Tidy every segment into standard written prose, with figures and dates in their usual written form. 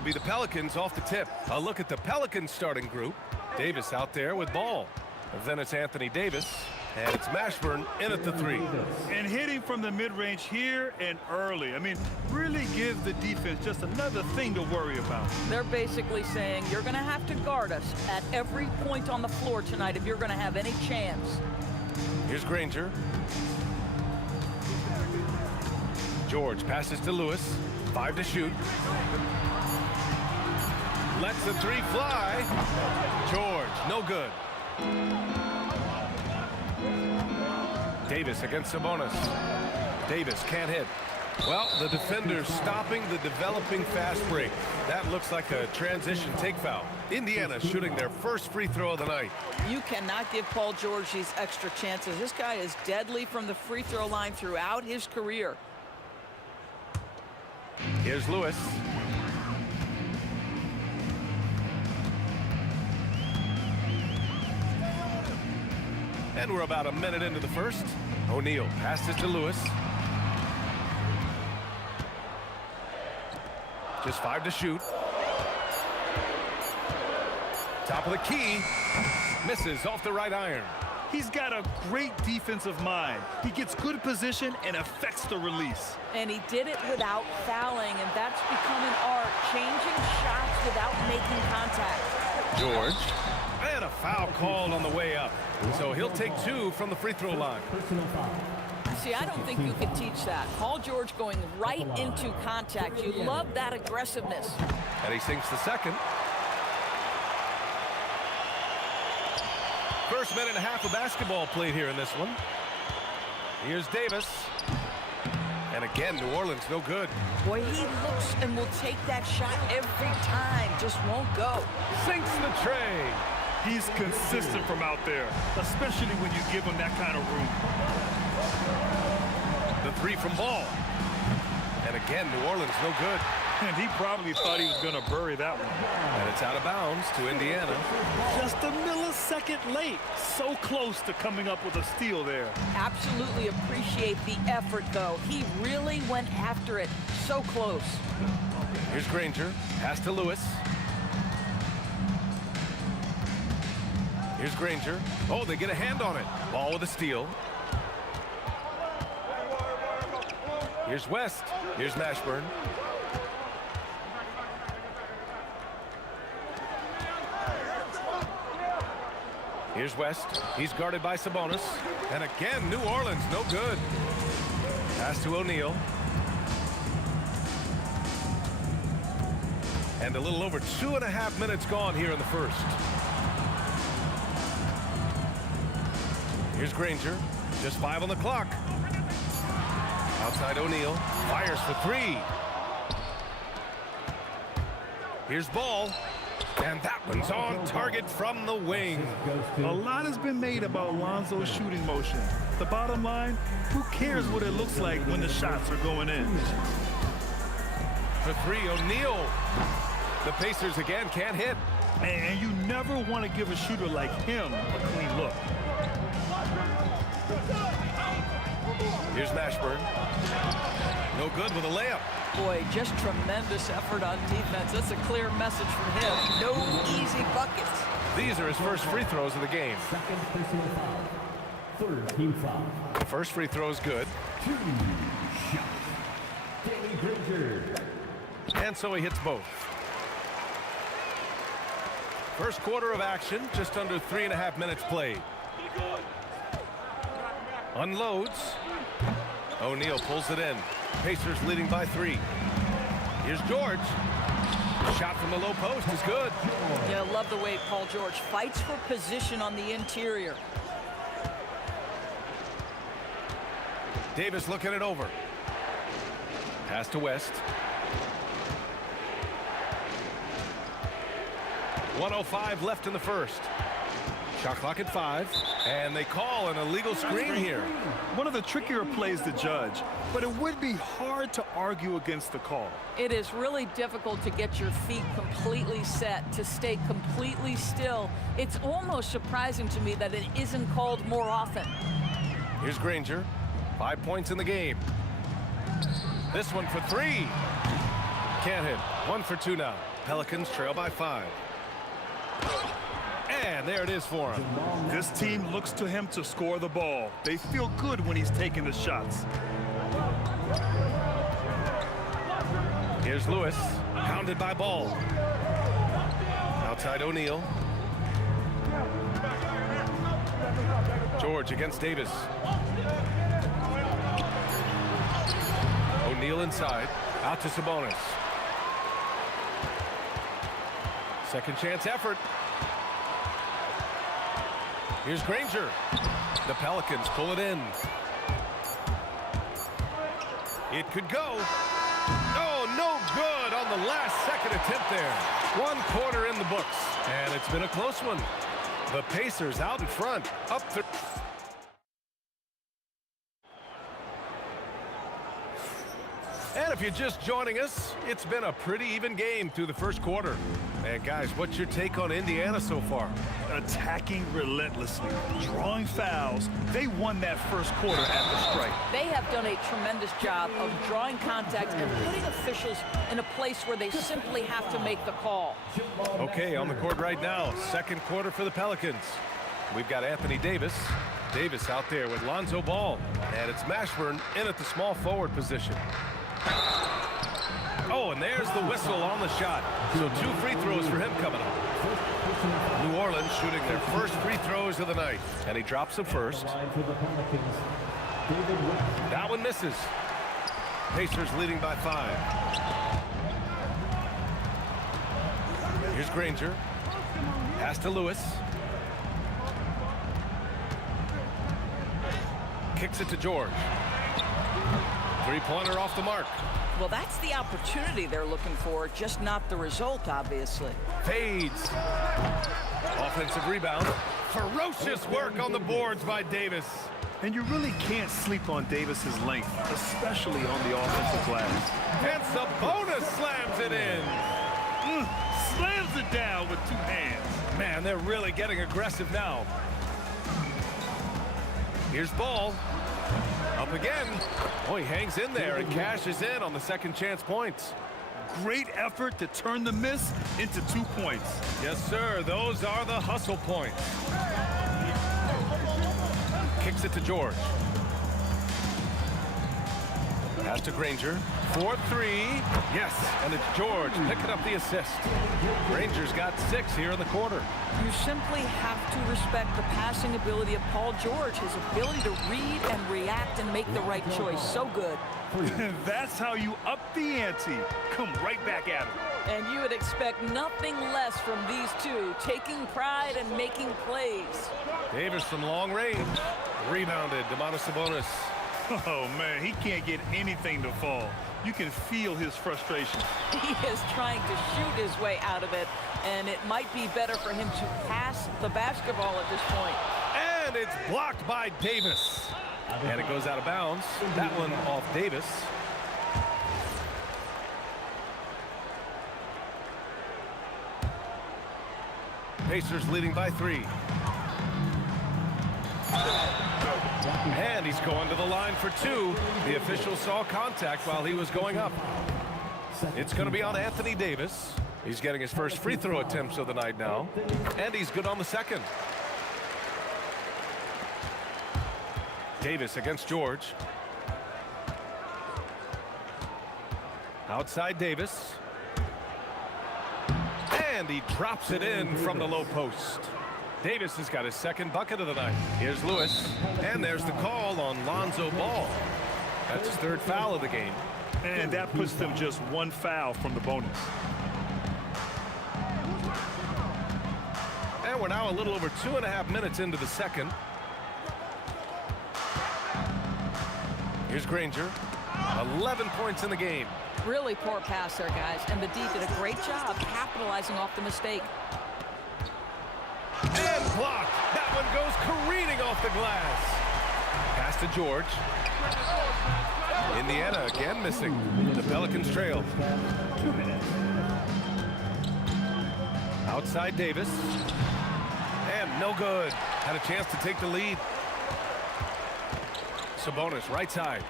It'll be the Pelicans off the tip. A look at the Pelicans starting group. Davis out there with ball. And then it's Anthony Davis. And it's Mashburn in at the three. And hitting from the mid-range here and early. I mean, really give the defense just another thing to worry about. They're basically saying you're going to have to guard us at every point on the floor tonight if you're going to have any chance. Here's Granger. George passes to Lewis. 5 to shoot. Lets the three fly. George, no good. Davis against Sabonis. Davis can't hit. Well, the defender's stopping the developing fast break. That looks like a transition take foul. Indiana shooting their first free throw of the night. You cannot give Paul George these extra chances. This guy is deadly from the free throw line throughout his career. Here's Lewis. And we're about a minute into the first. O'Neal passes to Lewis. Just 5 to shoot. Top of the key. Misses off the right iron. He's got a great defensive mind. He gets good position and affects the release. And he did it without fouling, and that's become an art, changing shots without making contact. George. And a foul called on the way up. So he'll take 2 from the free throw line. See, I don't think you can teach that. Paul George going right into contact. You love that aggressiveness. And he sinks the second. First minute and a half of basketball played here in this one. Here's Davis. And again, New Orleans no good. Boy, he looks and will take that shot every time. Just won't go. Sinks the tray. He's consistent from out there, especially when you give him that kind of room. The three from Ball. And again, New Orleans no good. And he probably thought he was going to bury that one. And it's out of bounds to Indiana. Just a millisecond late. So close to coming up with a steal there. Absolutely appreciate the effort, though. He really went after it. So close. Here's Granger. Pass to Lewis. Here's Granger. Oh, they get a hand on it. Ball with a steal. Here's West. Here's Mashburn. Here's West. He's guarded by Sabonis. And again, New Orleans, no good. Pass to O'Neal. And a little over 2.5 minutes gone here in the first. Here's Granger. Just 5 on the clock. Outside O'Neal. Fires for 3. Here's Ball. And that one's on target from the wing. A lot has been made about Lonzo's shooting motion. The bottom line, who cares what it looks like when the shots are going in? For 3, O'Neal. The Pacers again can't hit. And you never want to give a shooter like him a clean look. Here's Mashburn. No good with a layup. Boy, just tremendous effort on defense. That's a clear message from him. No easy buckets. These are his first free throws of the game. Second personal foul. Third team foul. The first free throw is good. 2 shots. Danny Granger. And so he hits both. First quarter of action, just under 3.5 minutes played. Unloads. O'Neal pulls it in. Pacers leading by 3. Here's George. Shot from the low post is good. Yeah, love the way Paul George fights for position on the interior. Davis looking it over. Pass to West. 1:05 left in the first. Shot clock at 5. And they call an illegal screen here. One of the trickier plays to judge, but it would be hard to argue against the call. It is really difficult to get your feet completely set, to stay completely still. It's almost surprising to me that it isn't called more often. Here's Granger. 5 points in the game. This one for 3. Can't hit. 1 for 2 now. Pelicans trail by 5. And there it is for him. This team looks to him to score the ball. They feel good when he's taking the shots. Here's Lewis, hounded by Ball. Outside O'Neal. George against Davis. O'Neal inside, out to Sabonis. Second chance effort. Here's Granger. The Pelicans pull it in. It could go. Oh, no good on the last second attempt there. 1 quarter in the books, and it's been a close one. The Pacers out in front, up 3. And if you're just joining us, it's been a pretty even game through the first quarter. And guys, what's your take on Indiana so far? Attacking relentlessly, drawing fouls. They won that first quarter at the stripe. They have done a tremendous job of drawing contact and putting officials in a place where they simply have to make the call. Okay, on the court right now, second quarter for the Pelicans. We've got Anthony Davis. Davis out there with Lonzo Ball. And it's Mashburn in at the small forward position. Oh, and there's the whistle on the shot. So 2 free throws for him coming up. New Orleans shooting their first free throws of the night. And he drops them first. That one misses. Pacers leading by 5. Here's Granger. Pass to Lewis. Kicks it to George. Three-pointer off the mark. Well, that's the opportunity they're looking for, just not the result, obviously. Fades. Offensive rebound. Ferocious work on the boards by Davis. And you really can't sleep on Davis's length, especially on the offensive glass. And Sabonis slams it in. Slams it down with 2 hands. Man, they're really getting aggressive now. Here's Ball. Up again. Oh, he hangs in there and cashes in on the second chance points. Great effort to turn the miss into 2 points. Yes, sir. Those are the hustle points. Kicks it to George. Pass to Granger. 4-3. Yes, and it's George picking up the assist. Granger's got 6 here in the quarter. You simply have to respect the passing ability of Paul George, his ability to read and react and make the right choice. So good. That's how you up the ante. Come right back at him. And you would expect nothing less from these two, taking pride and making plays. Davis from long range. Rebounded. Domantas Sabonis. Oh, man, he can't get anything to fall. You can feel his frustration. He is trying to shoot his way out of it, and it might be better for him to pass the basketball at this point. And it's blocked by Davis. And it goes out of bounds. That one off Davis. Pacers leading by 3. And he's going to the line for 2. The official saw contact while he was going up. It's going to be on Anthony Davis. He's getting his first free throw attempts of the night now. And he's good on the second. Davis against George. Outside Davis. And he drops it in from the low post. Davis has got his second bucket of the night. Here's Lewis. And there's the call on Lonzo Ball. That's his 3rd foul of the game. And that puts them just 1 foul from the bonus. And we're now a little over 2.5 minutes into the second. Here's Granger. 11 points in the game. Really poor pass there, guys, and the D did a great job capitalizing off the mistake. And blocked. That one goes careening off the glass. Pass to George. Indiana again missing. The Pelicans trail. Outside Davis. And no good. Had a chance to take the lead. Sabonis right side.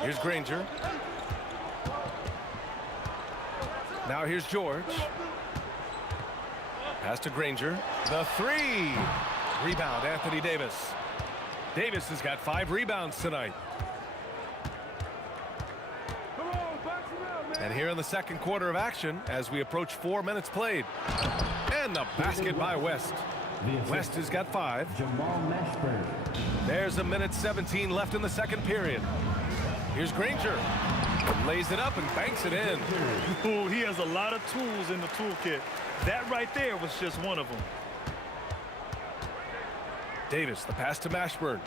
Here's Granger. Now here's George. Pass to Granger. The three. Rebound, Anthony Davis. Davis has got 5 rebounds tonight. And here in the second quarter of action as we approach 4 minutes played. And the basket by West. West has got 5. There's a minute 17 left in the second period. Here's Granger. Lays it up and banks it in. Ooh, he has a lot of tools in the toolkit. That right there was just one of them. Davis, the pass to Mashburn.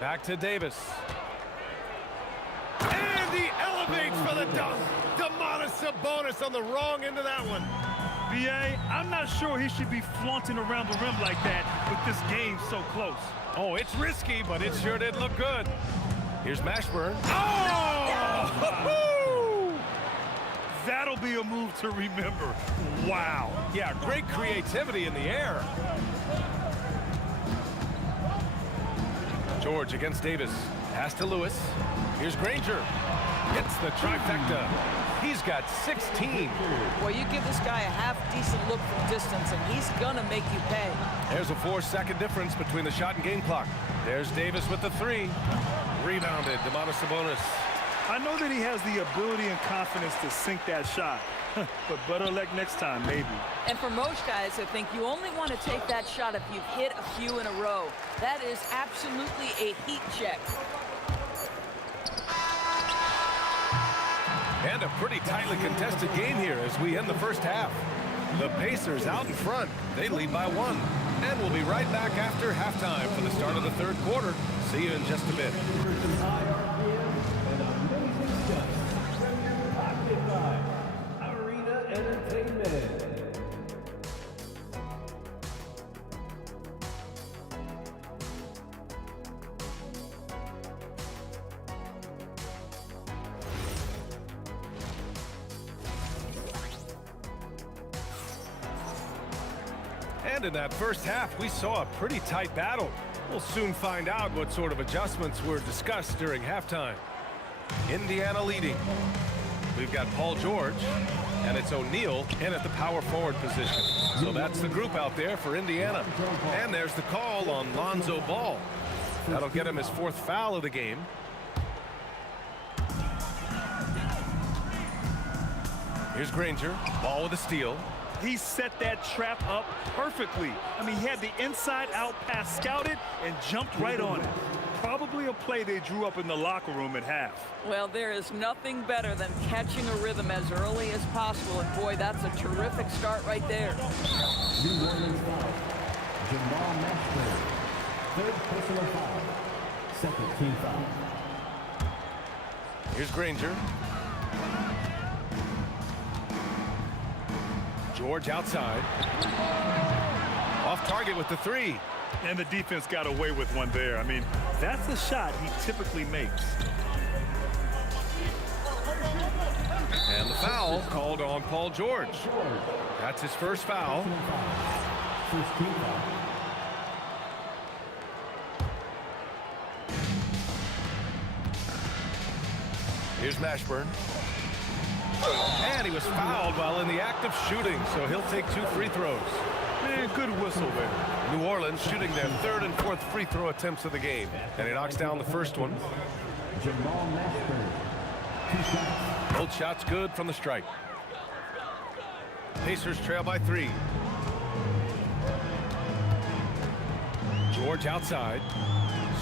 Back to Davis. And he elevates for the dunk. Domantas Sabonis on the wrong end of that one. B.A., I'm not sure he should be flaunting around the rim like that with this game so close. Oh, it's risky, but it sure did look good. Here's Mashburn. Oh! That'll be a move to remember. Wow. Yeah, great creativity in the air. George against Davis. Pass to Lewis. Here's Granger. Hits the trifecta. He's got 16. Boy, you give this guy a half-decent look from distance, and he's gonna make you pay. There's a 4-second difference between the shot and game clock. There's Davis with the 3. Rebounded, Domantas Sabonis. I know that he has the ability and confidence to sink that shot. But better luck next time, maybe. And for most guys, I think you only want to take that shot if you've hit a few in a row. That is absolutely a heat check. And a pretty tightly contested game here as we end the first half. The Pacers out in front. They lead by 1. And we'll be right back after halftime for the start of the third quarter. See you in just a bit. And in that first half, we saw a pretty tight battle. We'll soon find out what sort of adjustments were discussed during halftime. Indiana leading. We've got Paul George, and it's O'Neal in at the power forward position. So that's the group out there for Indiana. And there's the call on Lonzo Ball. That'll get him his 4th foul of the game. Here's Granger. Ball with a steal. He set that trap up perfectly. I mean, he had the inside-out pass scouted and jumped right on it. Probably a play they drew up in the locker room at half. Well, there is nothing better than catching a rhythm as early as possible. And boy, that's a terrific start right there. New Orleans foul. Jamal Mashburn. 3rd personal foul. 2nd team foul. Here's Granger. George outside. Off target with the 3. And the defense got away with one there. I mean, that's a shot he typically makes. And the foul called on Paul George. That's his first foul. First team foul. Here's Mashburn. And he was fouled while in the act of shooting, so he'll take 2 free throws. Man, good whistle there. New Orleans shooting their 3rd and 4th free throw attempts of the game. And he knocks down the first one. Jamal Mashburn. 2 shots. Both shots good from the strike. Pacers trail by 3. George outside.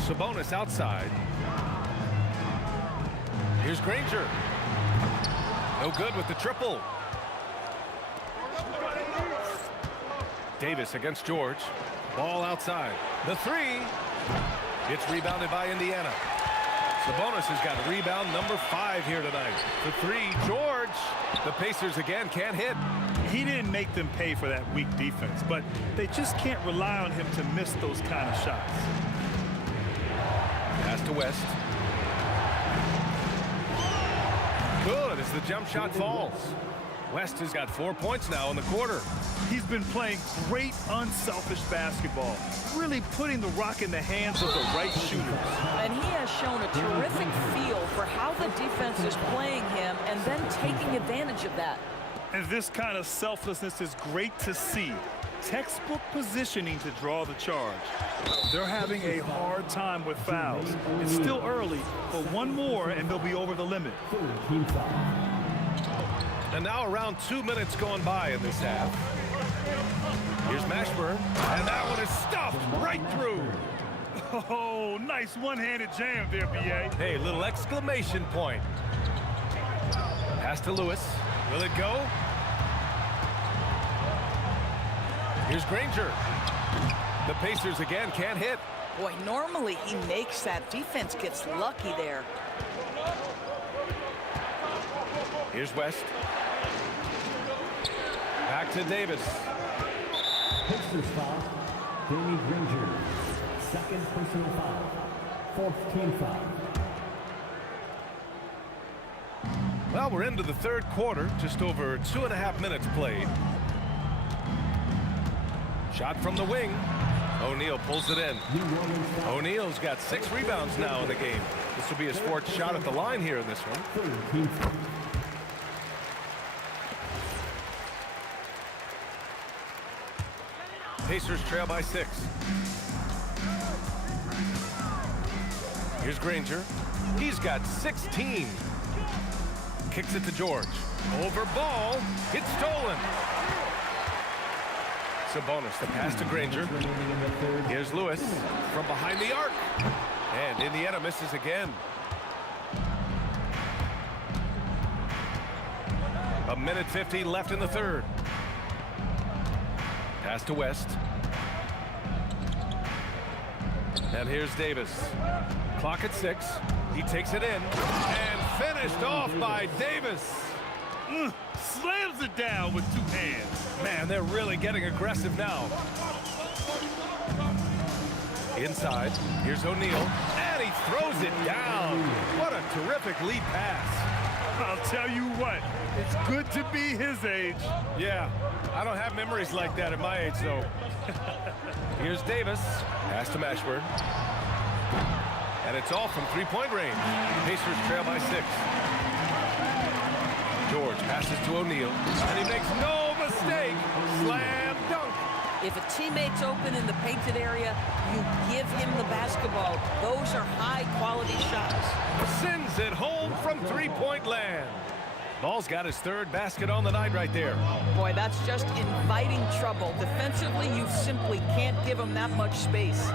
Sabonis outside. Here's Granger. No good with the triple. Davis against George. Ball outside. The 3. It's rebounded by Indiana. Sabonis has got rebound number 5 here tonight. The 3, George. The Pacers again can't hit. He didn't make them pay for that weak defense, but they just can't rely on him to miss those kind of shots. Pass to West. Good as the jump shot falls. West has got 4 points now in the quarter. He's been playing great, unselfish basketball, really putting the rock in the hands of the right shooters. And he has shown a terrific feel for how the defense is playing him and then taking advantage of that. And this kind of selflessness is great to see. Textbook positioning to draw the charge. They're having a hard time with fouls. It's still early, but one more and they'll be over the limit. Team foul. And now around 2 minutes going by in this half. Here's Mashburn, and that one is stuffed right through. Oh, nice one-handed jam there, B.A. Hey, little exclamation point. Pass to Lewis. Will it go? Here's Granger. The Pacers again can't hit. Boy, normally he makes that. Defense gets lucky there. Here's West. Back to Davis. Pacers foul. Danny Granger. Second personal foul. Fourth team foul. Well, we're into the third quarter. Just over 2.5 minutes played. Shot from the wing. O'Neal pulls it in. O'Neal's got 6 rebounds now in the game. This will be his 4th shot at the line here in this one. Team foul. Pacers trail by 6. Here's Granger. He's got 16. Kicks it to George. Over ball. It's stolen. Sabonis, the pass to Granger. Here's Lewis from behind the arc. And Indiana misses again. A minute 50 left in the third. Pass to West. And here's Davis. Clock at 6. He takes it in. And finished off by Davis. Slams it down with 2 hands. Man, they're really getting aggressive now. Inside. Here's O'Neal. And he throws it down. What a terrific lead pass. I'll tell you what, it's good to be his age. Yeah, I don't have memories like that at my age, though. Here's Davis. Pass to Mashburn. And it's all from 3-point range. Pacers trail by 6. George passes to O'Neal. And he makes no mistake. Slam dunk. If a teammate's open in the painted area, you give him the basketball. Those are high-quality shots. Sends it home from 3-point land. Ball's got his 3rd basket on the night right there. Boy, that's just inviting trouble. Defensively, you simply can't give him that much space.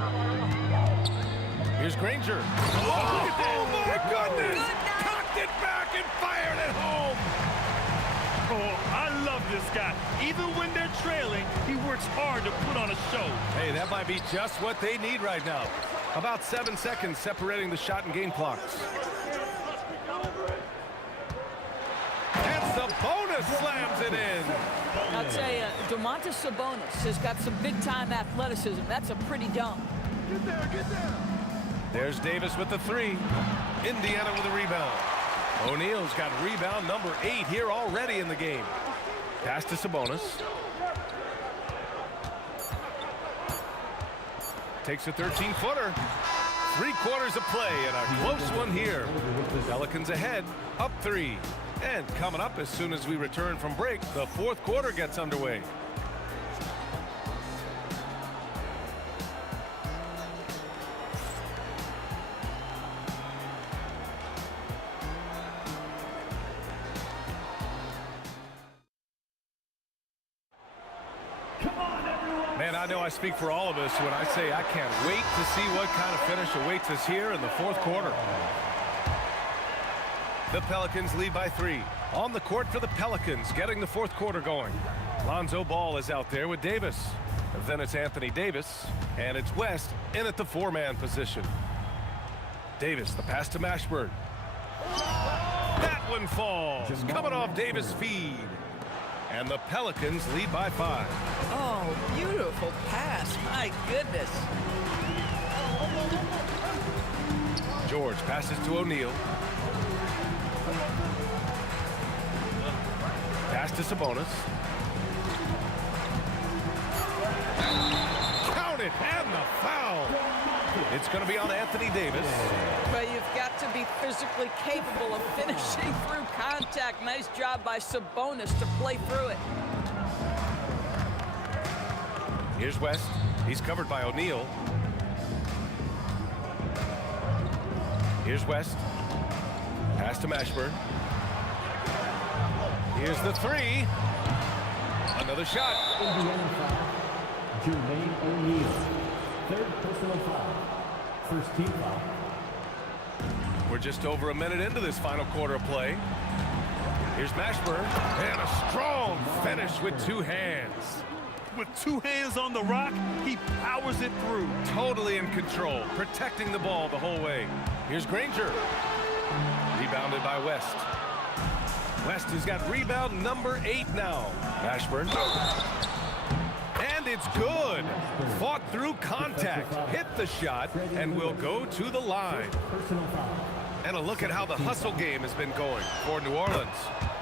Here's Granger. Oh my goodness! Cocked it back and fired it home. Oh, I love this guy. Even when they're trailing, he works hard to put on a show. Hey, that might be just what they need right now. About 7 seconds separating the shot and game clocks. And Sabonis slams it in. I'll tell you, Domantas Sabonis has got some big-time athleticism. That's a pretty dunk. Get there. There's Davis with the 3. Indiana with a rebound. O'Neal's got rebound number 8 here already in the game. Pass to Sabonis. Takes a 13-footer. 3 quarters of play and a close one here. Pelicans ahead, up 3. And coming up as soon as we return from break, the 4th quarter gets underway. Man, I know I speak for all of us when I say I can't wait to see what kind of finish awaits us here in the 4th quarter. The Pelicans lead by 3. On the court for the Pelicans, getting the 4th quarter going. Lonzo Ball is out there with Davis. And then it's Anthony Davis, and it's West in at the 4-man position. Davis, the pass to Mashburn. That one falls, coming off Davis' feed. And the Pelicans lead by 5. Oh, beautiful pass. My goodness. George passes to O'Neal. Pass to Sabonis. Count it, and the foul. It's going to be on Anthony Davis. But you've got to be physically capable of finishing through contact. Nice job by Sabonis to play through it. Here's West. He's covered by O'Neal. Here's West. Pass to Mashburn. Here's the three. Another shot. Indiana foul. Jermaine O'Neal. Third personal foul. First team foul. We're just over a minute into this final quarter of play. Here's Mashburn. And a strong finish with two hands. With two hands on the rock, he powers it through. Totally in control, protecting the ball the whole way. Here's Granger. Rebounded by West. West has got rebound number 8 now. Mashburn. And it's good. Fought through contact, hit the shot, and will go to the line. Personal foul. And a look at how the hustle game has been going for New Orleans.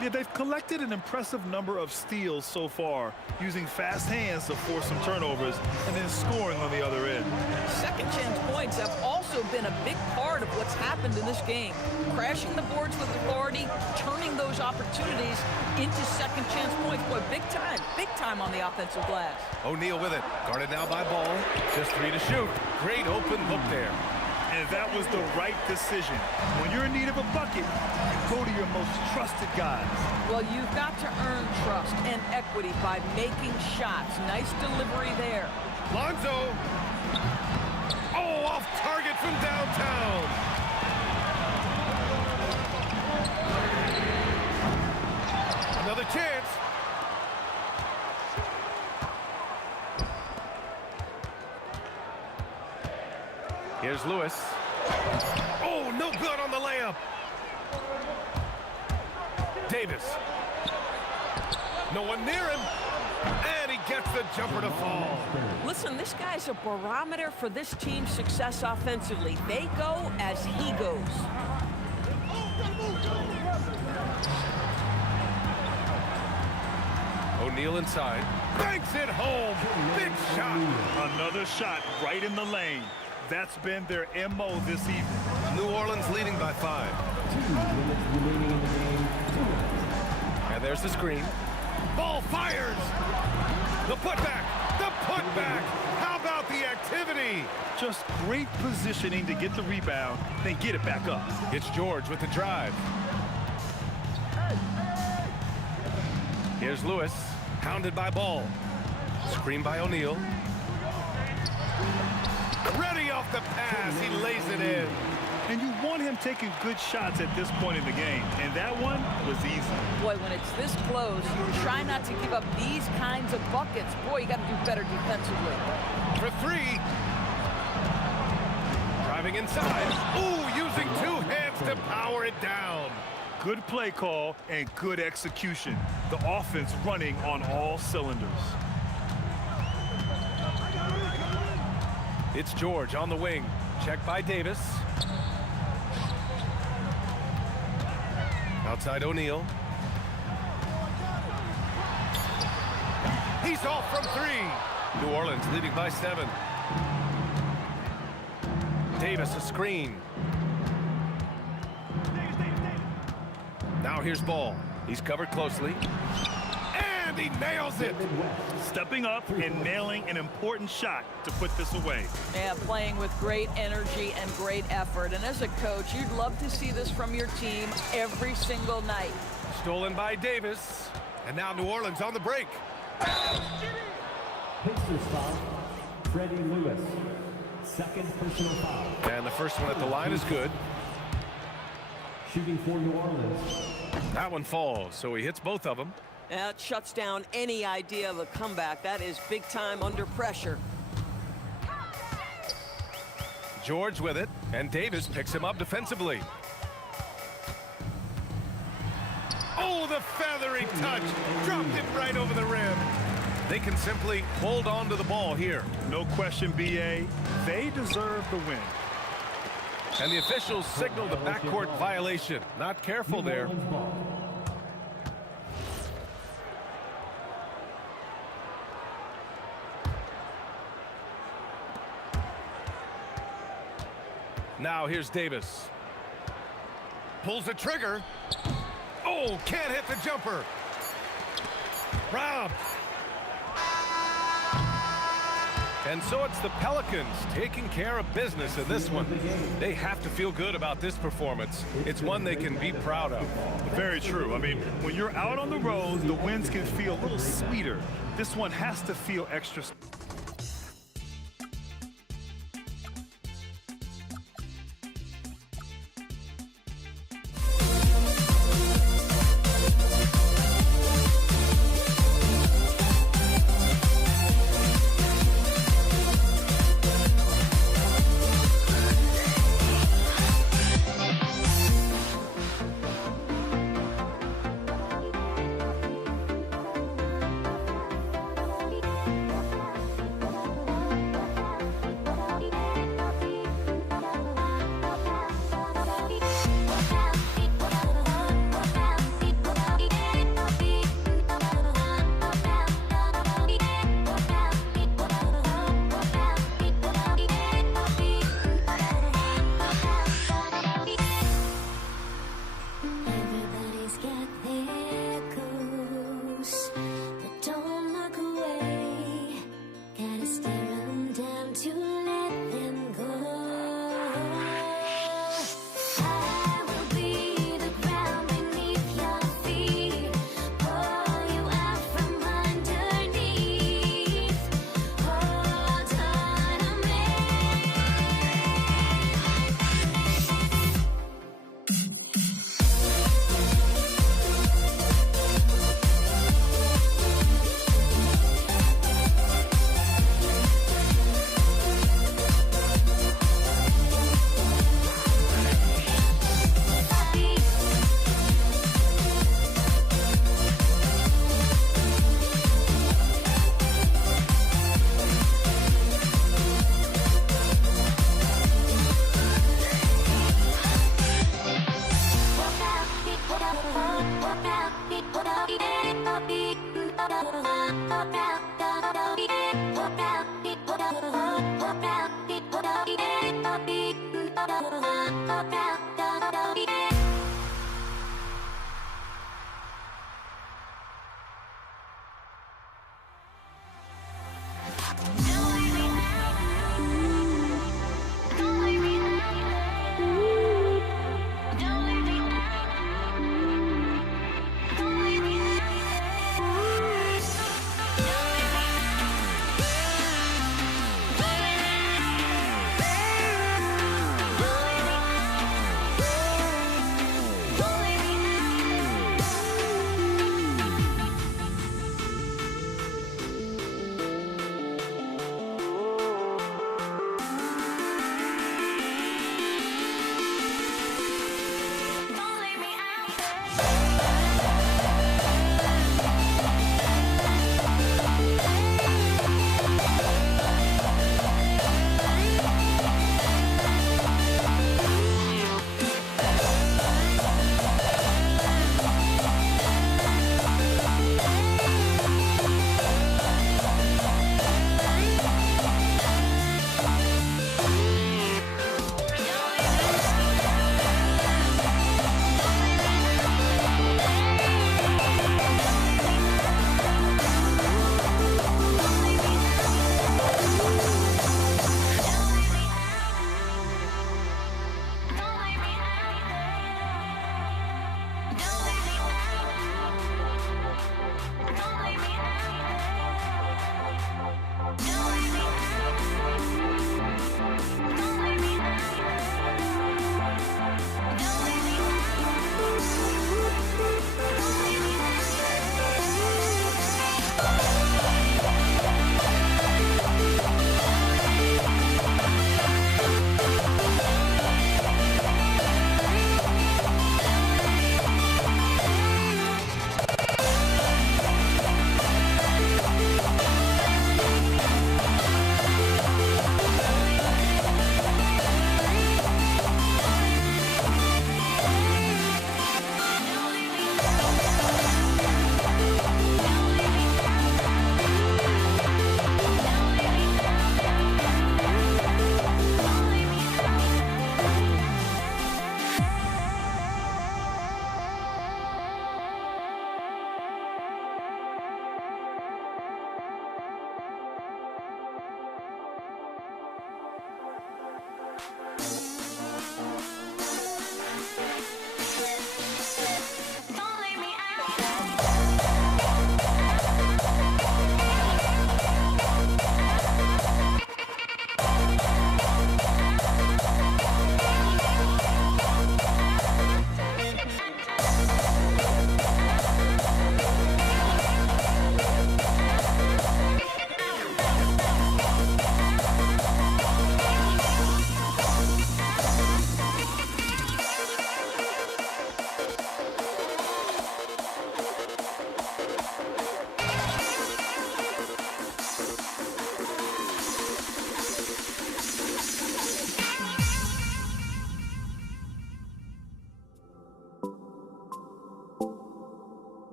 Yeah, they've collected an impressive number of steals so far, using fast hands to force some turnovers and then scoring on the other end. Second chance points have also been a big part of what's happened in this game. Crashing the boards with authority, turning those opportunities into second chance points. Boy, big time on the offensive glass. O'Neal with it. Guarded now by Ball. Just 3 to shoot. Great open look there. And that was the right decision. When you're in need of a bucket, you go to your most trusted guys. Well, you've got to earn trust and equity by making shots. Nice delivery there. Lonzo. Oh, off target from downtown. Another chance. Here's Lewis. Oh, no good on the layup. Davis. No one near him. And he gets the jumper to fall. Listen, this guy's a barometer for this team's success offensively. They go as he goes. O'Neal inside. Banks it home. Big shot. Another shot right in the lane. That's been their MO this evening. New Orleans leading by 5. 2 minutes remaining in the game. And there's the screen. Ball fires. The putback. The putback. How about the activity? Just great positioning to get the rebound, then get it back up. It's George with the drive. Here's Lewis. Pounded by Ball. Screen by O'Neal. Ready off the pass. He lays it in. And you want him taking good shots at this point in the game. And that one was easy. Boy, when it's this close, you try not to give up these kinds of buckets. Boy, you got to do better defensively. For 3. Driving inside. Ooh, using 2 hands to power it down. Good play call and good execution. The offense running on all cylinders. It's George on the wing. Check by Davis. Outside O'Neal. He's off from 3. New Orleans leading by 7. Davis a screen. Now here's Ball. He's covered closely. And he nails it. Stepping up and nailing an important shot to put this away. Yeah, playing with great energy and great effort. And as a coach, you'd love to see this from your team every single night. Stolen by Davis. And now New Orleans on the break. Pacers foul. Freddie Lewis. Second personal foul. And the first one at the line is good. Shooting for New Orleans. That one falls, so he hits both of them. That shuts down any idea of a comeback. That is big time under pressure. George with it, and Davis picks him up defensively. Oh, the feathery touch. Dropped it right over the rim. They can simply hold on to the ball here. No question, BA. They deserve the win. And the officials signal the backcourt violation. Not careful there. Now here's Davis. Pulls the trigger. Oh, can't hit the jumper. Robbed. And so it's the Pelicans taking care of business in this one. They have to feel good about this performance. It's one they can be proud of. Very true. I mean, when you're out on the road, the wins can feel a little sweeter. This one has to feel extra.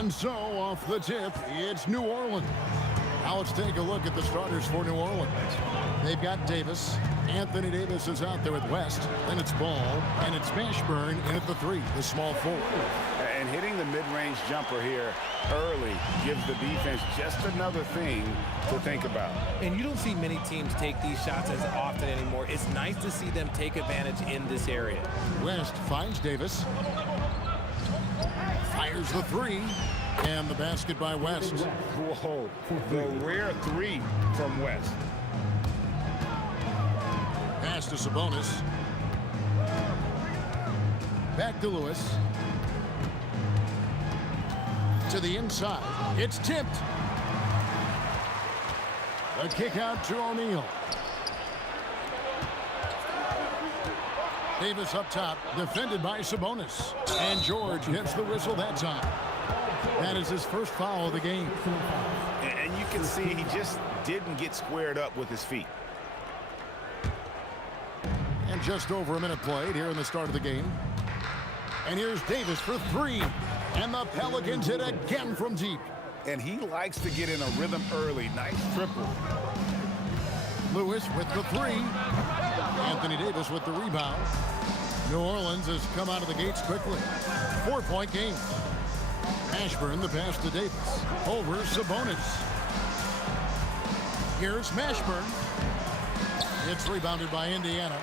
And so, off the tip, it's New Orleans. Now let's take a look at the starters for New Orleans. They've got Davis. Anthony Davis is out there at West. Then it's Ball, and it's Mashburn in at the 3, the small forward. And hitting the mid-range jumper here early gives the defense just another thing to think about. And you don't see many teams take these shots as often anymore. It's nice to see them take advantage in this area. West finds Davis. Fires the 3. And the basket by West. Whoa, the rare 3 from West. Pass to Sabonis. Back to Lewis. To the inside. It's tipped. The kick out to O'Neal. Davis up top, defended by Sabonis. And George gets the whistle that time. That is his first foul of the game. And you can see he just didn't get squared up with his feet. And just over a minute played here in the start of the game. And here's Davis for 3. And the Pelicans hit again from deep. And he likes to get in a rhythm early. Nice triple. Lewis with the 3. Anthony Davis with the rebound. New Orleans has come out of the gates quickly. 4-point game. Mashburn, the pass to Davis. Over Sabonis. Here's Mashburn. It's rebounded by Indiana.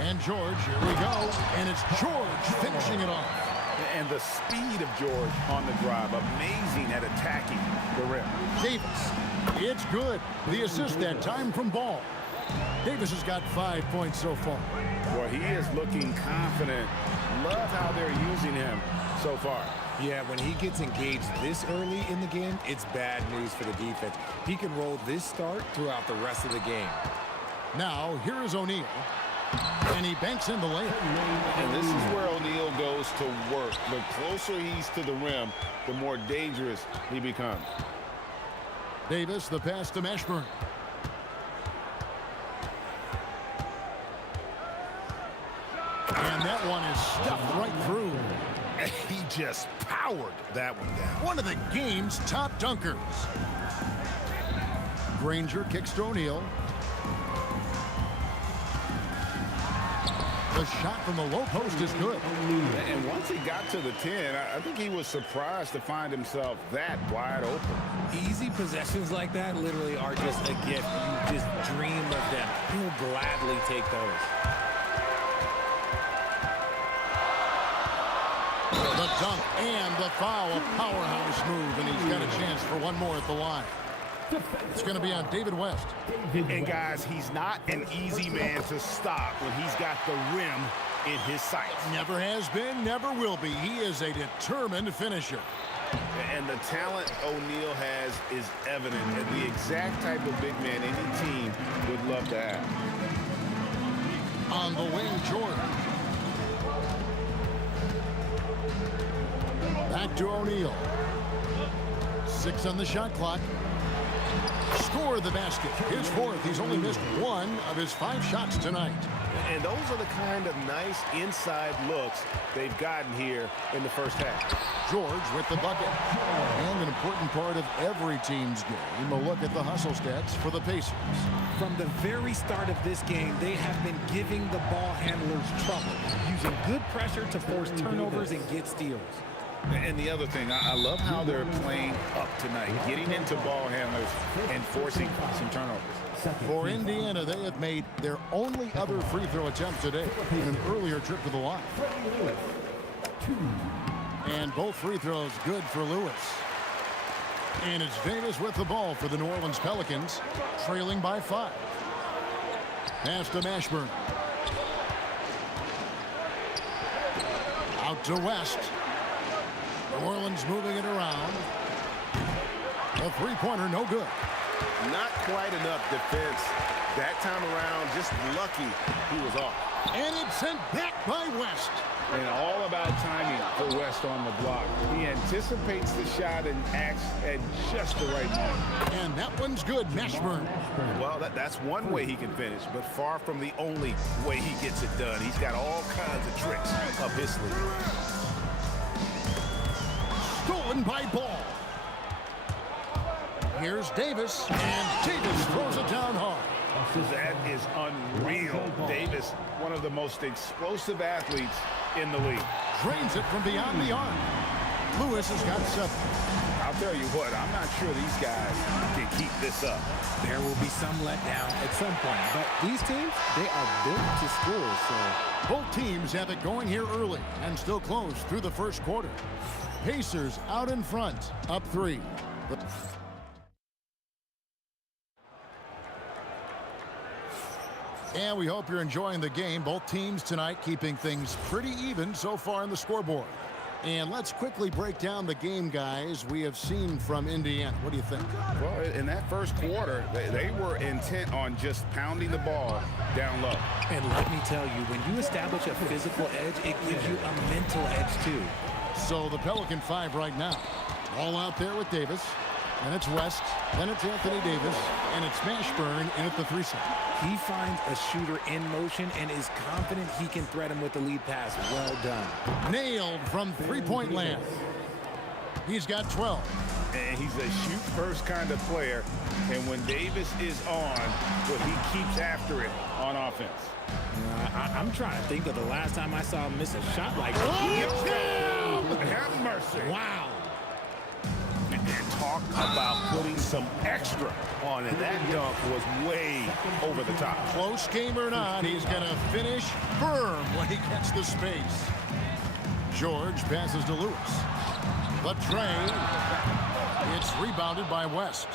And George, here we go. And it's George finishing it off. And the speed of George on the drive, amazing at attacking the rim. Davis, it's good. The assist that time from Ball. Davis has got 5 points so far. Well, he is looking confident. Love how they're using him so far. Yeah, when he gets engaged this early in the game, it's bad news for the defense. He can roll this start throughout the rest of the game. Now, here is O'Neal. And he banks in the layup. And this is where O'Neal goes to work. The closer he's to the rim, the more dangerous he becomes. Davis, the pass to Mashburn. And that one is stuffed right through. He just powered that one down. One of the game's top dunkers. Granger kicks to O'Neal. The shot from the low post is good. And once he got to the 10, I think he was surprised to find himself that wide open. Easy possessions like that literally are just a gift. You just dream of them. He'll gladly take those. The dunk and the foul, a powerhouse move, and he's got a chance for one more at the line. It's going to be on David West. And guys, he's not an easy man to stop when he's got the rim in his sights. Never has been, never will be. He is a determined finisher. And the talent O'Neal has is evident, and the exact type of big man any team would love to have. On the wing, Jordan. Back to O'Neal. 6 on the shot clock. Score the basket. His 4th. He's only missed 1 of his 5 shots tonight. And those are the kind of nice inside looks they've gotten here in the first half. George with the bucket. And an important part of every team's game, a look at the hustle stats for the Pacers. From the very start of this game, they have been giving the ball handlers trouble, using good pressure to force turnovers and get steals. And the other thing, I love how they're playing up tonight, getting into ball handlers and forcing some turnovers. For Indiana, they have made their only other free throw attempt today in an earlier trip to the line. And both free throws good for Lewis. And it's Davis with the ball for the New Orleans Pelicans, trailing by 5. Pass to Mashburn. Out to West. New Orleans moving it around. A three-pointer, no good. Not quite enough defense that time around. Just lucky he was off. And it's sent back by West. And all about timing for West on the block. He anticipates the shot and acts at just the right moment. And that one's good, Mashburn. Well, that's one way he can finish, but far from the only way he gets it done. He's got all kinds of tricks up his sleeve. stolen by Ball. Here's Davis, and Davis throws it down hard. That is unreal. Davis, one of the most explosive athletes in the league. Drains it from beyond the arc. Lewis has got 7. I'll tell you what, I'm not sure these guys can keep this up. There will be some letdown at some point, but these teams, they are built to score, so Both teams have it going here early and still close through the first quarter. Pacers out in front, up 3. And we hope you're enjoying the game. Both teams tonight keeping things pretty even so far in the scoreboard. And let's quickly break down the game, guys, we have seen from Indiana. What do you think? Well, in that first quarter, they were intent on just pounding the ball down low. and let me tell you, when you establish a physical edge, it gives you a mental edge too. So the Pelican 5 right now. All out there with Davis. And it's West. Then it's Anthony Davis. And it's Mashburn in at the 3-set. He finds a shooter in motion and is confident he can threat him with the lead pass. Well done. Nailed from three-point land. He's got 12. And he's a shoot-first kind of player. And when Davis is on, well, he keeps after it on offense. I'm trying to think of the last time I saw him miss a shot like that. Have mercy. Wow. And talk about putting some extra on it. That dunk was way over the top. Close game or not, he's going to finish firm when he gets the space. George passes to Lewis. The tray. It's rebounded by West.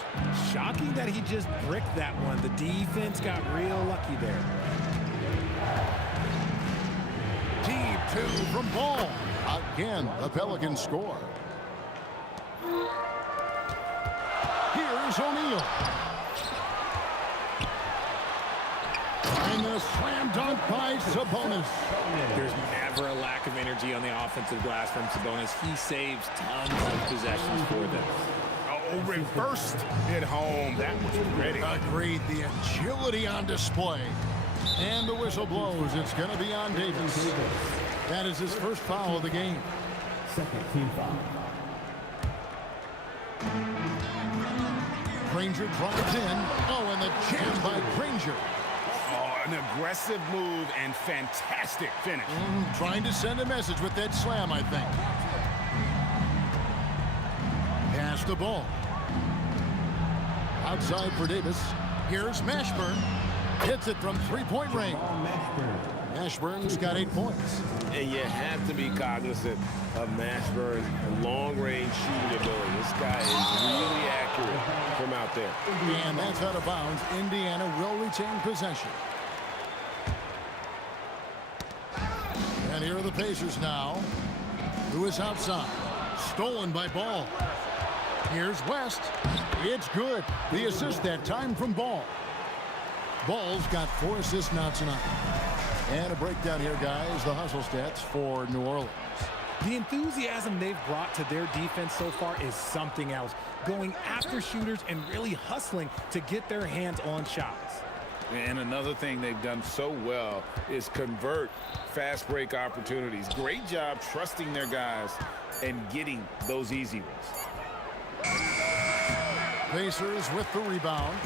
Shocking that he just bricked that one. The defense got real lucky there. Deep 2 from Ball. Again, the Pelicans score. Here's O'Neal. And the slam dunk by Sabonis. There's never a lack of energy on the offensive glass from Sabonis. He saves tons of possessions for them. Oh, reversed it home. That was pretty. Agreed. The agility on display. And the whistle blows. It's going to be on Davis. That is his first foul of the game. Second team foul. Granger drives in. Oh, and the jam by Granger. Oh, an aggressive move and fantastic finish. Trying to send a message with that slam, I think. Pass the ball. Outside for Davis. Here's Mashburn. Hits it from three-point range. Mashburn's got 8 points. And you have to be cognizant of Mashburn's long-range shooting ability. This guy is really accurate from out there. And that's out of bounds. Indiana will retain possession. And here are the Pacers now. Lewis outside. Stolen by Ball. Here's West. It's good. The assist that time from Ball. Ball's got 4 assists now tonight. And a breakdown here, guys. The hustle stats for New Orleans. The enthusiasm they've brought to their defense so far is something else. Going after shooters and really hustling to get their hands on shots. And another thing they've done so well is convert fast break opportunities. Great job trusting their guys and getting those easy ones. Pacers with the rebound.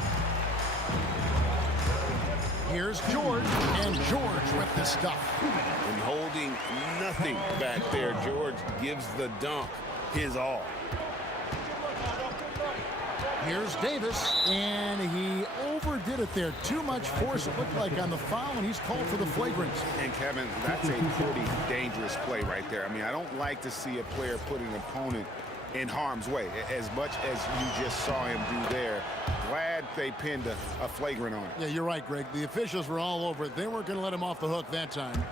Here's George, and George with the stuff. And holding nothing back there, George gives the dunk his all. Here's Davis, and he overdid it there. Too much force, it looked like, on the foul, and he's called for the flagrant. And Kevin, that's a pretty dangerous play right there. I mean, I don't like to see a player put an opponent in harm's way, as much as you just saw him do there. Glad they pinned a flagrant on it. Yeah, you're right, Greg. The officials were all over it. They weren't going to let him off the hook that time.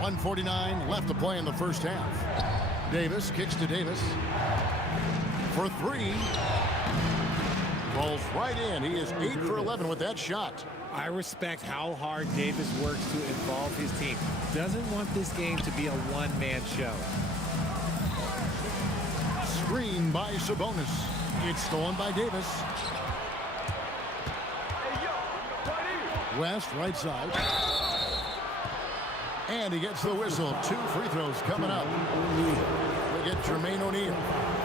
1:49 left to play in the first half. Davis kicks to Davis. For 3. Rolls right in. He is 8 for 11 with that shot. I respect how hard Davis works to involve his team. Doesn't want this game to be a one-man show. Screen by Sabonis. It's stolen by Davis. West, right side. And he gets the whistle. 2 free throws coming up. We get Jermaine O'Neal.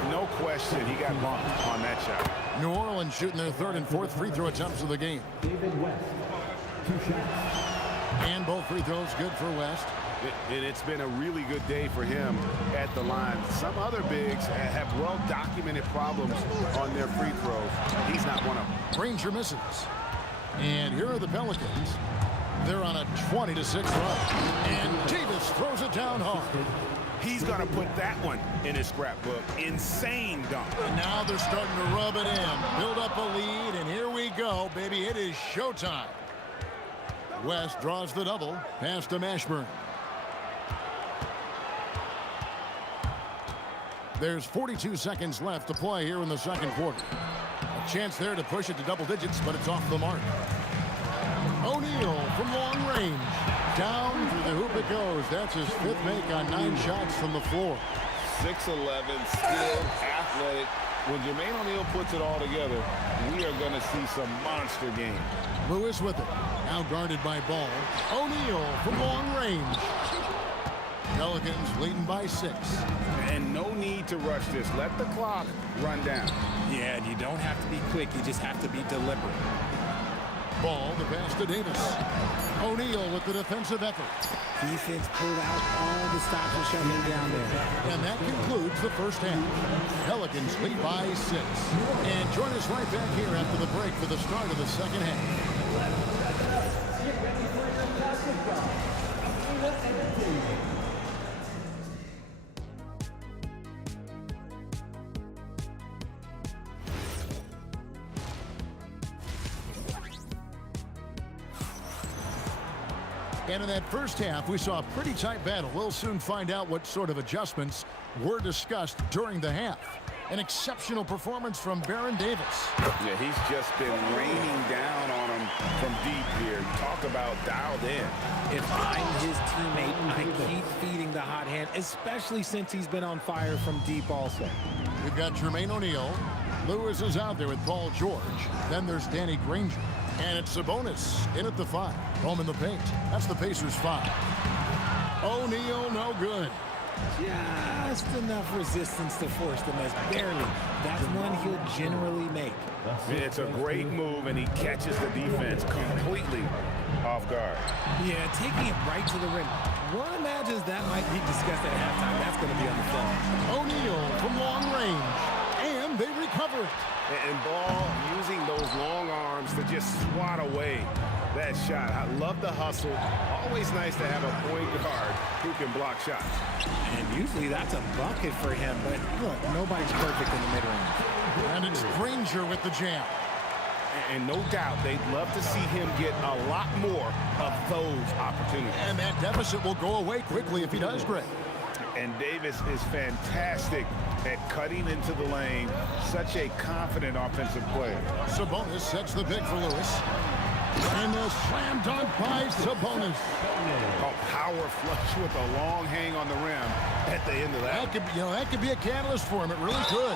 No question, he got bumped on that shot. New Orleans shooting their 3rd and 4th free throw attempts of the game. David West, 2 shots. And both free throws good for West. And it's been a really good day for him at the line. Some other bigs have well-documented problems on their free throws. He's not one of them. Granger misses. And here are the Pelicans. They're on a 20-6 run. And Davis throws it down hard. He's going to put that one in his scrapbook. Insane dunk. And now they're starting to rub it in. Build up a lead, and here we go, baby. It is showtime. West draws the double. Pass to Mashburn. There's 42 seconds left to play here in the second quarter. A chance there to push it to double digits, but it's off the mark. O'Neal from long range. Down through the hoop it goes. That's his 5th make on 9 shots from the floor. 6'11", skilled, athletic. When Jermaine O'Neal puts it all together, we are going to see some monster game. Lewis with it. Now guarded by Ball. O'Neal from long range. Pelicans leading by 6. And no need to rush this. Let the clock run down. Yeah, and you don't have to be quick. You just have to be deliberate. Ball to pass to Davis. O'Neal with the defensive effort. Defense pulled out all the stops and shut him down there. And that concludes the first half. Pelicans lead by 6. And join us right back here after the break for the start of the second half. Get ready for your basketball. And in that first half, we saw a pretty tight battle. We'll soon find out what sort of adjustments were discussed during the half. An exceptional performance from Baron Davis. Yeah, he's just been raining down on him from deep here. Talk about dialed in. If I'm his teammate, I keep feeding the hot hand, especially since he's been on fire from deep also. We've got Jermaine O'Neal. Lewis is out there with Paul George. Then there's Danny Granger. And it's Sabonis in at the 5. Home in the paint. That's the Pacers 5. O'Neal, no good. Just enough resistance to force the miss. Barely. That's one he'll generally make. It's a great move, and he catches the defense completely off guard. Yeah, taking it right to the rim. One imagines that might be discussed at halftime. That's going to be on the floor. O'Neal from long range. And they recover it. And Ball using those long arms to just swat away that shot. I love the hustle. Always nice to have a point guard who can block shots. And usually that's a bucket for him, but look, nobody's perfect in the mid-range. And it's Granger with the jam. And no doubt they'd love to see him get a lot more of those opportunities. And that deficit will go away quickly if he does, Greg. And Davis is fantastic at cutting into the lane. Such a confident offensive player. Sabonis sets the pick for Lewis. And the slam dunk by Sabonis. A power flush with a long hang on the rim at the end of that. That could be a catalyst for him. It really could.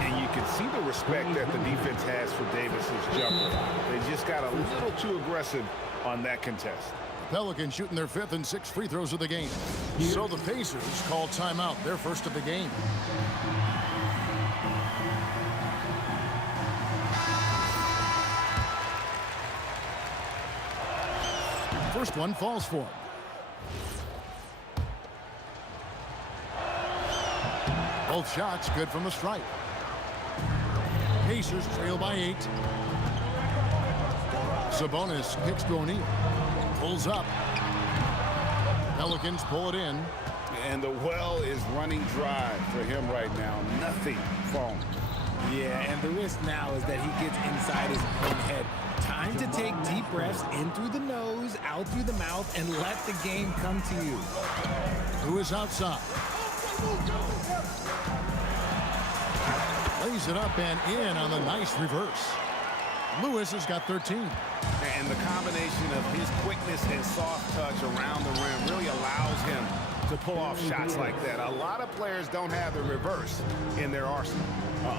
And you can see the respect that the defense has for Davis's jumper. They just got a little too aggressive on that contest. Pelicans shooting their 5th and 6th free throws of the game. So the Pacers call timeout, their first of the game. First one falls for him. Both shots good from the stripe. Pacers trail by 8. Sabonis kicks to O'Neal. Pulls up. Pelicans pull it in. And the well is running dry for him right now. Nothing falling. Yeah, and the risk now is that he gets inside his own head. Time to take deep breaths in through the nose, out through the mouth, and let the game come to you. Who is outside? Lays it up and in on the nice reverse. Lewis has got 13. And the combination of his quickness and soft touch around the rim really allows him to pull off shots like that. A lot of players don't have the reverse in their arsenal.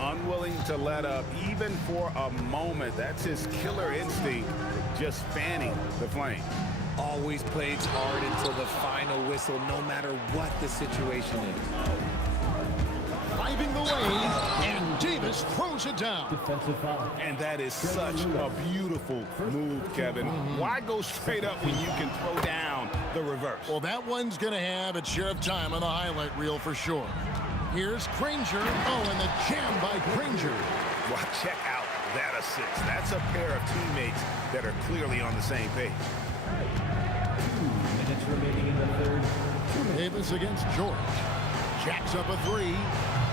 Unwilling to let up even for a moment. That's his killer instinct, just fanning the flame. always plays hard until the final whistle, no matter what the situation is. Driving the way, and Davis throws it down. Defensive foul. And that is such a beautiful move, Kevin. Why go straight up when you can throw down the reverse? Well, that one's going to have its share of time on the highlight reel for sure. Here's Granger. Oh, and the jam by Granger. Well, check out that assist. That's a pair of teammates that are clearly on the same page. 2 minutes remaining in the third. Davis against George. Jacks up a three.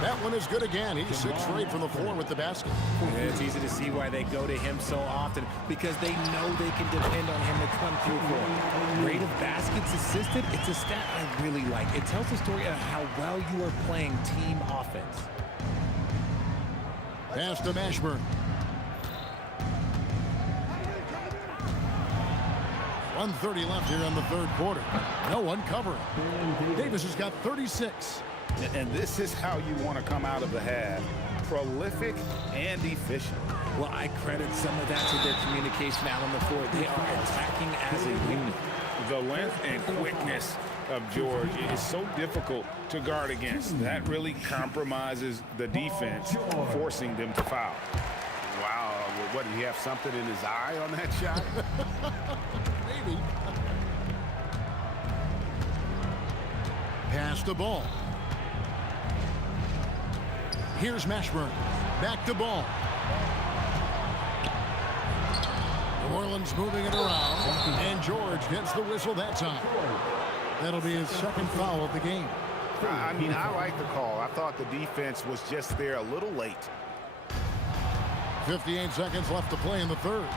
That one is good again. He's 6 straight from the floor with the basket. Yeah, it's easy to see why they go to him so often, because they know they can depend on him to come through for them. Rate of baskets assisted, it's a stat I really like. It tells the story of how well you are playing team offense. Pass to Mashburn. 1:30 left here in the third quarter. No one covering. Davis has got 36. And this is how you want to come out of the half. Prolific and efficient. Well, I credit some of that to their communication out on the floor. They are attacking as a unit. The length and quickness of George is so difficult to guard against. That really compromises the defense, forcing them to foul. Wow, what, do you have something in his eye on that shot? Maybe. Pass the ball. Here's Mashburn. Back to ball. New Orleans moving it around. And George gets the whistle that time. That'll be his second foul of the game. I mean, I like the call. I thought the defense was just there a little late. 58 seconds left to play in the third.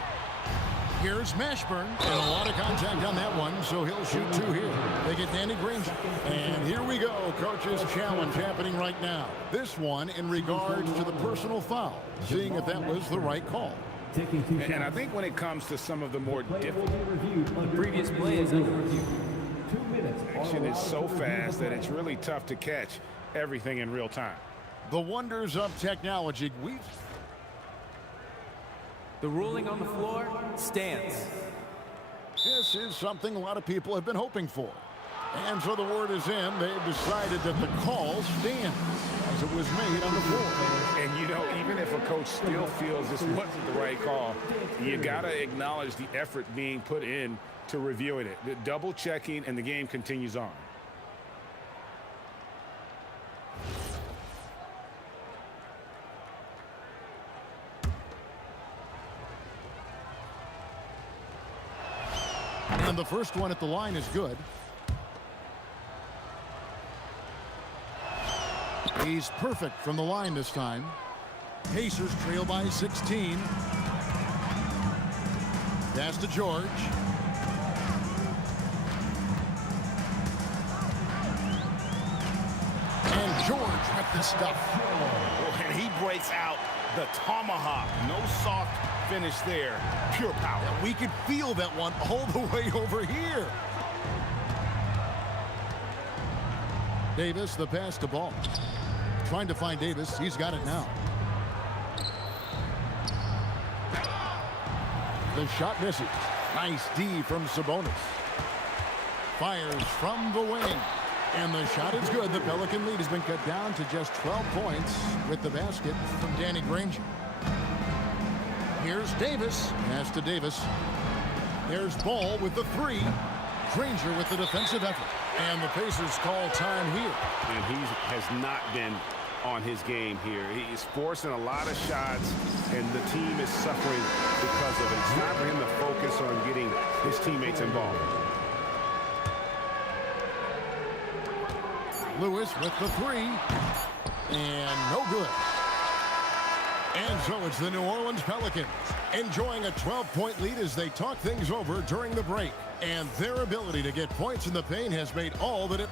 Here's Mashburn, and a lot of contact on that one, so he'll shoot 2 here. They get Danny Granger. And here we go, coach's challenge happening right now. This one in regards to the personal foul, seeing if that was the right call. And I think when it comes to some of the more difficult, The previous play is under review. 2 minutes. action is so fast that it's really tough to catch everything in real time. The wonders of technology. The ruling on the floor stands. This is something a lot of people have been hoping for. And so the word is in. They've decided that the call stands as it was made on the floor. And, you know, even if a coach still feels this wasn't the right call, you got to acknowledge the effort being put in to reviewing it. The double checking, and the game continues on. And the first one at the line is good. He's perfect from the line this time. Pacers trail by 16. Pass to George. And George with the stuff. Oh, and he breaks out the tomahawk. No soft finish there. Pure power. We could feel that one all the way over here. Davis, the pass to ball. Trying to find Davis. He's got it now. The shot misses. Nice D from Sabonis. Fires from the wing. And the shot is good. The Pelican lead has been cut down to just 12 points with the basket from Danny Granger. Here's Davis. Pass to Davis. There's Ball with the three. Granger with the defensive effort. And the Pacers call time here. And he has not been on his game here. He's forcing a lot of shots, and the team is suffering because of it. It's time for him to focus on getting his teammates involved. Lewis with the three. And no good. And so it's the New Orleans Pelicans enjoying a 12-point lead as they talk things over during the break. And their ability to get points in the paint has made all that it...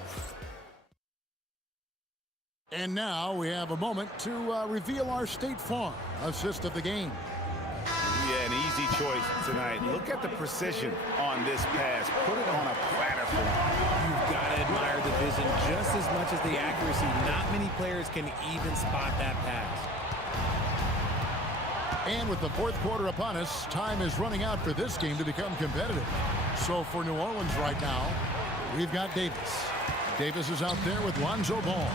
And now we have a moment to reveal our State Farm assist of the game. Yeah, an easy choice tonight. Look at the precision on this pass. Put it on a platter for him. You've got to admire the vision just as much as the accuracy. Not many players can even spot that pass. And with the fourth quarter upon us, time is running out for this game to become competitive. So for New Orleans right now, we've got Davis. Davis is out there with Lonzo Ball.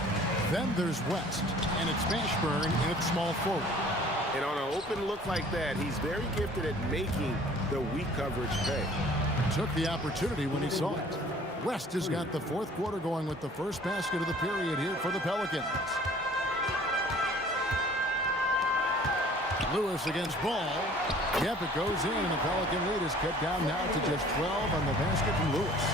Then there's West, and it's Mashburn in at small forward. And on an open look like that, he's very gifted at making the weak coverage pay. Took the opportunity when he saw it. West has got the fourth quarter going with the first basket of the period here for the Pelicans. Lewis against Ball. Yep, it goes in, and the Pelican lead is cut down now to just 12 on the basket from Lewis.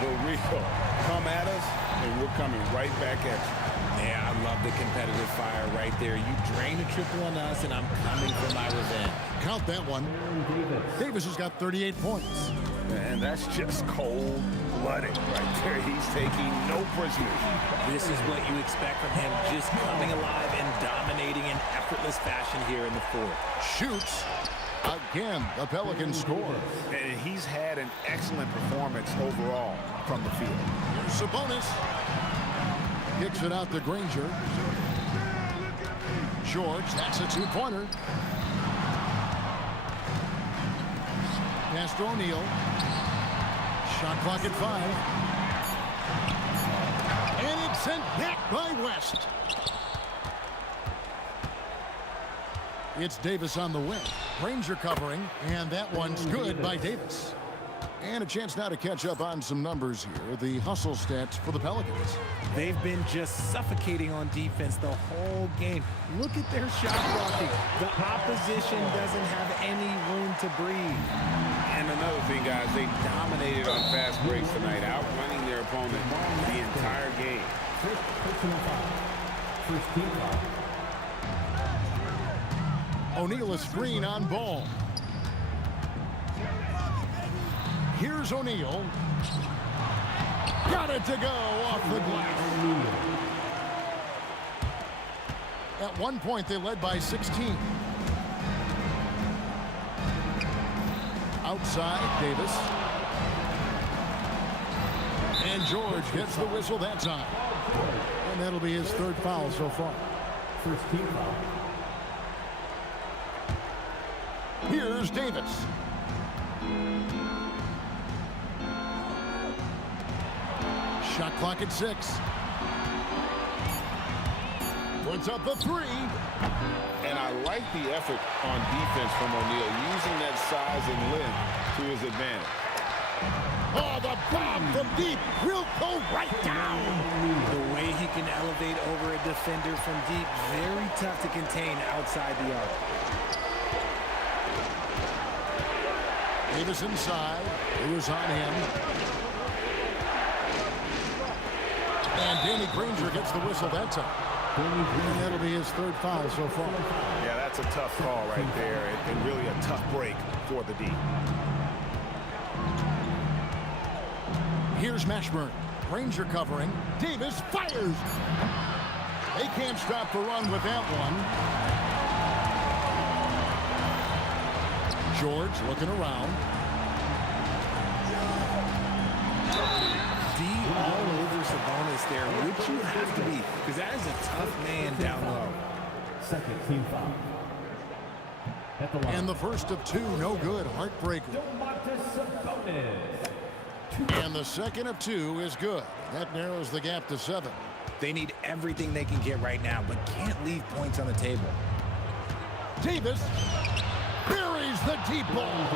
The real come at us, and we're coming right back at you. Yeah, I love the competitive fire right there. You drain a triple on us, and I'm coming for my revenge. Count that one. Davis has got 38 points. And that's just cold-blooded right there. He's taking no prisoners. This is what you expect from him, just coming alive and dominating in effortless fashion here in the fourth. Shoots. Again, the Pelicans score. And he's had an excellent performance overall from the field. Here's Sabonis. Kicks it out to Granger. George, that's a two-pointer. Pass to O'Neal. Shot clock at 5. And it's sent back by West. It's Davis on the wing. Granger covering, and that one's good by Davis. And a chance now to catch up on some numbers here. The hustle stats for the Pelicans. They've been just suffocating on defense the whole game. Look at their shot blocking. The opposition doesn't have any room to breathe. And another thing, guys, they dominated on fast breaks tonight, outrunning their opponent the entire game. First personal foul. First team foul. O'Neal a screen on Ball. Here's O'Neal. Got it to go off the glass. At one point, they led by 16. Outside, Davis. And George gets the whistle that time. And that'll be his third foul so far. First team foul. Here's Davis. Shot clock at 6. Puts up a 3. And I like the effort on defense from O'Neal, using that size and length to his advantage. Oh, the bomb from deep will go right down. The way he can elevate over a defender from deep, very tough to contain outside the arc. Davis inside. It was on him. And Danny Granger gets the whistle that time. And that'll be his third foul so far. Yeah, that's a tough call right there, and really a tough break for the D. Here's Mashburn. Granger covering. Davis fires. They can't stop the run with that one. George looking around. D all over Sabonis there, which you have to be, because that is a tough man down low. Second team foul. At the line. And the first of 2, no good. Heartbreaker. And the second of 2 is good. That narrows the gap to 7. They need everything they can get right now, but can't leave points on the table. Davis buries the deep ball.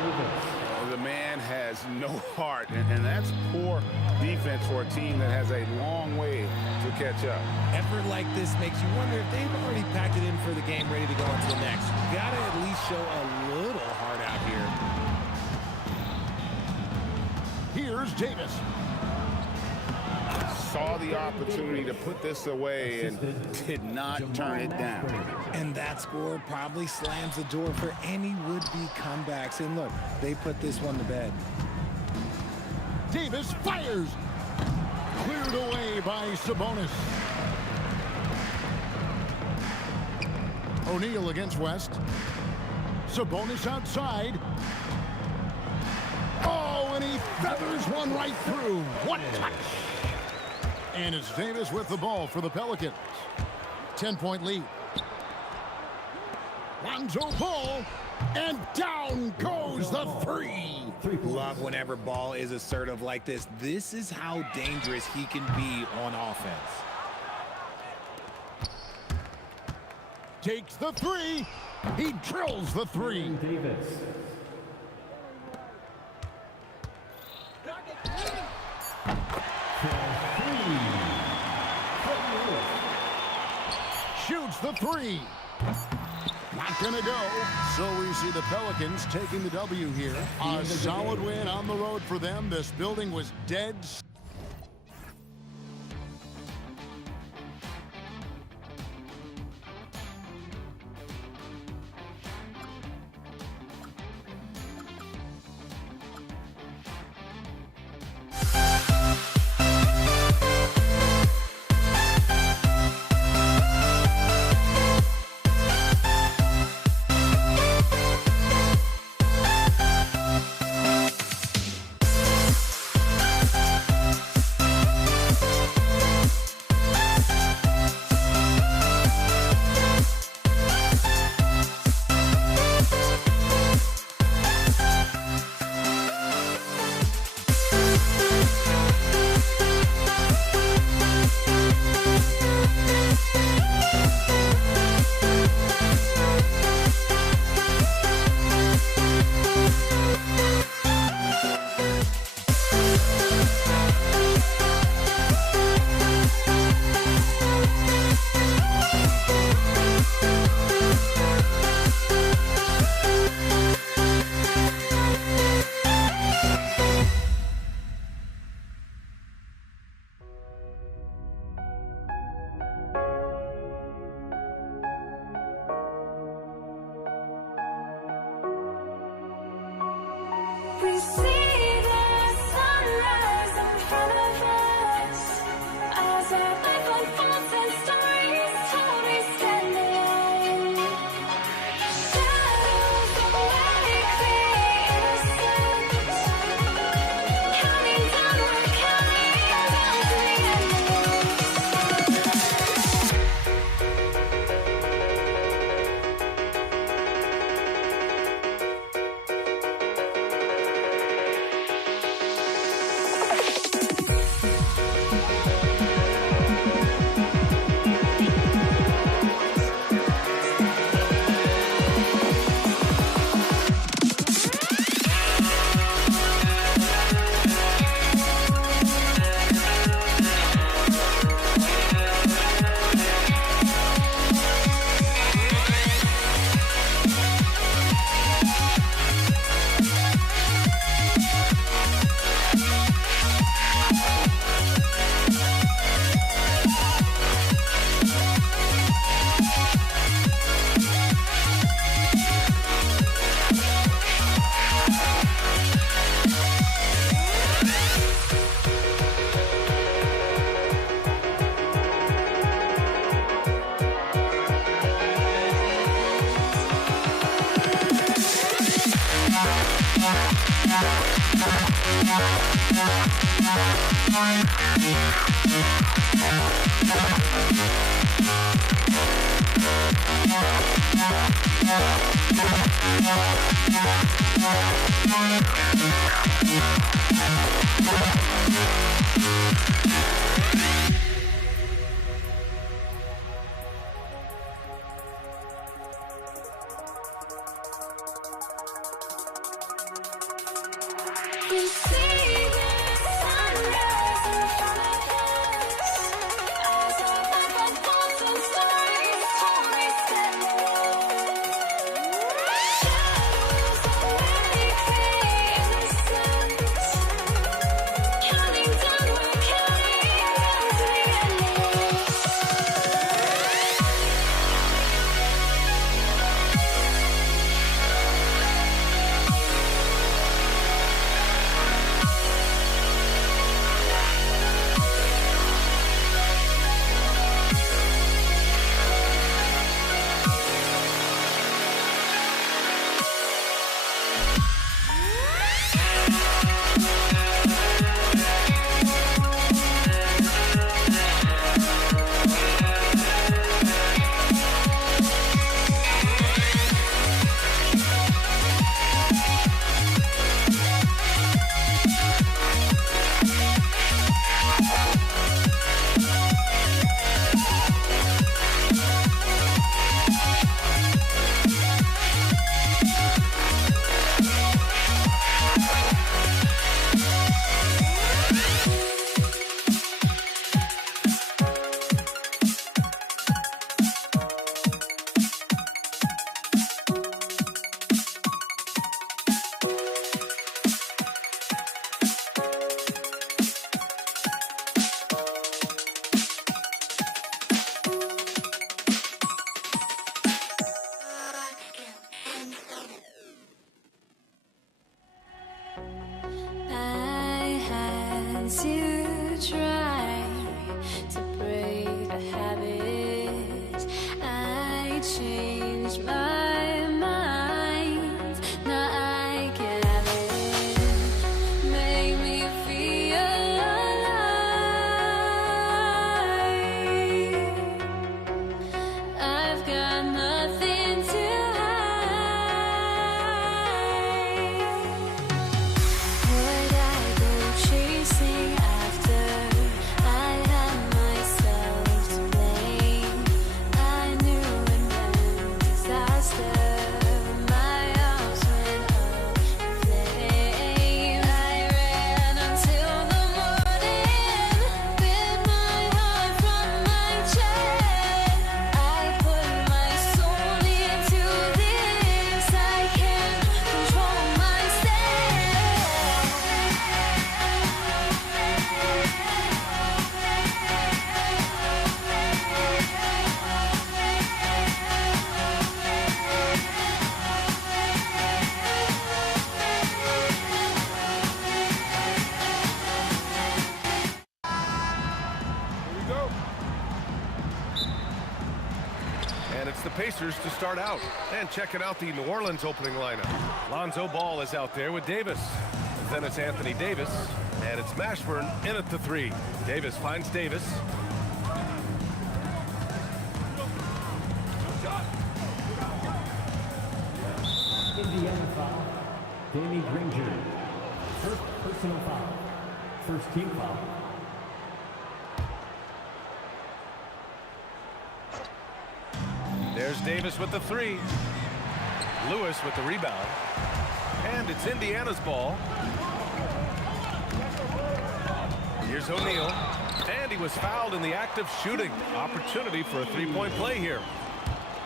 The man has no heart, and that's poor defense for a team that has a long way to catch up. Effort like this makes you wonder if they've already packed it in for the game, ready to go into the next. You gotta at least show a little heart out here. Here's Davis. Saw the opportunity to put this away and did not turn it down. And that score probably slams the door for any would-be comebacks. And look, they put this one to bed. Davis fires. Cleared away by Sabonis. O'Neal against West. Sabonis outside. Oh, and he feathers one right through. What touch! And it's Davis with the ball for the Pelicans. 10-point lead. Lonzo Ball. And down goes the three. Love whenever ball is assertive like this. This is how dangerous he can be on offense. Takes the three. He drills the three. Davis. Shoots the three. Not gonna go. So we see the Pelicans taking the W here. A solid win on the road for them. This building was dead. We see the sunrise in front of us as our life unfolds and stories told. We stand alone. Shadows awake the innocent, counting down, we're counting down to the end. We see the sunrise in front of us as our life unfolds and stories told. We stand alone. Shadows awake the innocent, counting down, we're counting down it's the Pacers to start out. And checking out the New Orleans opening lineup. Lonzo Ball is out there with Davis. Then it's Anthony Davis. And it's Mashburn in at the 3. Davis finds Davis. Indiana foul. Danny Granger. First personal foul. First team foul. There's Davis with the 3. Lewis with the rebound. And it's Indiana's ball. Here's O'Neal. And he was fouled in the act of shooting. Opportunity for a three-point play here.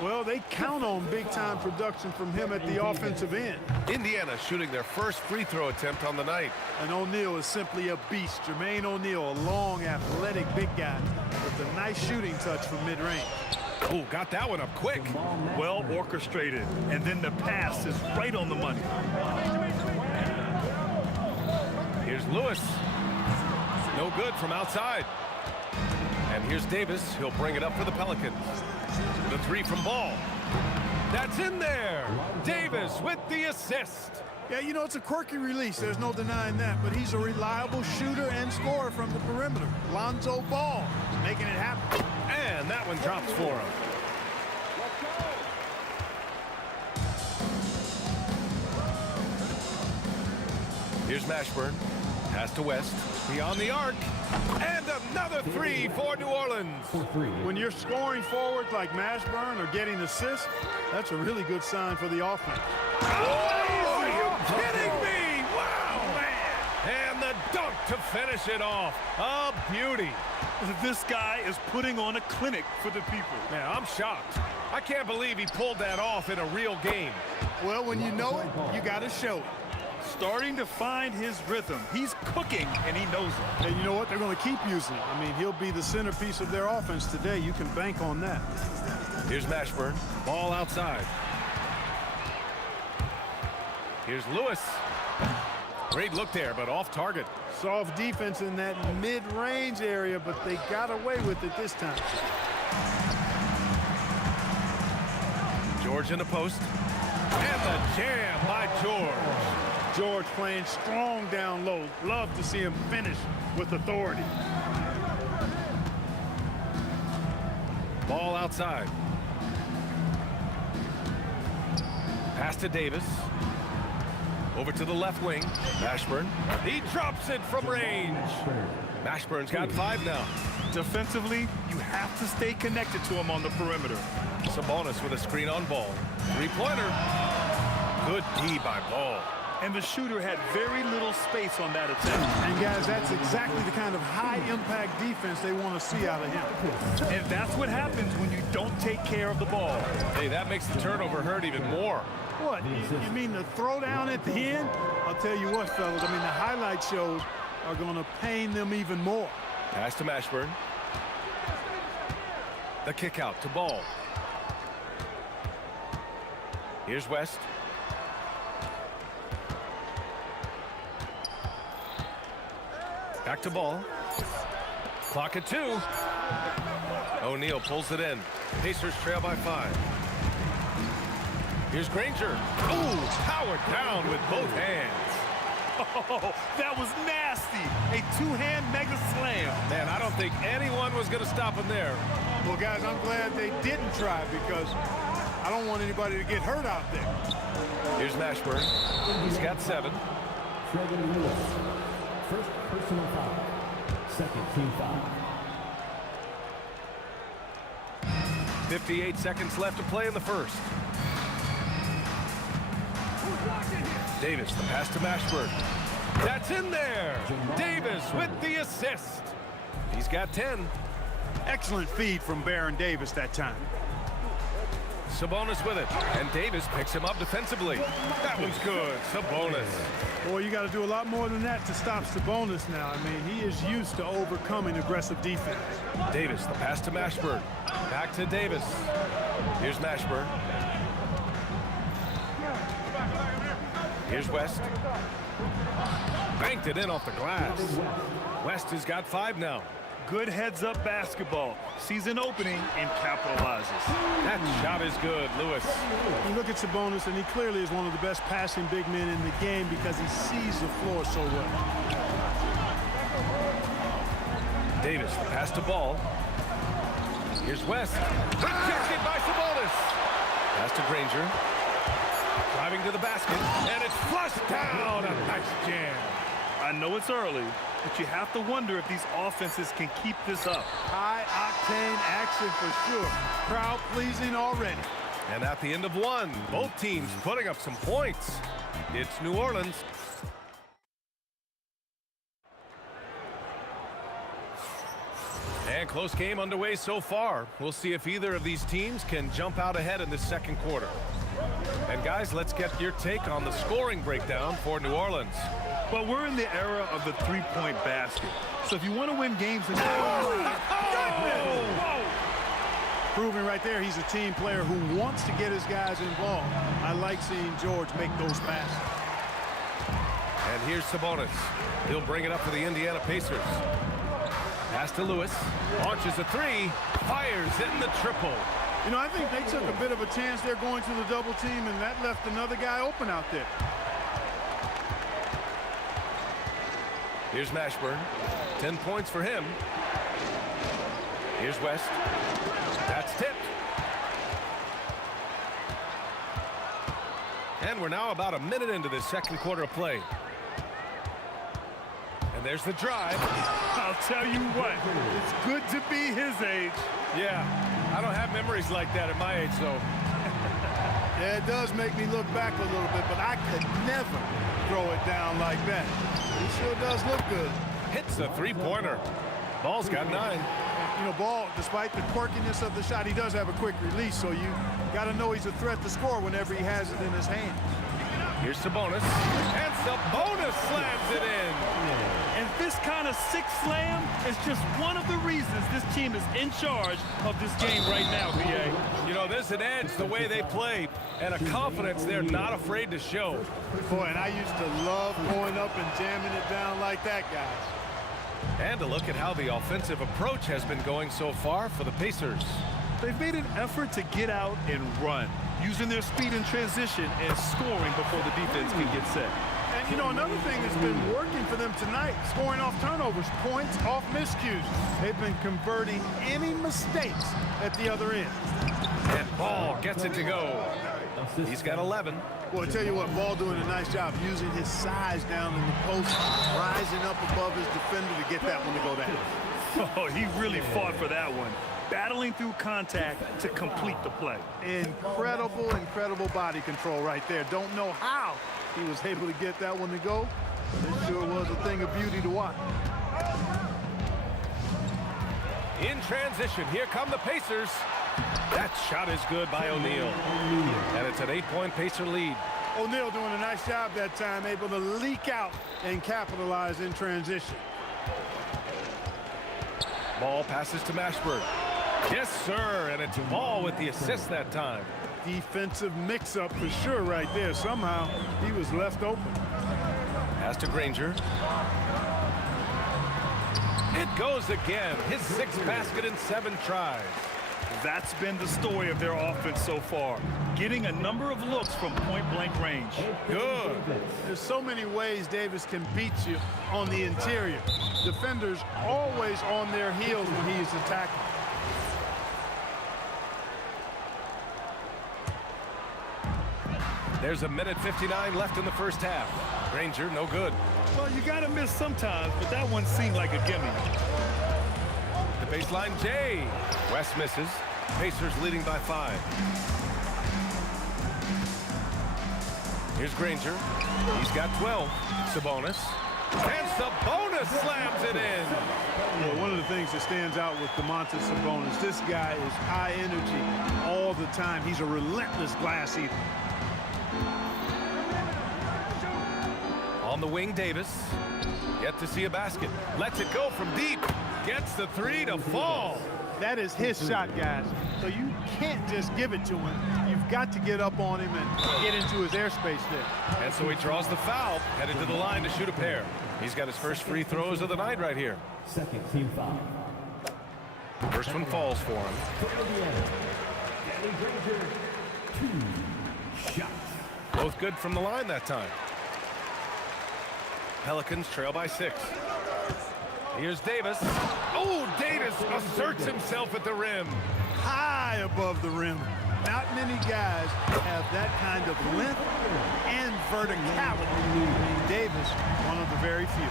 Well, they count on big-time production from him at the offensive end. Indiana shooting their first free throw attempt on the night. And O'Neal is simply a beast. Jermaine O'Neal, a long, athletic big guy with a nice shooting touch from mid-range. Oh, got that one up quick. Well orchestrated. And then the pass is right on the money. Here's Lewis. No good from outside. And here's Davis. He'll bring it up for the Pelicans. The 3 from Ball. That's in there. Davis with the assist. Yeah, you know, it's a quirky release. There's no denying that. But he's a reliable shooter and scorer from the perimeter. Lonzo Ball making it happen. And that one drops for him. Here's Mashburn. Pass to West. Beyond the arc. And another 3 for New Orleans. When you're scoring forwards like Mashburn or getting assists, that's a really good sign for the offense. Oh, are you kidding me? Wow, man. And the dunk to finish it off. A beauty. This guy is putting on a clinic for the people. Man, I'm shocked. I can't believe he pulled that off in a real game. Well, when you know it, you got to show it. Starting to find his rhythm. He's cooking, and he knows it. And you know what? They're going to keep using it. I mean, he'll be the centerpiece of their offense today. You can bank on that. Here's Mashburn. Ball outside. Here's Lewis. Great look there, but off target. Soft defense in that mid-range area, but they got away with it this time. George in the post. And the jam by George. George playing strong down low. Love to see him finish with authority. Ball outside. Pass to Davis. Over to the left wing. Mashburn. He drops it from range. Mashburn's got 5 now. Defensively, you have to stay connected to him on the perimeter. Sabonis with a screen on Ball. Three-pointer. Good D by Ball. And the shooter had very little space on that attempt. And guys, that's exactly the kind of high-impact defense they want to see out of him. And that's what happens when you don't take care of the ball. Hey, that makes the turnover hurt even more. What, you mean the throwdown at the end? I'll tell you what, fellas, I mean, the highlight shows are going to pain them even more. Pass to Mashburn. The kick out to Ball. Here's West. Back to Ball. Clock at 2. O'Neal pulls it in. Pacers trail by 5. Here's Granger. Oh, powered down with both hands. Oh, that was nasty. A two-hand mega slam. Man, I don't think anyone was going to stop him there. Well, guys, I'm glad they didn't try because I don't want anybody to get hurt out there. Here's Mashburn. He's got 7. Trevor Lewis. First personal foul. Second team foul. 58 seconds left to play in the first. Davis, the pass to Mashburn. That's in there. Davis with the assist. He's got 10. Excellent feed from Baron Davis that time. Sabonis with it, and Davis picks him up defensively. That one's good. Sabonis. Boy, you got to do a lot more than that to stop Sabonis now. I mean, he is used to overcoming aggressive defense. Davis, the pass to Mashburn. Back to Davis. Here's Mashburn. Here's West. Banked it in off the glass. West has got 5 now. Good heads-up basketball. Sees an opening and capitalizes. That shot is good, Lewis. You look at Sabonis, and he clearly is one of the best passing big men in the game because he sees the floor so well. Davis, the pass to Ball. Here's West. Rejected by Sabonis. Pass to Granger. Driving to the basket, and it's flushed down. A nice jam. I know it's early, but you have to wonder if these offenses can keep this up. High-octane action for sure. Crowd-pleasing already. And at the end of one, both teams putting up some points. It's New Orleans. And close game underway so far. We'll see if either of these teams can jump out ahead in the second quarter. And guys, let's get your take on the scoring breakdown for New Orleans. Well, we're in the era of the three-point basket. So if you want to win games in Proving right there he's a team player who wants to get his guys involved. I like seeing George make those passes. And here's Sabonis. He'll bring it up for the Indiana Pacers. Pass to Lewis. Launches a three. Fires in the triple. You know, I think they took a bit of a chance there going to the double team, and that left another guy open out there. Here's Mashburn. 10 points for him. Here's West. That's tipped. And we're now about a minute into this second quarter of play. And there's the drive. I'll tell you what, it's good to be his age. Yeah, I don't have memories like that at my age, though. Yeah, it does make me look back a little bit, but I could never throw it down like that. He sure does look good. Hits the three-pointer. Ball's got 9. You know, Ball, despite the quirkiness of the shot, he does have a quick release, so you got to know he's a threat to score whenever he has it in his hand. Here's Sabonis. And Sabonis slams it in. And this kind of sick slam is just one of the reasons this team is in charge of this game right now, PA. You know, there's an edge the way they played and a confidence they're not afraid to show. Boy, and I used to love going up and jamming it down like that, guys. And to look at how the offensive approach has been going so far for the Pacers. They've made an effort to get out and run, using their speed in transition and scoring before the defense can get set. And, you know, another thing that's been working for them tonight, scoring off turnovers, points off miscues. They've been converting any mistakes at the other end. And Ball gets it to go. He's got 11. Well, I tell you what, Ball doing a nice job using his size down in the post, rising up above his defender to get that one to go down. Oh, he really fought for that one. Battling through contact to complete the play. Incredible, incredible body control right there. Don't know how he was able to get that one to go. It sure was a thing of beauty to watch. In transition, here come the Pacers. That shot is good by O'Neal. And it's an 8-point Pacer lead. O'Neal doing a nice job that time, able to leak out and capitalize in transition. Ball passes to Mashburn. Yes, sir, and it's Ball with the assist that time. Defensive mix-up for sure right there. Somehow he was left open. Pass to Granger. It goes again. His 6th basket in 7 tries. That's been the story of their offense so far, getting a number of looks from point-blank range. Good. There's so many ways Davis can beat you on the interior. Defenders always on their heels when he is attacking. There's a minute 59 left in the first half. Granger, no good. Well, you got to miss sometimes, but that one seemed like a gimme. The baseline, Jay. West misses. Pacers leading by 5. Here's Granger. He's got 12. Sabonis. And Sabonis slams it in. Well, one of the things that stands out with DeMontis Sabonis, this guy is high energy all the time. He's a relentless glass eater. On the wing, Davis. Yet to see a basket. Lets it go from deep. Gets the 3 to fall. That is his shot, guys. So you can't just give it to him. You've got to get up on him and get into his airspace there. And so he draws the foul, headed to the line to shoot a pair. He's got his first free throws of the night right here. Second team foul. First one falls for him. Both good from the line that time. Pelicans trail by 6. Here's Davis. Oh, Davis asserts himself at the rim. High above the rim. Not many guys have that kind of length and verticality. Davis, one of the very few.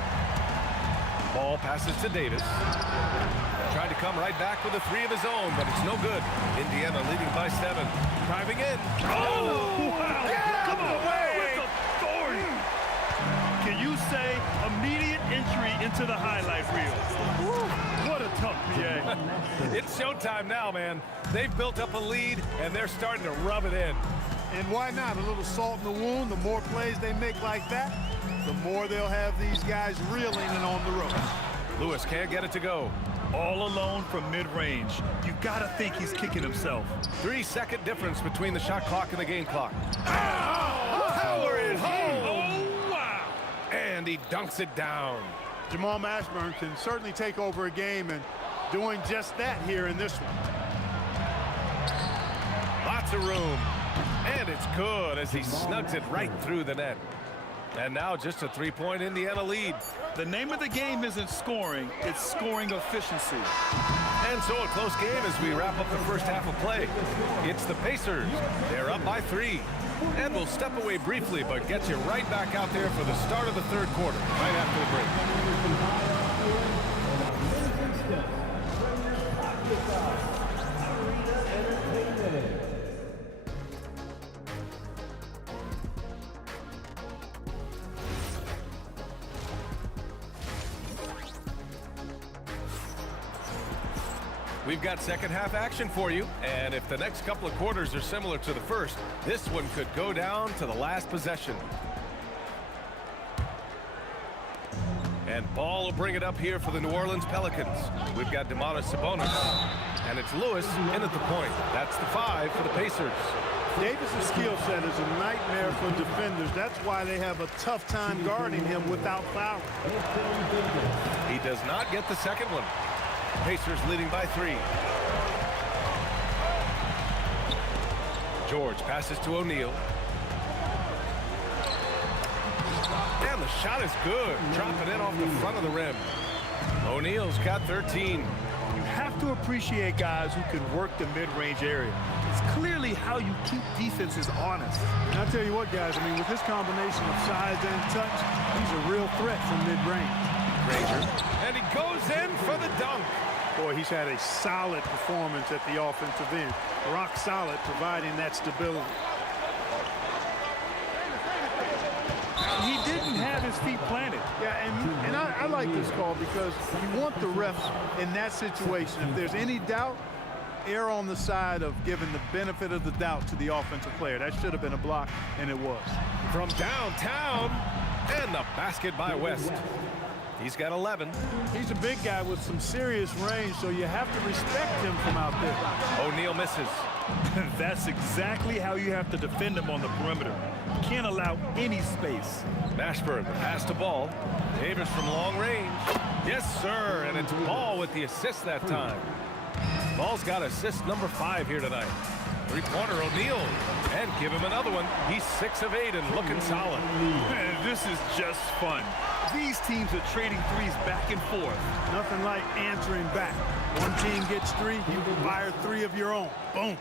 Ball passes to Davis. Tried to come right back with a 3 of his own, but it's no good. Indiana leading by 7. Driving in. Oh, wow. Come on, with authority. Can you say immediate entry into the highlight reel? What a tough PA. It's showtime now, man. They've built up a lead, and they're starting to rub it in. And why not? A little salt in the wound. The more plays they make like that, the more they'll have these guys reeling and on the ropes. Lewis can't get it to go. All alone from mid-range. You gotta think he's kicking himself. 3-second difference between the shot clock and the game clock. Power it home! Oh, wow! And he dunks it down. Jamal Mashburn can certainly take over a game, and doing just that here in this one. Lots of room. And it's good as he snugs it right through the net. And now just a 3-point Indiana lead. The name of the game isn't scoring, it's scoring efficiency. And so a close game as we wrap up the first half of play. It's the Pacers. They're up by 3. And we'll step away briefly, but get you right back out there for the start of the third quarter, right after the break. We've got second half action for you, and if the next couple of quarters are similar to the first, this one could go down to the last possession. And Ball will bring it up here for the New Orleans Pelicans. We've got Domantas Sabonis, and it's Lewis in at the point. That's the 5 for the Pacers. Davis' skill set is a nightmare for defenders. That's why they have a tough time guarding him without fouling. He does not get the second one. Pacers leading by 3. George passes to O'Neal. And the shot is good. Dropping in off the front of the rim. O'Neal's got 13. You have to appreciate guys who can work the mid-range area. It's clearly how you keep defenses honest. And I'll tell you what, guys, I mean, with this combination of size and touch, he's a real threat from mid-range. Granger. And he goes in for the dunk. Boy, he's had a solid performance at the offensive end. Rock solid, providing that stability. He didn't have his feet planted. Yeah, and I like this call because you want the refs in that situation. If there's any doubt, err on the side of giving the benefit of the doubt to the offensive player. That should have been a block, and it was. From downtown, and the basket by West. He's got 11. He's a big guy with some serious range, so you have to respect him from out there. O'Neal misses. That's exactly how you have to defend him on the perimeter. You can't allow any space. Mashburn, the pass to Ball. Davis from long range. Yes, sir, and it's Ball with the assist that time. Ball's got assist number 5 here tonight. Three-pointer O'Neal, and give him another one. He's 6 of 8 and looking solid. Man, this is just fun. These teams are trading threes back and forth. Nothing like answering back. One team gets 3, you can fire 3 of your own. Boom.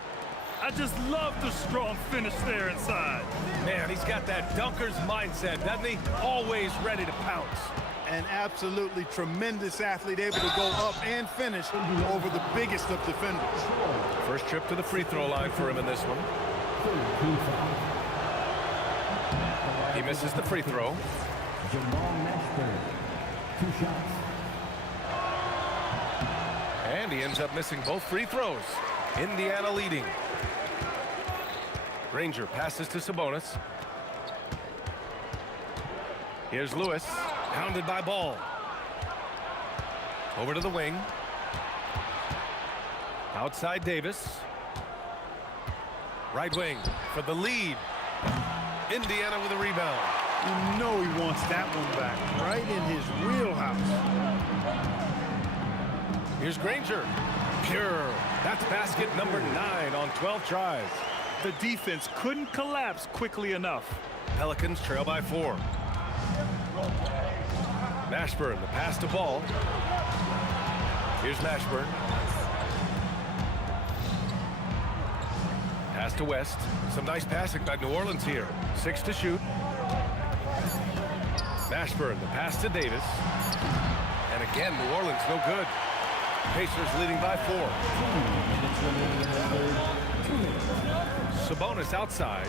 I just love the strong finish there inside. Man, he's got that dunker's mindset, doesn't he? Always ready to pounce. An absolutely tremendous athlete, able to go up and finish over the biggest of defenders. First trip to the free throw line for him in this one. He misses the free throw. Jamal Mashburn, 2 shots. And he ends up missing both free throws. Indiana leading. Granger passes to Sabonis. Here's Lewis, pounded by Ball. Over to the wing. Outside Davis. Right wing for the lead. Indiana with a rebound. You know he wants that one back, right in his wheelhouse. Here's Granger. Pure. That's basket number 9 on 12 tries. The defense couldn't collapse quickly enough. Pelicans trail by 4. Mashburn, the pass to Ball. Here's Mashburn. Pass to West. Some nice passing by New Orleans here. 6 to shoot. Mashburn, the pass to Davis. And again, New Orleans no good. Pacers leading by 4. Sabonis outside.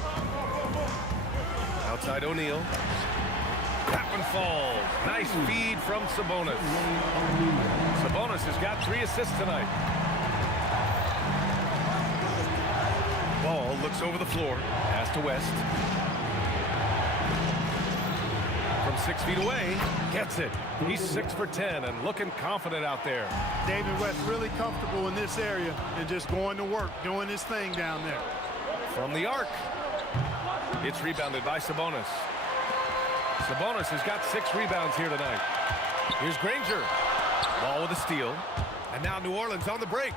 Outside O'Neal. That one falls. Nice feed from Sabonis. Sabonis has got 3 assists tonight. Ball looks over the floor. Pass to West. From 6 feet away, gets it. He's 6 for 10 and looking confident out there. David West really comfortable in this area and just going to work, doing his thing down there. From the arc. It's rebounded by Sabonis. Sabonis has got 6 rebounds here tonight. Here's Granger. Ball with a steal. And now New Orleans on the break.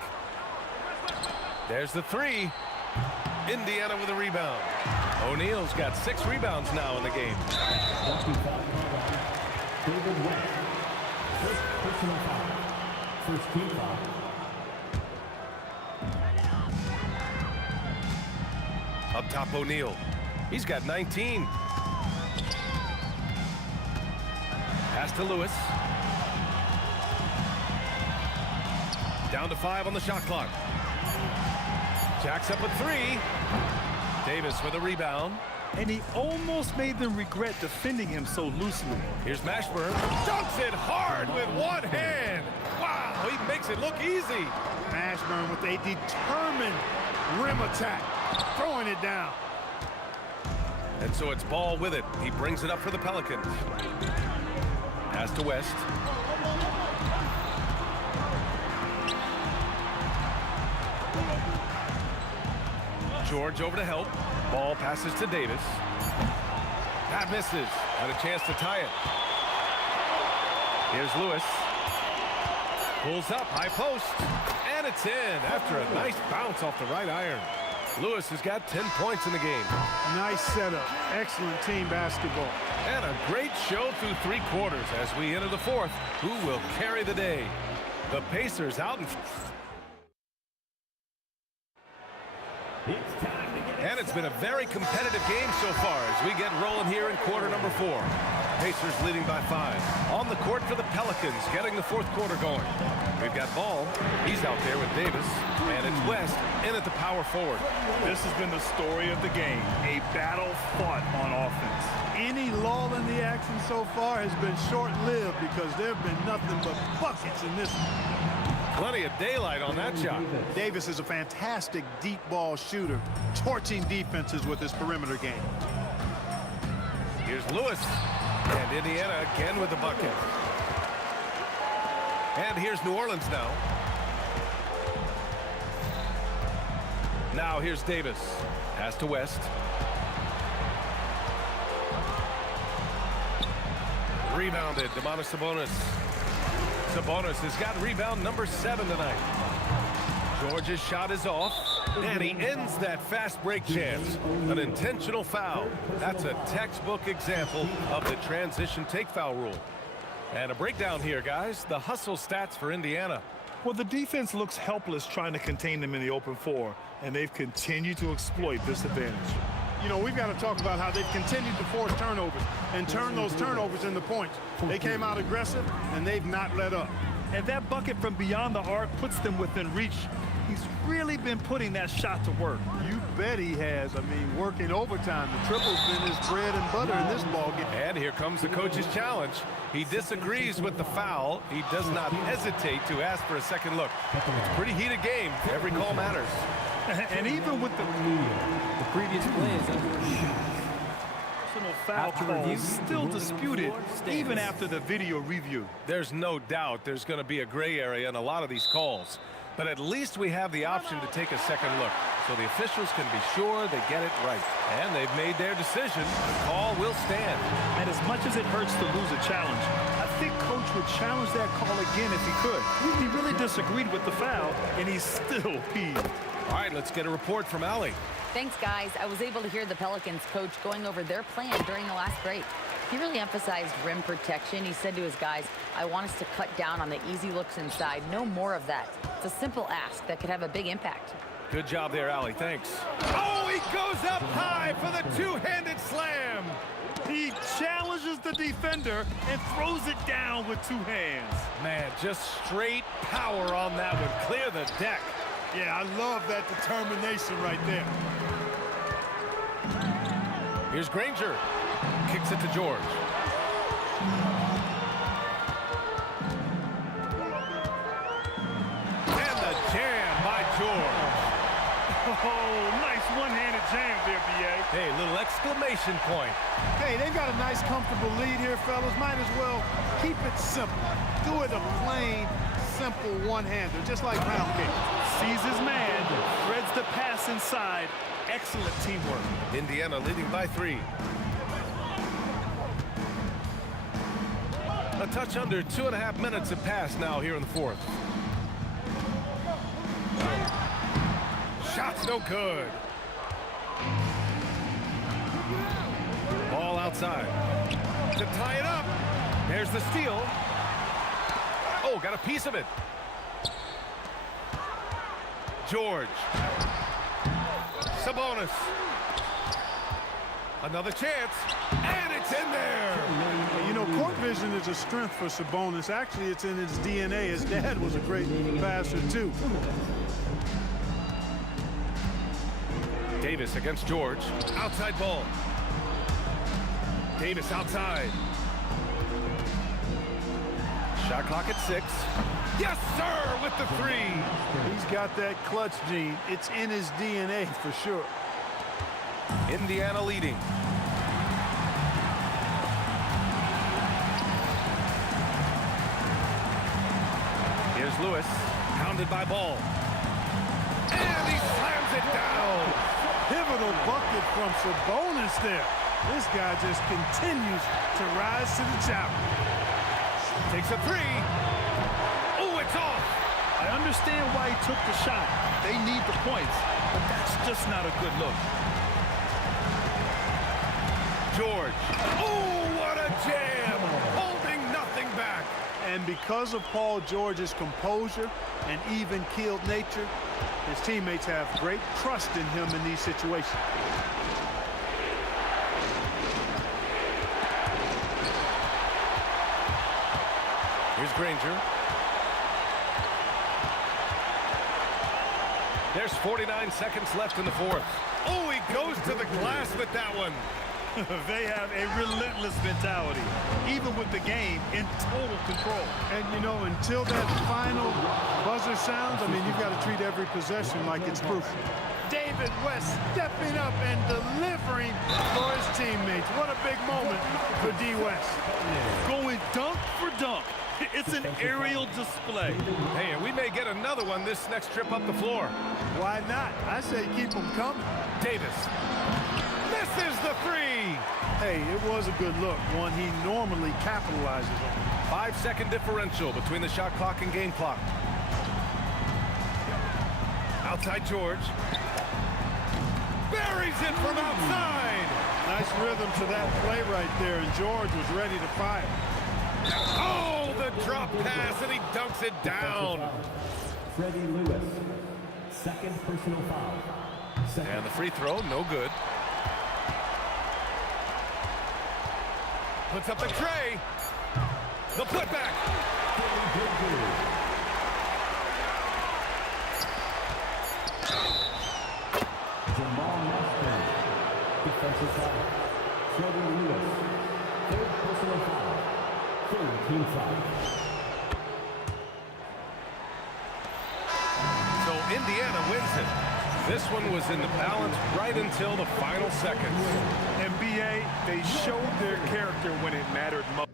There's the 3. Indiana with a rebound. O'Neal's got 6 rebounds now in the game. David West. First personal foul. First team foul. Up top, O'Neal. He's got 19. Pass to Lewis. Down to 5 on the shot clock. Jacks up a 3. Davis with a rebound. And he almost made them regret defending him so loosely. Here's Mashburn. Dunks it hard with one hand. Wow, he makes it look easy. Mashburn with a determined rim attack, throwing it down. And so it's Ball with it. He brings it up for the Pelicans. Pass to West. George over to help. Ball passes to Davis. That misses. Had a chance to tie it. Here's Lewis. Pulls up, high post. And it's in after a nice bounce off the right iron. Lewis has got 10 points in the game. Nice setup. Excellent team basketball. And a great show through 3 quarters as we enter the 4th. Who will carry the day? The Pacers out in... And it's been a very competitive game so far as we get rolling here in quarter number 4. Pacers leading by 5. On the court for the Pelicans, getting the 4th quarter going. We've got Ball. He's out there with Davis. And it's West in at the power forward. This has been the story of the game. A battle fought on offense. Any lull in the action so far has been short-lived because there have been nothing but buckets in this one. Plenty of daylight on that shot. Davis is a fantastic deep ball shooter, torching defenses with his perimeter game. Here's Lewis. And Indiana again with the bucket. And here's New Orleans now. Now here's Davis. Pass to West. Rebounded. Domantas Sabonis. Sabonis has got rebound number 7 tonight. George's shot is off, and he ends that fast break chance. An intentional foul. That's a textbook example of the transition take foul rule. And a breakdown here, guys. The hustle stats for Indiana. Well, the defense looks helpless trying to contain them in the open floor, and they've continued to exploit this advantage. You know, we've got to talk about how they've continued to force turnovers and turn those turnovers into points. They came out aggressive, and they've not let up. And that bucket from beyond the arc puts them within reach. He's really been putting that shot to work. You bet he has. I mean, working overtime. The triple's been his bread and butter in this ballgame. And here comes the coach's challenge. He disagrees with the foul. He does not hesitate to ask for a second look. It's a pretty heated game. Every call matters. And even with the previous play is under personal foul call still disputed even after the video review. There's no doubt there's going to be a gray area in a lot of these calls. But at least we have the option to take a second look, so the officials can be sure they get it right. And they've made their decision. The call will stand. And as much as it hurts to lose a challenge, I think Coach would challenge that call again if he could. He really disagreed with the foul, and he's still peeved. All right, let's get a report from Allie. Thanks, guys. I was able to hear the Pelicans coach going over their plan during the last break. He really emphasized rim protection. He said to his guys, I want us to cut down on the easy looks inside. No more of that. It's a simple ask that could have a big impact. Good job there, Allie. Thanks. Oh, he goes up high for the two-handed slam. He challenges the defender and throws it down with two hands. Man, just straight power on that one. Clear the deck. Yeah, I love that determination right there. Here's Granger. Kicks it to George. And the jam by George. Oh, nice one-handed jam there, B.A. Hey, little exclamation point. Hey, they've got a nice, comfortable lead here, fellas. Might as well keep it simple. Do it a plain, simple one-hander, just like pound cake. Sees his man, threads the pass inside. Excellent teamwork. Indiana leading by 3. A touch under 2.5 minutes have passed now here in the 4th. Shot's no good. Ball outside. To tie it up. There's the steal. Oh, got a piece of it. George. Sabonis. Another chance. And it's in there. You know, court vision is a strength for Sabonis. Actually, it's in his DNA. His dad was a great passer, too. Davis against George. Outside ball. Davis outside. Shot clock at 6. Yes, sir, with the 3. He's got that clutch gene. It's in his DNA for sure. Indiana leading. Here's Lewis, pounded by Ball. And he slams it down. Pivotal bucket from Sabonis there. This guy just continues to rise to the challenge. Takes a 3. Oh, it's off. I understand why he took the shot. They need the points, but that's just not a good look. George. Oh, what a jam. Holding nothing back. And because of Paul George's composure and even-keeled nature, his teammates have great trust in him in these situations. Here's Granger. There's 49 seconds left in the 4th. Oh, he goes to the glass with that one. They have a relentless mentality, even with the game in total control. And, you know, until that final buzzer sounds, I mean, you've got to treat every possession like it's crucial. David West stepping up and delivering for his teammates. What a big moment for D. West. Going dunk for dunk. It's an aerial display. Hey, and we may get another one this next trip up the floor. Why not? I say keep them coming. Davis. Misses the 3. Hey, it was a good look, one he normally capitalizes on. 5-second differential between the shot clock and game clock. Outside George. Buries it from outside. Nice rhythm to that play right there, and George was ready to fire. Oh, the drop pass, and he dunks it down. Freddie Lewis, second personal foul. And the free throw, no good. Puts up the tray. The putback. Jamal Mashburn, defensive foul. Freddie Lewis, third personal foul. Third team foul. So Indiana wins it. This one was in the balance right until the final seconds. NBA, they showed their character when it mattered most.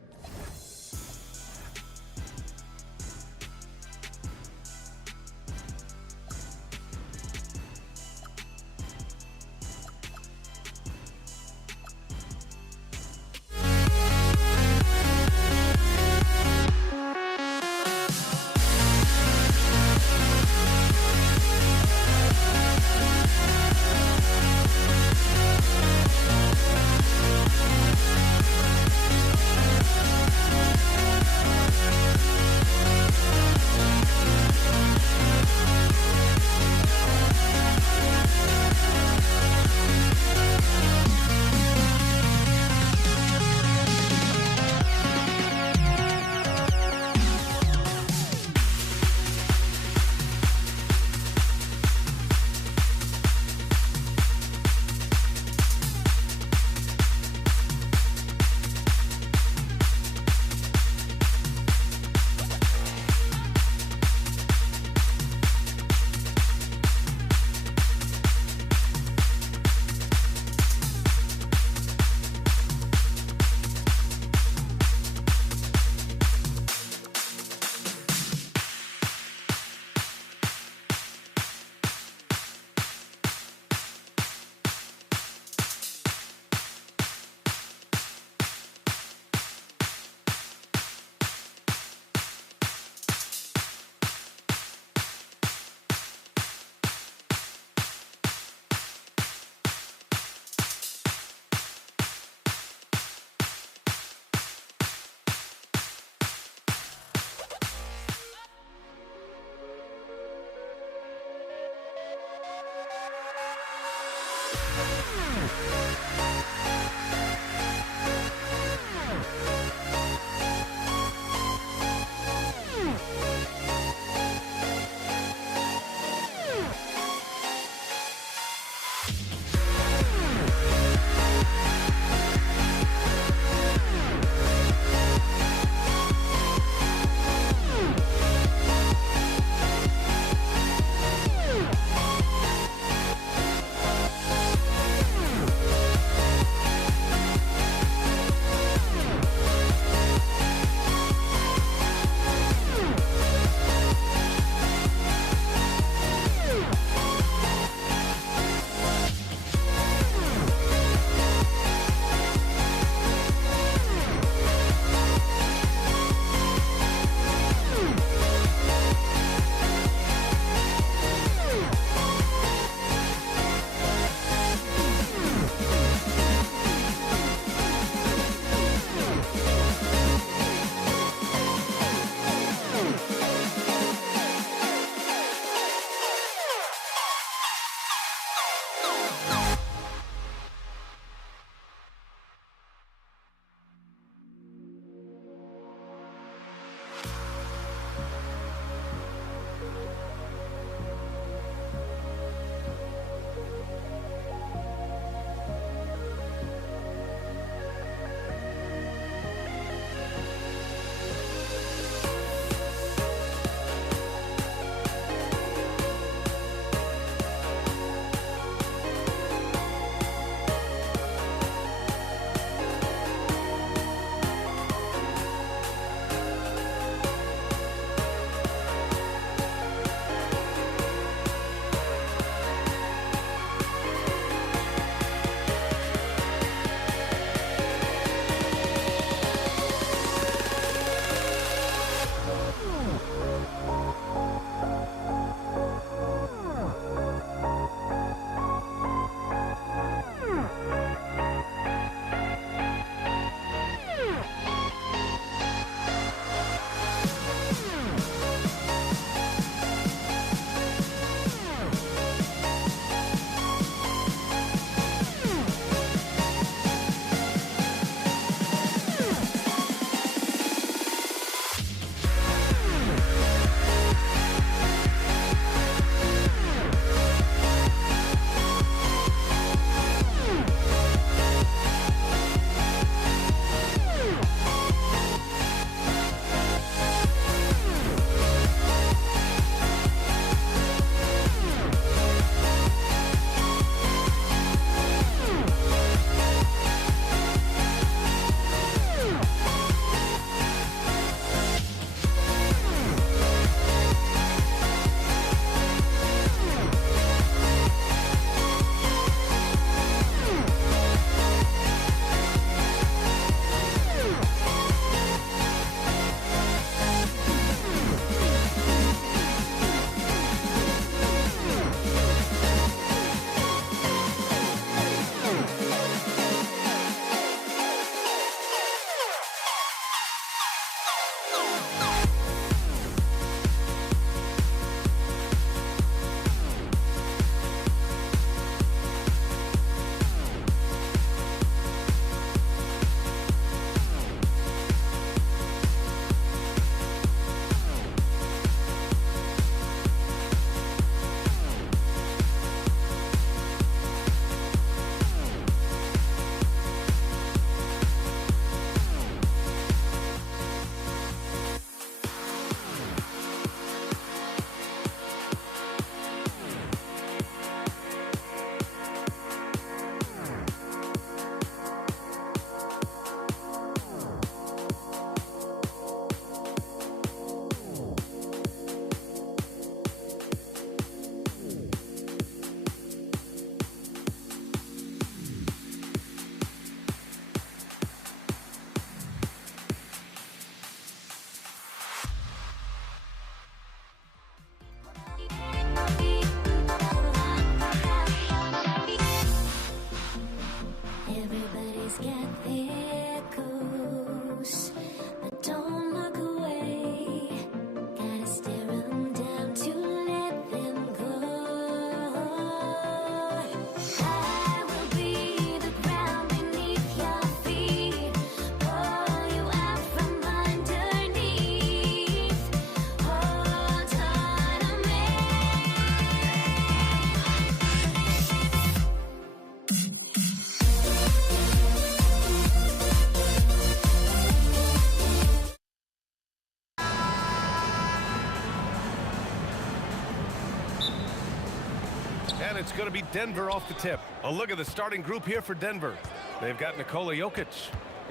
And it's going to be Denver off the tip. A look at the starting group here for Denver. They've got Nikola Jokic.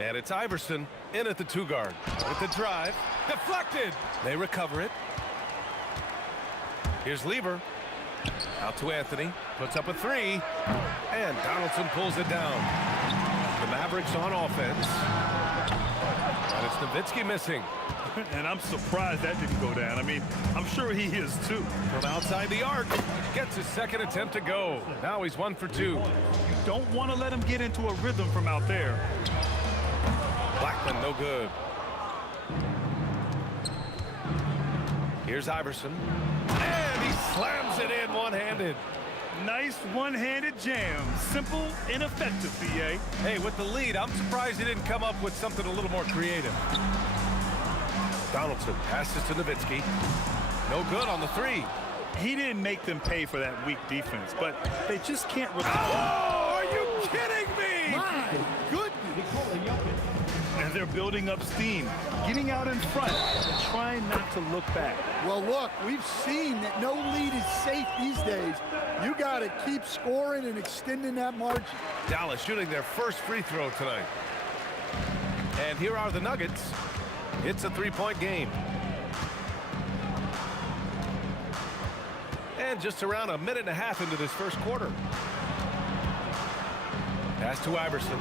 And it's Iverson in at the 2-guard. With the drive. Deflected. They recover it. Here's Lever. Out to Anthony. Puts up a 3. And Donaldson pulls it down. The Mavericks on offense. And it's Nowitzki missing. And I'm surprised that didn't go down. I mean, I'm sure he is too. From outside the arc. Gets his second attempt to go. Now he's 1 for 2. You don't want to let him get into a rhythm from out there. Blackman, no good. Here's Iverson. And he slams it in one-handed. Nice one-handed jam. Simple and effective, BA. Hey, with the lead, I'm surprised he didn't come up with something a little more creative. Donaldson passes to Nowitzki. No good on the 3. He didn't make them pay for that weak defense, but they just can't recover. Oh, are you kidding me? My goodness. And they're building up steam, getting out in front, and trying not to look back. Well, look, we've seen that no lead is safe these days. You got to keep scoring and extending that margin. Dallas shooting their first free throw tonight. And here are the Nuggets. It's a 3-point game. And just around a minute and a half into this first quarter. Pass to Iverson.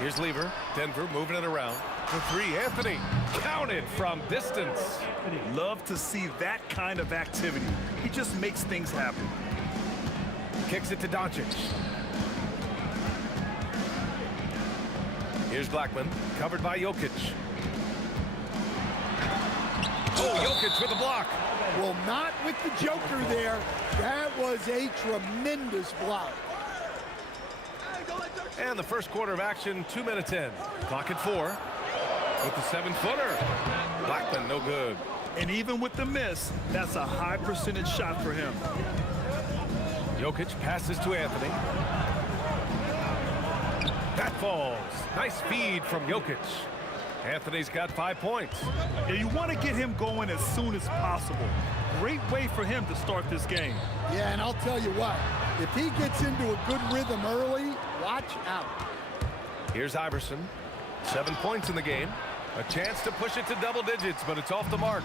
Here's Lever. Denver moving it around. For 3, Anthony. Counted from distance. Love to see that kind of activity. He just makes things happen. Kicks it to Doncic. Here's Blackman, covered by Jokic. Oh, Jokic with a block. Well, not with the Joker there. That was a tremendous block. And the first quarter of action, 2 minutes in. Clock at 4. With the 7-footer. Blackman, no good. And even with the miss, that's a high percentage shot for him. Jokic passes to Anthony. That falls. Nice feed from Jokic. Anthony's got 5 points. And you want to get him going as soon as possible. Great way for him to start this game. Yeah, and I'll tell you what, if he gets into a good rhythm early, watch out. Here's Iverson. 7 points in the game. A chance to push it to double digits, but it's off the mark.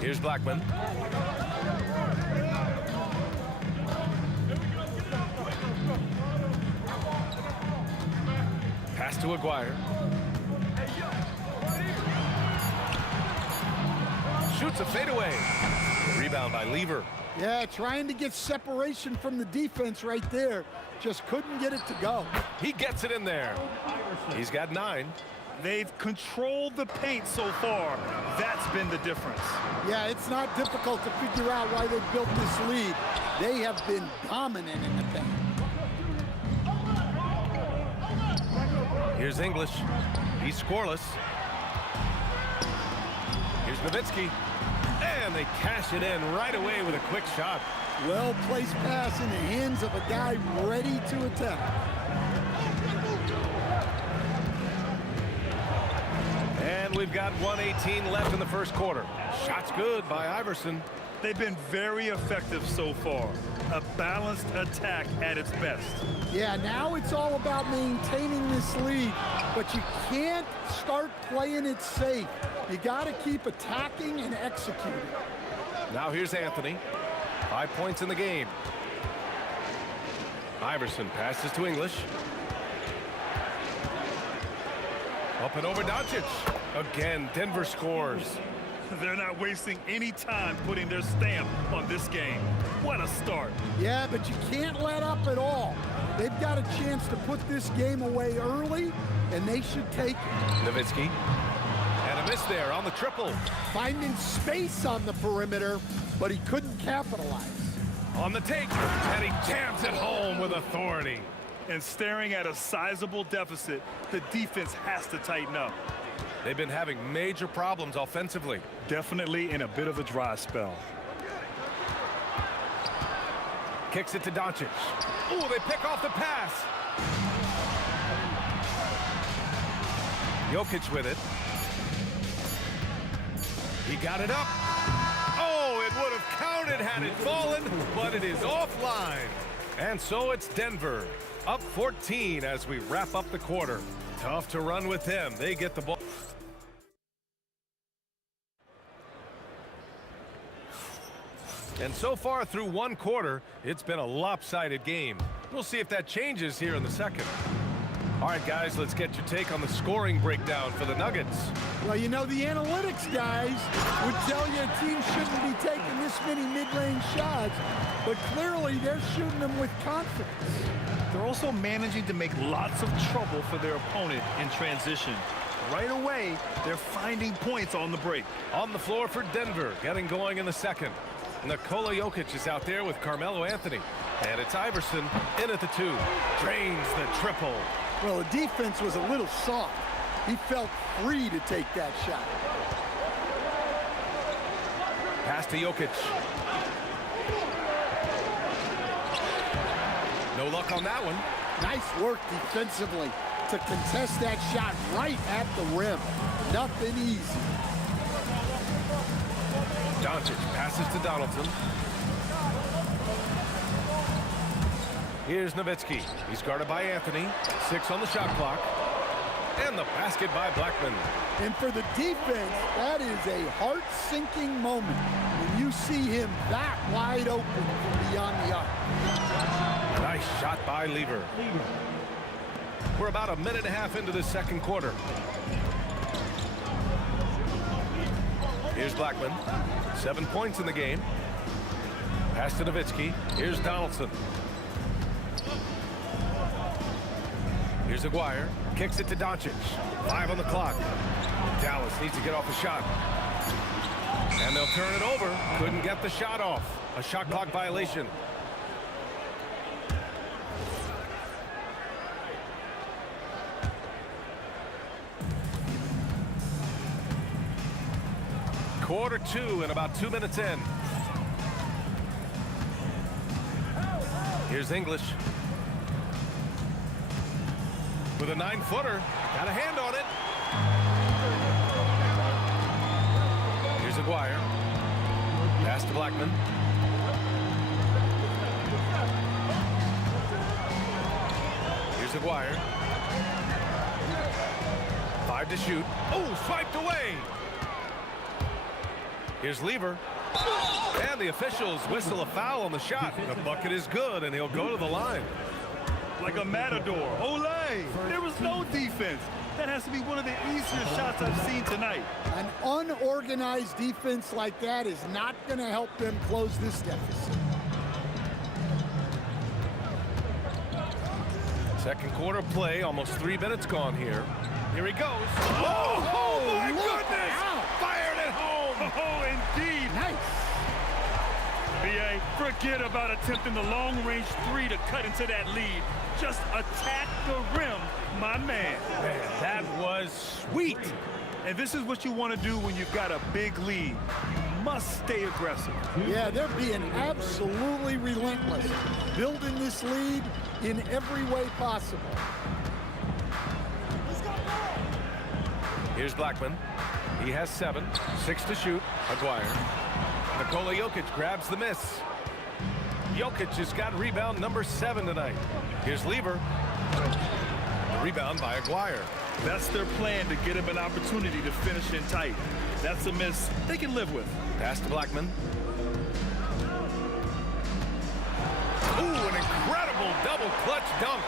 Here's Blackman. Pass to Aguirre. Shoots a fadeaway. Rebound by Lever. Yeah, trying to get separation from the defense right there. Just couldn't get it to go. He gets it in there. He's got 9. They've controlled the paint so far. That's been the difference. Yeah, it's not difficult to figure out why they built this lead. They have been dominant in the paint. Here's English. He's scoreless. Here's Nowitzki. And they cash it in right away with a quick shot. Well-placed pass in the hands of a guy ready to attempt. And we've got 1:18 left in the first quarter. Shots good by Iverson. They've been very effective so far. A balanced attack at its best. Yeah, now it's all about maintaining this lead, but you can't start playing it safe. You got to keep attacking and executing. Now here's Anthony. 5 points in the game. Iverson passes to English. Up and over Doncic. Again, Denver scores. They're not wasting any time putting their stamp on this game. What a start. Yeah, but you can't let up at all. They've got a chance to put this game away early, and they should take it. Nowitzki. And a miss there on the triple. Finding space on the perimeter, but he couldn't capitalize. On the take, and he jams it home with authority. And staring at a sizable deficit, the defense has to tighten up. They've been having major problems offensively. Definitely in a bit of a dry spell. Kicks it to Doncic. Ooh, they pick off the pass. Jokic with it. He got it up. Oh, it would have counted had it fallen, but it is offline. And so it's Denver, up 14 as we wrap up the quarter. Tough to run with them. They get the ball. And so far through one quarter, it's been a lopsided game. We'll see if that changes here in the second. All right, guys, let's get your take on the scoring breakdown for the Nuggets. Well, you know, the analytics guys would tell you a team shouldn't be taking this many mid-range shots, but clearly they're shooting them with confidence. They're also managing to make lots of trouble for their opponent in transition. Right away, they're finding points on the break. On the floor for Denver, getting going in the second. Nikola Jokic is out there with Carmelo Anthony. And it's Iverson in at the 2. Drains the triple. Well, the defense was a little soft. He felt free to take that shot. Pass to Jokic. No luck on that one. Nice work defensively to contest that shot right at the rim. Nothing easy. Doncic passes to Donaldson. Here's Nowitzki. He's guarded by Anthony. 6 on the shot clock. And the basket by Blackman. And for the defense, that is a heart-sinking moment when you see him that wide open from beyond the arc. Nice shot by Lever. We're about a minute and a half into the second quarter. Here's Blackman. 7 points in the game. Pass to Nowitzki. Here's Donaldson. Here's Aguirre. Kicks it to Doncic. 5 on the clock. Dallas needs to get off a shot. And they'll turn it over. Couldn't get the shot off. A shot clock violation. Quarter 2 and about 2 minutes in. Here's English. With a 9-footer. Got a hand on it. Here's Aguirre. Pass to Blackman. Here's Aguirre. 5 to shoot. Oh, swiped away. Here's Lever. And the officials whistle a foul on the shot. The bucket is good, and he'll go to the line. Like a matador. Olay! There was no defense. That has to be one of the easier shots I've seen tonight. An unorganized defense like that is not going to help them close this deficit. Second quarter play, almost 3 minutes gone here. Here he goes. Oh my goodness! Out. Fired at home. Oh, indeed. Nice. BA, forget about attempting the long-range 3 to cut into that lead. Just attack the rim, my man. Man, that was sweet. And this is what you want to do when you've got a big lead. You must stay aggressive. Yeah, they're being absolutely relentless, building this lead in every way possible. Here's Blackman. He has 7. 6 to shoot. Aguirre. Nikola Jokic grabs the miss. Jokic has got rebound number 7 tonight. Here's Lever. The rebound by Aguirre. That's their plan, to get him an opportunity to finish in tight. That's a miss they can live with. Pass to Blackman. Ooh, an incredible double clutch dunk.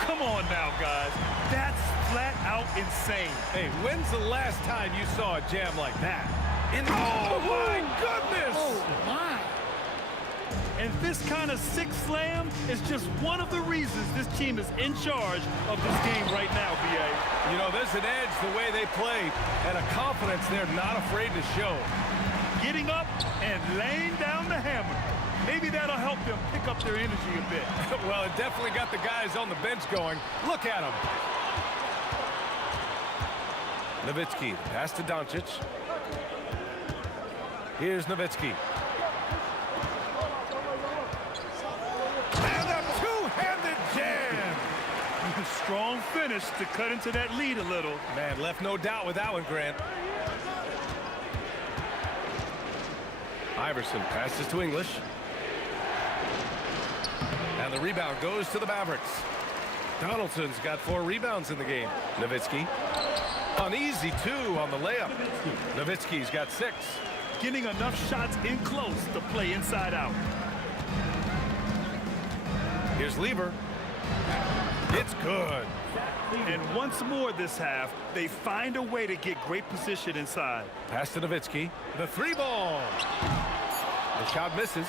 Come on now, guys. That's flat out insane. Hey, when's the last time you saw a jam like that? Oh, my goodness! Oh, my. And this kind of sick slam is just one of the reasons this team is in charge of this game right now, BA. You know, there's an edge the way they play and a confidence they're not afraid to show. Getting up and laying down the hammer. Maybe that'll help them pick up their energy a bit. Well, it definitely got the guys on the bench going. Look at them. Nowitzki, pass to Doncic. Here's Nowitzki. And a two-handed jam. Strong finish to cut into that lead a little. Man, left no doubt with that one, Grant. Iverson passes to English. And the rebound goes to the Mavericks. Donaldson's got 4 rebounds in the game. Nowitzki. An easy 2 on the layup. Nowitzki's got 6. Getting enough shots in close to play inside out. Here's Lever. It's good. And once more this half, they find a way to get great position inside. Pass to Nowitzki. The 3-ball. The shot misses.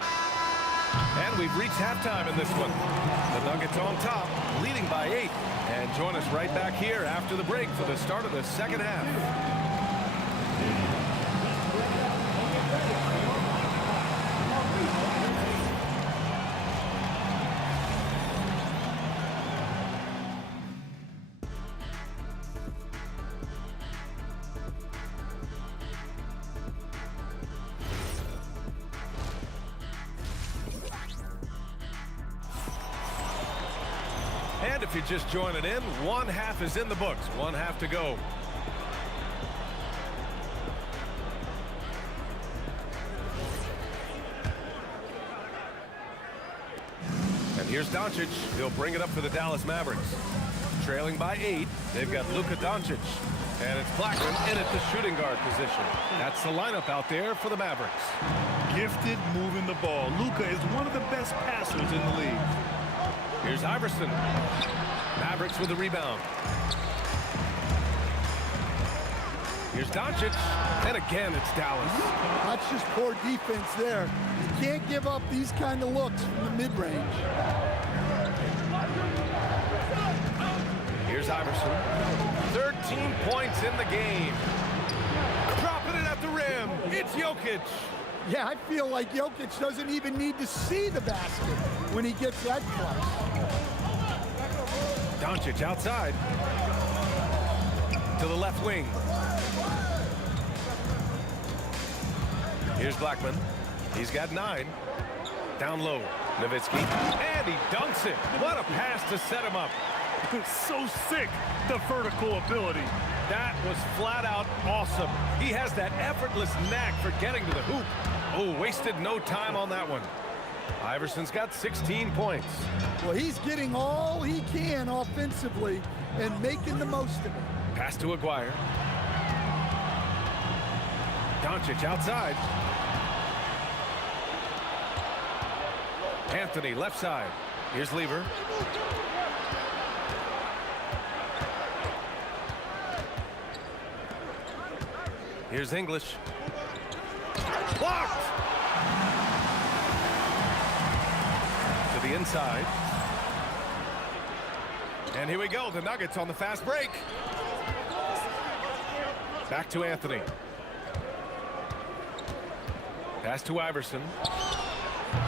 And we've reached halftime in this one. The Nuggets on top, leading by 8. And join us right back here after the break for the start of the second half. And if you're just joining in, one half is in the books. One half to go. And here's Doncic. He'll bring it up for the Dallas Mavericks. Trailing by 8, they've got Luka Doncic. And it's Blackman in at the shooting guard position. That's the lineup out there for the Mavericks. Gifted moving the ball. Luka is one of the best passers in the league. Here's Iverson. Mavericks with the rebound. Here's Doncic. And again, it's Dallas. That's just poor defense there. You can't give up these kind of looks from the mid-range. Here's Iverson. 13 points in the game. Dropping it at the rim. It's Jokic. Yeah, I feel like Jokic doesn't even need to see the basket when he gets that close. Doncic outside. To the left wing. Here's Blackman. He's got 9. Down low. Nowitzki. And he dunks it. What a pass to set him up. So sick, the vertical ability. That was flat out awesome. He has that effortless knack for getting to the hoop. Oh, wasted no time on that one. Iverson's got 16 points. Well, he's getting all he can offensively and making the most of it. Pass to Aguirre. Doncic outside. Anthony left side. Here's Lever. Here's English. Blocked! To the inside. And here we go. The Nuggets on the fast break. Back to Anthony. Pass to Iverson.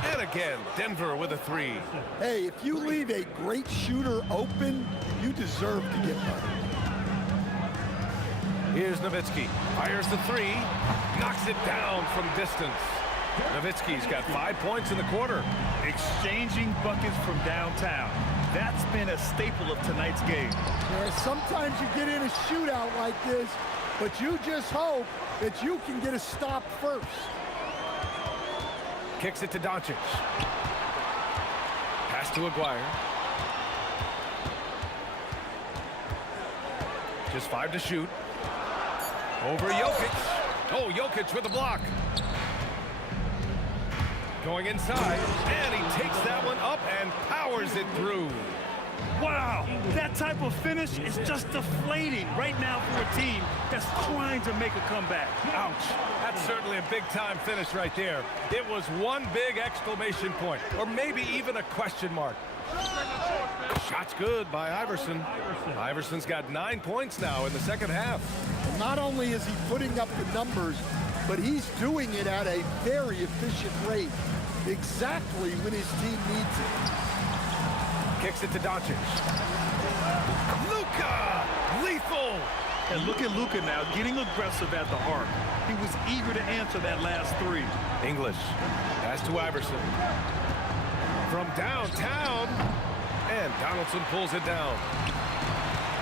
And again, Denver with a 3. Hey, if you leave a great shooter open, you deserve to get better. Here's Nowitzki. Fires the 3. Knocks it down from distance. Nowitzki's got 5 points in the quarter. Exchanging buckets from downtown. That's been a staple of tonight's game. Yeah, sometimes you get in a shootout like this, but you just hope that you can get a stop first. Kicks it to Doncic. Pass to Aguirre. Just 5 to shoot. Over Jokic. Oh, Jokic with the block. Going inside, and he takes that one up and powers it through. Wow, that type of finish is just deflating right now for a team that's trying to make a comeback. Ouch. That's certainly a big-time finish right there. It was one big exclamation point, or maybe even a question mark. Shot's good by Iverson. Iverson's got 9 points now in the second half. And not only is he putting up the numbers, but he's doing it at a very efficient rate, exactly when his team needs it. Kicks it to Doncic. Luka! Lethal! And look at Luka now, getting aggressive at the arc. He was eager to answer that last 3. English. Pass to Iverson. From downtown. And Donaldson pulls it down.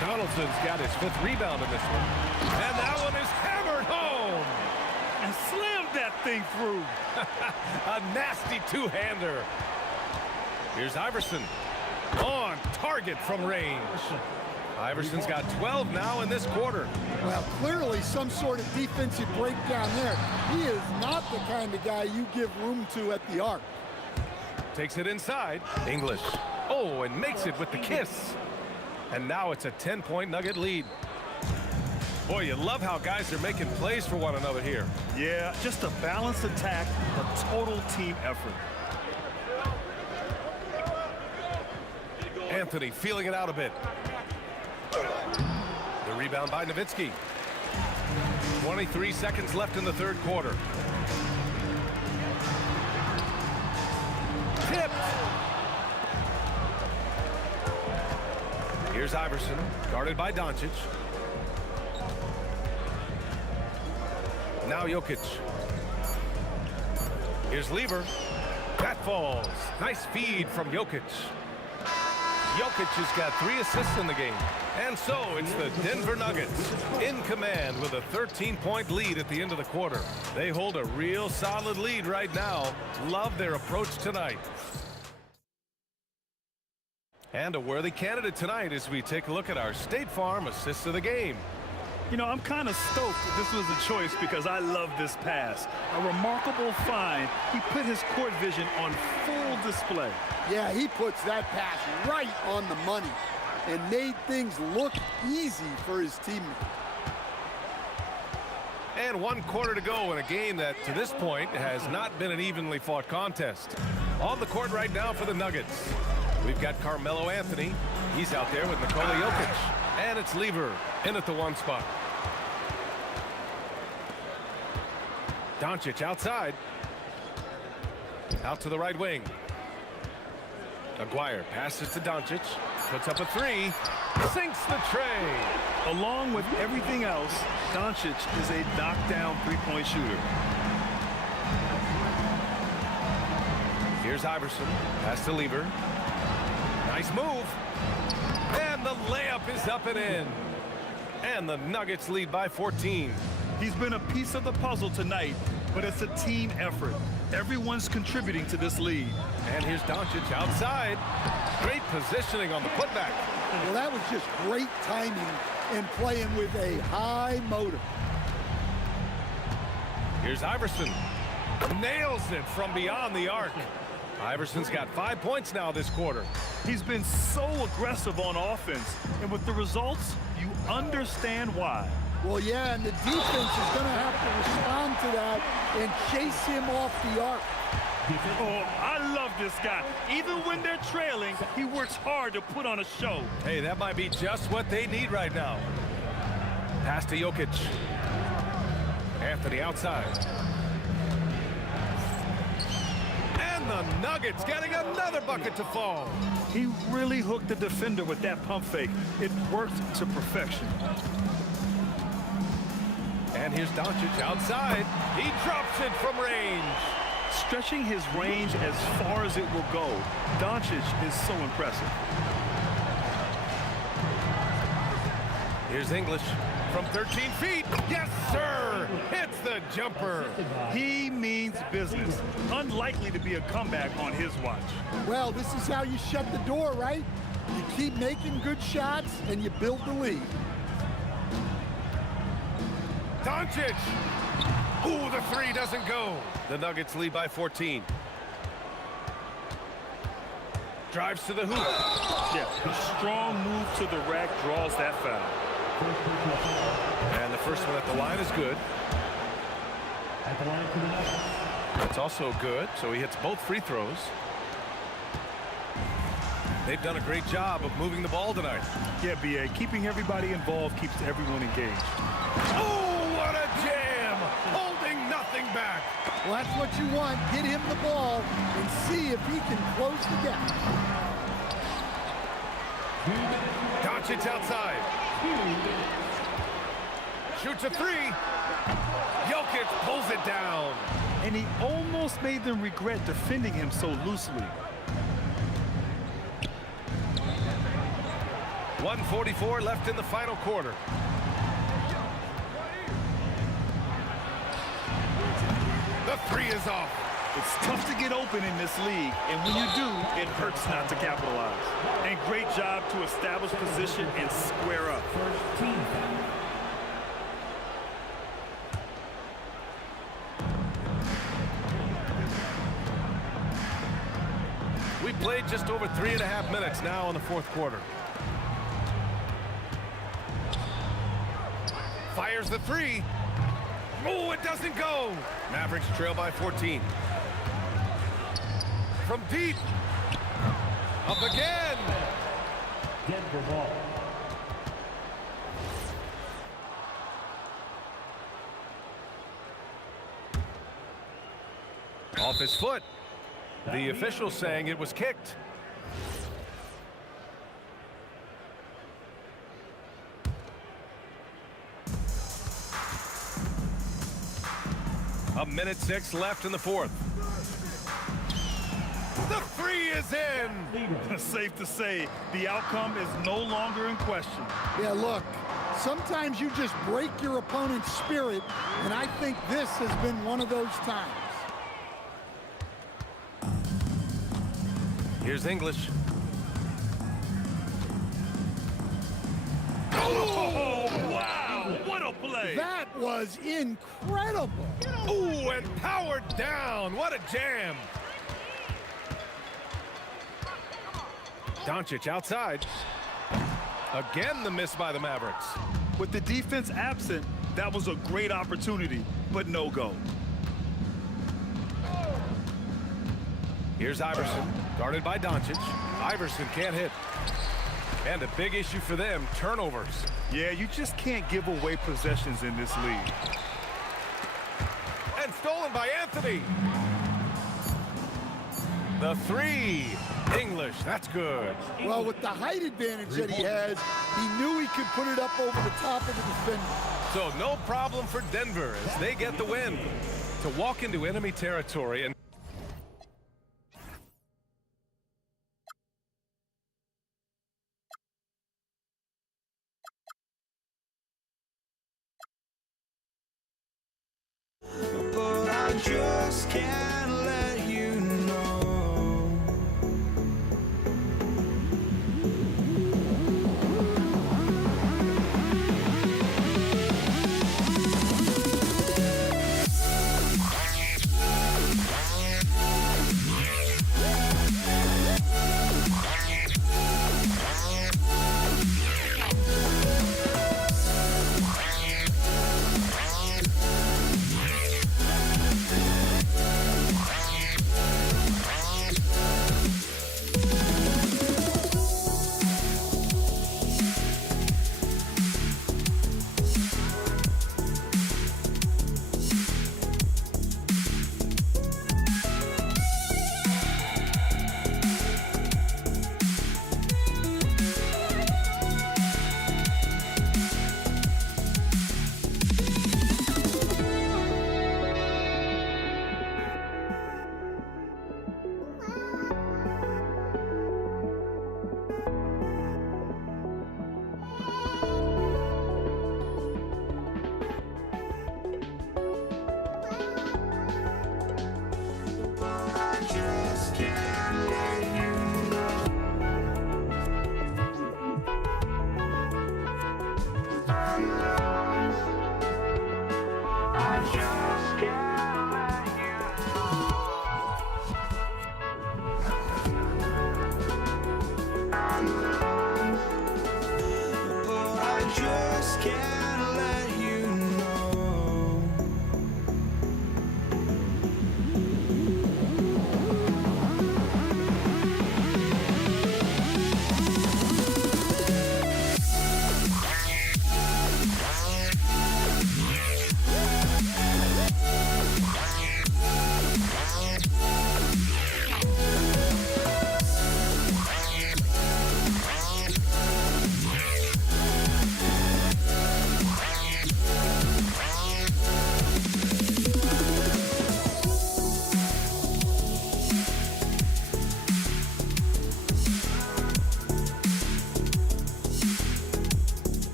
Donaldson's got his 5th rebound in this one. And that one is hammered home. room. A nasty two-hander. Here's Iverson. On target from range. Iverson's got 12 now in this quarter. Well, clearly some sort of defensive breakdown there. He is not the kind of guy you give room to at the arc. Takes it inside. English. Oh, and makes it with the kiss. And now it's a 10-point Nugget lead. Boy, you love how guys are making plays for one another here. Yeah, just a balanced attack, a total team effort. Anthony feeling it out a bit. The rebound by Nowitzki. 23 seconds left in the third quarter. Tipped. Here's Iverson, guarded by Doncic. Now Jokic. Here's Lever. That falls. Nice feed from Jokic. Jokic has got 3 assists in the game. And so it's the Denver Nuggets in command with a 13-point lead at the end of the quarter. They hold a real solid lead right now. Love their approach tonight. And a worthy candidate tonight as we take a look at our State Farm assists of the game. You know, I'm kind of stoked that this was a choice because I love this pass. A remarkable find. He put his court vision on full display. Yeah, he puts that pass right on the money and made things look easy for his teammate. And 1 quarter to go in a game that, to this point, has not been an evenly fought contest. On the court right now for the Nuggets, we've got Carmelo Anthony. He's out there with Nikola Jokic. And it's Lever in at the 1 spot. Doncic outside. Out to the right wing. Aguirre passes to Doncic. Puts up a 3. Sinks the tray. Along with everything else, Doncic is a knockdown three-point shooter. Here's Iverson. Pass to Lever. Nice move. And the layup is up and in. And the Nuggets lead by 14. He's been a piece of the puzzle tonight, but it's a team effort. Everyone's contributing to this lead. And here's Doncic outside. Great positioning on the putback. Well, that was just great timing and playing with a high motor. Here's Iverson. Nails it from beyond the arc. Iverson's got 5 points now this quarter. He's been so aggressive on offense, and with the results, you understand why. Well, yeah, and the defense is going to have to respond to that and chase him off the arc. Oh, I love this guy. Even when they're trailing, he works hard to put on a show. Hey, that might be just what they need right now. Pass to Jokic. Anthony outside. And the Nuggets getting another bucket to fall. He really hooked the defender with that pump fake. It worked to perfection. And here's Doncic outside. He drops it from range. Stretching his range as far as it will go. Doncic is so impressive. Here's English from 13 feet. Yes, sir. Hits the jumper. He means business. Unlikely to be a comeback on his watch. Well, this is how you shut the door, right? You keep making good shots and you build the lead. Doncic. Ooh, the 3 doesn't go. The Nuggets lead by 14. Drives to the hoop. Yeah, a strong move to the rack draws that foul. And the first one at the line is good. That's also good, so he hits both free throws. They've done a great job of moving the ball tonight. Yeah, B.A., keeping everybody involved keeps everyone engaged. Oh, what a jam! Holding nothing back. Well, that's what you want. Get him the ball and see if he can close the gap. Doncic outside. Shoots a 3. Jokic pulls it down. And he almost made them regret defending him so loosely. 1:44 left in the final quarter. The 3 is is off. It's tough to get open in this league, and when you do, it hurts not to capitalize. And great job to establish position and square up. First team foul. We played just over 3.5 minutes now in the fourth quarter. Fires the three. Oh, it doesn't go. Mavericks trail by 14. From deep. Up again. Denver ball. Off his foot. The official saying it was kicked. A minute 6 left in the fourth. The three is in. Safe to say, the outcome is no longer in question. Yeah, look, sometimes you just break your opponent's spirit, and I think this has been one of those times. Here's English. Oh, wow, what a play. That was incredible. Ooh, and powered down. What a jam. Doncic outside. Again, the miss by the Mavericks. With the defense absent, that was a great opportunity, but no go. Here's Iverson, guarded by Doncic. Iverson can't hit. And a big issue for them, turnovers. Yeah, you just can't give away possessions in this league. And stolen by Anthony. The three. English, that's good. Well, with the height advantage that he has, he knew he could put it up over the top of the defender. So no problem for Denver as they get the win. To walk into enemy territory and but I just can't let you know.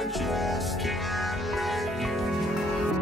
I just can't let you know.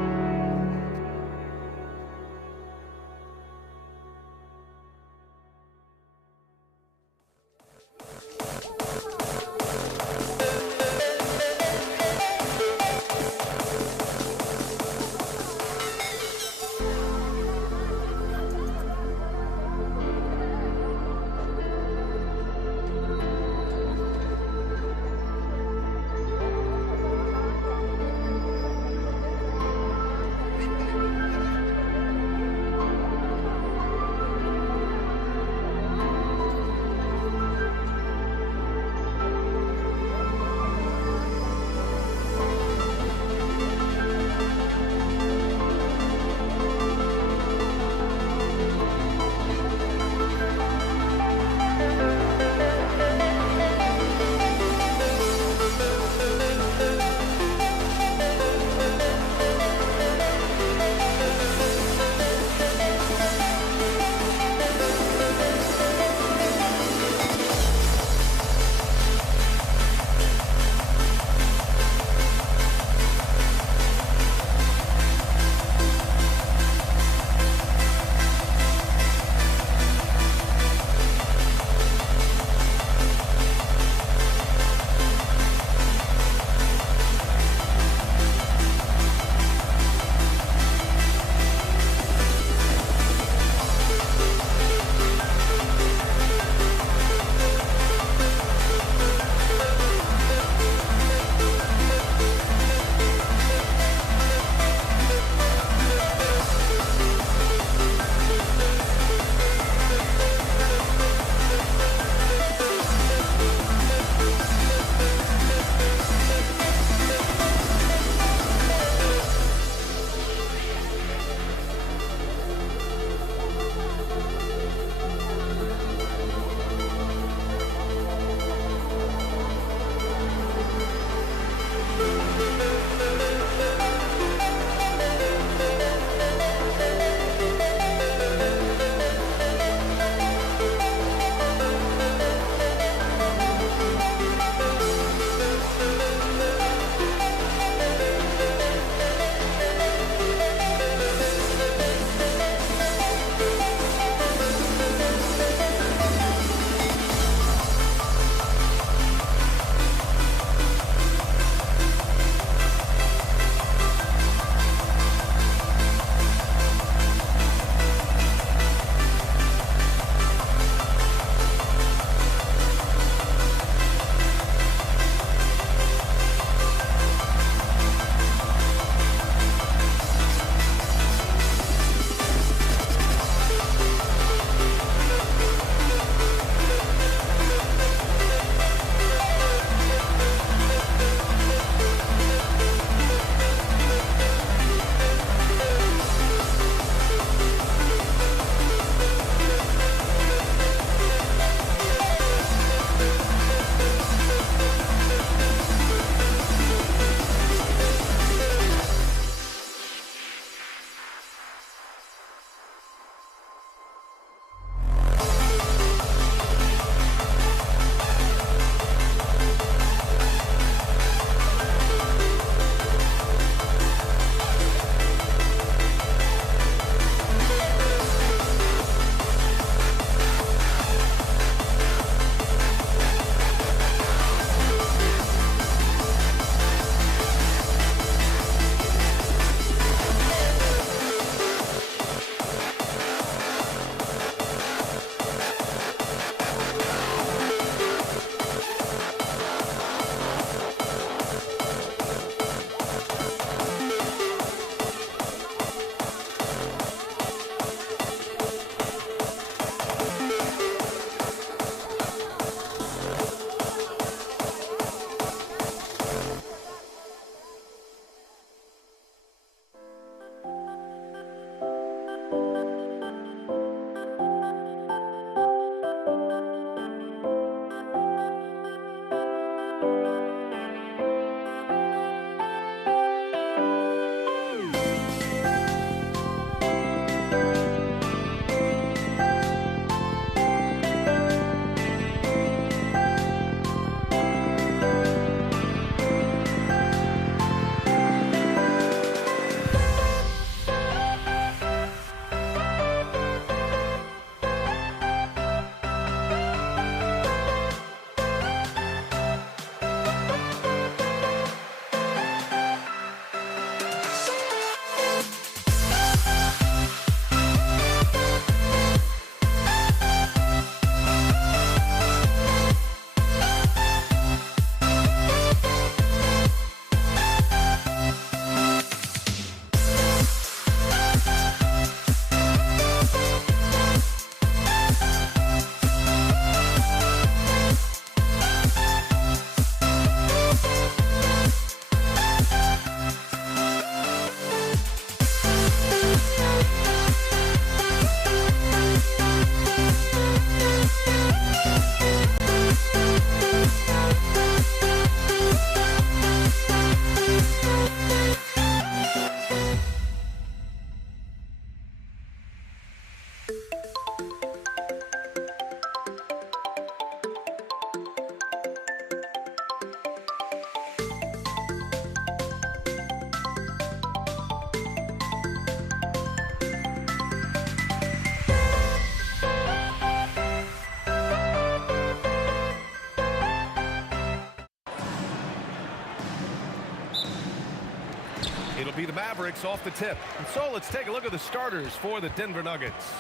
It'll be the Mavericks off the tip. So let's take a look at the starters for the Denver Nuggets.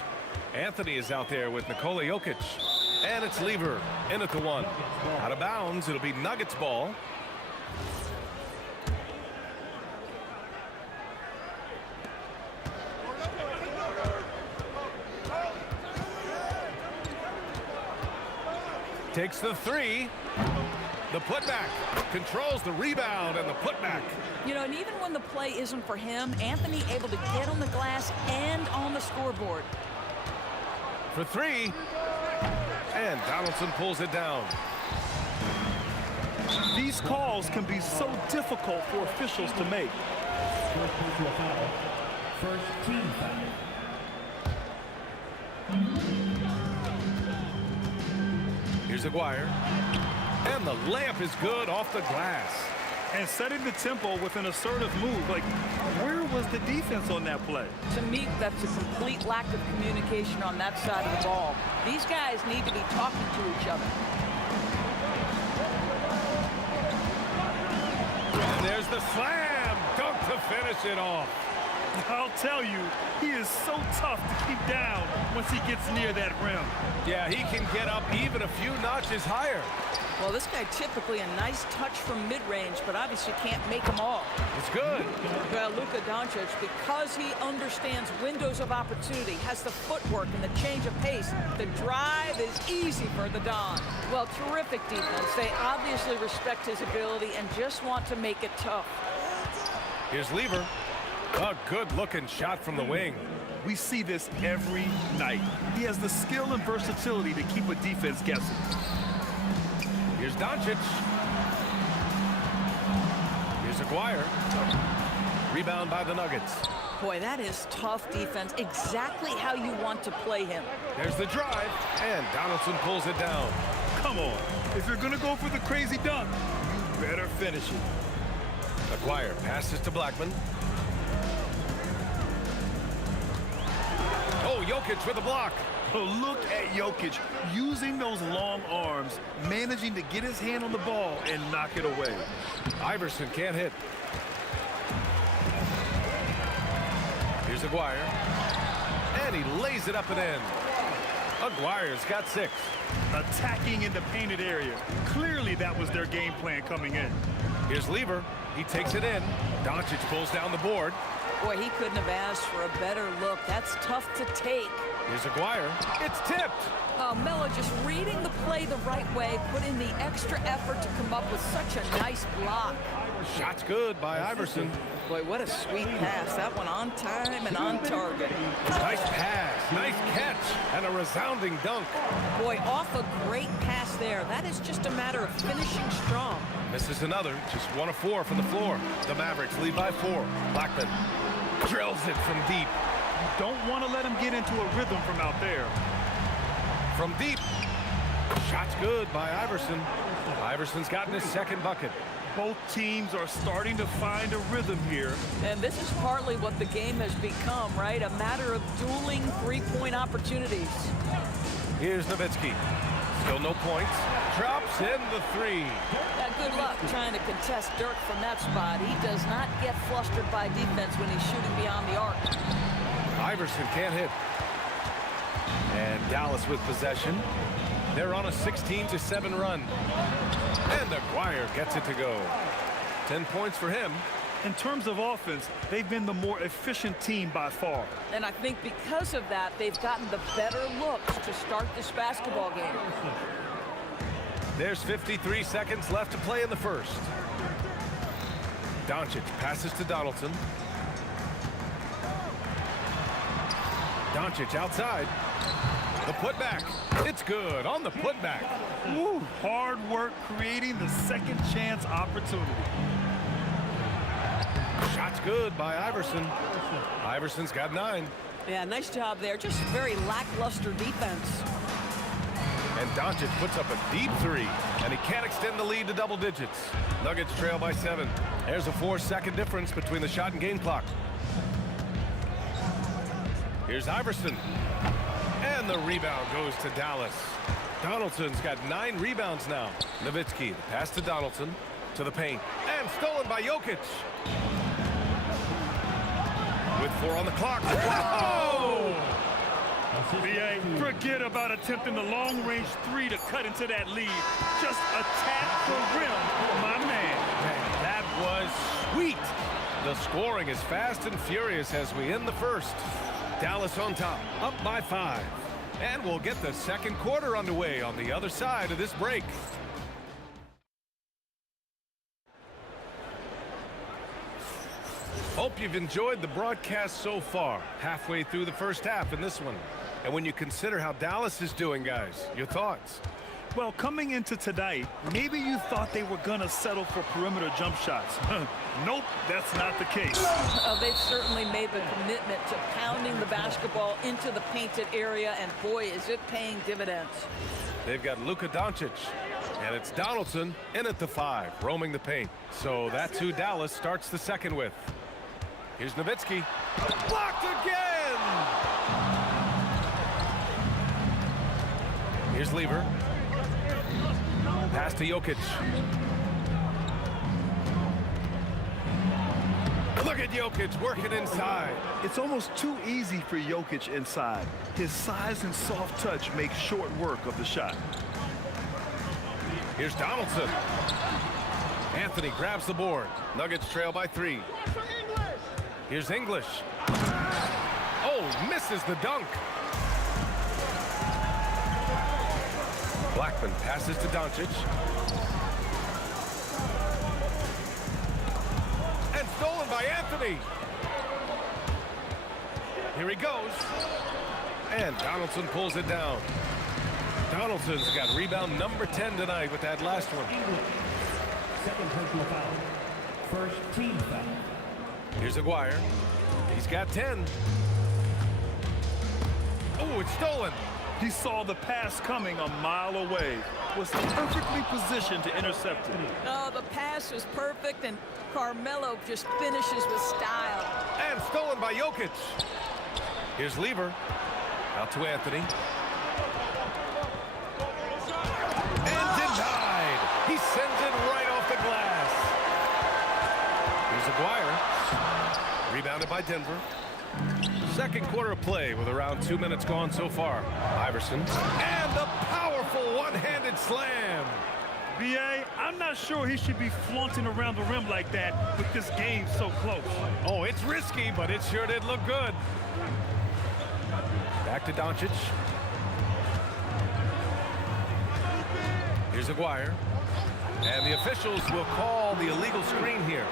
Anthony is out there with Nikola Jokic. And it's Lever in at the 1. Out of bounds, it'll be Nuggets ball. Takes the 3. The putback. Controls the rebound and the putback. You know, and even when the play isn't for him, Anthony able to get on the glass and on the scoreboard. For 3. And Donaldson pulls it down. These calls can be so difficult for officials to make. First team foul. Here's Aguirre. And the layup is good off the glass. And setting the tempo with an assertive move. Like, where was the defense on that play? To me, that's a complete lack of communication on that side of the ball. These guys need to be talking to each other. And there's the slam dunk to finish it off. I'll tell you, he is so tough to keep down once he gets near that rim. Yeah, he can get up even a few notches higher. Well, this guy typically a nice touch from mid-range, but obviously can't make them all. It's good. Well, Luka Doncic, because he understands windows of opportunity, has the footwork and the change of pace, the drive is easy for the Don. Well, terrific defense. They obviously respect his ability and just want to make it tough. Here's Lever. A good-looking shot from the wing. We see this every night. He has the skill and versatility to keep a defense guessing. Here's Doncic. Here's Aguirre. Rebound by the Nuggets. Boy, that is tough defense. Exactly how you want to play him. There's the drive, and Donaldson pulls it down. Come on. If you're going to go for the crazy dunk, you better finish it. Aguirre passes to Blackman. Oh, Jokic with a block. Oh, look at Jokic using those long arms, managing to get his hand on the ball and knock it away. Iverson can't hit. Here's Aguirre. And he lays it up and in. Aguirre's got 6. Attacking in the painted area. Clearly that was their game plan coming in. Here's Lever. He takes it in. Doncic pulls down the board. Boy, he couldn't have asked for a better look. That's tough to take. Here's Aguirre. It's tipped. Oh, Melo just reading the play the right way, put in the extra effort to come up with such a nice block. Shot's good by Iverson. Boy, what a sweet pass. That one on time and on target. Nice pass, nice catch, and a resounding dunk. Boy, off a great pass there. That is just a matter of finishing strong. Misses another, just 1 of 4 from the floor. The Mavericks lead by 4. Blackman drills it from deep. You don't want to let him get into a rhythm from out there. From deep. Shot's good by Iverson. Iverson's gotten his 2nd bucket. Both teams are starting to find a rhythm here. And this is partly what the game has become, right? A matter of dueling three-point opportunities. Here's Nowitzki. Still no points. Drops in the 3. Good luck trying to contest Dirk from that spot. He does not get flustered by defense when he's shooting beyond the arc. Iverson can't hit. And Dallas with possession. They're on a 16-7 run. And Aguirre gets it to go. 10 points for him. In terms of offense, they've been the more efficient team by far. And I think because of that, they've gotten the better looks to start this basketball game. There's 53 seconds left to play in the first. Doncic passes to Donaldson. Doncic outside. The putback. It's good on the putback. Woo, hard work creating the second chance opportunity. Shot's good by Iverson. Iverson's got 9. Yeah, nice job there. Just very lackluster defense. And Doncic puts up a deep 3, and he can't extend the lead to double digits. Nuggets trail by 7. There's a 4-second difference between the shot and game clock. Here's Iverson. And the rebound goes to Dallas. Donaldson's got 9 rebounds now. Nowitzki, the pass to Donaldson, to the paint. And stolen by Jokic. With 4 on the clock. Whoa! BA, forget about attempting the long-range 3 to cut into that lead. Just attack the rim, my man. That was sweet. The scoring is fast and furious as we end the first. Dallas on top, up by 5. And we'll get the second quarter underway on the other side of this break. Hope you've enjoyed the broadcast so far. Halfway through the first half in this one. And when you consider how Dallas is doing, guys, your thoughts? Well, coming into tonight, maybe you thought they were going to settle for perimeter jump shots. Nope, that's not the case. They've certainly made the commitment to pounding the basketball into the painted area, and boy, is it paying dividends. They've got Luka Doncic, and it's Donaldson in at the 5, roaming the paint. So that's who Dallas starts the second with. Here's Nowitzki. Blocked again! Here's Lever. Pass to Jokic. Look at Jokic working inside. It's almost too easy for Jokic inside. His size and soft touch make short work of the shot. Here's Donaldson. Anthony grabs the board. Nuggets trail by 3. Here's English. Oh, misses the dunk. Blackman passes to Doncic. And stolen by Anthony. Here he goes. And Donaldson pulls it down. Donaldson's got rebound number 10 tonight with that last one. Second personal foul. First team foul. Here's Aguirre. He's got 10. Oh, it's stolen. He saw the pass coming a mile away. Was perfectly positioned to intercept it. Oh, the pass was perfect, and Carmelo just finishes with style. And stolen by Jokic. Here's Lever. Out to Anthony. And denied. He sends it right off the glass. Here's Aguirre. Rebounded by Denver. Second quarter of play with around 2 minutes gone so far. Iverson. And the powerful one-handed slam. BA, I'm not sure he should be flaunting around the rim like that with this game so close. Oh, it's risky, but it sure did look good. Back to Doncic. Here's Aguirre. And the officials will call the illegal screen here.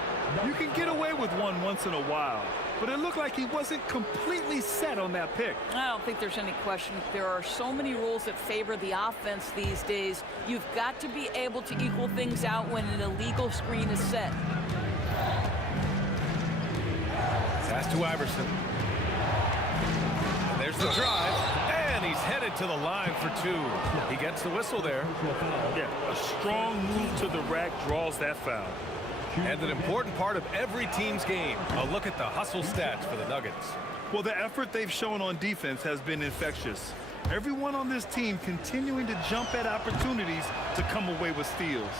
You can get away with one once in a while, but it looked like he wasn't completely set on that pick. I don't think there's any question. There are so many rules that favor the offense these days. You've got to be able to equal things out when an illegal screen is set. Pass to Iverson. And there's the drive. And he's headed to the line for 2. He gets the whistle there. Yeah, a strong move to the rack draws that foul. And an important part of every team's game. A look at the hustle stats for the Nuggets. Well, the effort they've shown on defense has been infectious. Everyone on this team continuing to jump at opportunities to come away with steals.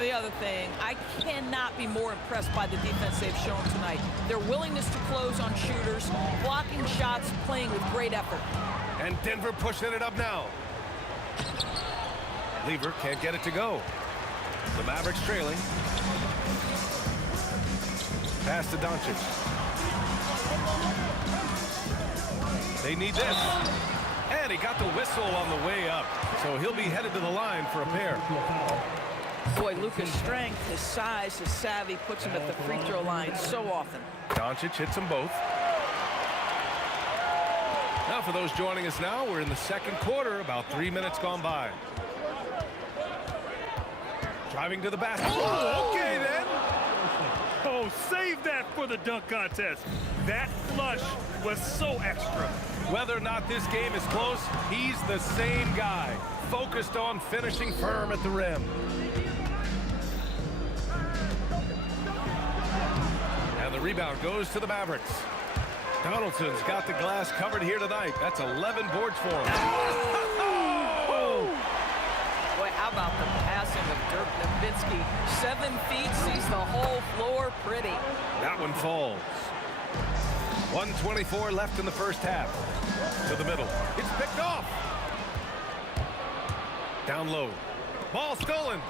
The other thing, I cannot be more impressed by the defense they've shown tonight. Their willingness to close on shooters, blocking shots, playing with great effort. And Denver pushing it up now. Lever can't get it to go. The Mavericks trailing. Pass to Doncic. They need this. And he got the whistle on the way up. So he'll be headed to the line for a pair. Boy, Luka's strength, his size, his savvy puts him at the free throw line so often. Doncic hits them both. Now for those joining us now, we're in the second quarter, about 3 minutes gone by. Driving to the basket. Oh, okay then. Oh, save that for the dunk contest. That flush was so extra. Whether or not this game is close, he's the same guy, focused on finishing firm at the rim. And the rebound goes to the Mavericks. Donaldson's got the glass covered here tonight. That's 11 boards for him. Boy, how about the passing of Dirk Nowitzki? 7 feet, sees the whole floor pretty. That one falls. 1:24 left in the first half. To the middle. It's picked off. Down low. Ball stolen.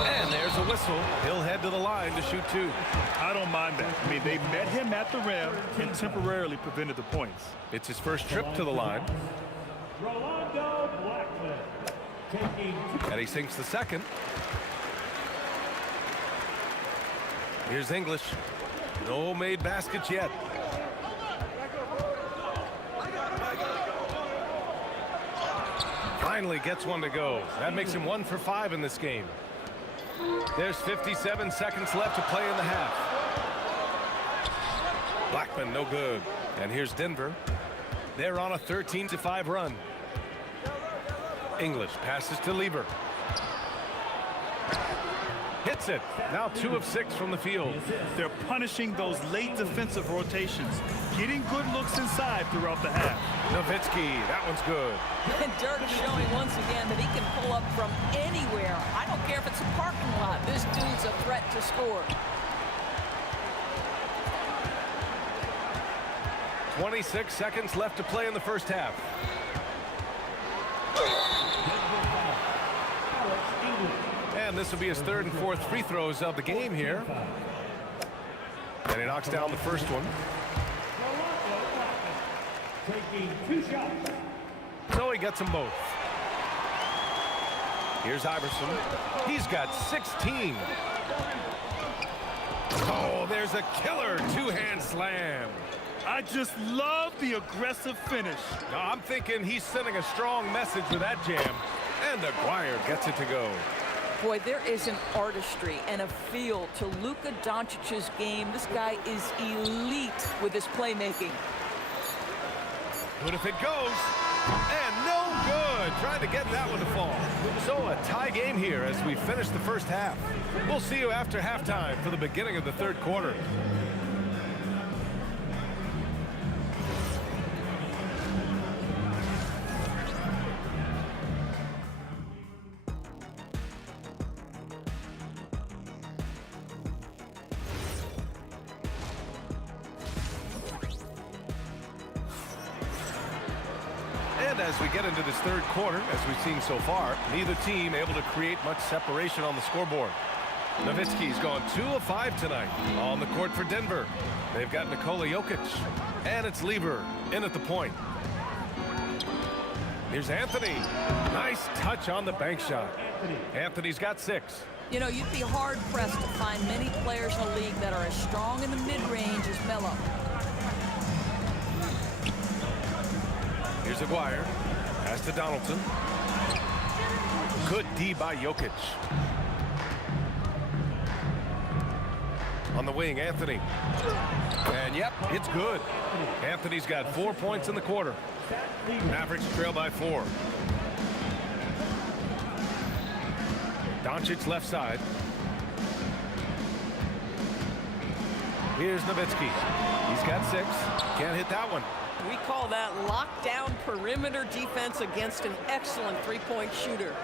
And there's a whistle. He'll head to the line to shoot two. I don't mind that. I mean, they met him at the rim and temporarily prevented the points. It's his first trip to the line. And he sinks the second. Here's English. No made baskets yet. Finally gets one to go. That makes him 1 for 5 in this game. There's 57 seconds left to play in the half. Blackman, no good. And here's Denver. They're on a 13-5 run. English passes to Lieber. Hits it. Now 2 of 6 from the field. They're punishing those late defensive rotations, getting good looks inside throughout the half. Nowitzki, that one's good. And Dirk showing once again that he can pull up from anywhere. I don't care if it's a parking lot. This dude's a threat to score. 26 seconds left to play in the first half. And this will be his 3rd and 4th free throws of the game here. And he knocks down the first one. Taking 2 shots. So he gets them both. Here's Iverson. He's got 16. Oh, there's a killer 2-hand slam. I just love the aggressive finish. Now, I'm thinking he's sending a strong message with that jam. And Aguirre gets it to go. Boy, there is an artistry and a feel to Luka Doncic's game. This guy is elite with his playmaking. But if it goes, and no good. Trying to get that one to fall. So a tie game here as we finish the first half. We'll see you after halftime for the beginning of the third quarter. And as we get into this third quarter, as we've seen so far, neither team able to create much separation on the scoreboard. Nowitzki's gone 2 of 5 tonight on the court for Denver. They've got Nikola Jokic, and it's Lieber in at the point. Here's Anthony. Nice touch on the bank shot. Anthony's got 6. You know, you'd be hard-pressed to find many players in the league that are as strong in the mid-range as Melo. Here's Aguirre. Pass to Donaldson. Good D by Jokic. On the wing, Anthony. And yep, it's good. Anthony's got 4 points in the quarter. Mavericks trail by 4. Doncic left side. Here's Nowitzki. He's got 6. Can't hit that one. We call that lockdown perimeter defense against an excellent three-point shooter.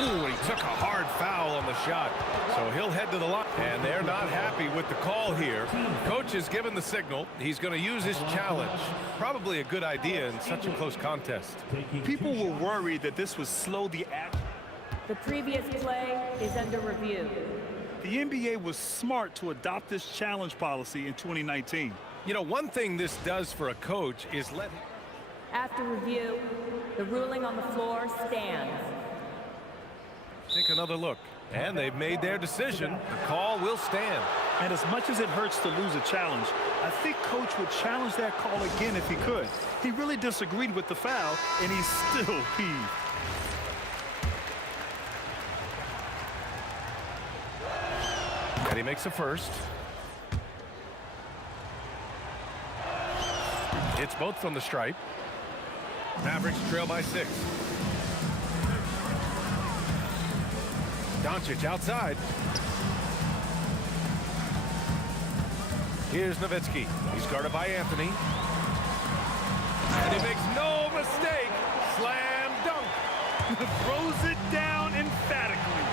Ooh, he took a hard foul on the shot. So he'll head to the line. And they're not happy with the call here. Coach has given the signal. He's going to use his challenge. Probably a good idea in such a close contest. People were worried that this would slow the act. The previous play is under review. The NBA was smart to adopt this challenge policy in 2019. You know, one thing this does for a coach is let him... After review, the ruling on the floor stands. Take another look. And they've made their decision. The call will stand. And as much as it hurts to lose a challenge, I think Coach would challenge that call again if he could. He really disagreed with the foul, and he's still peeved. And he makes a first. It's both from the stripe. Mavericks trail by 6. Doncic outside. Here's Nowitzki. He's guarded by Anthony. And he makes no mistake. Slam dunk. Throws it down emphatically.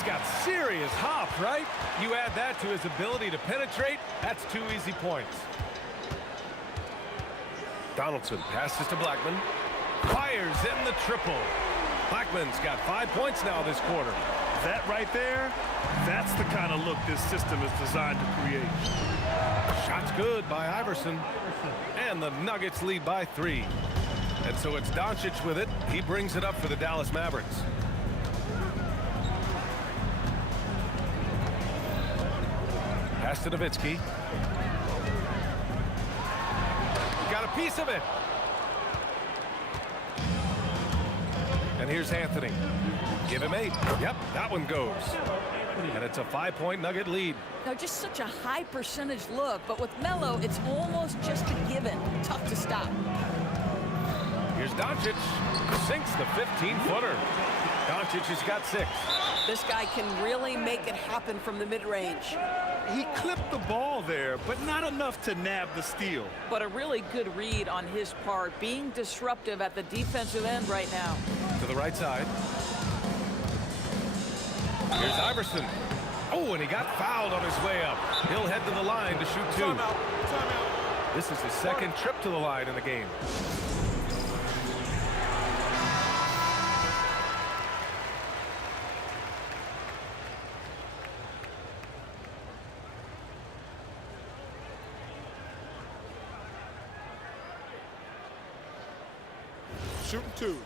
He's got serious hop, right? You add that to his ability to penetrate, that's 2 easy points. Donaldson passes to Blackman. Fires in the triple. Blackman's got 5 points now this quarter. That right there, that's the kind of look this system is designed to create. Shot's good by Iverson. And the Nuggets lead by 3. And so it's Doncic with it. He brings it up for the Dallas Mavericks. Pass to Nowitzki. Got a piece of it. And here's Anthony. Give him 8. Yep, that one goes. And it's a 5-point Nugget lead. Now, just such a high percentage look, but with Melo, it's almost just a given. Tough to stop. Here's Doncic. Sinks the 15-footer. Doncic has got 6. This guy can really make it happen from the mid-range. He clipped the ball there, but not enough to nab the steal. But a really good read on his part, being disruptive at the defensive end right now. To the right side. Here's Iverson. Oh, and he got fouled on his way up. He'll head to the line to shoot 2. Timeout. This is his second trip to the line in the game. Shooting 2.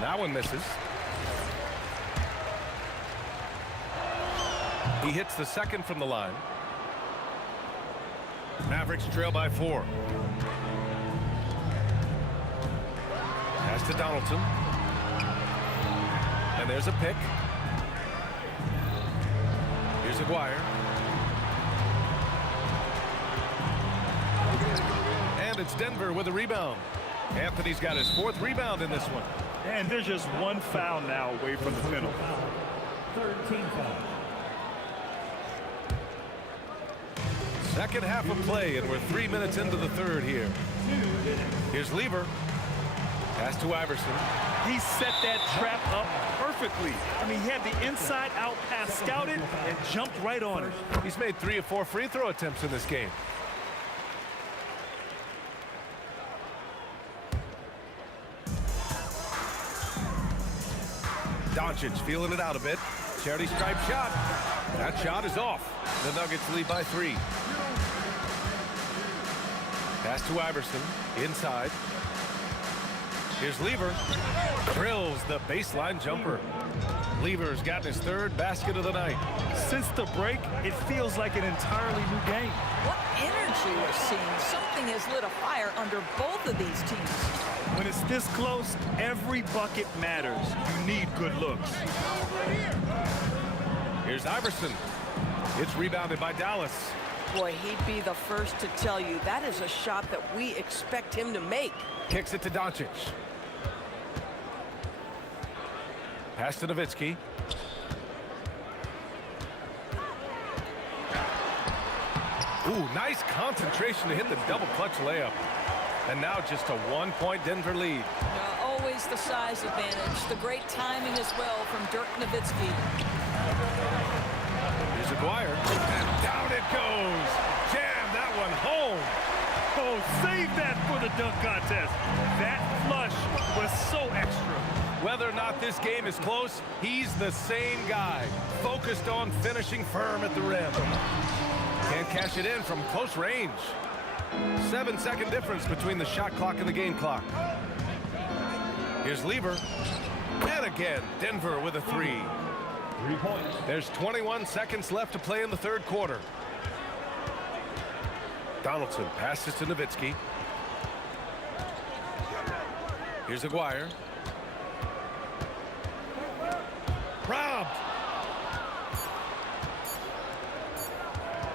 That one misses. He hits the second from the line. Mavericks trail by 4. Pass to Donaldson. And there's a pick. Here's Aguirre. And it's Denver with a rebound. Anthony's got his 4th rebound in this one. And there's just one foul now away from the penalty. Third team foul. Second half of play, and we're 3 minutes into the third here. Here's Lever. Pass to Iverson. He set that trap up perfectly. I mean, he had the inside-out pass scouted and jumped right on it. He's made 3 or 4 free throw attempts in this game. Doncic feeling it out a bit. Charity stripe shot. That shot is off. The Nuggets lead by 3. Pass to Iverson. Inside. Here's Lever. Drills the baseline jumper. Lever's gotten his 3rd basket of the night. Since the break, it feels like an entirely new game. What energy we're seeing. Something has lit a fire under both of these teams. When it's this close, every bucket matters. You need good looks. Here's Iverson. It's rebounded by Dallas. Boy, he'd be the first to tell you that is a shot that we expect him to make. Kicks it to Doncic. Pass to Nowitzki. Ooh, nice concentration to hit the double clutch layup. And now just a 1-point Denver lead. Always the size advantage. The great timing as well from Dirk Nowitzki. Here's Aguirre. And down it goes. Jam that one home. Oh, save that for the dunk contest. That flush was so extra. Whether or not this game is close, he's the same guy. Focused on finishing firm at the rim. Can't cash it in from close range. 7-second difference between the shot clock and the game clock. Here's Lever. And again, Denver with a 3. 3 points. There's 21 seconds left to play in the 3rd quarter. Donaldson passes to Nowitzki. Here's Aguirre. Robbed.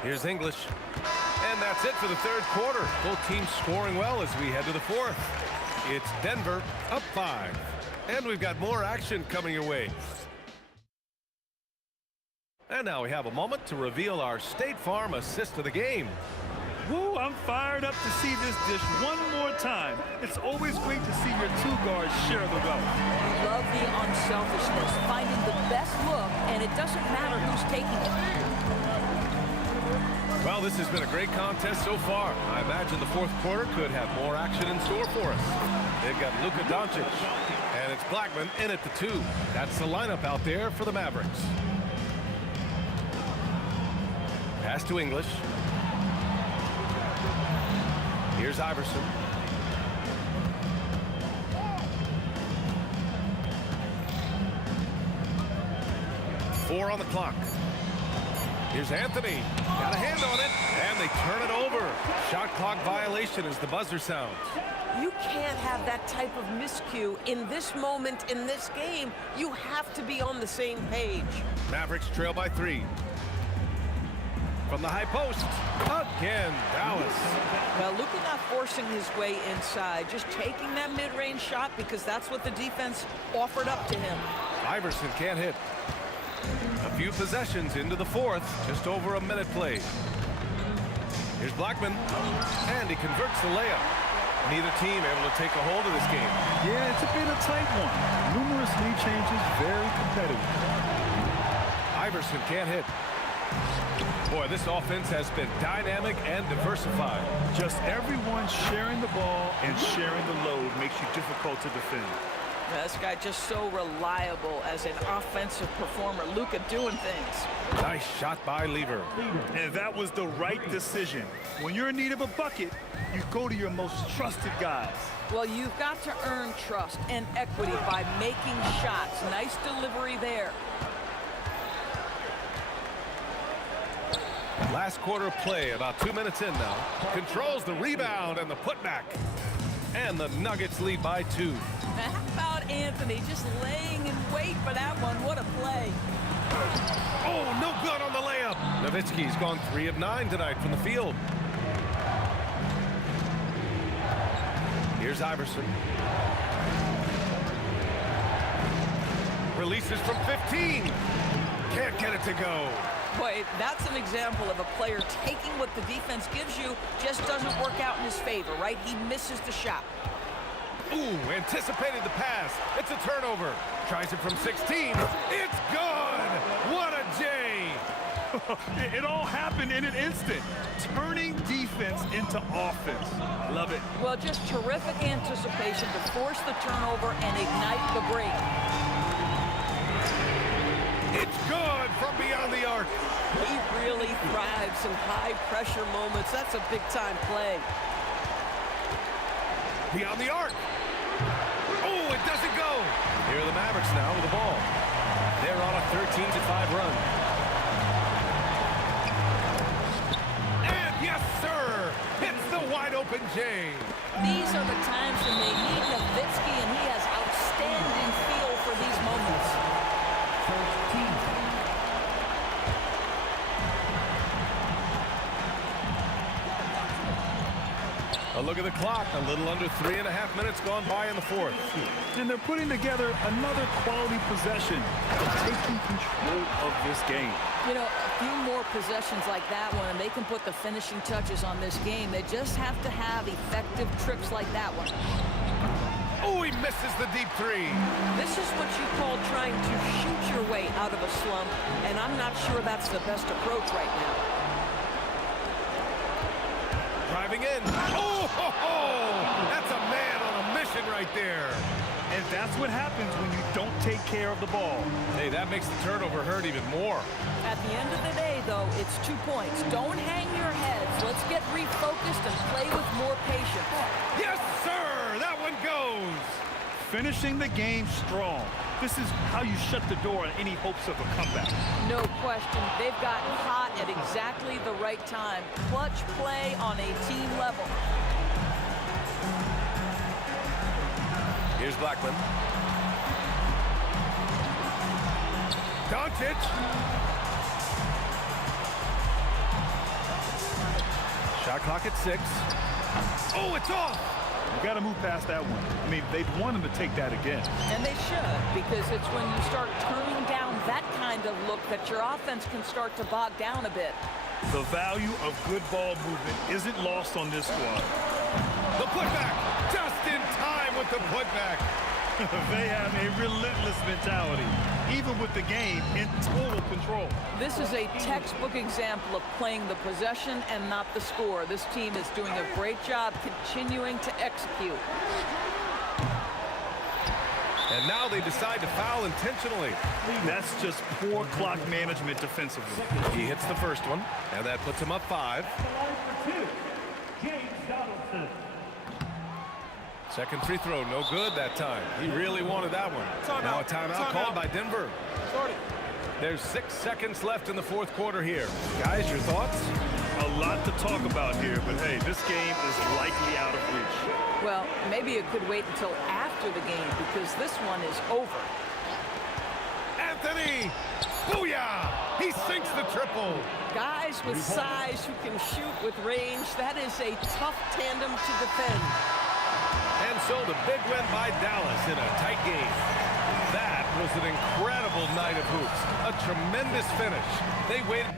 Here's English. And that's it for the 3rd quarter. Both teams scoring well as we head to the 4th. It's Denver up 5. And we've got more action coming your way. And now we have a moment to reveal our State Farm assist of the game. Woo, I'm fired up to see this dish one more time. It's always great to see your two guards share the wealth. Love the unselfishness, finding the best look, and it doesn't matter who's taking it. Well, this has been a great contest so far. I imagine the fourth quarter could have more action in store for us. They've got Luka Doncic, and it's Blackman in at the 2. That's the lineup out there for the Mavericks. Pass to English. Here's Iverson. Four on the clock. Here's Anthony. Got a hand on it, and they turn it over. Shot clock violation as the buzzer sounds. You can't have that type of miscue in this moment in this game. You have to be on the same page. Mavericks trail by 3. From the high post, again, Dallas. Well, Luka not forcing his way inside, just taking that mid-range shot because that's what the defense offered up to him. Iverson can't hit. A few possessions into the fourth, just over a minute played. Here's Blackman, and he converts the layup. Neither team able to take a hold of this game. Yeah, it's been a tight one. Numerous lead changes, very competitive. Iverson can't hit. Boy, this offense has been dynamic and diversified. Just everyone sharing the ball and sharing the load makes you difficult to defend. Yeah, this guy just so reliable as an offensive performer. Luka doing things. Nice shot by Lever. And that was the right decision. When you're in need of a bucket, you go to your most trusted guys. Well, you've got to earn trust and equity by making shots. Nice delivery there. Last quarter of play, about 2 minutes in now. Controls the rebound and the putback. And the Nuggets lead by 2. Now, how about Anthony just laying in wait for that one? What a play. Oh, no good on the layup. Nowitzki's gone 3 of 9 tonight from the field. Here's Iverson. Releases from 15. Can't get it to go. Boy, that's an example of a player taking what the defense gives you, just doesn't work out in his favor, right? He misses the shot. Ooh, anticipated the pass. It's a turnover. Tries it from 16. It's good. What a J. It all happened in an instant. Turning defense into offense. Love it. Well, just terrific anticipation to force the turnover and ignite the break. It's good from beyond the arc. He really thrives in high-pressure moments. That's a big-time play. Beyond the arc. Oh, it doesn't go. Here are the Mavericks now with the ball. They're on a 13-5 run. And yes, sir. Hits the wide-open J. These are the times when they need Nowitzki, and he has outstanding feel for these moments. A look at the clock. A little under 3.5 minutes gone by in the fourth. And they're putting together another quality possession, taking control of this game. You know, a few more possessions like that one, and they can put the finishing touches on this game. They just have to have effective trips like that one. Oh, he misses the deep 3. This is what you call trying to shoot your way out of a slump, and I'm not sure that's the best approach right now. Driving in. Oh, ho, ho. That's a man on a mission right there. And that's what happens when you don't take care of the ball. Hey, that makes the turnover hurt even more. At the end of the day, though, it's 2 points. Don't hang your heads. Let's get refocused and play with more patience. Yes, sir. That one goes. Finishing the game strong. This is how you shut the door on any hopes of a comeback. No question. They've gotten hot at exactly the right time. Clutch play on a team level. Here's Blackman. Doncic. Shot clock at 6. Oh, it's off. You got to move past that one. I mean, they'd want him to take that again. And they should, because it's when you start turning down that kind of look that your offense can start to bog down a bit. The value of good ball movement isn't lost on this squad. The putback, just in time with the putback. They have a relentless mentality, even with the game in total control. This is a textbook example of playing the possession and not the score. This team is doing a great job continuing to execute. And now they decide to foul intentionally. That's just poor clock management defensively. He hits the first one, and that puts him up 5. Second free throw, no good that time. He really wanted that one. Now a timeout called by Denver. There's 6 seconds left in the fourth quarter here. Guys, your thoughts? A lot to talk about here, but hey, this game is likely out of reach. Well, maybe it could wait until after the game because this one is over. Anthony! Booyah! He sinks the triple. Guys with size who can shoot with range, that is a tough tandem to defend. And so the big win by Dallas in a tight game. That was an incredible night of hoops. A tremendous finish. They waited.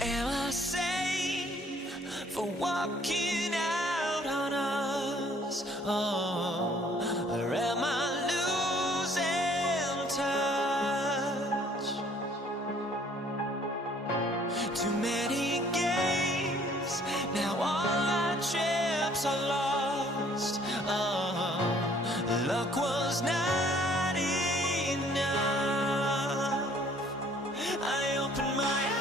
Am I sane for walking out on us? Oh, or am I losing touch? Too many games, now all our chips are lost. Oh, luck was not enough. I opened my eyes.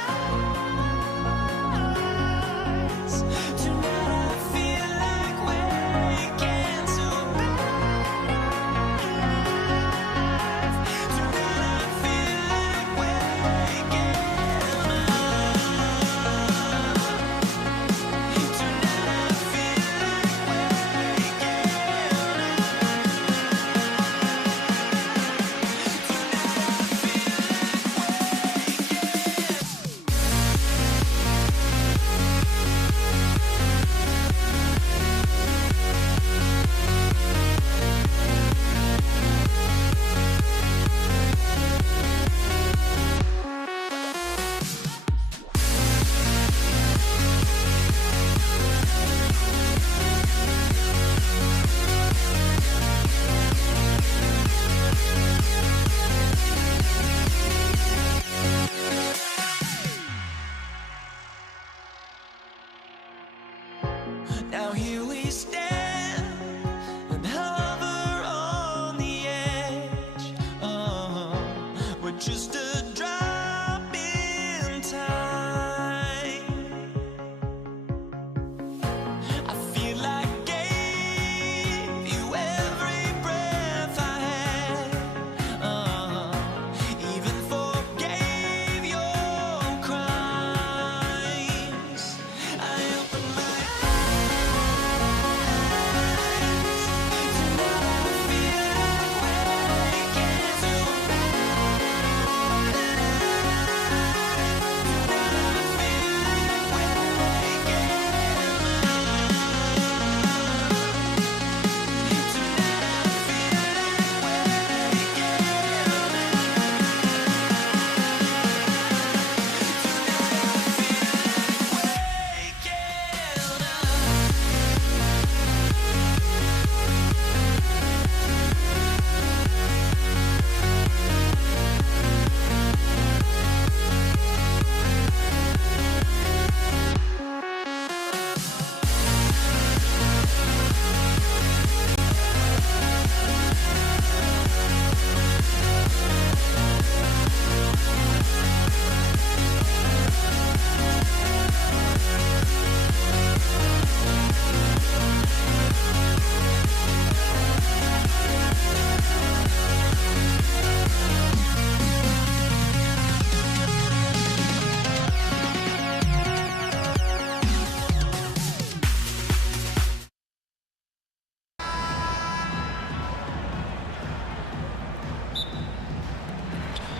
just a drop in time. I feel like I gave you every breath I had, even forgave your crimes. I opened my eyes to now feel waking to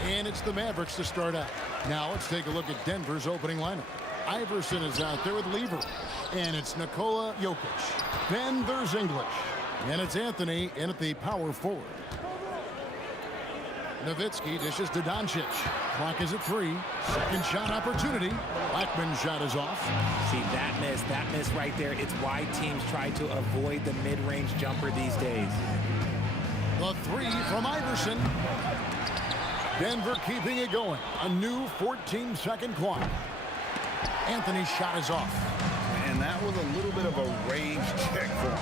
And it's the Mavericks to start out. Now let's take a look at Denver's opening lineup. Iverson is out there with Lever. And it's Nikola Jokic. Then there's English. And it's Anthony in at the power forward. Nowitzki dishes to Doncic. Clock is at 3. Second shot opportunity. Blackman's shot is off. See, that miss right there. It's why teams try to avoid the mid-range jumper these days. The 3 from Iverson. Denver keeping it going. A new 14-second clock. Anthony's shot is off. And that was a little bit of a range check for him.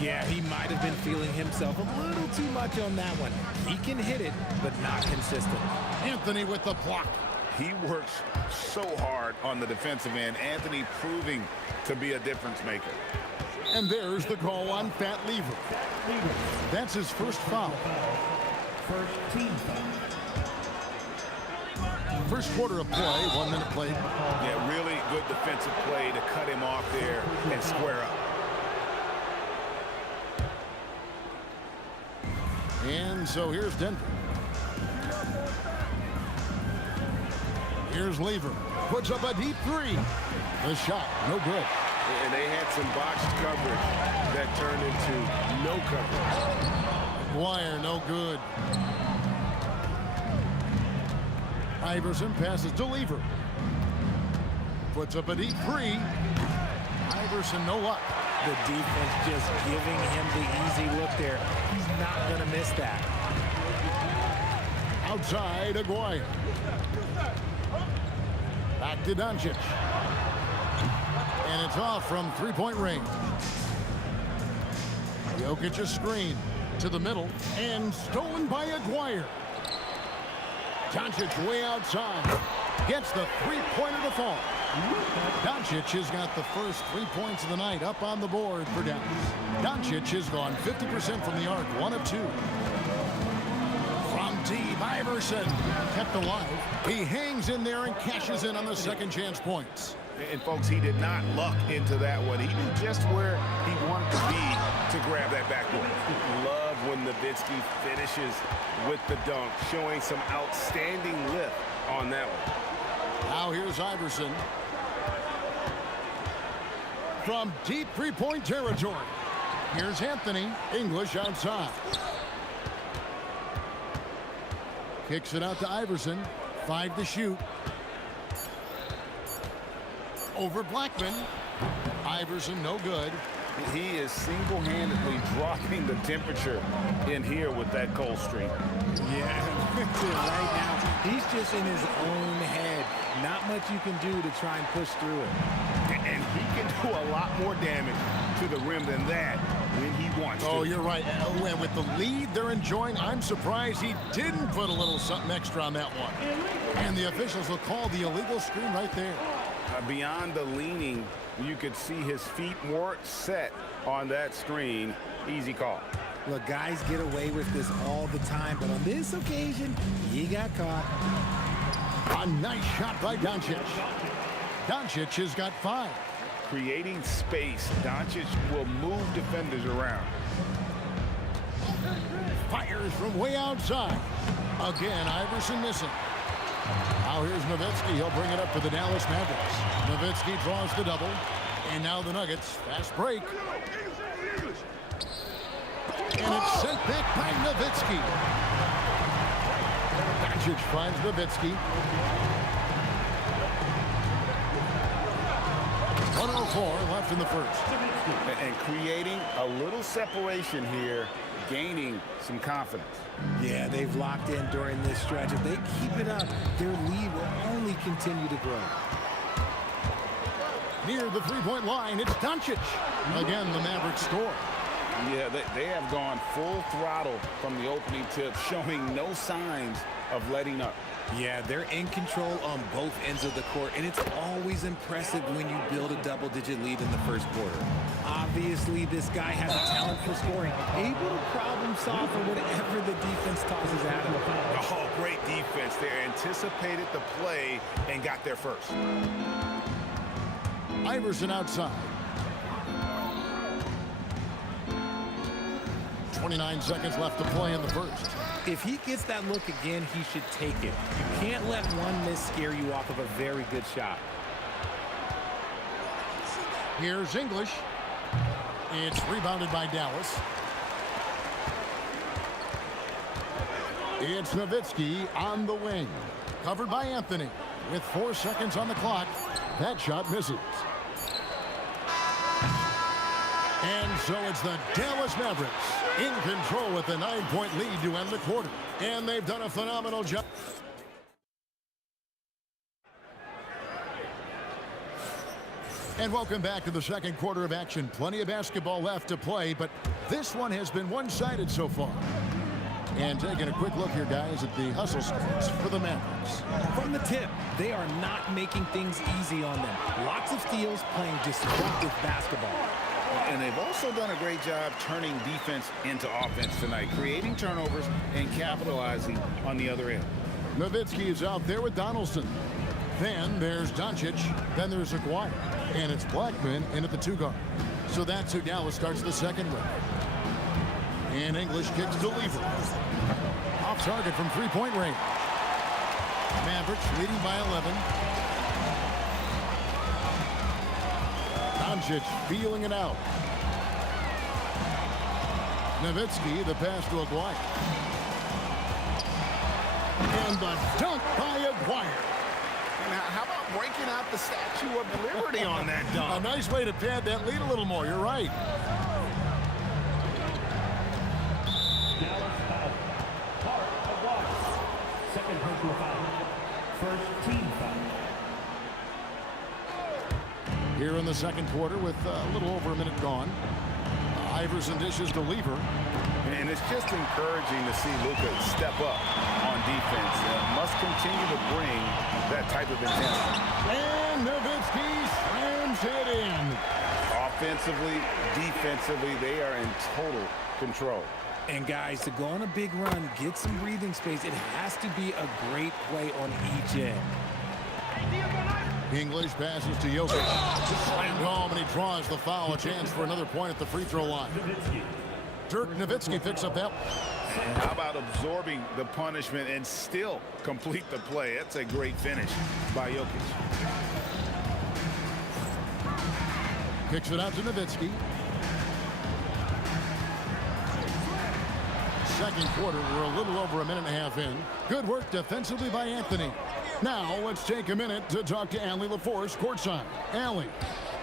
Yeah, he might have been feeling himself a little too much on that one. He can hit it, but not consistent. Anthony with the block. He works so hard on the defensive end. Anthony proving to be a difference maker. And there's the call on Fat Lever. That's his first foul. First team foul. First quarter of play, 1 minute played. Yeah, really good defensive play to cut him off there and square up. And so here's Denver. Here's Lever. Puts up a deep 3. The shot, no good. And they had some botched coverage that turned into no coverage. Wire, no good. Iverson passes to Lever. Puts up a deep 3. Iverson, no luck. The defense just giving him the easy look there. He's not going to miss that. Outside, Aguirre. Back to Doncic. And it's off from three-point range. Jokic a screen to the middle and stolen by Aguirre. Doncic way outside. Gets the three-pointer to fall. Doncic has got the first 3 points of the night up on the board for Dallas. Doncic has gone 50% from the arc, 1 of 2. From deep, Iverson kept alive. He hangs in there and cashes in on the second chance points. And folks, he did not luck into that one. He knew just where he wanted to be to grab that backboard. Love when Nowitzki finishes with the dunk, showing some outstanding lift on that one. Now here's Iverson. From deep three-point territory. Here's Anthony. English outside. Kicks it out to Iverson. 5 to shoot. Over Blackman. Iverson, no good. He is single-handedly dropping the temperature in here with that cold streak. Yeah, right now, he's just in his own head. Not much you can do to try and push through it. And he can do a lot more damage to the rim than that when he wants Oh, to. you're right. And with the lead they're enjoying, I'm surprised he didn't put a little something extra on that one. And the officials will call the illegal screen right there. Beyond the leaning, you could see his feet more set on that screen. Easy call. Look, guys get away with this all the time, but on this occasion, he got caught. A nice shot by Doncic. Doncic has got 5. Creating space, Doncic will move defenders around. Fires from way outside. Again, Iverson missing. Now here's Nowitzki. He'll bring it up for the Dallas Mavericks. Nowitzki draws the double. And now the Nuggets. Fast break. And it's sent back by Nowitzki. Doncic finds Nowitzki. 1:04 left in the first. And creating a little separation here, gaining some confidence. Yeah, they've locked in during this stretch. If they keep it up, their lead will only continue to grow. Near the three-point line, it's Doncic. Again, the Mavericks score. Yeah, they have gone full throttle from the opening tip, showing no signs of letting up. Yeah, they're in control on both ends of the court, and it's always impressive when you build a double-digit lead in the first quarter. Obviously, this guy has a talent for scoring, able to problem solve for whatever the defense tosses at him. Oh, great defense there. Anticipated the play and got there first. Iverson outside. 29 seconds left to play in the first. If he gets that look again, he should take it. You can't let one miss scare you off of a very good shot. Here's English. It's rebounded by Dallas. It's Nowitzki on the wing. Covered by Anthony. With 4 seconds on the clock, that shot misses. And so it's the Dallas Mavericks in control with a 9-point lead to end the quarter. And they've done a phenomenal job. And welcome back to the second quarter of action. Plenty of basketball left to play, but this one has been one-sided so far. And taking a quick look here, guys, at the hustle stats for the Mavericks. From the tip, they are not making things easy on them. Lots of steals, playing disruptive basketball. And they've also done a great job turning defense into offense tonight, creating turnovers and capitalizing on the other end. Nowitzki is out there with Donaldson. Then there's Doncic. Then there's Aguirre. And it's Blackman in at the 2 guard. So that's who Dallas starts the second with. And English kicks to Lever. Off target from three-point range. Mavericks leading by 11. Doncic feeling it out. Nowitzki, the pass to Aguirre. And the dunk by Aguirre. And how about breaking out the Statue of Liberty on that dunk? A nice way to pad that lead a little more. You're right. Dallas foul. Part of one. Second personal foul. First team foul. Here in the second quarter with a little over a minute gone. Iverson dishes to Lever. And it's just encouraging to see Luka step up on defense. Must continue to bring that type of intensity. And Nowitzki slams it in. Offensively, defensively, they are in total control. And guys, to go on a big run, get some breathing space, it has to be a great play on each end. English passes to Jokic. Slammed home, and he draws the foul. A chance for another point at the free throw line. Dirk Nowitzki picks up that. How about absorbing the punishment and still complete the play? That's a great finish by Jokic. Kicks it out to Nowitzki. Second quarter, we're a little over a minute and a half in. Good work defensively by Anthony. Now, let's take a minute to talk to Allie LaForce courtside. Allie.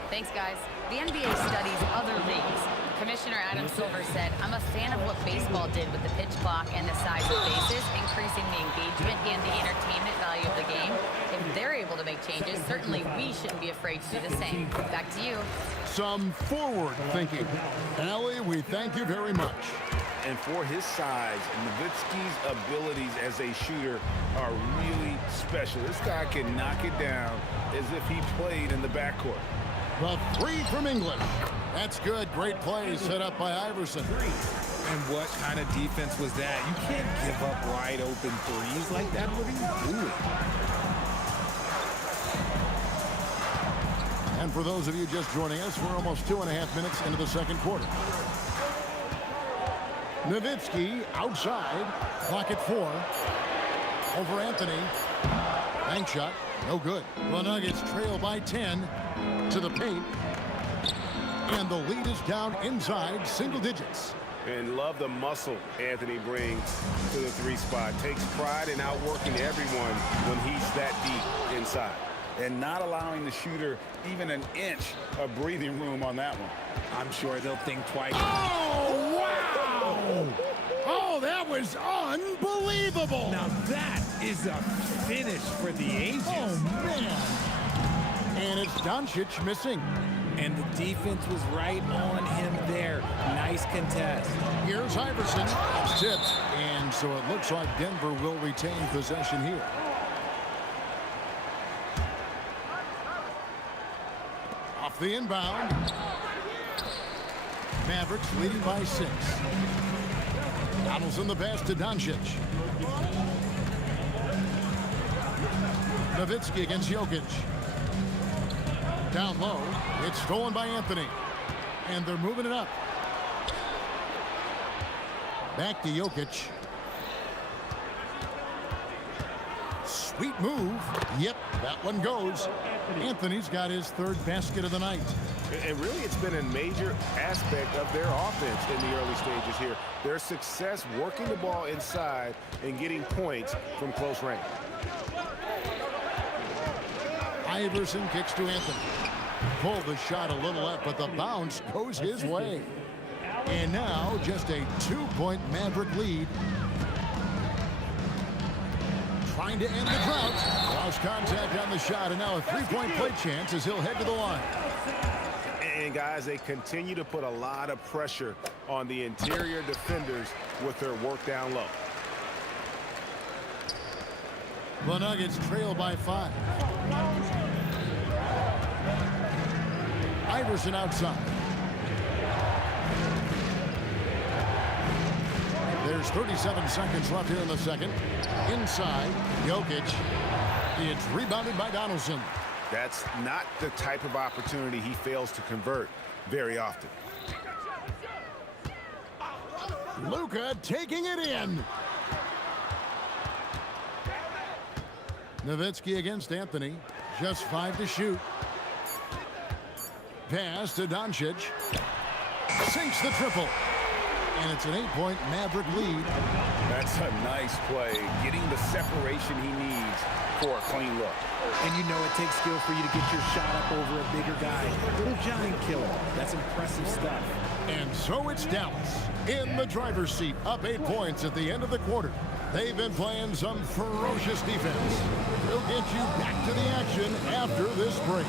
Thanks, guys. The NBA studies other leagues. Commissioner Adam Silver said, I'm a fan of what baseball did with the pitch clock and the size of bases, increasing the engagement and the entertainment value of the game. If they're able to make make changes. Certainly, we shouldn't be afraid to do the same. Back to you. Some forward thinking. Allie, we thank you very much. And for his size, Nowitzki's abilities as a shooter are really special. This guy can knock it down as if he played in the backcourt. The three from England. That's good. Great play set up by Iverson. And what kind of defense was that? You can't give up wide open threes like that. What are you doing? And for those of you just joining us, we're almost 2.5 minutes into the second quarter. Nowitzki outside, clock at 4. Over Anthony. Bank shot, no good. The Nuggets trail by 10 to the paint. And the lead is down inside single digits. And love the muscle Anthony brings to the 3 spot. Takes pride in outworking everyone when he's that deep inside. And not allowing the shooter even an inch of breathing room on that one. I'm sure they'll think twice. Oh, wow! Oh, that was unbelievable! Now that is a finish for the ages. Oh, man! And it's Doncic missing. And the defense was right on him there. Nice contest. Here's Iverson. It's tipped. And so it looks like Denver will retain possession here. Off the inbound. Mavericks leading by 6. Donaldson the pass to Doncic. Nowitzki against Jokic. Down low. It's stolen by Anthony. And they're moving it up. Back to Jokic. Sweet move. Yep, that one goes. Anthony's got his 3rd basket of the night. And really, it's been a major aspect of their offense in the early stages here. Their success working the ball inside and getting points from close range. Iverson kicks to Anthony. Pulled the shot a little up, but the bounce goes his way. And now just a 2-point Maverick lead. Trying to end the drought. Lost contact on the shot, and now a 3-point play chance as he'll head to the line. And guys, they continue to put a lot of pressure on the interior defenders with their work down low. The Nuggets trail by 5. Iverson outside. There's 37 seconds left here in the second. Inside, Jokic. It's rebounded by Donaldson. That's not the type of opportunity he fails to convert very often. Luka taking it in. Nowitzki against Anthony. Just 5 to shoot. Pass to Doncic. Sinks the triple. And it's an 8-point Maverick lead. That's a nice play, getting the separation he needs for a clean look. And you know it takes skill for you to get your shot up over a bigger guy. Little giant killer. That's impressive stuff. And so it's Dallas in the driver's seat, up 8 points at the end of the quarter. They've been playing some ferocious defense. We'll get you back to the action after this break.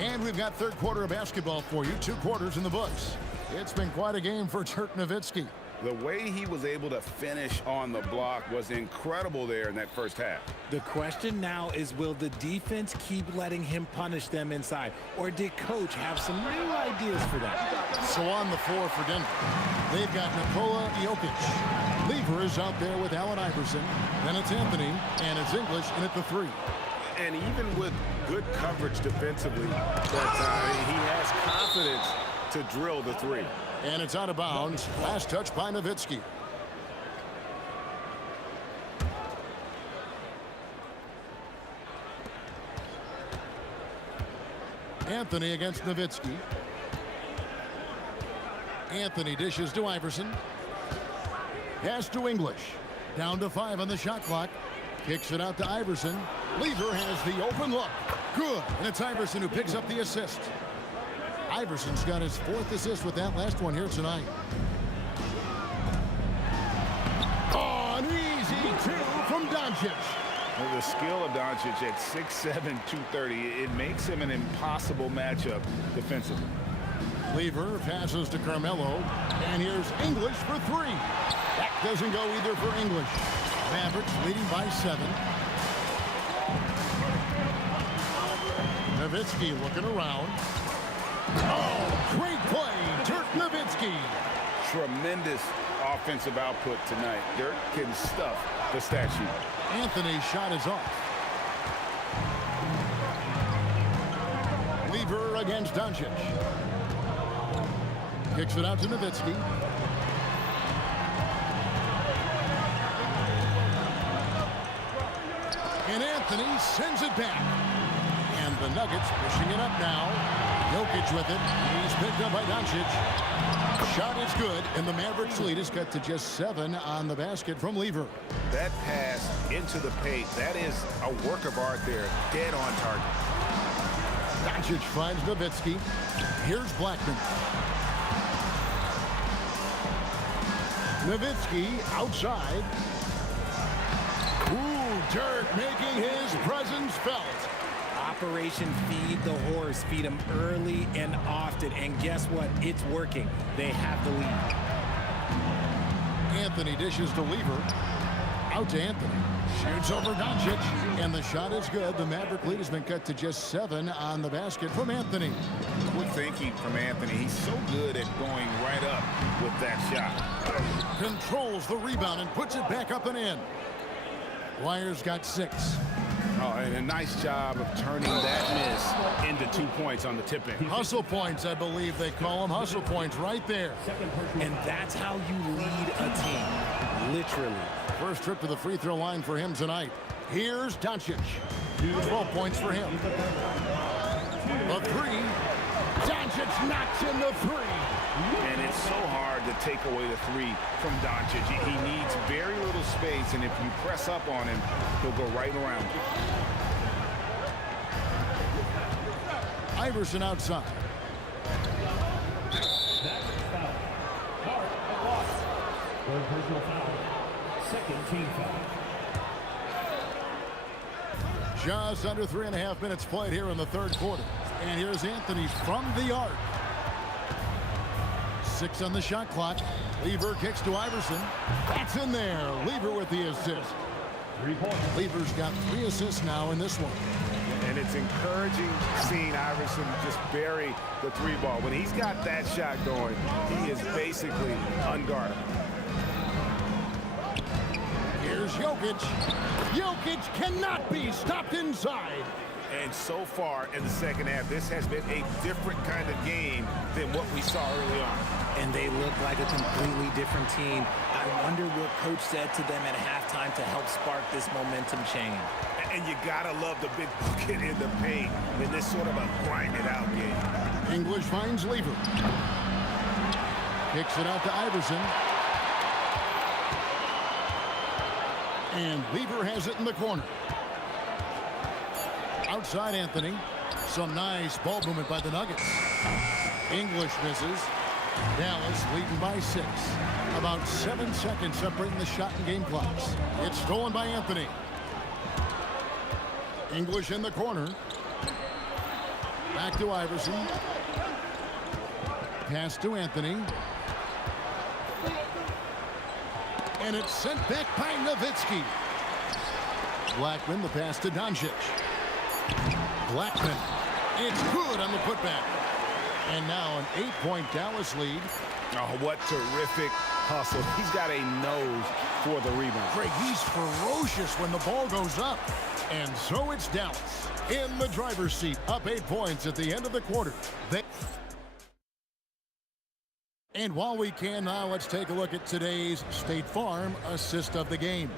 And we've got third quarter of basketball for you. 2 quarters in the books. It's been quite a game for Dirk Nowitzki. The way he was able to finish on the block was incredible there in that first half. The question now is, will the defense keep letting him punish them inside? Or did Coach have some new ideas for that? So on the floor for Denver, they've got Nikola Jokic. Lever is out there with Allen Iverson. Then it's Anthony, and it's English in at the 3. And even with good coverage defensively, that he has confidence to drill the 3. And it's out of bounds. Last touch by Nowitzki. Anthony against Nowitzki. Anthony dishes to Iverson. Pass to English. Down to 5 on the shot clock. Kicks it out to Iverson. Lever has the open look. Good. And it's Iverson who picks up the assist. Iverson's got his 4th assist with that last one here tonight. Oh, an easy 2 from Doncic. Well, the skill of Doncic at 6'7", 230, it makes him an impossible matchup defensively. Lever passes to Carmelo. And here's English for 3. That doesn't go either for English. Mavericks leading by 7. Nowitzki looking around. Oh, great play, Dirk Nowitzki. Tremendous offensive output tonight. Dirk can stuff the stat sheet. Anthony's shot is off. Lever against Doncic. Kicks it out to Nowitzki. And Anthony sends it back. And the Nuggets pushing it up now. Jokic with it. He's picked up by Doncic. Shot is good, and the Mavericks lead is cut to just 7 on the basket from Lever. That pass into the paint, that is a work of art there. Dead on target. Doncic finds Nowitzki. Here's Blackman. Nowitzki outside. Ooh, Dirk making his presence felt. Operation Feed the Horse. Feed him early and often. And guess what? It's working. They have the lead. Anthony dishes to Lever. Out to Anthony. Shoots over Doncic. And the shot is good. The Maverick lead has been cut to just 7 on the basket from Anthony. Good thinking from Anthony. He's so good at going right up with that shot. Controls the rebound and puts it back up and in. Wyer's got 6. Oh, and a nice job of turning that miss into 2 points on the tip-in. Hustle points, I believe they call them. Hustle points right there. And that's how you lead a team. Literally. First trip to the free throw line for him tonight. Here's Doncic. 12 points for him. A 3. Doncic knocks in the 3. And it's so hard to take away the 3 from Doncic. He needs very little space, and if you press up on him, he'll go right around you. Iverson outside. Third personal foul. Second team foul. Just under 3.5 minutes played here in the third quarter. And here's Anthony from the arc. 6 on the shot clock. Lever kicks to Iverson. That's in there. Lever with the assist. 3 points. Lever's got 3 assists now in this one. And it's encouraging seeing Iverson just bury the 3 ball. When he's got that shot going, he is basically unguardable. Here's Jokic. Jokic cannot be stopped inside. And so far in the second half, this has been a different kind of game than what we saw early on. And they look like a completely different team. I wonder what coach said to them at halftime to help spark this momentum change. And you gotta love the big bucket in the paint in this sort of a grind-it-out game. English finds Lever. Kicks it out to Iverson. And Lever has it in the corner. Outside Anthony. Some nice ball movement by the Nuggets. English misses. Dallas leading by 6. About 7 seconds separating the shot and game clocks. It's stolen by Anthony. English in the corner. Back to Iverson. Pass to Anthony. And it's sent back by Nowitzki. Blackman, the pass to Doncic. Blackman. It's good on the putback. And now an 8-point Dallas lead. Oh, what terrific hustle. He's got a nose for the rebound. Greg, he's ferocious when the ball goes up. And so it's Dallas in the driver's seat, up 8 points at the end of the quarter. And while we can now, let's take a look at today's State Farm assist of the game.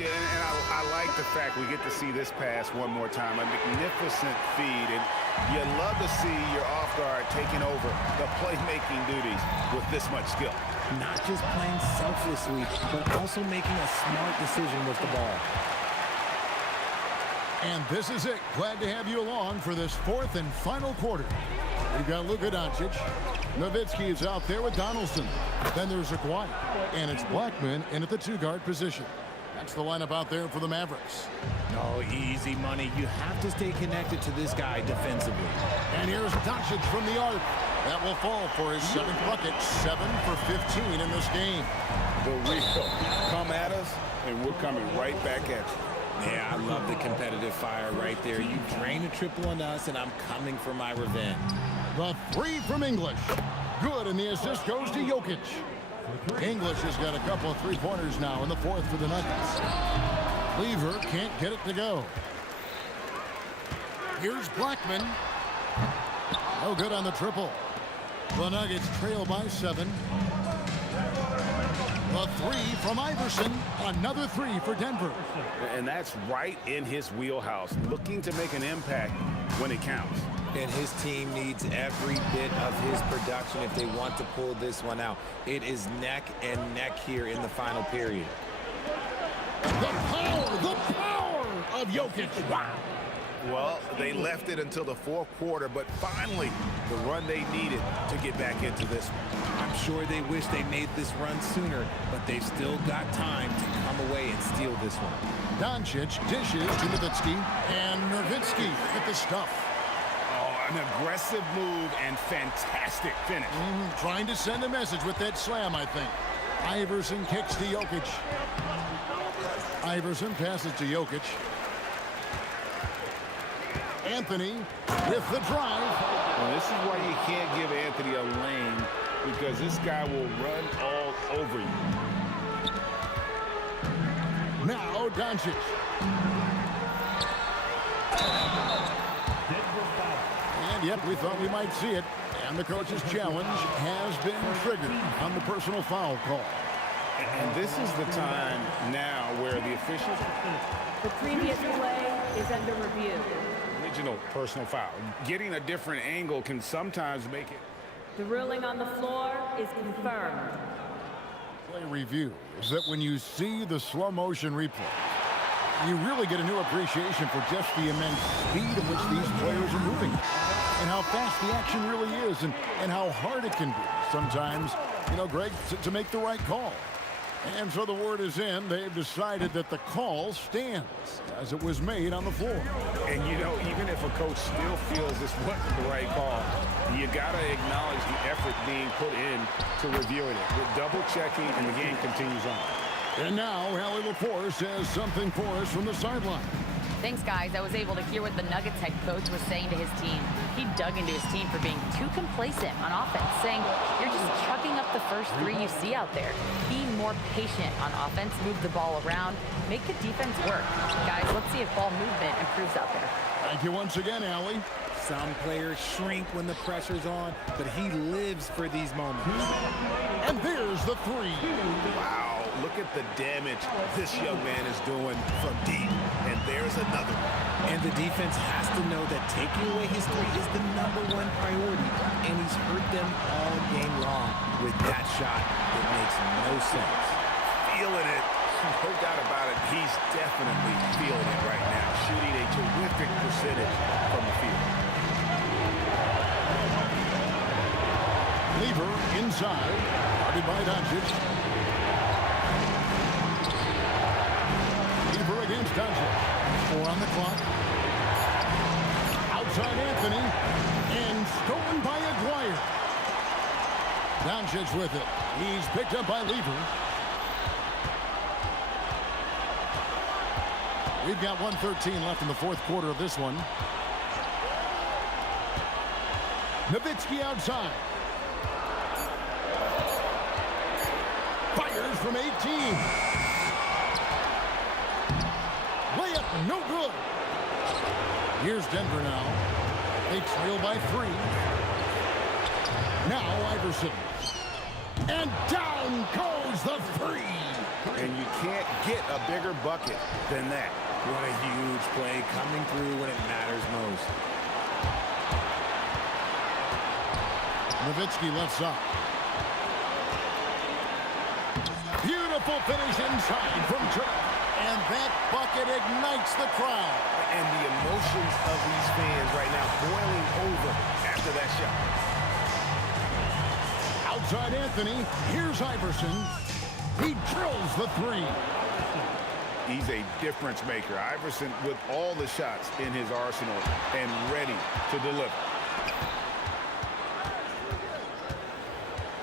Yeah, and I like the fact we get to see this pass one more time. A magnificent feed, and you love to see your off guard taking over the playmaking duties with this much skill. Not just playing selflessly, but also making a smart decision with the ball. And this is it. Glad to have you along for this fourth and final quarter. We've got Luka Doncic. Nowitzki is out there with Donaldson. Then there's Aguirre. And it's Blackman in at the two-guard position. That's the lineup out there for the Mavericks. No, easy money. You have to stay connected to this guy defensively. And here's Doncic from the arc. That will fall for his seventh bucket. 7 for 15 in this game. The real come at us, and we're coming right back at you. Yeah, I love the competitive fire right there. You drain a triple on us, and I'm coming for my revenge. The three from English. Good, and the assist goes to Jokic. English has got a couple of three-pointers now in the fourth for the Nuggets. Lever can't get it to go. Here's Blackman. No good on the triple. The Nuggets trail by 7. The three from Iverson. Another three for Denver. And that's right in his wheelhouse, looking to make an impact when it counts. And his team needs every bit of his production if they want to pull this one out. It is neck and neck here in the final period. The power of Jokic. Wow. Well, they left it until the fourth quarter, but finally the run they needed to get back into this one. I'm sure they wish they made this run sooner, but they've still got time to come away and steal this one. Doncic dishes to Nowitzki, and Nowitzki hit the stuff. An aggressive move and fantastic finish. Trying to send a message with that slam, I think. Iverson kicks to Jokic. Iverson passes to Jokic. Anthony with the drive. Well, this is why you can't give Anthony a lane, because this guy will run all over you. Now Doncic. And yep, we thought we might see it. And the coach's challenge has been triggered on the personal foul call. And this is the time now where the officials... The previous play is under review. Original personal foul. Getting a different angle can sometimes make it... The ruling on the floor is confirmed. Play review is that when you see the slow motion replay, you really get a new appreciation for just the immense speed at which these players are moving and how fast the action really is and how hard it can be sometimes, you know, Greg, to make the right call. And so the word is in. They've decided that the call stands as it was made on the floor. And, you know, even if a coach still feels this wasn't the right call, you got to acknowledge the effort being put in to reviewing it. With double checking, and the game continues on. And now, Allie LaForce has something for us from the sideline. Thanks, guys. I was able to hear what the Nuggets head coach was saying to his team. He dug into his team for being too complacent on offense, saying, you're just chucking up the first three you see out there. Be more patient on offense, move the ball around, make the defense work. Guys, let's see if ball movement improves out there. Thank you once again, Allie. Some players shrink when the pressure's on, but he lives for these moments. And there's the three. Wow, look at the damage this young man is doing from deep. And there's another one. And the defense has to know that taking away his three is the #1 priority. And he's hurt them all game long with that shot. It makes no sense. Feeling it. No doubt about it. He's definitely feeling it right now. Shooting a terrific percentage from the field. Lever inside. Guarded by Doncic. Lever against Doncic. 4 on the clock. Outside Anthony. And stolen by Aguirre. Doncic with it. He's picked up by Lever. We've got 1:13 left in the fourth quarter of this one. Nowitzki outside. Fires from 18. Layup, no good. Here's Denver now. They trail by 3. Now Iverson. And down goes the 3. And you can't get a bigger bucket than that. What a huge play coming through when it matters most. Nowitzki left side. Beautiful finish inside from Turk. And that bucket ignites the crowd. And the emotions of these fans right now boiling over after that shot. Outside Anthony, here's Iverson. He drills the three. He's a difference maker. Iverson with all the shots in his arsenal and ready to deliver.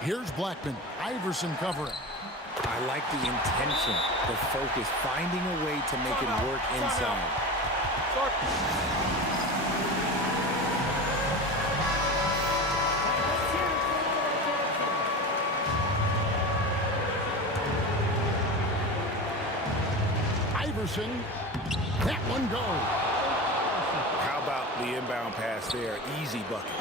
Here's Blackman. Iverson covering. I like the intention, the focus, finding a way to make it work inside. Iverson, that one goes. How about the inbound pass there? Easy bucket.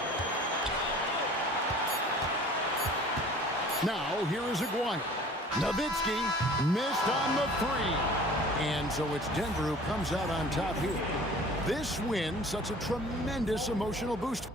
Now, here is Aguirre. Nowitzki missed on the three. And so it's Denver who comes out on top here. This win, such a tremendous emotional boost.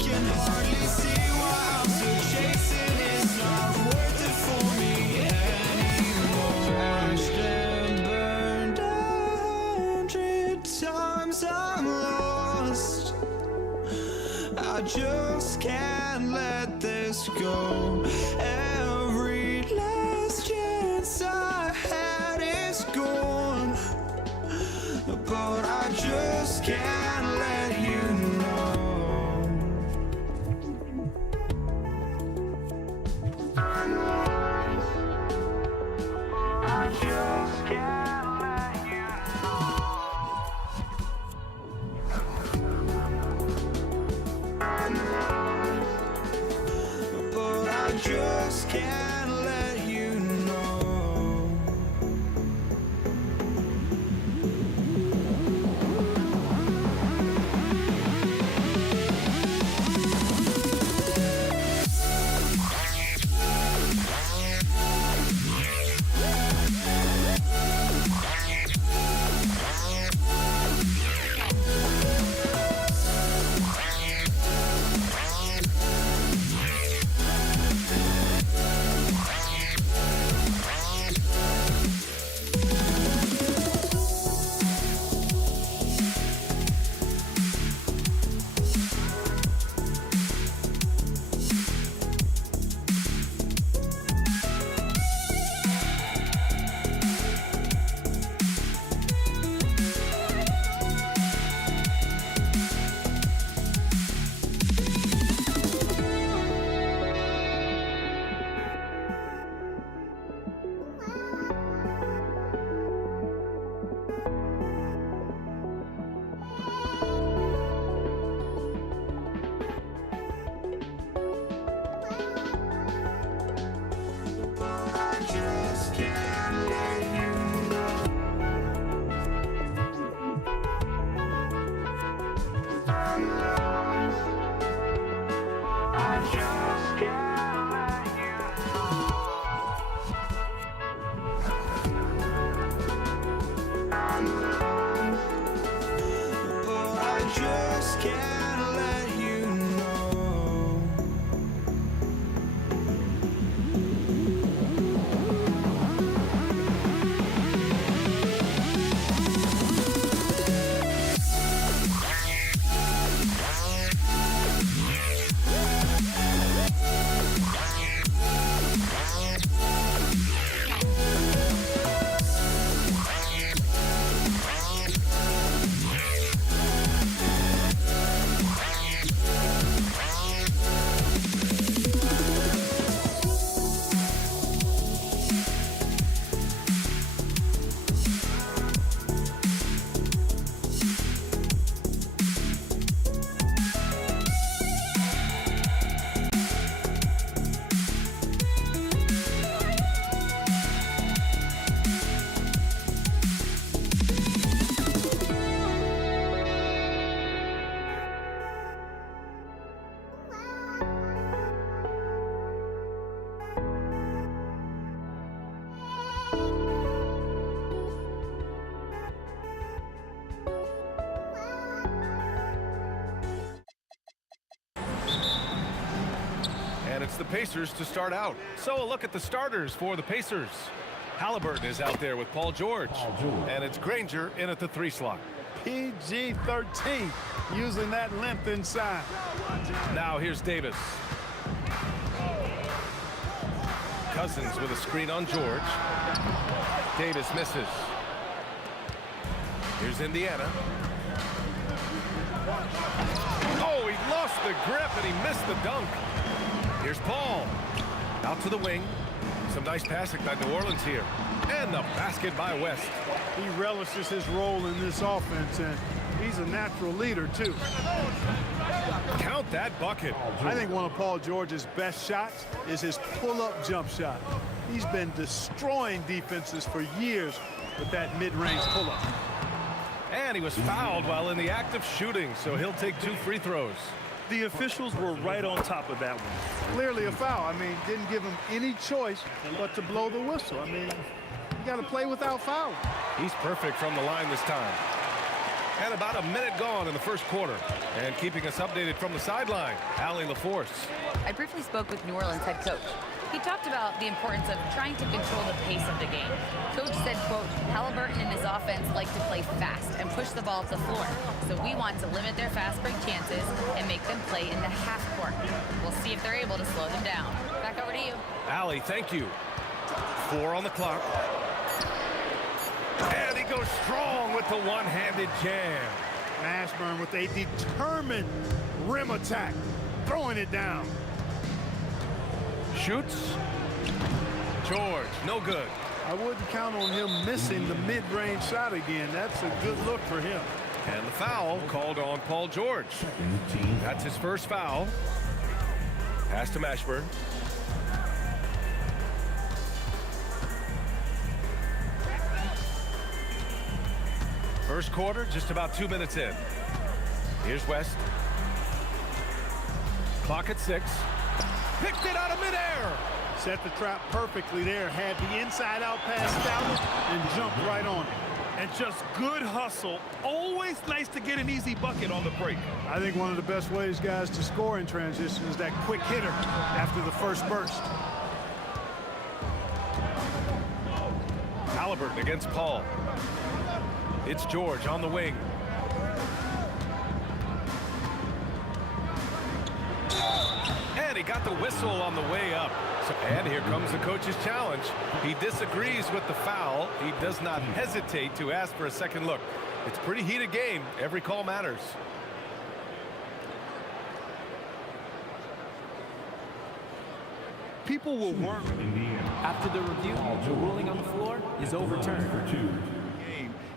can hardly see why I'm still chasing. It's not worth it for me anymore. Crashed and burned 100 times I'm lost. I just can't let this go. Every last chance I had is gone, but I just can't let you know. I just can't let you know. But I just can't let you know. And it's the Pacers to start out. So a look at the starters for the Pacers. Halliburton is out there with Paul George. And it's Granger in at the 3 slot. PG-13, using that length inside. Now here's Davis. Cousins with a screen on George. Davis misses. Here's Indiana. Oh, he lost the grip and he missed the dunk. Here's Paul. Out to the wing. Some nice passing by New Orleans here. And the basket by West. He relishes his role in this offense, and he's a natural leader, too. Count that bucket. I think one of Paul George's best shots is his pull-up jump shot. He's been destroying defenses for years with that mid-range pull-up. And he was fouled while in the act of shooting, so he'll take 2 free throws. The officials were right on top of that one. Clearly a foul. I mean, didn't give him any choice but to blow the whistle. I mean, you got to play without foul. He's perfect from the line this time. And about a minute gone in the first quarter. And keeping us updated from the sideline, Allie LaForce. I briefly spoke with New Orleans head coach. He talked about the importance of trying to control the pace of the game. Coach said, quote, Halliburton and his offense like to play fast and push the ball up the floor. So we want to limit their fast break chances and make them play in the half court. We'll see if they're able to slow them down. Back over to you. Allie, thank you. 4 on the clock. And he goes strong with the one-handed jam. Mashburn with a determined rim attack, throwing it down. Shoots. George, no good. I wouldn't count on him missing the mid-range shot again. That's a good look for him. And the foul called on Paul George. That's his first foul. Pass to Mashburn. First quarter, just about 2 minutes in. Here's West. Clock at 6. Picked it out of midair. Set the trap perfectly there. Had the inside-out pass scouted and jumped right on it. And just good hustle. Always nice to get an easy bucket on the break. I think one of the best ways, guys, to score in transition is that quick hitter after the first burst. Halliburton against Paul. It's George on the wing. And he got the whistle on the way up. And here comes the coach's challenge. He disagrees with the foul. He does not hesitate to ask for a second look. It's a pretty heated game. Every call matters. People will work. After the review, the ruling on the floor is overturned.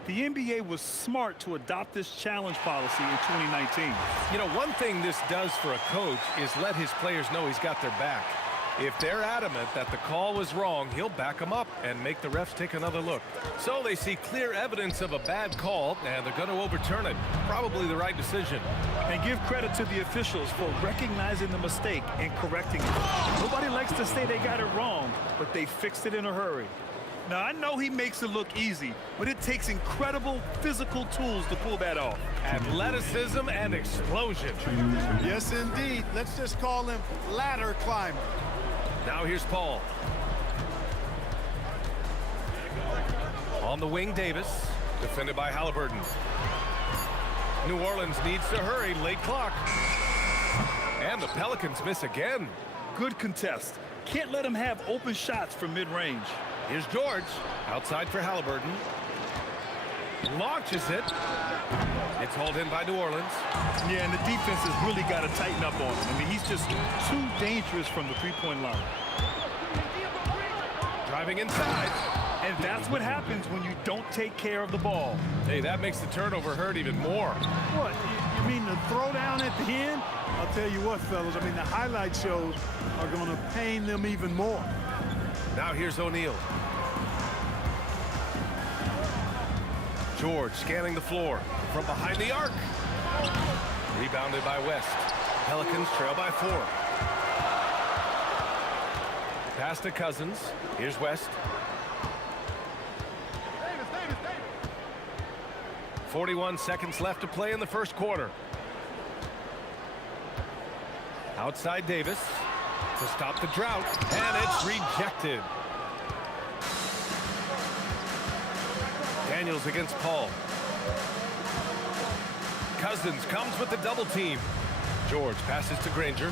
The NBA was smart to adopt this challenge policy in 2019. You know, one thing this does for a coach is let his players know he's got their back. If they're adamant that the call was wrong, he'll back them up and make the refs take another look. So they see clear evidence of a bad call, and they're going to overturn it. Probably the right decision. And give credit to the officials for recognizing the mistake and correcting it. Nobody likes to say they got it wrong, but they fixed it in a hurry. Now, I know he makes it look easy, but it takes incredible physical tools to pull that off. Athleticism and explosion. Yes, indeed. Let's just call him ladder climber. Now here's Paul. On the wing, Davis, defended by Halliburton. New Orleans needs to hurry, late clock. And the Pelicans miss again. Good contest. Can't let him have open shots from mid-range. Here's George, outside for Halliburton. Launches it. It's hauled in by New Orleans. Yeah, and the defense has really got to tighten up on him. I mean, he's just too dangerous from the three-point line. Driving inside. And that's what happens when you don't take care of the ball. Hey, that makes the turnover hurt even more. What, you mean the throwdown at the end? I'll tell you what, fellas, I mean, the highlight shows are going to pain them even more. Now here's O'Neal. George scanning the floor from behind the arc. Rebounded by West. Pelicans trail by 4. Pass to Cousins. Here's West. 41 seconds left to play in the first quarter. Outside Davis to stop the drought, and it's rejected. Daniels against Paul. Cousins comes with the double team. George passes to Granger.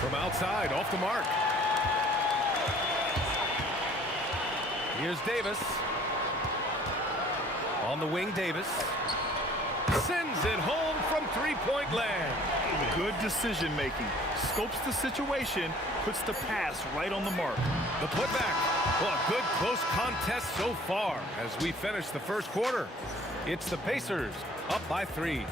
From outside, off the mark. Here's Davis. On the wing, Davis. Sends it home from three-point land. Good decision-making. Scopes the situation, puts the pass right on the mark. The putback. Well, a good close contest so far as we finish the first quarter. It's the Pacers up by 3.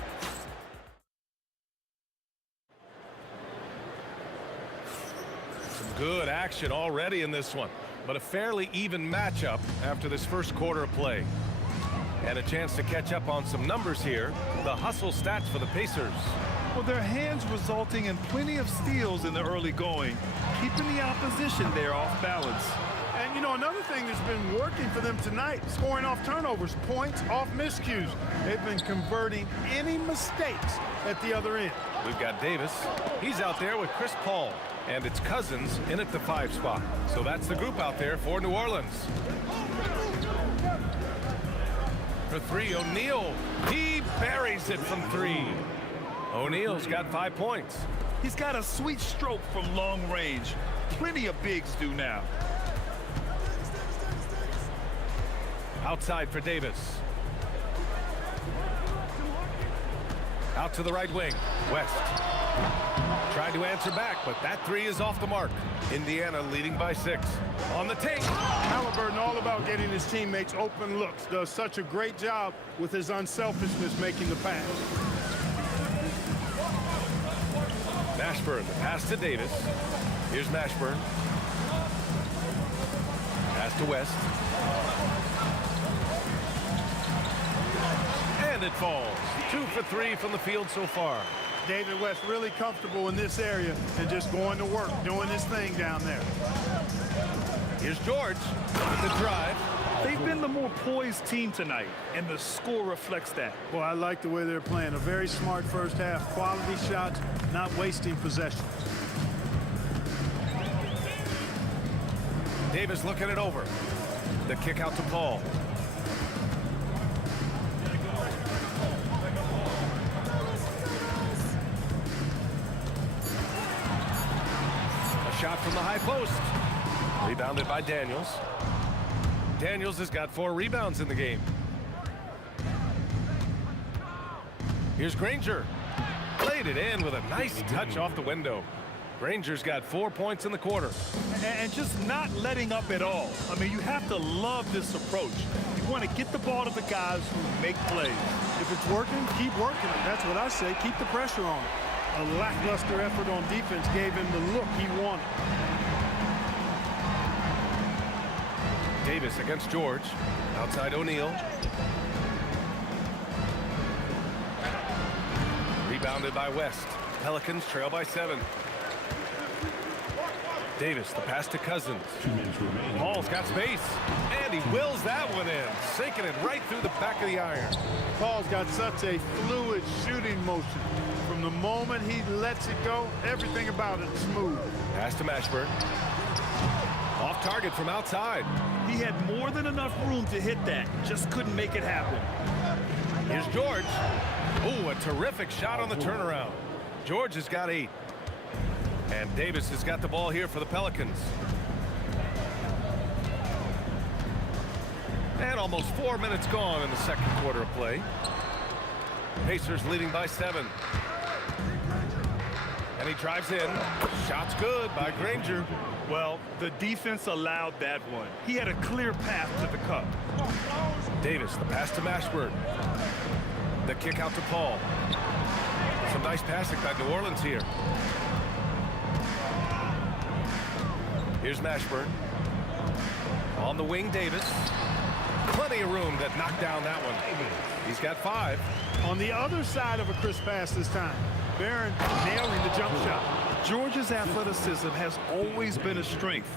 Some good action already in this one, but a fairly even matchup after this first quarter of play. And a chance to catch up on some numbers here. The hustle stats for the Pacers. Well, their hands resulting in plenty of steals in the early going, keeping the opposition there off balance. And, you know, another thing that's been working for them tonight, scoring off turnovers, points off miscues. They've been converting any mistakes at the other end. We've got Davis. He's out there with Chris Paul. And it's Cousins in at the 5 spot. So that's the group out there for New Orleans. For 3, O'Neal. He buries it from 3. O'Neal's got 5 points. He's got a sweet stroke from long range. Plenty of bigs do now. Outside for Davis. Out to the right wing. West. Tried to answer back, but that 3 is off the mark. Indiana leading by 6. On the take. Halliburton all about getting his teammates open looks. Does such a great job with his unselfishness making the pass. Mashburn, the pass to Davis. Here's Mashburn. Pass to West. And it falls. 2 for 3 from the field so far. David West really comfortable in this area and just going to work, doing his thing down there. Here's George with the drive. They've been the more poised team tonight, and the score reflects that. Well, I like the way they're playing. A very smart first half. Quality shots, not wasting possessions. Davis looking it over. The kick out to Paul. A shot from the high post. Rebounded by Daniels. Daniels has got 4 rebounds in the game. Here's Granger. Played it in with a nice touch off the window. Granger's got 4 points in the quarter. And just not letting up at all. I mean, you have to love this approach. You want to get the ball to the guys who make plays. If it's working, keep working it. That's what I say. Keep the pressure on. A lackluster effort on defense gave him the look he wanted. Davis against George. Outside O'Neal. Rebounded by West. Pelicans trail by 7. Davis, the pass to Cousins. Paul's got space, and he wills that one in, sinking it right through the back of the iron. Paul's got such a fluid shooting motion. From the moment he lets it go, everything about it is smooth. Pass to Mashburn. Off target from outside. He had more than enough room to hit that, just couldn't make it happen. Here's George. Ooh, a terrific shot on the turnaround. George has got 8. And Davis has got the ball here for the Pelicans. And almost 4 minutes gone in the second quarter of play. Pacers leading by 7. And he drives in. Shot's good by Granger. Well, the defense allowed that one. He had a clear path to the cup. Davis, the pass to Mashburn. The kick out to Paul. Some nice passing by New Orleans here. Here's Mashburn. On the wing, Davis. Plenty of room to knock down that one. He's got 5. On the other side of a crisp pass this time. Barron nailing the jump shot. George's athleticism has always been a strength.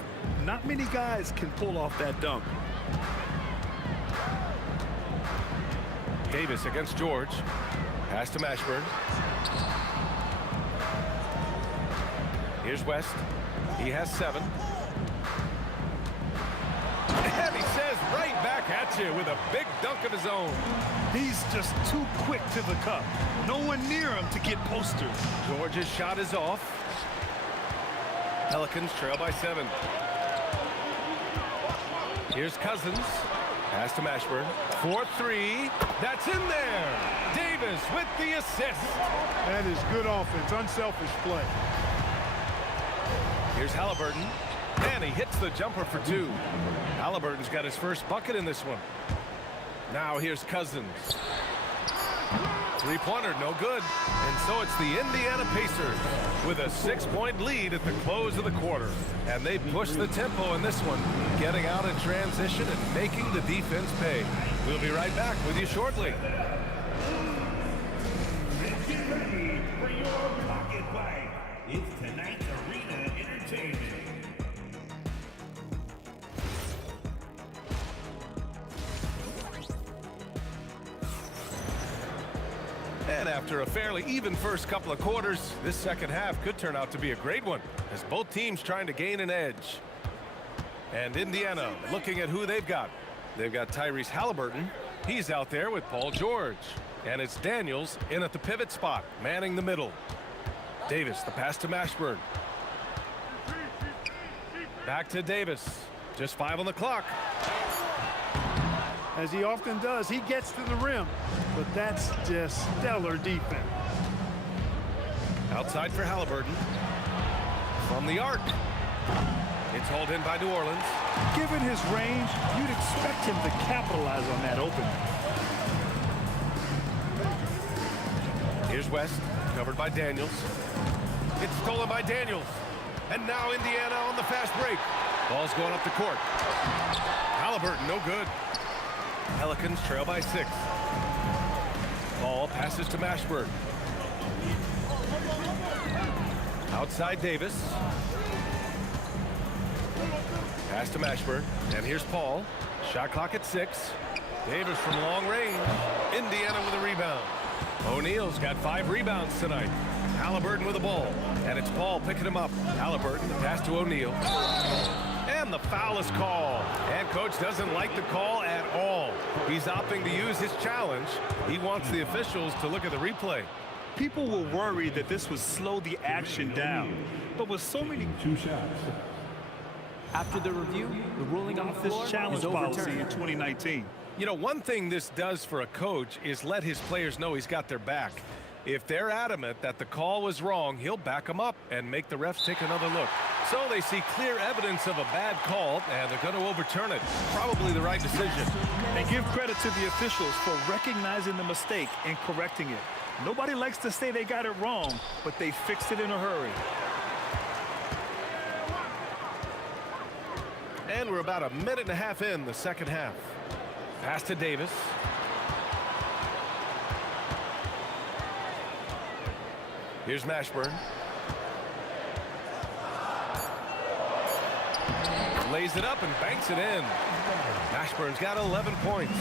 Not many guys can pull off that dunk. Davis against George. Pass to Mashburn. Here's West. He has 7. And he says right back at you with a big dunk of his own. He's just too quick to the cup. No one near him to get posters. George's shot is off. Pelicans trail by 7. Here's Cousins. Pass to Mashburn. 4-3. That's in there. Davis with the assist. That is good offense. Unselfish play. Here's Halliburton. And he hits the jumper for 2. Halliburton's got his first bucket in this one. Now here's Cousins. 3-pointer, no good. And so it's the Indiana Pacers with a 6-point lead at the close of the quarter. And they push the tempo in this one, getting out in transition and making the defense pay. We'll be right back with you shortly. Get ready for your pocket fight. It's tonight's Arena Entertainment. And after a fairly even first couple of quarters, this second half could turn out to be a great one as both teams trying to gain an edge. And Indiana looking at who they've got. They've got Tyrese Halliburton. He's out there with Paul George. And it's Daniels in at the pivot spot, manning the middle. Davis, the pass to Mashburn. Back to Davis. Just 5 on the clock. As he often does, he gets to the rim, but that's just stellar defense. Outside for Halliburton. From the arc. It's hauled in by New Orleans. Given his range, you'd expect him to capitalize on that opening. Here's West, covered by Daniels. It's stolen by Daniels. And now Indiana on the fast break. Ball's going up the court. Halliburton, no good. Pelicans trail by 6. Ball passes to Mashburn. Outside Davis. Pass to Mashburn. And here's Paul. Shot clock at 6. Davis from long range. Indiana with a rebound. O'Neal's got 5 rebounds tonight. Halliburton with the ball. And it's Paul picking him up. Halliburton, pass to O'Neal. And the foul is called. And coach doesn't like the call at all. He's opting to use his challenge. He wants the officials to look at the replay. People were worried that this would slow the action down. But with so many 2 shots. After the review, the ruling on the this floor challenge is policy overturned. in 2019. You know, one thing this does for a coach is let his players know he's got their back. If they're adamant that the call was wrong, he'll back them up and make the refs take another look. So they see clear evidence of a bad call, and they're going to overturn it. Probably the right decision. And give credit to the officials for recognizing the mistake and correcting it. Nobody likes to say they got it wrong, but they fixed it in a hurry. And we're about a minute and a half in the second half. Pass to Davis. Here's Mashburn. Lays it up and banks it in. Mashburn's got 11 points.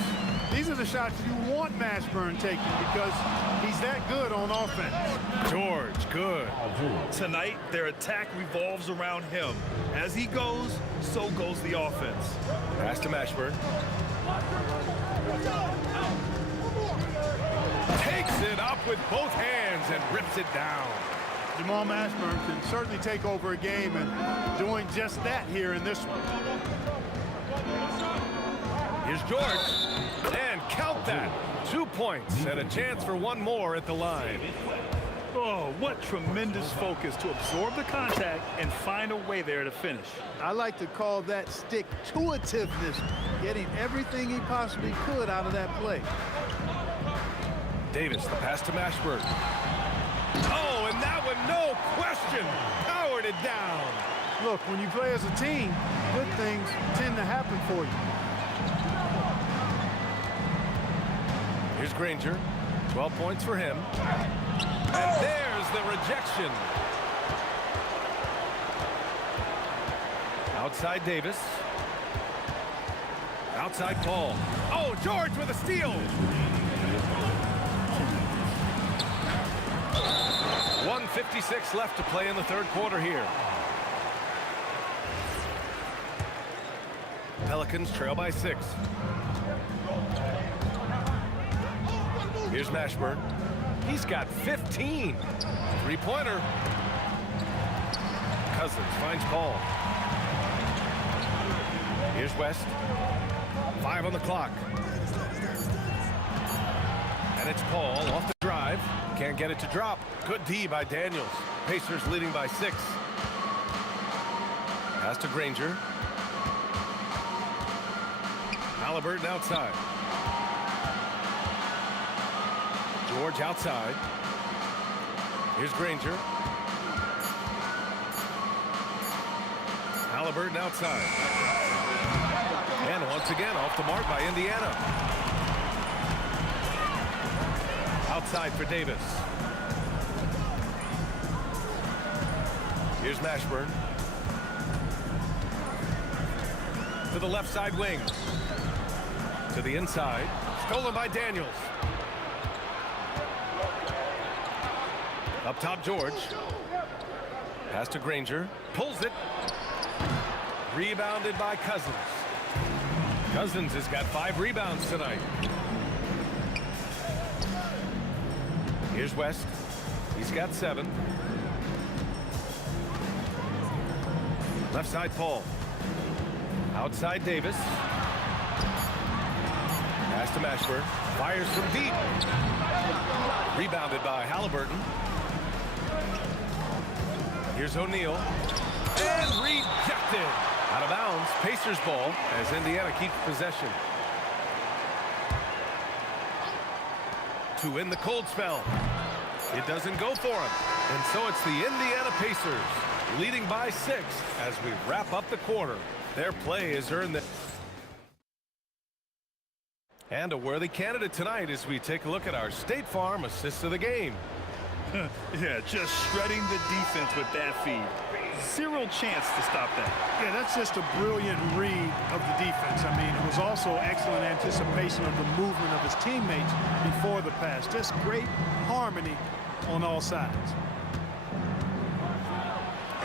These are the shots you want Mashburn taking because he's that good on offense. George, good. Tonight, their attack revolves around him. As he goes, so goes the offense. Pass to Mashburn. Takes it up with both hands and rips it down. Jamal Mashburn can certainly take over a game and doing just that here in this one. Here's George. And count that. 2 points and a chance for one more at the line. Oh, what tremendous focus to absorb the contact and find a way there to finish. I like to call that stick-to-itiveness, getting everything he possibly could out of that play. Davis, the pass to Mashburn. Oh, and that one, no question, powered it down. Look, when you play as a team, good things tend to happen for you. Here's Granger. 12 points for him. And there's the rejection. Outside Davis. Outside Paul. Oh, George with a steal. 1:56 left to play in the third quarter here. Pelicans trail by 6. Here's Mashburn. He's got 15. Three-pointer. Cousins finds Paul. Here's West. 5 on the clock. And it's Paul off the drive. Can't get it to drop. Good D by Daniels. Pacers leading by 6. Pass to Granger. Halliburton outside. George outside. Here's Granger. Halliburton outside. And once again off the mark by Indiana. Outside for Davis. Here's Mashburn. To the left side wing. To the inside. Stolen by Daniels. Up top, George. Pass to Granger. Pulls it. Rebounded by Cousins. Cousins has got 5 rebounds tonight. Here's West. He's got 7. Left side, Paul. Outside, Davis. Pass to Mashburn. Fires from deep. Rebounded by Halliburton. Here's O'Neal. And rejected. Out of bounds. Pacers ball as Indiana keeps possession. To win the cold spell. It doesn't go for him. And so it's the Indiana Pacers leading by 6 as we wrap up the quarter. Their play has earned the... And a worthy candidate tonight as we take a look at our State Farm assist of the game. Yeah, just shredding the defense with that feed. Zero chance to stop that. Yeah, that's just a brilliant read of the defense. I mean, it was also excellent anticipation of the movement of his teammates before the pass. Just great harmony on all sides.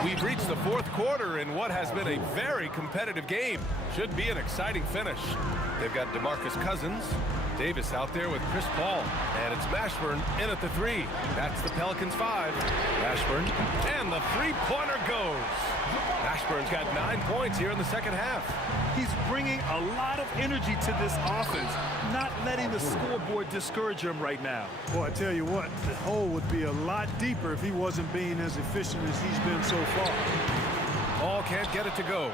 We've reached the 4th quarter in what has been a very competitive game. Should be an exciting finish. They've got DeMarcus Cousins. Davis out there with Chris Paul. And it's Mashburn in at the 3. That's the Pelicans 5. Mashburn. And the 3-pointer goes. Mashburn's got 9 points here in the second half. He's bringing a lot of energy to this offense, not letting the scoreboard discourage him right now. Boy, I tell you what, the hole would be a lot deeper if he wasn't being as efficient as he's been so far. Paul can't get it to go.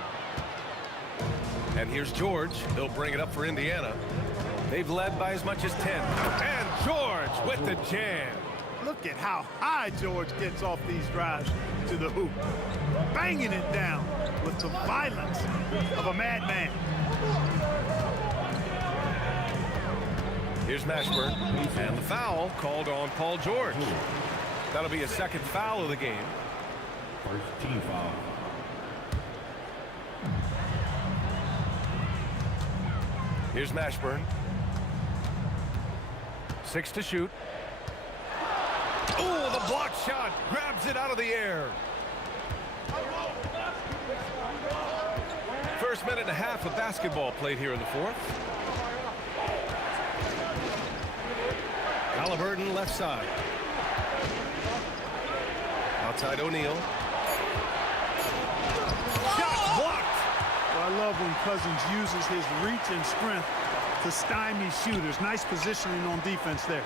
And here's George. He'll bring it up for Indiana. They've led by as much as 10. And George with the jam. Look at how high George gets off these drives to the hoop. Banging it down with the violence of a madman. Here's Mashburn. And the foul called on Paul George. That'll be a second foul of the game. First team foul. Here's Mashburn. 6 to shoot. Oh, the block shot. Grabs it out of the air. First minute and a half of basketball played here in the 4th. Halliburton left side. Outside O'Neal. Shot blocked. Well, I love when Cousins uses his reach and strength to stymie shooters. Nice positioning on defense there.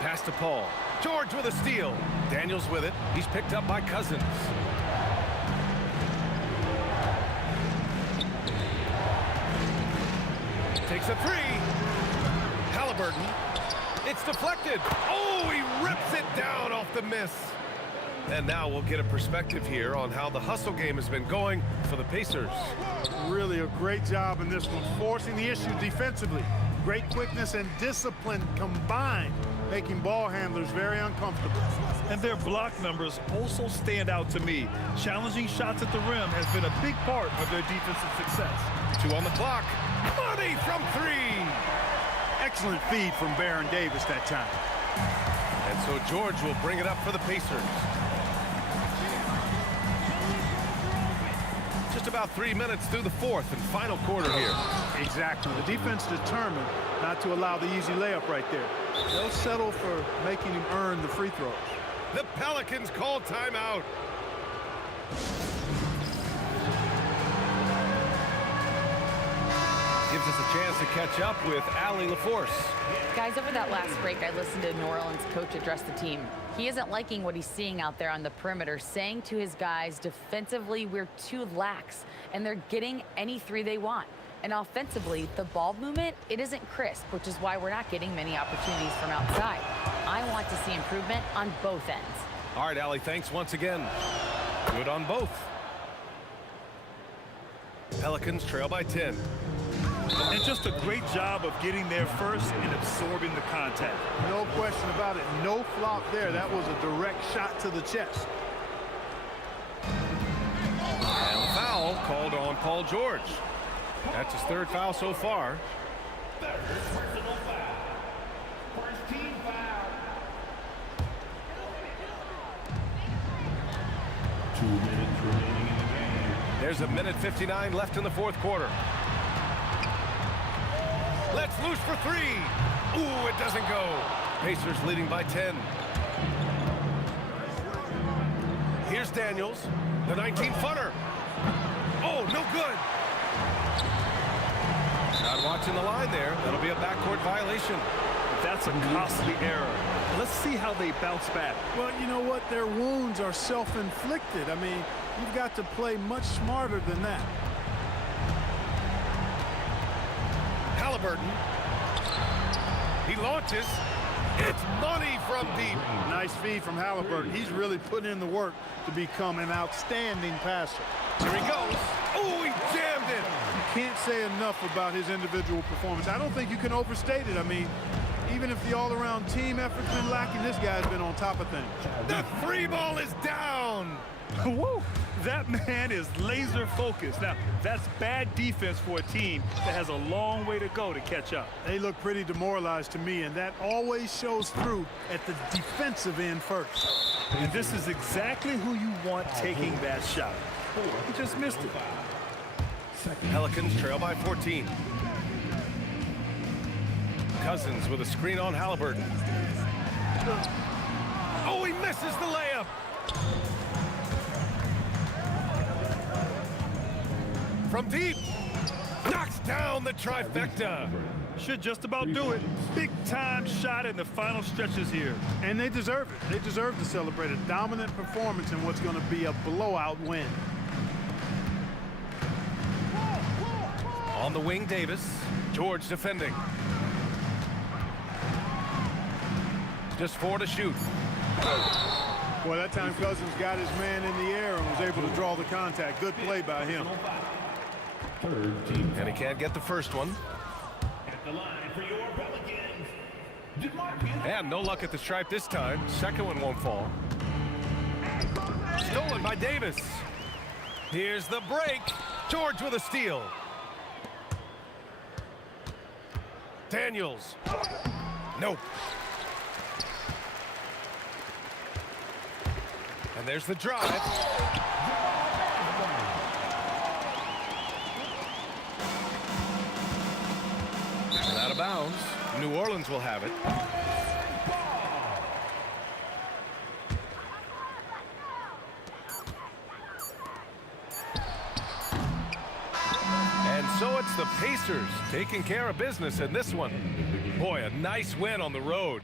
Pass to Paul. George with a steal. Daniels with it. He's picked up by Cousins. Takes a 3. Halliburton. It's deflected. Oh, he rips it down off the miss. And now we'll get a perspective here on how the hustle game has been going for the Pacers. Really a great job in this one, forcing the issue defensively. Great quickness and discipline combined, making ball handlers very uncomfortable. And their block numbers also stand out to me. Challenging shots at the rim has been a big part of their defensive success. 2 on the clock. Money from 3. Excellent feed from Baron Davis that time. And so George will bring it up for the Pacers. Just about 3 minutes through the 4th and final quarter here. Exactly. The defense determined not to allow the easy layup right there. They'll settle for making him earn the free throws. The Pelicans call timeout. Gives us a chance to catch up with Allie LaForce. Guys, over that last break, I listened to New Orleans coach address the team. He isn't liking what he's seeing out there on the perimeter, saying to his guys, defensively, we're too lax, and they're getting any 3 they want. And offensively, the ball movement, it isn't crisp, which is why we're not getting many opportunities from outside. I want to see improvement on both ends. All right, Allie, thanks once again. Good on both. Pelicans trail by 10. And just a great job of getting there first and absorbing the contact. No question about it. No flop there. That was a direct shot to the chest. And the foul called on Paul George. That's his 3rd foul so far. 2 minutes remaining in the game. There's a minute 59 left in the fourth quarter. Let's loose for three. Ooh, it doesn't go. Pacers leading by 10. Here's Daniels, the 19-footer. Oh, no good. Not watching the line there. That'll be a backcourt violation. That's a costly error. Let's see how they bounce back. Well, you know what? Their wounds are self-inflicted. I mean, you've got to play much smarter than that. Halliburton. He launches. It's money from deep. Nice feed from Halliburton. He's really putting in the work to become an outstanding passer. Here he goes. Oh, he jammed it. You can't say enough about his individual performance. I don't think you can overstate it. I mean, even if the all-around team effort's been lacking, this guy's been on top of things. The free ball is down. Woo! That man is laser focused. Now, that's bad defense for a team that has a long way to go to catch up. They look pretty demoralized to me, and that always shows through at the defensive end first. And this is exactly who you want taking that shot. He just missed it. Pelicans trail by 14. Cousins with a screen on Halliburton. Oh, he misses the layup. From deep, knocks down the trifecta. Should just about do it. Big time shot in the final stretches here. And they deserve it. They deserve to celebrate a dominant performance in what's going to be a blowout win. On the wing, Davis. George defending. Just 4 to shoot. Boy, that time Cousins got his man in the air and was able to draw the contact. Good play by him. And he can't get the first one. At the line for your Pelicans, And no luck at the stripe this time. Second one won't fall. Stolen by Davis. Here's the break. George with a steal. Daniels. Nope. And there's the drive. And out of bounds. New Orleans will have it. And so it's the Pacers taking care of business in this one. Boy, a nice win on the road.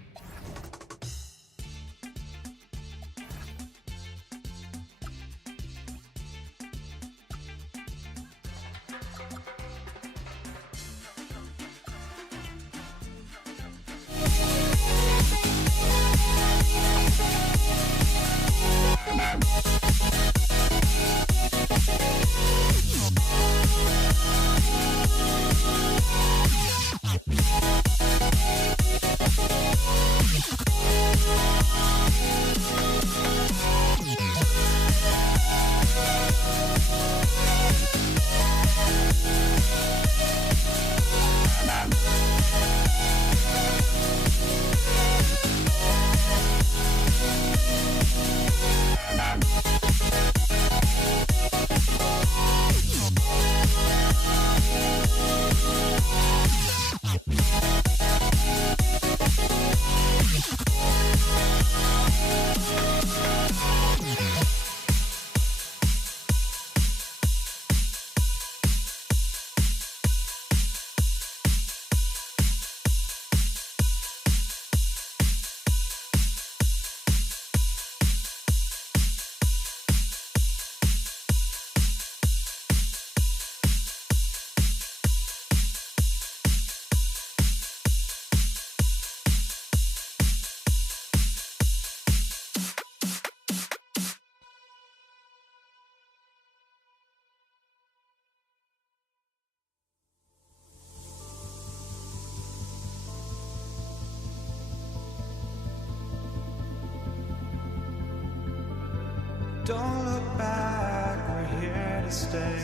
Don't look back, we're here to stay.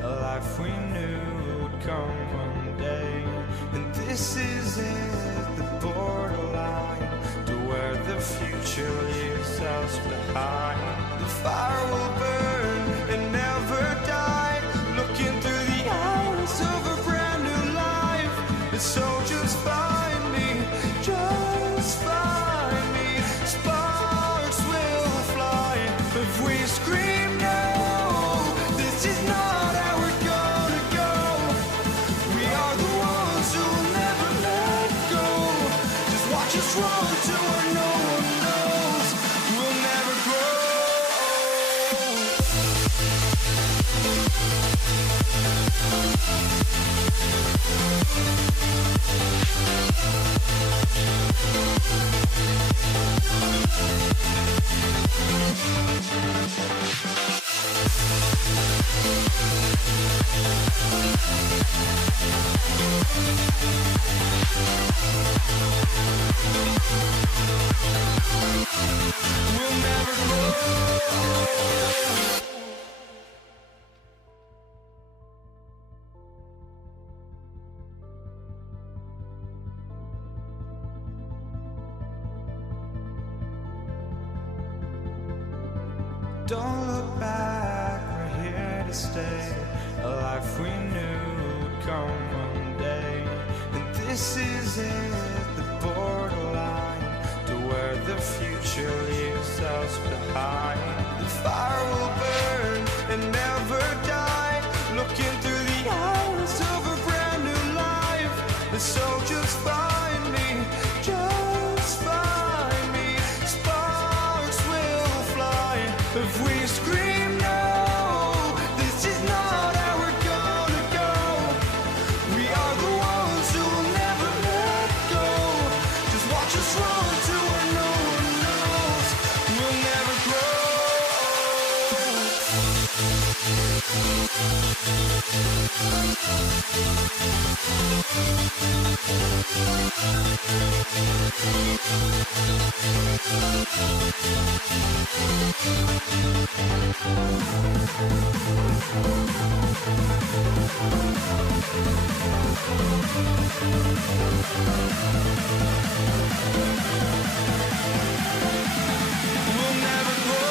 A life we knew would come one day. And this is it, the borderline to where the future leaves us behind. The fire will burn and never die. Looking through the eyes of a brand new life. And so just find me, just find me. Sparks will fly if we scream no. This is not how we're gonna go. We are the ones who will never let go. Just watch us run to where no one knows. We'll never grow. We'll never grow. Don't look back, we're here to stay. A life we knew would come one day. And this is it, the borderline to where the future leaves us behind. The fire will burn and never die. Looking through the eyes of a brand new life. And so just find me, just find me. Sparks will fly if we scream no. This is not how we're gonna go. We are the ones who will never let go. Just watch us run to where no one knows. We'll never grow. We'll never grow.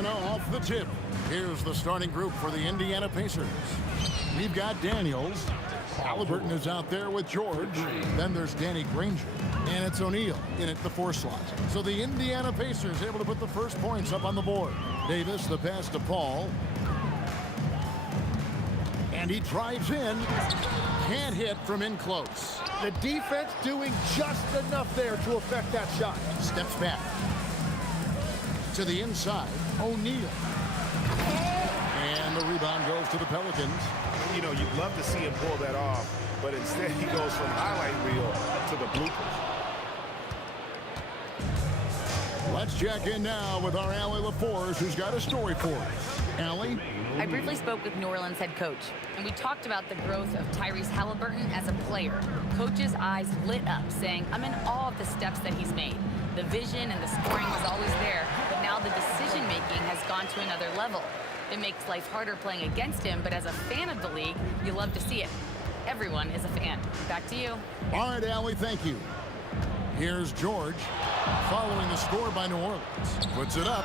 Indiana off the tip. Here's the starting group for the Indiana Pacers. We've got Daniels. Halliburton is out there with George. Then there's Danny Granger. And it's O'Neal in at the 4 slot. So the Indiana Pacers able to put the first points up on the board. Davis, the pass to Paul. And he drives in. Can't hit from in close. The defense doing just enough there to affect that shot. Steps back. To the inside, O'Neal. And the rebound goes to the Pelicans. You know, you'd love to see him pull that off, but instead he goes from highlight reel to the bloopers. Let's check in now with our Allie LaForce, who's got a story for us. Allie? I briefly spoke with New Orleans head coach, and we talked about the growth of Tyrese Halliburton as a player. Coach's eyes lit up, saying, I'm in awe of the steps that he's made. The vision and the scoring was always there, but now the decision-making has gone to another level. It makes life harder playing against him, but as a fan of the league, you love to see it. Everyone is a fan. Back to you. All right, Allie, thank you. Here's George, following the score by New Orleans. Puts it up,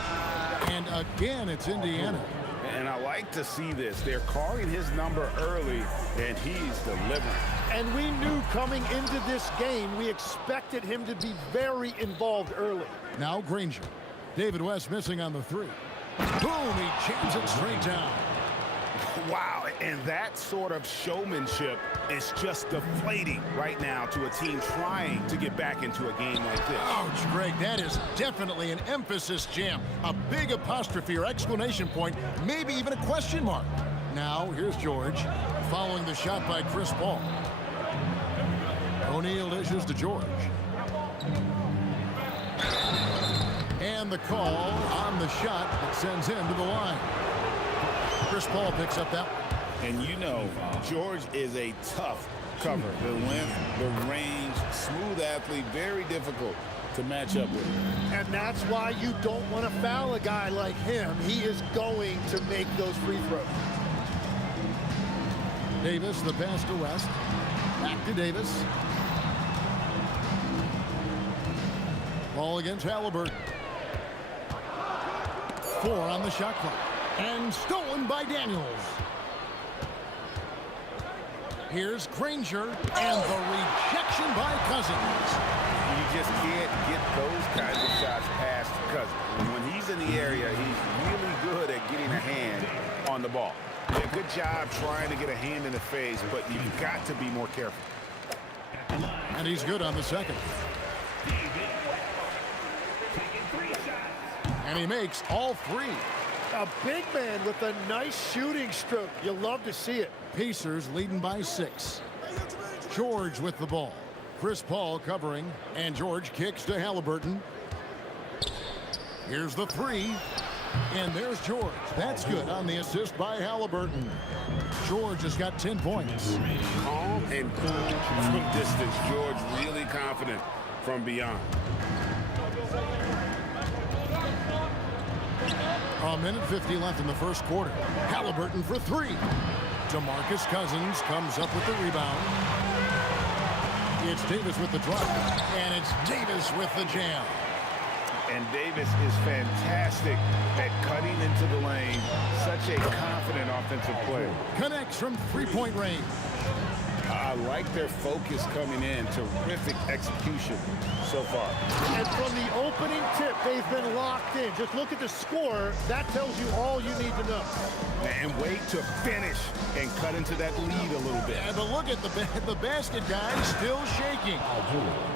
and again, it's Indiana. And I like to see this. They're calling his number early, and he's delivering. And we knew coming into this game, we expected him to be very involved early. Now Granger. David West missing on the 3. Boom, he jams it straight down. Wow, and that sort of showmanship is just deflating right now to a team trying to get back into a game like this. Ouch, Greg, that is definitely an emphasis jam. A big apostrophe or exclamation point, maybe even a question mark. Now, here's George, following the shot by Chris Paul. O'Neal dishes to George. And the call on the shot that sends him to the line. Chris Paul picks up that one. And you know, George is a tough cover. The length, the range, smooth athlete, very difficult to match up with. And that's why you don't want to foul a guy like him. He is going to make those free throws. Davis, the pass to West. Back to Davis. Ball against Halliburton. 4 on the shot clock. And stolen by Daniels. Here's Granger, and the rejection by Cousins. You just can't get those kinds of shots past Cousins. When he's in the area, he's really good at getting a hand on the ball. Yeah, good job trying to get a hand in the face, but you've got to be more careful. And he's good on the second. And he makes all 3. A big man with a nice shooting stroke. You love to see it. Pacers leading by 6. George with the ball. Chris Paul covering, and George kicks to Halliburton. Here's the 3, and there's George. That's good on the assist by Halliburton. George has got 10 points. Calm and cool from distance. George really confident from beyond. A minute 50 left in the first quarter. Halliburton for 3. DeMarcus Cousins comes up with the rebound. It's Davis with the drop, and it's Davis with the jam. And Davis is fantastic at cutting into the lane. Such a confident offensive player. Connects from 3-point range. I like their focus coming in. Terrific execution so far. And from the opening tip, they've been locked in. Just look at the score. That tells you all you need to know. And wait to finish and cut into that lead a little bit. Yeah, but look at the basket, guys, still shaking.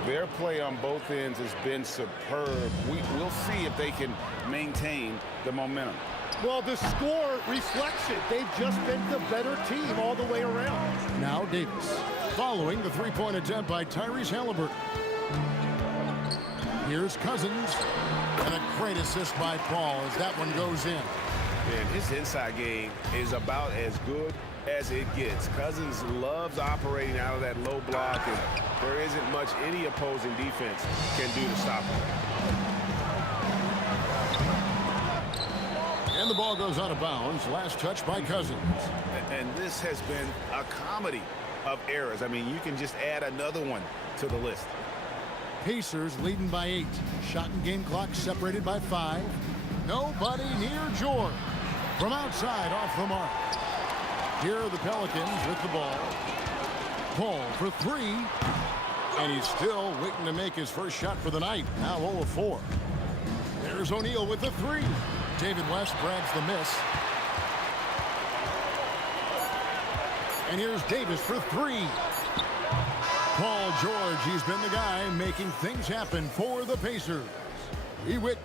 Their play on both ends has been superb. We'll see if they can maintain the momentum. Well, the score reflects it. They've just been the better team all the way around. Now Davis, following the 3-point attempt by Tyrese Halliburton. Here's Cousins, and a great assist by Paul as that one goes in. And his inside game is about as good as it gets. Cousins loves operating out of that low block, and there isn't much any opposing defense can do to stop him. And the ball goes out of bounds. Last touch by Cousins. And this has been a comedy of errors. I mean, you can just add another one to the list. Pacers leading by 8. Shot and game clock separated by 5. Nobody near George. From outside, off the mark. Here are the Pelicans with the ball. Paul for three. And he's still waiting to make his first shot for the night. Now 0 of 4. There's O'Neal with the three. David West grabs the miss. And here's Davis for three. Paul George, he's been the guy making things happen for the Pacers. Hewitt.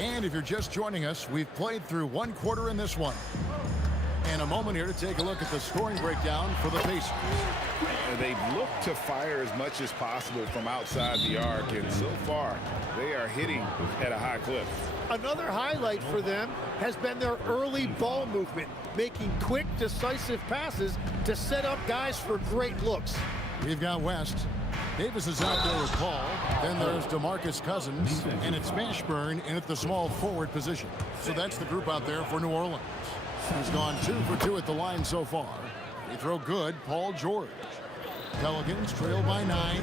And if you're just joining us, we've played through one quarter in this one. And a moment here to take a look at the scoring breakdown for the Pacers. They've looked to fire as much as possible from outside the arc, and so far they are hitting at a high clip. Another highlight for them has been their early ball movement, making quick, decisive passes to set up guys for great looks. We've got West. Davis is out there with Paul. Then there's DeMarcus Cousins, and it's Mashburn in at the small forward position. So that's the group out there for New Orleans. He's gone 2 for 2 at the line so far. They throw good, Paul George. Pelicans trail by 9.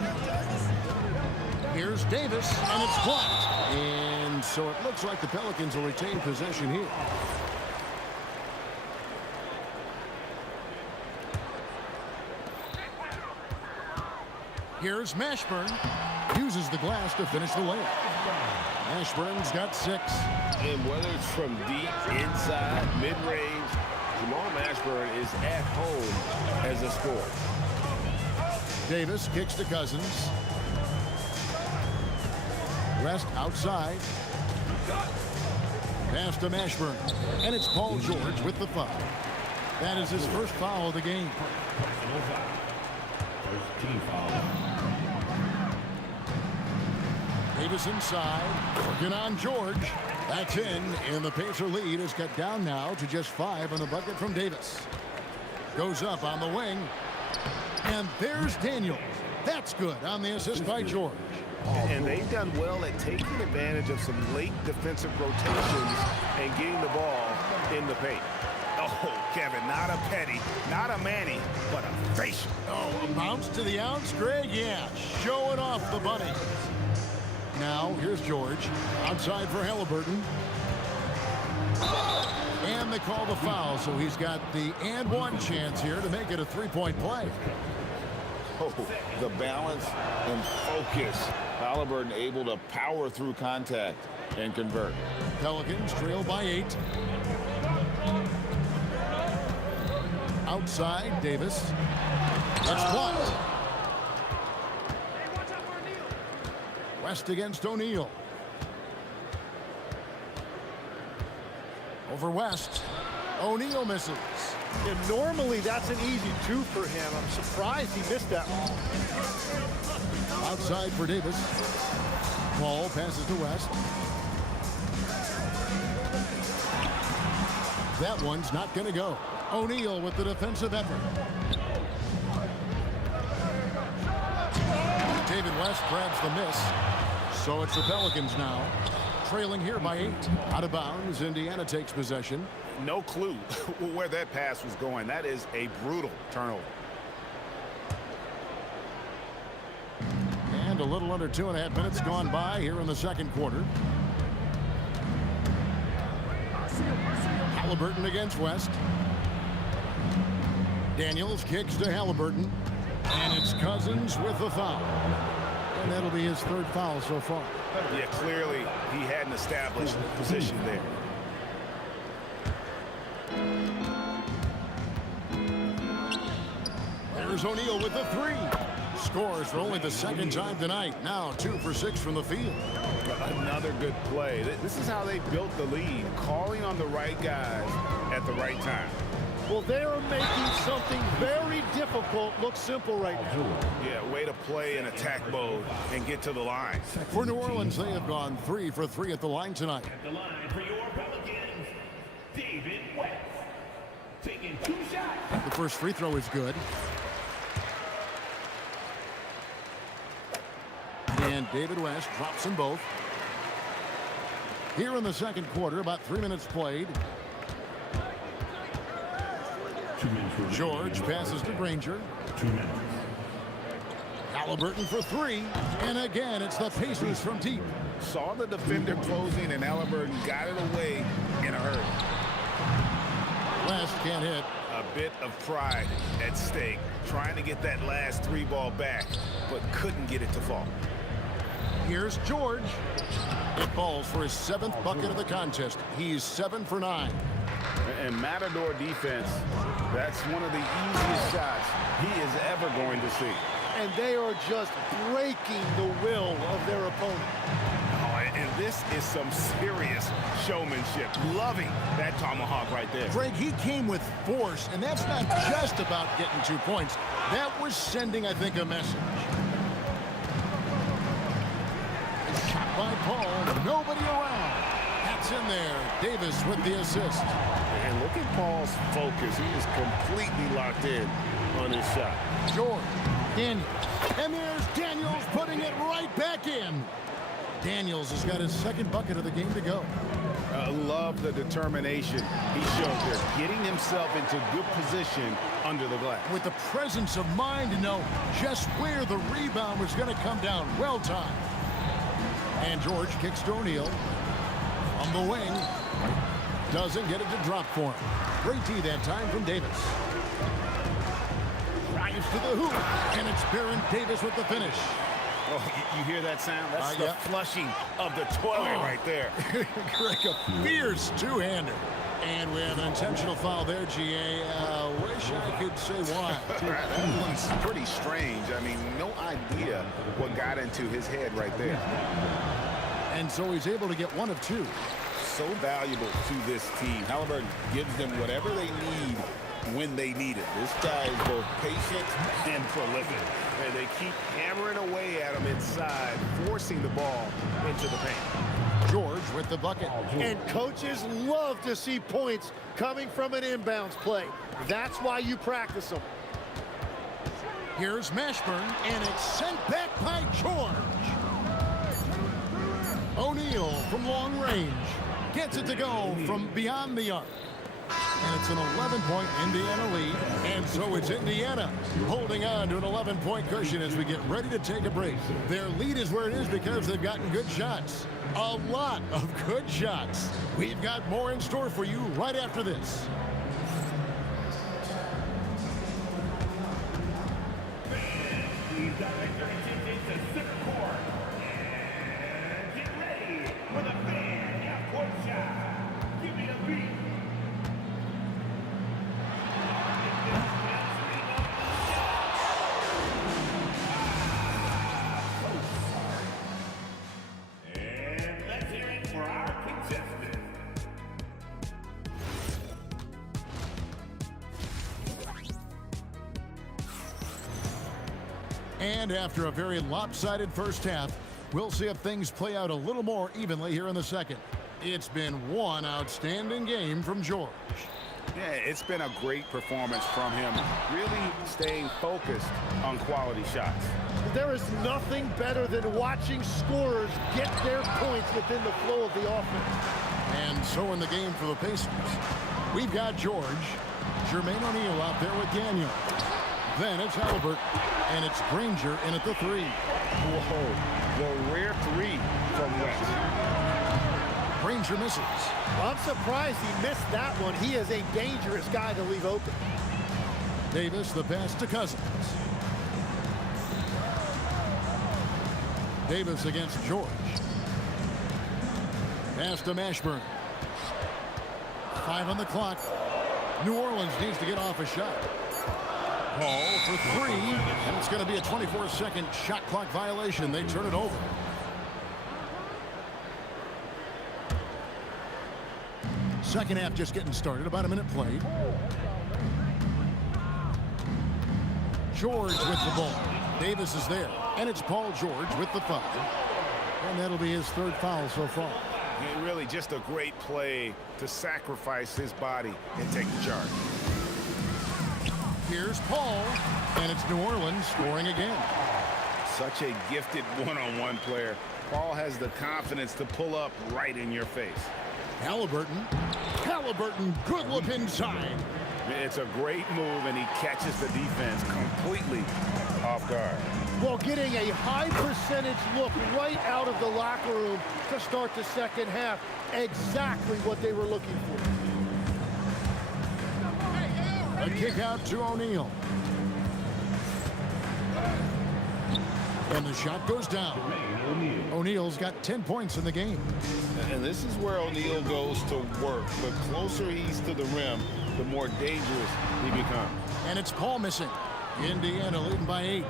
Here's Davis, and it's blocked. And so it looks like the Pelicans will retain possession here. Here's Mashburn. Uses the glass to finish the layup. Mashburn's got 6. And whether it's from deep, inside, mid-range, Jamal Mashburn is at home as a scorer. Davis kicks to Cousins. West outside. Pass to Mashburn. And it's Paul George with the foul. That is his first foul of the game. First team foul. Davis inside. Working on George. That's in, and the Pacer lead is cut down now to just 5 on the bucket from Davis. Goes up on the wing. And there's Daniels. That's good on the assist by George. And they've done well at taking advantage of some late defensive rotations and getting the ball in the paint. Oh, Kevin, not a petty, not a Manny, but a facial. Oh, a bounce to the ounce, Greg? Yeah, showing off the bunny. Now, here's George. Outside for Halliburton. And they call the foul, so he's got the and one chance here to make it a three-point play. Oh, the balance and focus. Halliburton able to power through contact and convert. Pelicans trail by 8. Outside, Davis. It's blocked. West against O'Neal. Over West. O'Neal misses. And normally that's an easy 2 for him. I'm surprised he missed that one. Outside for Davis. Paul passes to West. That one's not going to go. O'Neal with the defensive effort. David West grabs the miss. So it's the Pelicans now. Trailing here by 8. Out of bounds, Indiana takes possession. No clue where that pass was going. That is a brutal turnover. And a little under 2.5 minutes gone by here in the second quarter. Halliburton against West. Daniels kicks to Halliburton. And it's Cousins with the foul. And that'll be his 3rd foul so far. Yeah, clearly he hadn't established position there. There's O'Neal with the 3. Scores for only the 2nd time tonight. Now 2 for 6 from the field. Another good play. This is how they built the lead, calling on the right guys at the right time. Well, they're making something very difficult look simple right now. Yeah, way to play in attack mode and get to the line. For New Orleans, they have gone 3 for 3 at the line tonight. At the line for your Pelicans, David West. Taking 2 shots. The first free throw is good. And David West drops them both. Here in the second quarter, about 3 minutes played. George passes to Granger. Halliburton for three. And again, it's the Pacers from deep. Saw the defender closing, and Halliburton got it away in a hurry. West can't hit. A bit of pride at stake, trying to get that last three ball back, but couldn't get it to fall. Here's George. It falls for his 7th bucket of the contest. He's 7 for 9. And Matador defense, that's one of the easiest shots he is ever going to see. And they are just breaking the will of their opponent. And this is some serious showmanship. Loving that tomahawk right there. Greg, he came with force, and that's not just about getting 2 points. That was sending, I think, a message. Shot by Paul, nobody around. That's in there. Davis with the assist. And look at Paul's focus. He is completely locked in on his shot. George, Daniels, and there's Daniels putting it right back in. Daniels has got his 2nd bucket of the game to go. Love the determination he showed there, getting himself into good position under the glass. With the presence of mind to know just where the rebound was going to come down. Well timed. And George kicks to O'Neal. From the wing. Doesn't get it to drop for him. Great D that time from Davis. Drives to the hoop. And it's Baron Davis with the finish. Oh, you hear that sound? That's the yeah. flushing of the toilet right there. Greg, a fierce two-hander. And we have an intentional foul there, GA. Wish I could say why. That one's pretty strange. I mean, no idea what got into his head right there. And so he's able to get 1 of 2. So valuable to this team. Halliburton gives them whatever they need when they need it. This guy is both patient and prolific. And they keep hammering away at him inside, forcing the ball into the paint. George with the bucket. And coaches love to see points coming from an inbounds play. That's why you practice them. Here's Mashburn, and it's sent back by George. O'Neal from long range gets it to go from beyond the arc. And it's an 11-point Indiana lead. And so it's Indiana holding on to an 11-point cushion as we get ready to take a break. Their lead is where it is because they've gotten good shots. A lot of good shots. We've got more in store for you right after this. We've got their attention to center court. And get ready for the fan half-court shot. Give me a beat. And let's hear it for our contestant. And after a very lopsided first half, we'll see if things play out a little more evenly here in the second. It's been one outstanding game from George. Yeah, it's been a great performance from him, really staying focused on quality shots. There is nothing better than watching scorers get their points within the flow of the offense. And so in the game for the Pacers, we've got George, Jermaine O'Neal out there with Daniel. Then it's Halliburton, and it's Granger in at the 3. Whoa, the rare 3 from West. Granger misses. I'm surprised he missed that one. He is a dangerous guy to leave open. Davis, the pass to Cousins. Davis against George. Pass to Mashburn. 5 on the clock. New Orleans needs to get off a shot. Paul for 3, and it's going to be a 24-second shot clock violation. They turn it over. Second half just getting started, about a minute played. George with the ball. Davis is there, and it's Paul George with the foul. And that'll be his 3rd foul so far. Yeah, really just a great play to sacrifice his body and take the charge. Here's Paul, and it's New Orleans scoring again. Such a gifted one-on-one player. Paul has the confidence to pull up right in your face. Halliburton, good look inside. It's a great move, and he catches the defense completely off guard. Well, getting a high percentage look right out of the locker room to start the second half. Exactly what they were looking for. A kick out to O'Neal. And the shot goes down. O'Neal's got 10 points in the game. And this is where O'Neal goes to work. The closer he's to the rim, the more dangerous he becomes. And it's Paul missing. Indiana leading by 8.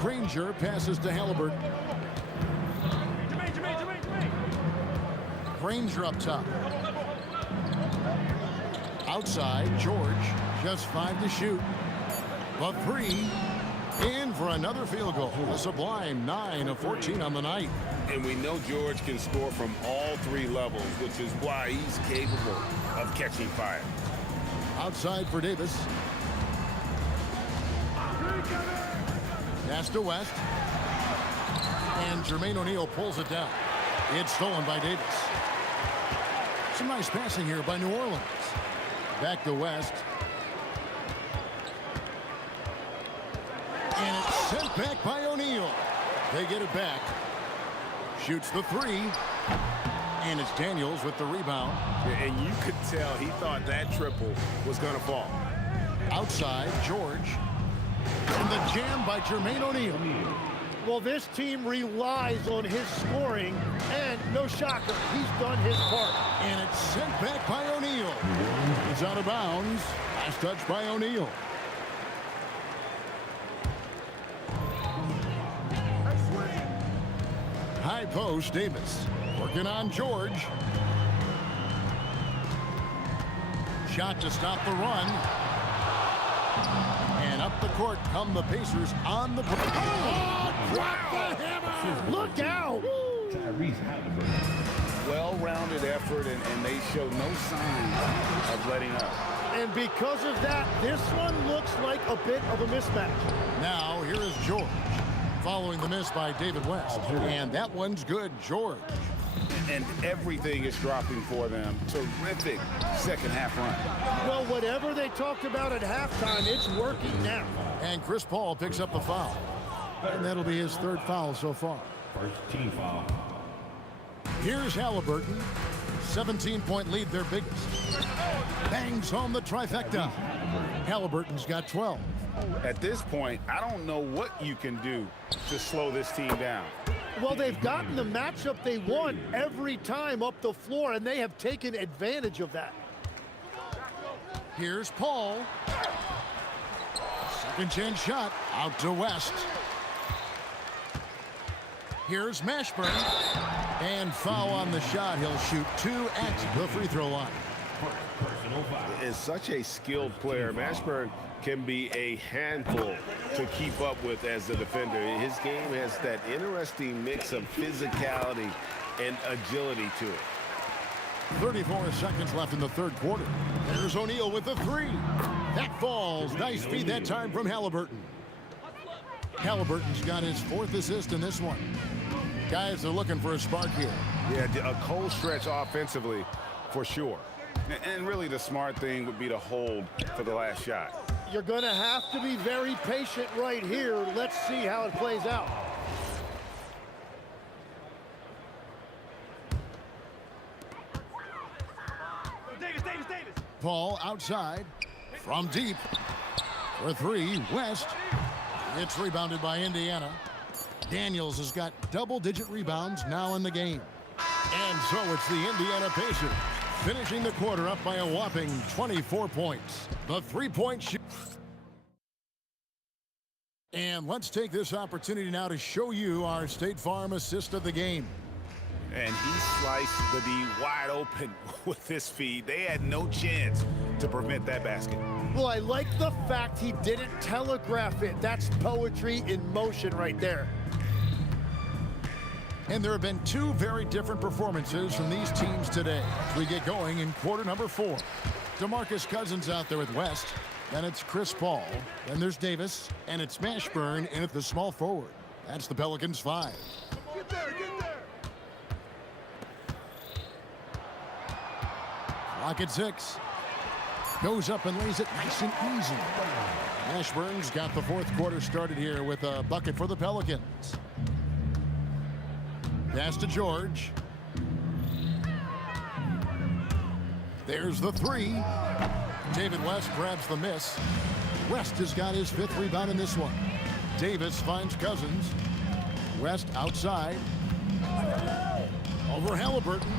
Granger passes to Halliburton. Granger up top. Outside, George, just 5 to shoot. The 3, in for another field goal. A sublime 9 of 14 on the night. And we know George can score from all 3 levels, which is why he's capable of catching fire. Outside for Davis. Pass to West. And Jermaine O'Neal pulls it down. It's stolen by Davis. Some nice passing here by New Orleans. Back to West. And it's sent back by O'Neal. They get it back. Shoots the 3. And it's Daniels with the rebound. And you could tell he thought that triple was going to fall. Outside, George. And the jam by Jermaine O'Neal. Well, this team relies on his scoring, and no shocker, he's done his part. And it's sent back by O'Neal. It's out of bounds. Last touch by O'Neal. High post, Davis. Working on George. Shot to stop the run. And up the court come the Pacers on the break. Oh, drop the hammer! Look out! Well-rounded effort, and they show no sign of letting up. And because of that, this one looks like a bit of a mismatch. Now, here is George, following the miss by David West. And that one's good, George. And everything is dropping for them. Terrific second half run. Well, whatever they talked about at halftime, it's working now. And Chris Paul picks up the foul. And that'll be his 3rd foul so far. First team foul. Here's Halliburton. 17-point lead, their biggest. Bangs home the trifecta. Halliburton's got 12. At this point, I don't know what you can do to slow this team down. Well, they've gotten the matchup they want every time up the floor, and they have taken advantage of that. Here's Paul. Second chance shot out to West. Here's Mashburn. And foul on the shot. He'll shoot 2 at the free throw line. Is such a skilled player. Mashburn can be a handful to keep up with as a defender. His game has that interesting mix of physicality and agility to it. 34 seconds left in the 3rd quarter. There's O'Neal with the 3. That falls. Nice feed that time from Halliburton. Halliburton's got his 4th assist in this one. Guys are looking for a spark here. Yeah, a cold stretch offensively for sure. And really the smart thing would be to hold for the last shot. You're going to have to be very patient right here. Let's see how it plays out. Davis. Paul outside from deep for 3. West. It's rebounded by Indiana. Daniels has got double-digit rebounds now in the game. And so it's the Indiana Pacers finishing the quarter up by a whopping 24 points. The 3-point shoot. And let's take this opportunity now to show you our State Farm assist of the game. And he sliced the D wide open with this feed. They had no chance to prevent that basket. Well, I like the fact he didn't telegraph it. That's poetry in motion right there. And there have been 2 very different performances from these teams today as we get going in quarter number 4. DeMarcus Cousins out there with West. Then it's Chris Paul. Then there's Davis. And it's Mashburn in at the small forward. That's the Pelicans 5. Get there. Clock at 6. Goes up and lays it nice and easy. Ashburn's got the fourth quarter started here with a bucket for the Pelicans. Pass to George. There's the three. David West grabs the miss. West has got his 5th rebound in this one. Davis finds Cousins. West outside. Over Halliburton.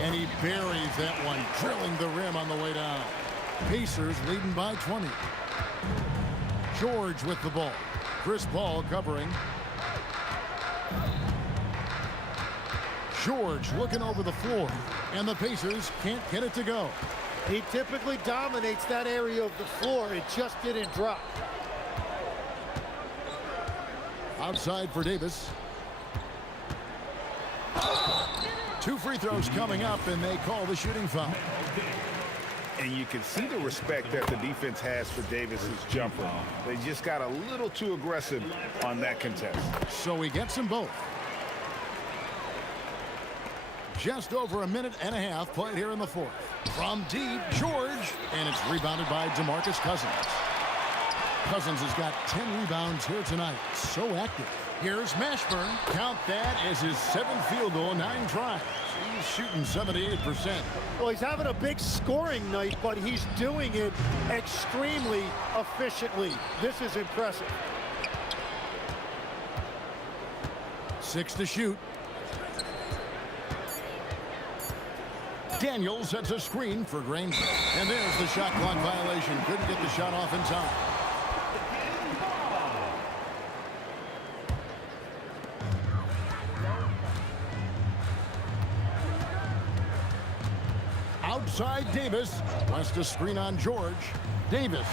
And he buries that one, drilling the rim on the way down. Pacers leading by 20. George with the ball. Chris Paul covering. George looking over the floor. And the Pacers can't get it to go. He typically dominates that area of the floor. It just didn't drop. Outside for Davis. 2 free throws coming up, and they call the shooting foul. And you can see the respect that the defense has for Davis's jumper. They just got a little too aggressive on that contest. So he gets them both. Just over a minute and a half played here in the fourth. From deep, George, and it's rebounded by DeMarcus Cousins. Cousins has got 10 rebounds here tonight. So active. Here's Mashburn. Count that as his 7th field goal, 9 tries. He's shooting 78%. Well, he's having a big scoring night, but he's doing it extremely efficiently. This is impressive. 6 to shoot. Daniel sets a screen for Granger. And there's the shot clock violation. Couldn't get the shot off in time. Outside Davis. Wants a screen on George. Davis.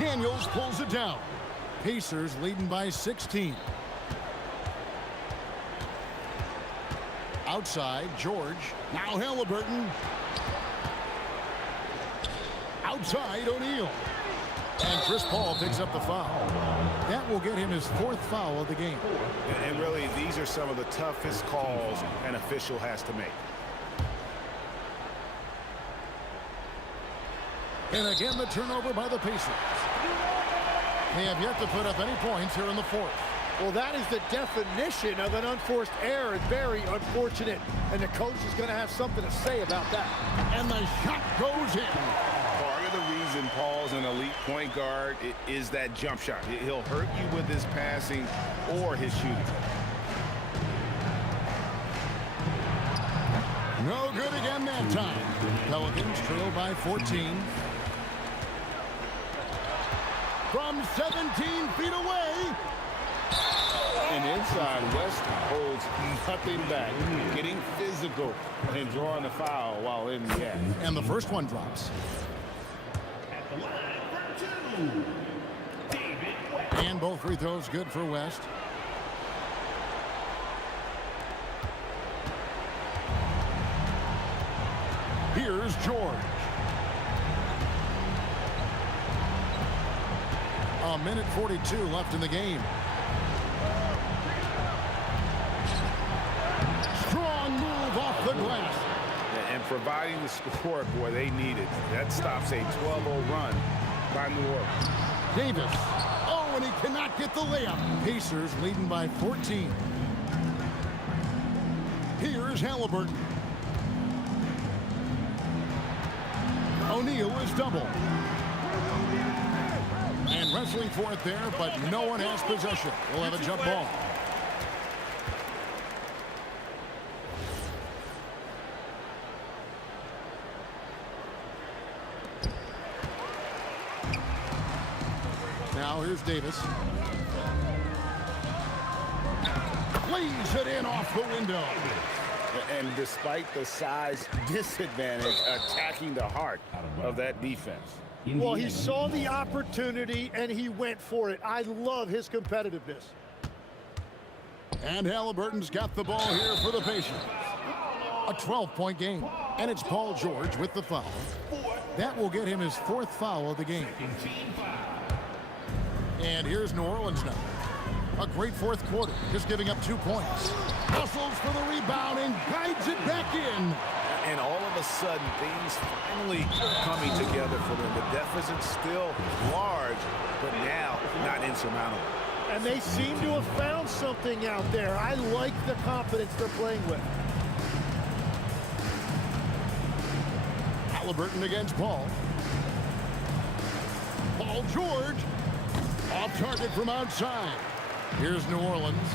Daniels pulls it down. Pacers leading by 16. Outside, George. Now Halliburton. Outside, O'Neal. And Chris Paul picks up the foul. That will get him his 4th foul of the game. And really, these are some of the toughest calls an official has to make. And again, the turnover by the Pacers. They have yet to put up any points here in the fourth. Well, that is the definition of an unforced error, and very unfortunate. And the coach is going to have something to say about that. And the shot goes in. Part of the reason Paul's an elite point guard is that jump shot. He'll hurt you with his passing or his shooting. No good again that time. Pelicans trail by 14. From 17 feet away. And inside, West holds nothing back, getting physical and drawing the foul while in the act. And the first one drops. At the line for 2, David West. And both free throws good for West. Here's George. A minute 42 left in the game. Strong move off the glass. And providing the score, boy, they need it. That stops a 12-0 run by New Orleans. Davis. Oh, and he cannot get the layup. Pacers leading by 14. Here's Halliburton. O'Neal is double. And wrestling for it there, but no one has possession. We'll have a jump ball. Now here's Davis. Lays it in off the window. And despite the size disadvantage, attacking the heart of that defense. Well, he saw the opportunity and he went for it. I love his competitiveness. And Halliburton's got the ball here for the Pacers. A 12-point game. And it's Paul George with the foul. That will get him his 4th foul of the game. And here's New Orleans now. A great fourth quarter, just giving up 2 points. Hustles for the rebound and guides it back in. And all of a sudden, things finally coming together for them. The deficit's still large, but now not insurmountable. And they seem to have found something out there. I like the confidence they're playing with. Halliburton against Paul. Paul George. Off target from outside. Here's New Orleans.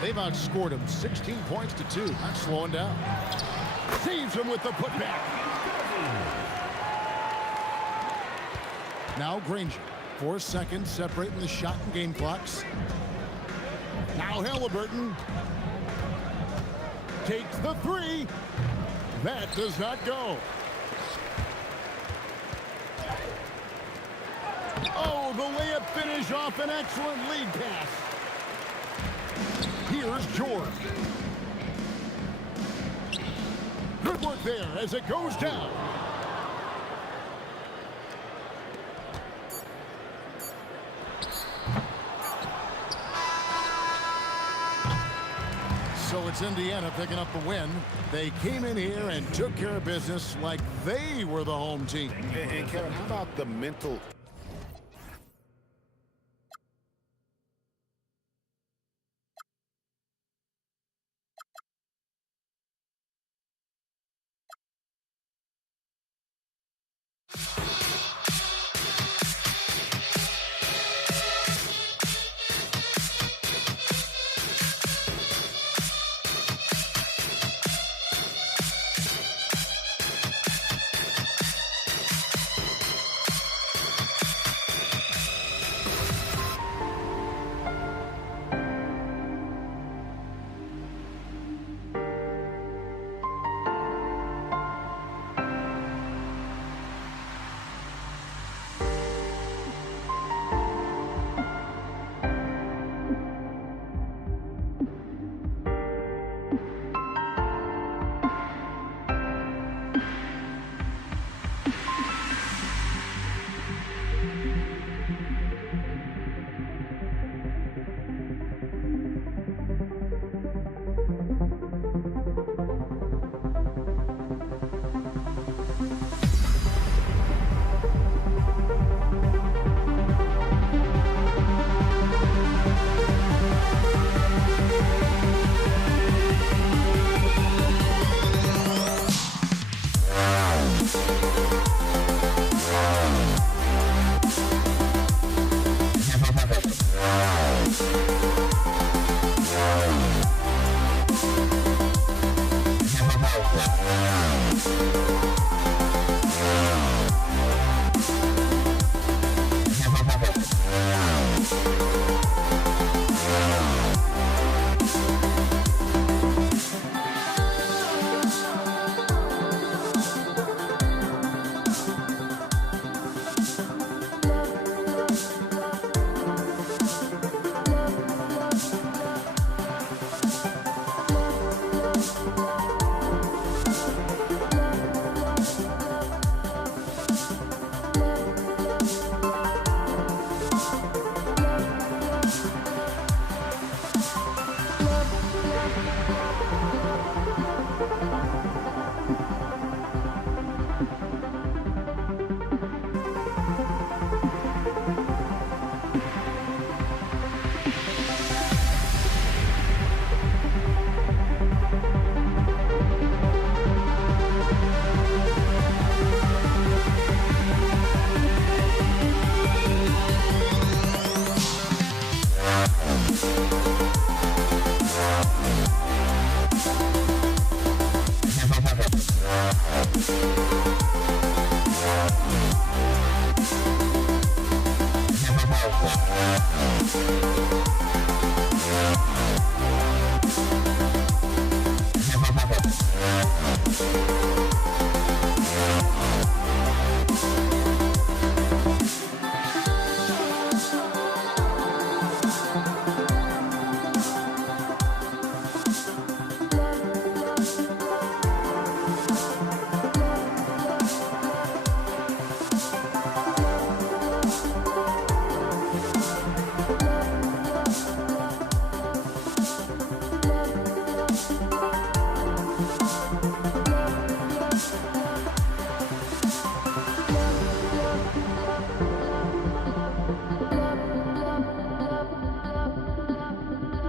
They've outscored him 16 points to 2. Not slowing down. Saves him with the putback. Now Granger. 4 seconds separating the shot and game clocks. Now Halliburton takes the 3. That does not go. Oh, the layup finish off an excellent lead pass. Here's George. Good work there as it goes down. So it's Indiana picking up the win. They came in here and took care of business like they were the home team. And Kevin, how about the mental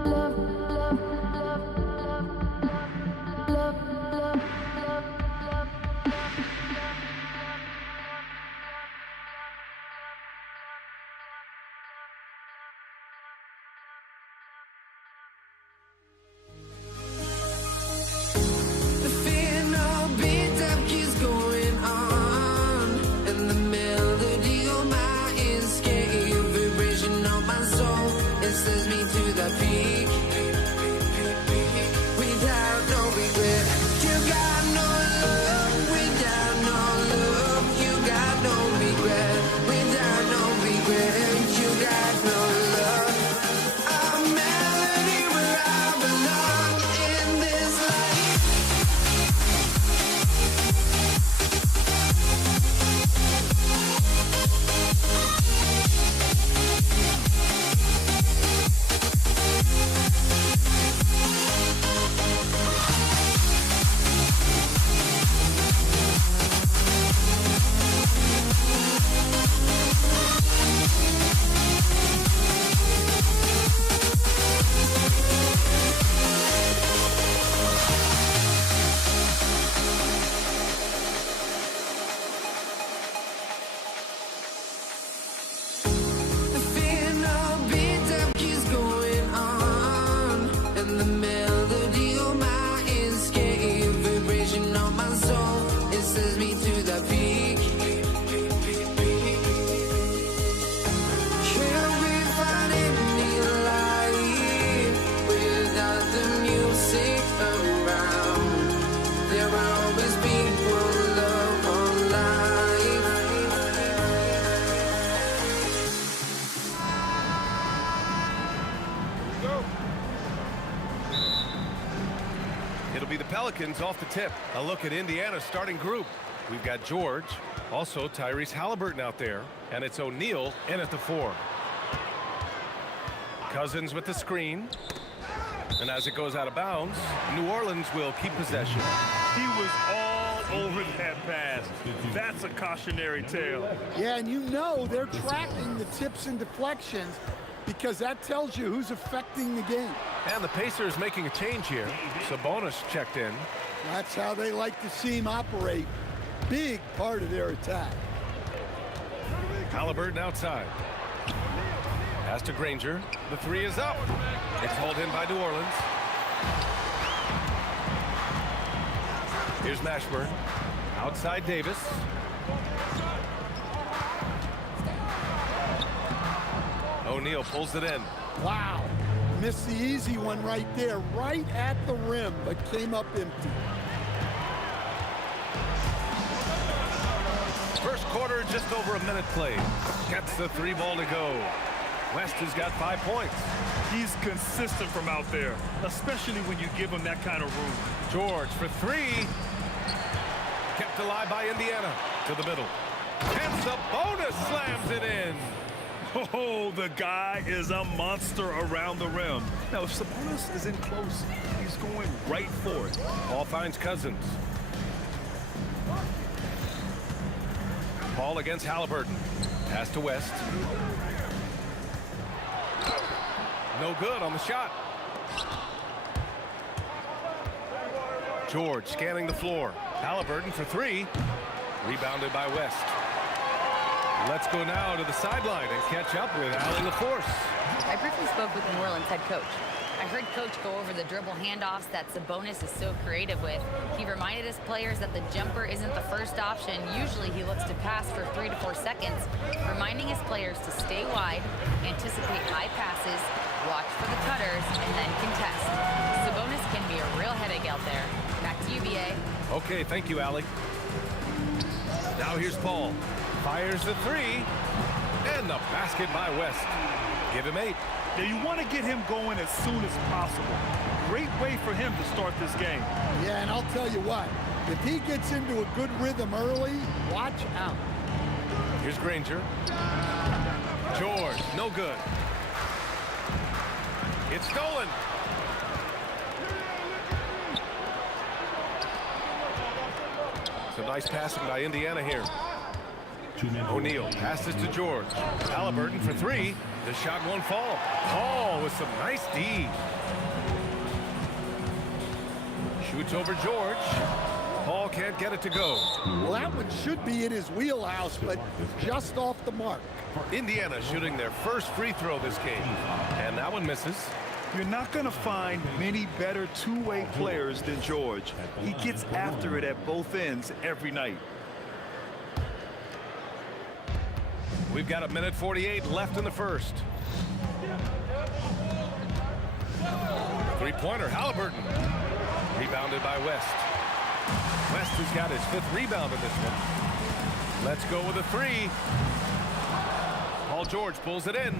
The fear no beat up keeps going on, and the melody on my escape, vibration on my soul, it sends me to the peak. Without no regret, you got no love. Without no love, you got no regret. Without no regret, you got no love. A melody where I belong in this life. The fear no beat up keeps going on, and the melody on my escape, vibration on my soul, it sends me to the peak. Can't we find any light without the music around? There will always be one love on life. It'll be the Pelicans off the tip. A look at Indiana's starting group. We've got George, also Tyrese Halliburton out there, and it's O'Neal in at the 4. Cousins with the screen. And as it goes out of bounds, New Orleans will keep possession. He was all over that pass. That's a cautionary tale. Yeah, and you know they're tracking the tips and deflections because that tells you who's affecting the game. And the Pacers making a change here. Sabonis checked in. That's how they like to see him operate. Big part of their attack. Halliburton outside. Pass to Granger. The 3 is up. It's hauled in by New Orleans. Here's Mashburn. Outside Davis. O'Neal pulls it in. Wow. Missed the easy one right there, right at the rim, but came up empty. First quarter, just over a minute played. Gets the 3 ball to go. West has got 5 points. He's consistent from out there, especially when you give him that kind of room. George for 3. Kept alive by Indiana. To the middle. And Sabonis slams it in. Oh, the guy is a monster around the rim. Now, if Sabonis is in close, he's going right for it. Paul finds Cousins. Paul against Halliburton. Pass to West. No good on the shot. George scanning the floor. Halliburton for 3. Rebounded by West. Let's go now to the sideline and catch up with Allie LaForce. I briefly spoke with New Orleans head coach. I heard coach go over the dribble handoffs that Sabonis is so creative with. He reminded his players that the jumper isn't the first option. Usually he looks to pass for 3 to 4 seconds, reminding his players to stay wide, anticipate high passes, watch for the cutters, and then contest. Sabonis can be a real headache out there. Back to you, BA. Okay, thank you, Allie. Now here's Paul. Fires the 3. And the basket by West. Give him 8. Now, you want to get him going as soon as possible. Great way for him to start this game. Yeah, and I'll tell you what, if he gets into a good rhythm early, watch out. Here's Granger. George, no good. It's stolen. Some nice passing by Indiana here. O'Neal passes to George. Halliburton for 3. The shot won't fall. Paul with some nice D. Shoots over George. Paul can't get it to go. Well, that one should be in his wheelhouse, but just off the mark. Indiana shooting their first free throw this game. And that one misses. You're not going to find many better two-way players than George. He gets after it at both ends every night. We've got 1:48 left in the first. Three-pointer, Halliburton. Rebounded by West. West has got his 5th rebound in this one. Let's go with a 3. Paul George pulls it in.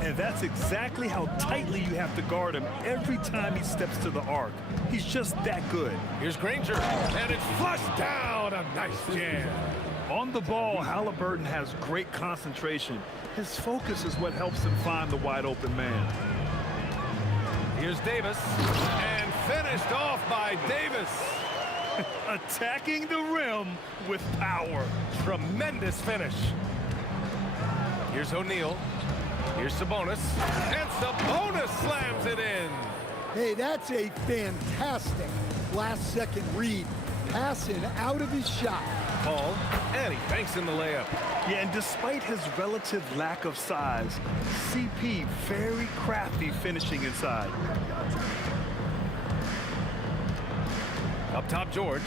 And that's exactly how tightly you have to guard him every time he steps to the arc. He's just that good. Here's Granger, and it's flushed down. A nice jam. On the ball, Halliburton has great concentration. His focus is what helps him find the wide open man. Here's Davis, and finished off by Davis. Attacking the rim with power. Tremendous finish. Here's O'Neal. Here's Sabonis, and Sabonis slams it in. Hey, that's a fantastic last-second read. Passing out of his shot. Paul, and he banks in the layup. Yeah, and despite his relative lack of size, CP very crafty finishing inside. Up top, George.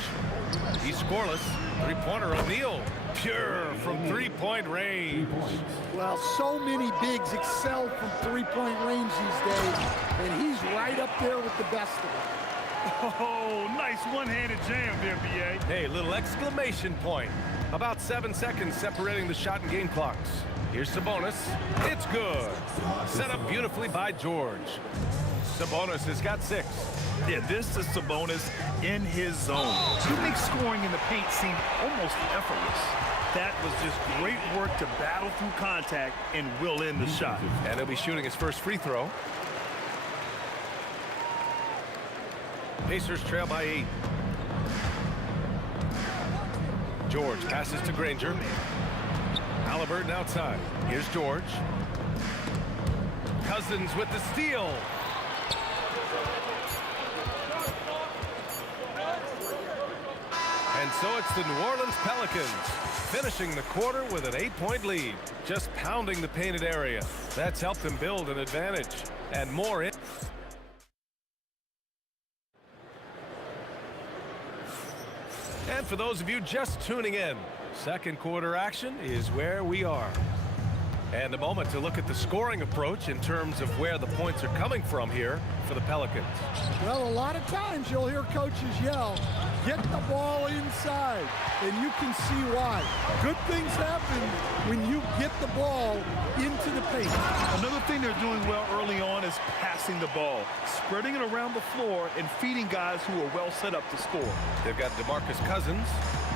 He's scoreless. Three-pointer, O'Neal. Pure from three-point range. Well, so many bigs excel from three-point range these days, and he's right up there with the best of them. Oh, nice one-handed jam there, B.A. Hey, little exclamation point. About 7 seconds separating the shot and game clocks. Here's Sabonis. It's good. Set up beautifully by George. Sabonis has got 6. Yeah, this is Sabonis in his zone. He makes scoring in the paint seem almost effortless. That was just great work to battle through contact and will in the shot. And he'll be shooting his first free throw. Pacers trail by 8. George passes to Granger. Halliburton outside. Here's George. Cousins with the steal. And so it's the New Orleans Pelicans finishing the quarter with an 8-point lead, just pounding the painted area. That's helped them build an advantage and more in. And for those of you just tuning in, second quarter action is where we are. And a moment to look at the scoring approach in terms of where the points are coming from here for the Pelicans. Well, a lot of times you'll hear coaches yell, get the ball inside, and you can see why. Good things happen when you get the ball into the paint. Another thing they're doing well early on is passing the ball, spreading it around the floor and feeding guys who are well set up to score. They've got DeMarcus Cousins,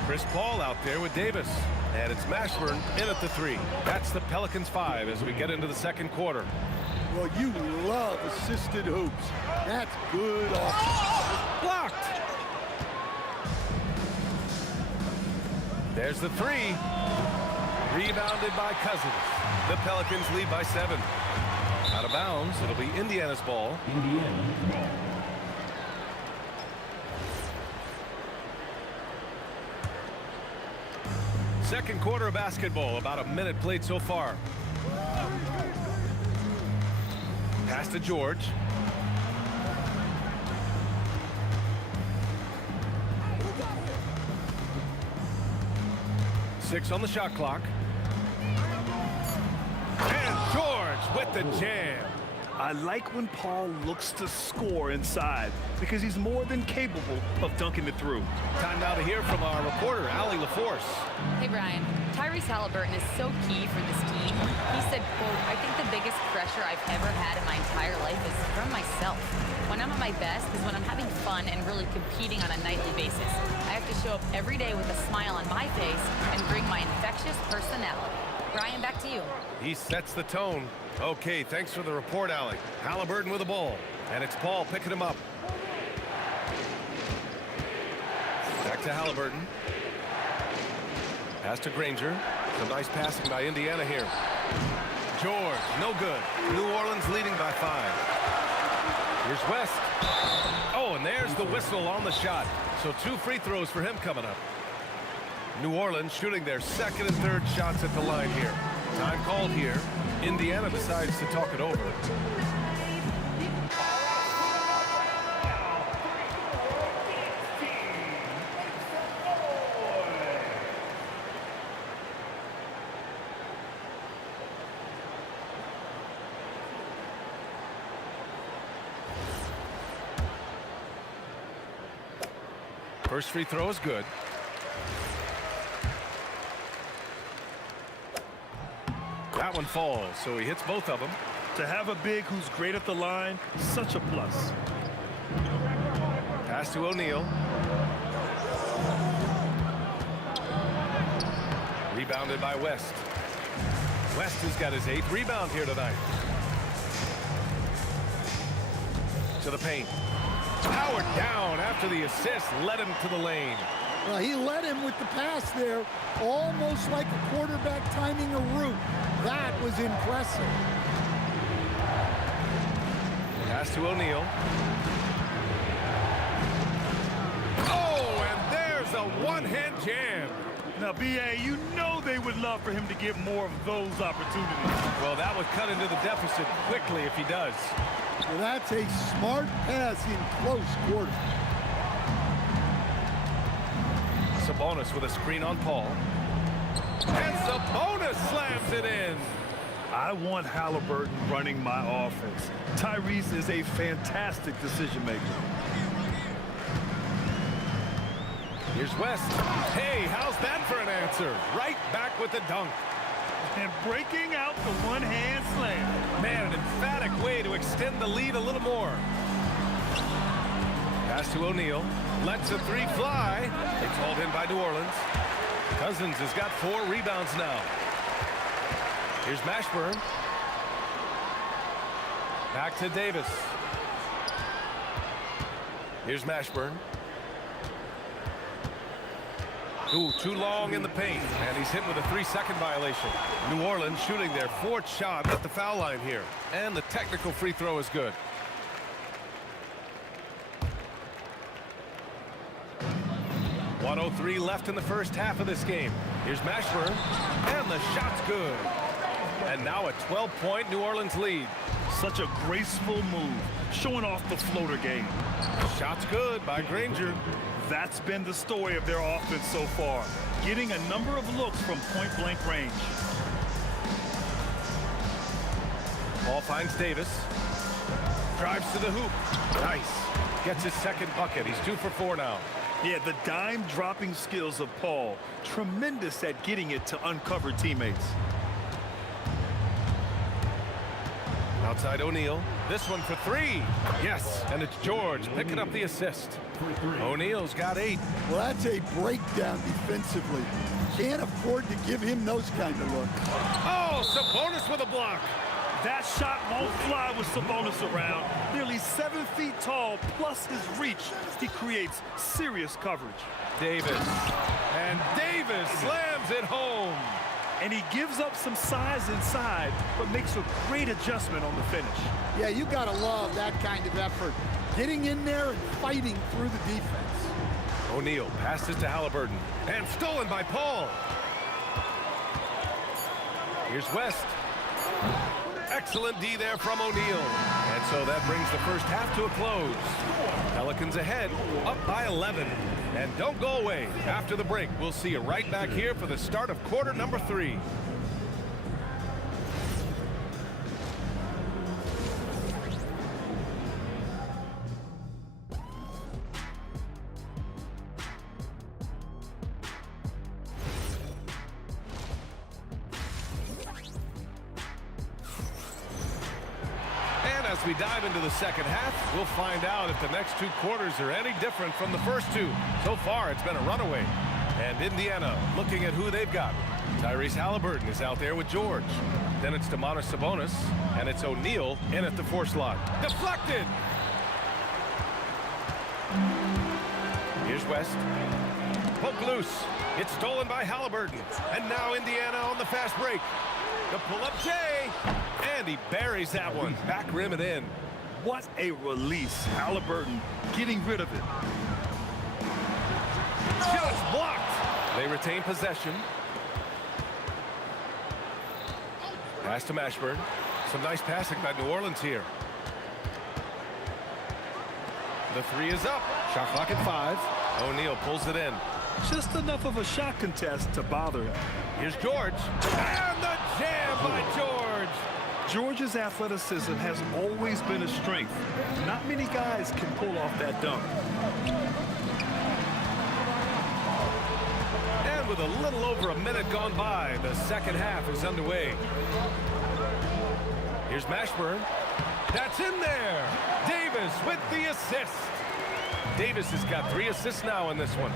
Chris Paul out there with Davis. And it's Mashburn in at the 3. That's the Pelicans 5 as we get into the second quarter. Well, you love assisted hoops. That's good offense. Blocked. There's the 3. Rebounded by Cousins. The Pelicans lead by 7. Out of bounds. It'll be Indiana's ball. Second quarter of basketball, about a minute played so far. Pass to George. Six on the shot clock. And George with the jam. I like when Paul looks to score inside because he's more than capable of dunking it through. Time now to hear from our reporter, Allie LaForce. Hey, Brian. Tyrese Halliburton is so key for this team. He said, quote, I think the biggest pressure I've ever had in my entire life is from myself. When I'm at my best is when I'm having fun and really competing on a nightly basis. I have to show up every day with a smile on my face and bring my infectious personality. Brian, back to you. He sets the tone. Okay, thanks for the report, Allie. Halliburton with the ball, and it's Paul picking him up. Back to Halliburton. Pass to Granger. Some nice passing by Indiana here. George, no good. New Orleans leading by 5. Here's West. Oh, and there's the whistle on the shot. So 2 free throws for him coming up. New Orleans shooting their second and third shots at the line here. Time called here. Indiana decides to talk it over. First free throw is good. That one falls, so he hits both of them. To have a big who's great at the line, such a plus. Pass to O'Neal. Rebounded by West. West has got his 8th rebound here tonight. To the paint. Powered down after the assist, led him to the lane. Well, he led him with the pass there, almost like a quarterback timing a route. That was impressive. Pass to O'Neal. Oh, and there's a one-hand jam. Now, B.A., you know they would love for him to get more of those opportunities. Well, that would cut into the deficit quickly if he does. Well, that's a smart pass in close quarters. Sabonis with a screen on Paul. And Sabonis slams it in. I want Halliburton running my offense. Tyrese is a fantastic decision maker. Here's West. Hey, how's that for an answer? Right back with the dunk. And breaking out the one-hand slam. Man, an emphatic way to extend the lead a little more. Pass to O'Neal. Lets a 3 fly. It's hauled in by New Orleans. Cousins has got 4 rebounds now. Here's Mashburn. Back to Davis. Here's Mashburn. Ooh, too long in the paint, and he's hit with a 3-second violation. New Orleans shooting their 4th shot at the foul line here, and the technical free throw is good. .103 left in the first half of this game. Here's Mashburn, and the shot's good. And now a 12-point New Orleans lead. Such a graceful move, showing off the floater game. Shot's good by Granger. That's been the story of their offense so far, getting a number of looks from point-blank range. Ball finds Davis. Drives to the hoop. Nice. Gets his second bucket. He's 2 for 4 now. Yeah, the dime-dropping skills of Paul. Tremendous at getting it to uncover teammates. Outside O'Neal. This one for 3. Yes, and it's George picking up the assist. O'Neal's got 8. Well, that's a breakdown defensively. Can't afford to give him those kind of looks. Oh, Sabonis with a block. That shot won't fly with Sabonis around. Nearly 7 feet tall, plus his reach. He creates serious coverage. Davis. And Davis slams it home. And he gives up some size inside, but makes a great adjustment on the finish. Yeah, you gotta love that kind of effort. Getting in there and fighting through the defense. O'Neal passes to Halliburton. And stolen by Paul. Here's West. Excellent D there from O'Neal. And so that brings the first half to a close. Pelicans ahead, up by 11. And don't go away. After the break, we'll see you right back here for the start of quarter number 3. As we dive into the second half, we'll find out if the next 2 quarters are any different from the first 2. So far, it's been a runaway. And Indiana looking at who they've got. Tyrese Halliburton is out there with George. Then it's Domantas Sabonis, and it's O'Neal in at the 4 slot. Deflected! Here's West. Poked loose. It's stolen by Halliburton. And now Indiana on the fast break. The pull-up J. And he buries that one. Back rim and in. What a release. Halliburton getting rid of it. Shot's blocked. They retain possession. Pass to Mashburn. Some nice passing by New Orleans here. The three is up. Shot clock at 5. O'Neal pulls it in. Just enough of a shot contest to bother him. Here's George. And the jam by George. George's athleticism has always been a strength. Not many guys can pull off that dunk. And with a little over a minute gone by, the second half is underway. Here's Mashburn. That's in there. Davis with the assist. Davis has got 3 assists now in this one.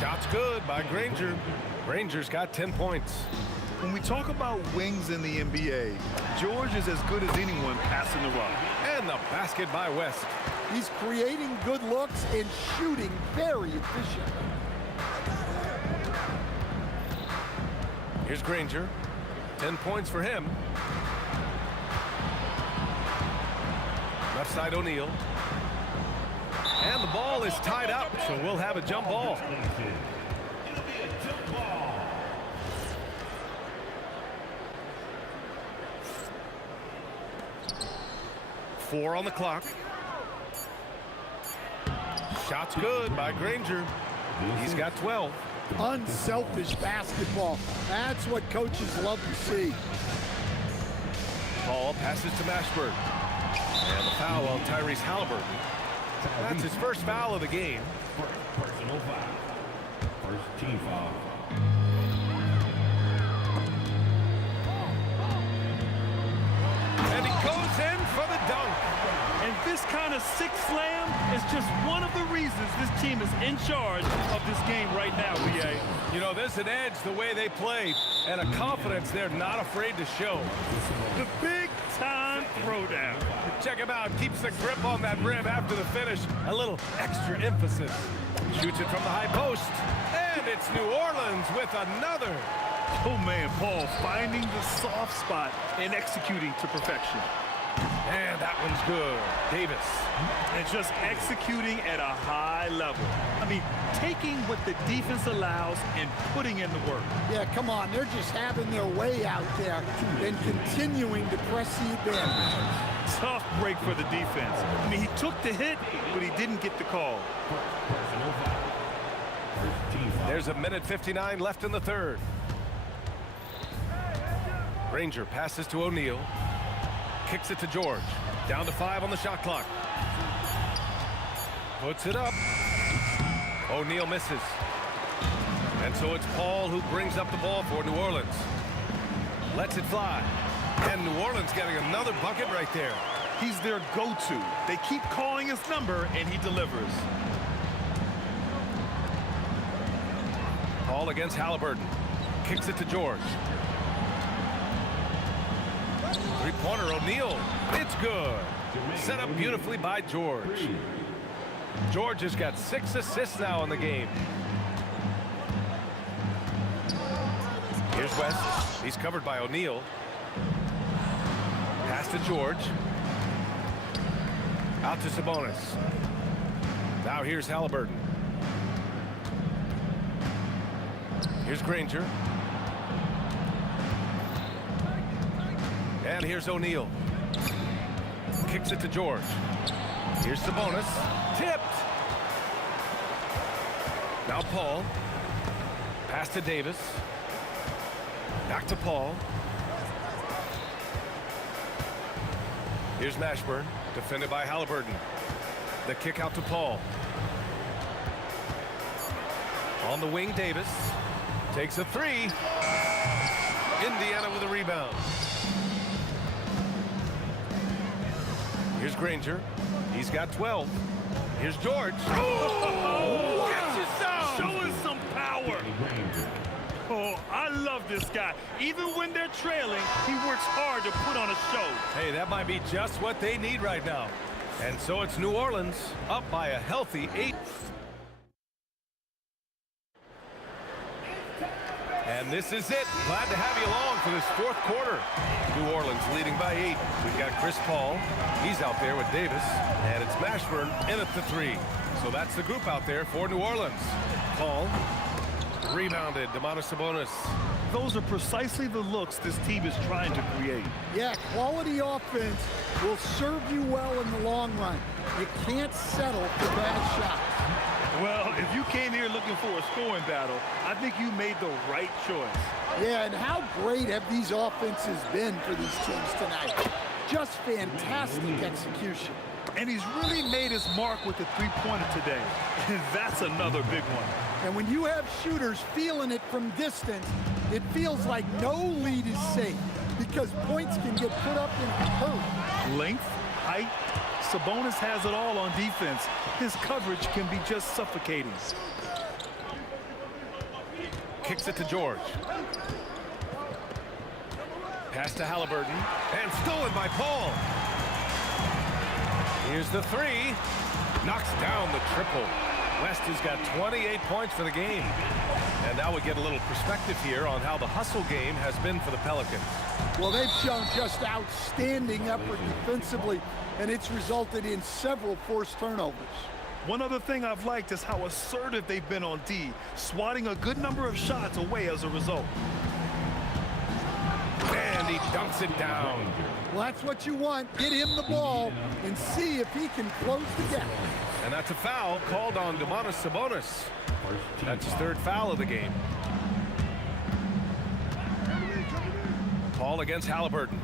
Shot's good by Granger. Granger's got 10 points. When we talk about wings in the NBA, George is as good as anyone passing the rock. And the basket by West. He's creating good looks and shooting very efficiently. Here's Granger. 10 points for him. Left side O'Neal. And the ball is tied up, so we'll have a jump ball. It'll be a jump ball. Four on the clock. Shot's good by Granger. He's got 12. Unselfish basketball. That's what coaches love to see. Paul passes to Mashburn. And the foul on Tyrese Halliburton. That's his first foul of the game. Personal foul. First team foul. And he goes in for the dunk. And this kind of sick slam is just one of the reasons this team is in charge of this game right now, B.A. You know, there's an edge the way they play and a confidence they're not afraid to show. The big-time throwdown. Check him out. Keeps the grip on that rim after the finish. A little extra emphasis. Shoots it from the high post. And it's New Orleans with another. Oh, man, Paul finding the soft spot and executing to perfection. And that one's good. Davis. And just executing at a high level. I mean, taking what the defense allows and putting in the work. Yeah, come on. They're just having their way out there and continuing to press the advantage. Tough break for the defense. I mean, he took the hit, but he didn't get the call. There's a minute 59 left in the third. Granger passes to O'Neal. Kicks it to George. Down to 5 on the shot clock. Puts it up. O'Neal misses. And so it's Paul who brings up the ball for New Orleans. Lets it fly. And New Orleans getting another bucket right there. He's their go-to. They keep calling his number, and he delivers. Paul against Halliburton. Kicks it to George. Three-pointer, O'Neal. It's good. Set up beautifully by George. George has got 6 assists now in the game. Here's West. He's covered by O'Neal. Pass to George. Out to Sabonis. Now here's Halliburton. Here's Granger. And here's O'Neal. Kicks it to George. Here's Sabonis. Tipped. Now Paul. Pass to Davis. Back to Paul. Here's Mashburn. Defended by Halliburton. The kick out to Paul. On the wing, Davis. Takes a 3. Indiana with a rebound. Here's Granger. He's got 12. Here's George. Oh, get you some. Showing some power. Oh, I love this guy. Even when they're trailing, he works hard to put on a show. Hey, that might be just what they need right now. And so it's New Orleans up by a healthy 8. And this is it. Glad to have you along for this fourth quarter. New Orleans leading by 8. We've got Chris Paul. He's out there with Davis. And it's Mashburn in at the 3. So that's the group out there for New Orleans. Paul. Rebounded. Domantas Sabonis. Those are precisely the looks this team is trying to create. Yeah, quality offense will serve you well in the long run. You can't settle for bad shots. Well, if you came here looking for a scoring battle, I think you made the right choice. Yeah, and how great have these offenses been for these teams tonight? Just fantastic execution. And he's really made his mark with the three-pointer today. And that's another big one. And when you have shooters feeling it from distance, it feels like no lead is safe because points can get put up in a hurry. Length, height, Sabonis has it all on defense. His coverage can be just suffocating. Kicks it to George. Pass to Halliburton. And stolen by Paul. Here's the 3. Knocks down the triple. West has got 28 points for the game. And now we get a little perspective here on how the hustle game has been for the Pelicans. Well, they've shown just outstanding effort defensively, and it's resulted in several forced turnovers. One other thing I've liked is how assertive they've been on D, swatting a good number of shots away as a result. And he dunks it down. Well, that's what you want. Get him the ball and see if he can close the gap. And that's a foul called on Domantas Sabonis. That's his 3rd foul of the game. Paul against Halliburton.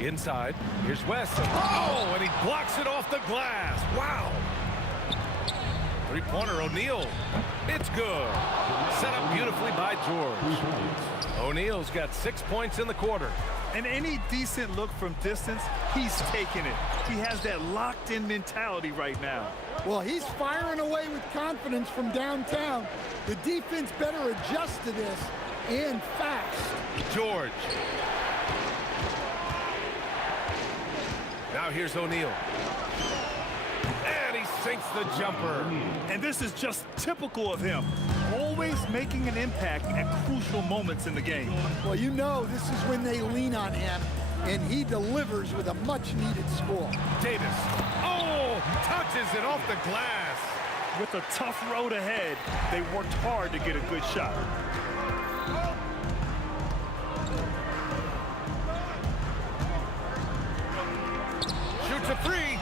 Inside. Here's West. Oh, and he blocks it off the glass. Wow. Three-pointer, O'Neal. It's good. Set up beautifully by George. O'Neal's got 6 points in the quarter. And any decent look from distance, he's taking it. He has that locked-in mentality right now. Well, he's firing away with confidence from downtown. The defense better adjust to this, and fast. George. Now here's O'Neal. And he sinks the jumper. And this is just typical of him. Always making an impact at crucial moments in the game. Well, you know this is when they lean on him, and he delivers with a much-needed score. Davis. Oh, touches it off the glass. With a tough road ahead, they worked hard to get a good shot. Shoots a 3.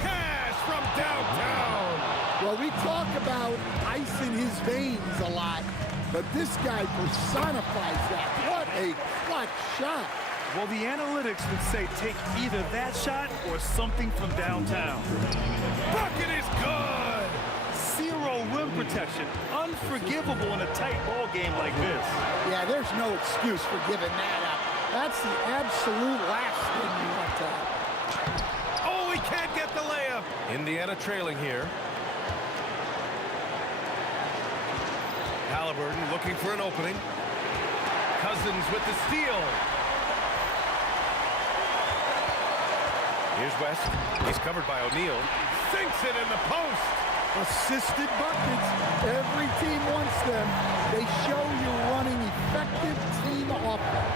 Cash from downtown. Well, we talk about ice in his veins a lot, but this guy personifies that. What a clutch shot. Well, the analytics would say take either that shot or something from downtown. Bucket is good. Zero rim protection. Unforgivable in a tight ball game like this. Yeah, there's no excuse for giving that up. That's the absolute last thing you want to have. Oh, he can't get the layup. Indiana trailing here. Halliburton looking for an opening. Cousins with the steal. Here's West. He's covered by O'Neal. Sinks it in the post. Assisted buckets. Every team wants them. They show you're running effective team offense.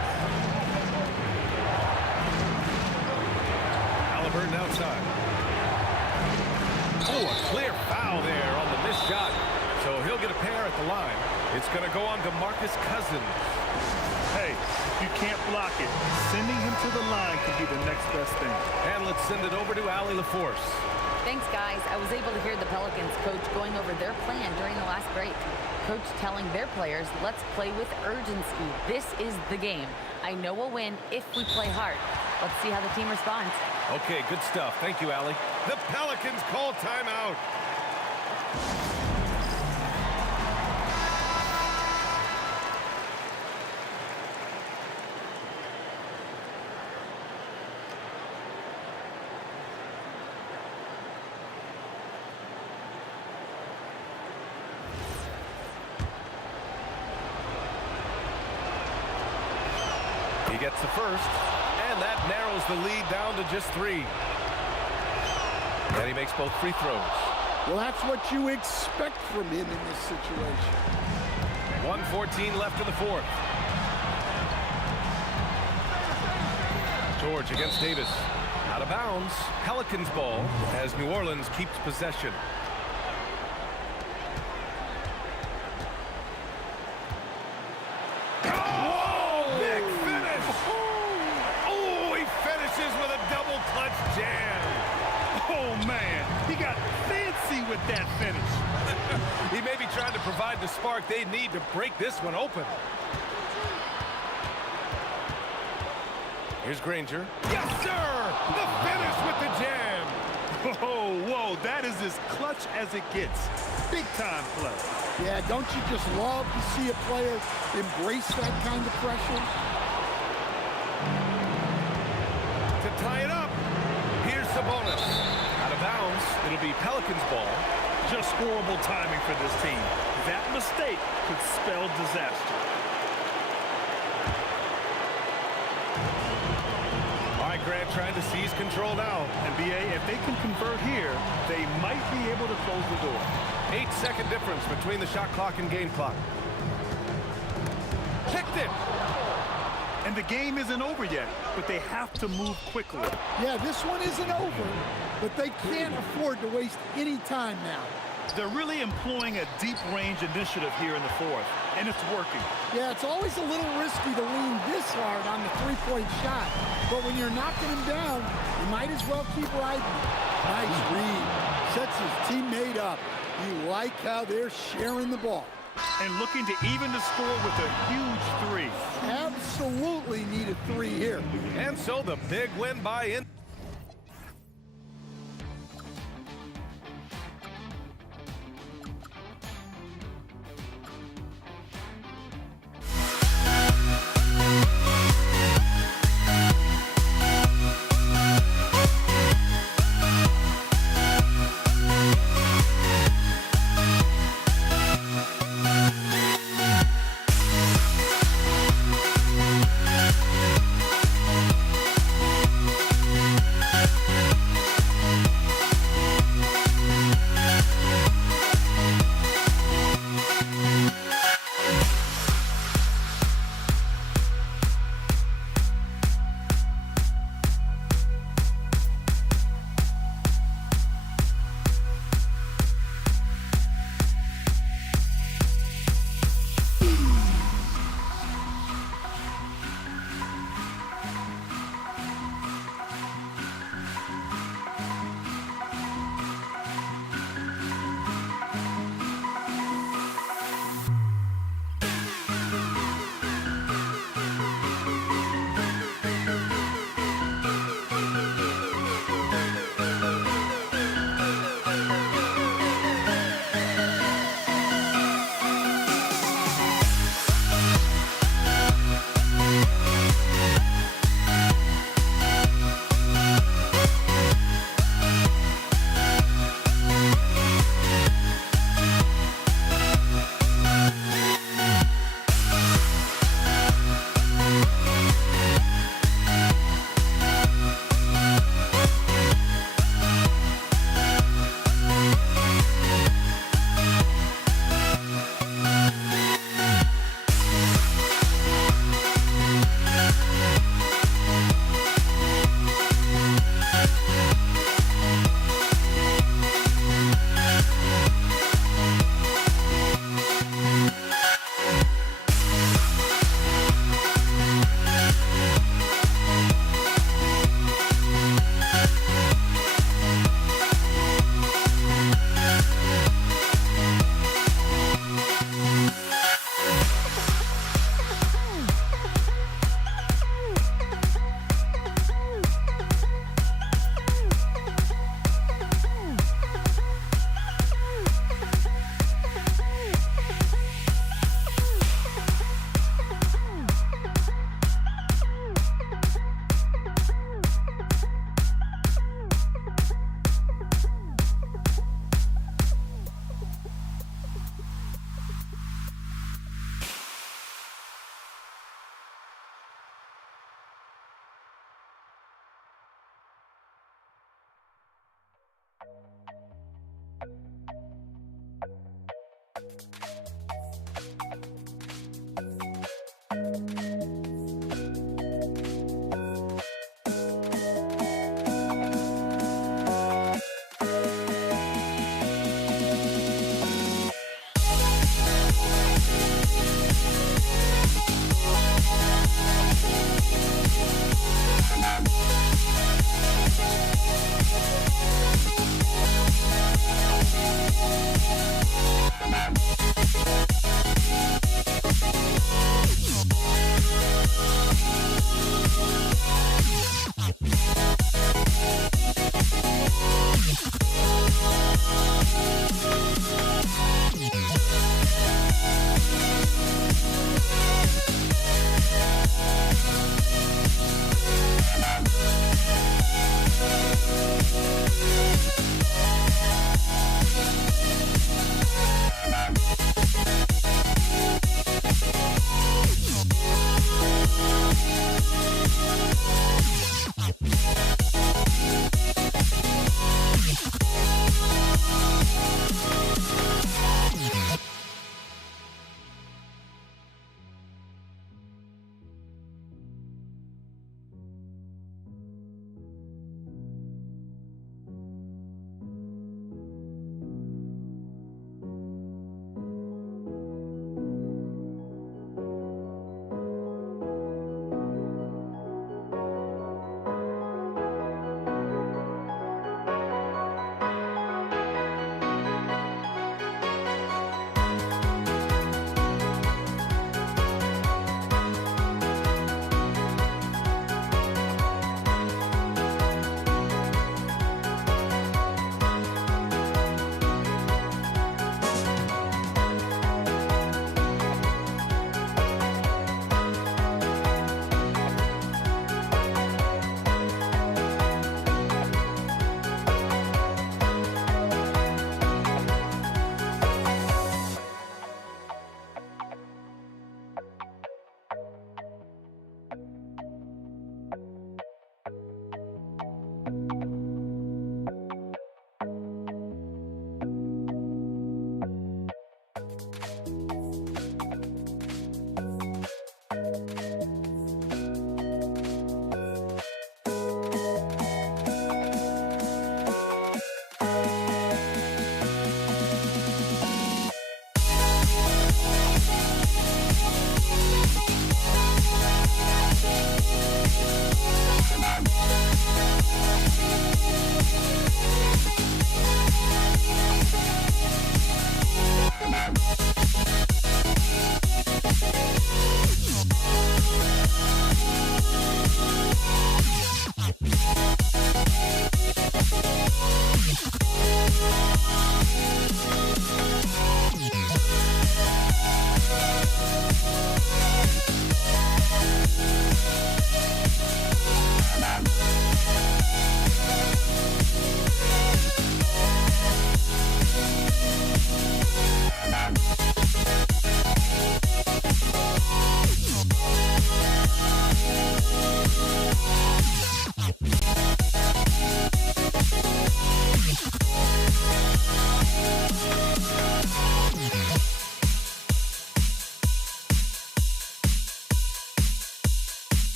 Halliburton outside. Oh, a clear foul there on the missed shot. So he'll get a pair at the line. It's going to go on to Marcus Cousins. Hey, you can't block it. Sending him to the line could be the next best thing. And let's send it over to Allie LaForce. Thanks, guys. I was able to hear the Pelicans coach going over their plan during the last break. Coach telling their players, let's play with urgency. This is the game. I know we'll win if we play hard. Let's see how the team responds. Okay, good stuff. Thank you, Allie. The Pelicans call timeout. He gets the first, and that narrows the lead down to just 3. And he makes both free throws. Well, that's what you expect from him in this situation. 1:14 left in the fourth. George against Davis. Out of bounds. Pelicans ball as New Orleans keeps possession. Oh, big finish. Oh, he finishes with a double clutch jam. Oh, man, he got fancy with that finish. He may be trying to provide the spark they need to break this one open. Here's Granger. Yes, sir! The finish with the jam. Oh, whoa, that is as clutch as it gets. Big time play. Yeah, don't you just love to see a player embrace that kind of pressure? To tie it up, here's Sabonis. Out of bounds, it'll be Pelicans ball. Just horrible timing for this team. That mistake could spell disaster. All right, Grant trying to seize control now. And BA, if they can convert here, they might be able to close the door. 8-second difference between the shot clock and game clock. Kicked it. And the game isn't over yet, but they have to move quickly. Yeah, this one isn't over, but they can't afford to waste any time now. They're really employing a deep range initiative here in the fourth, and it's working. Yeah, it's always a little risky to lean this hard on the three-point shot, but when you're knocking him down, you might as well keep riding. Nice read. Sets his teammate up. You like how they're sharing the ball. And looking to even the score with a huge three. Absolutely need a three here. And so the big win by in.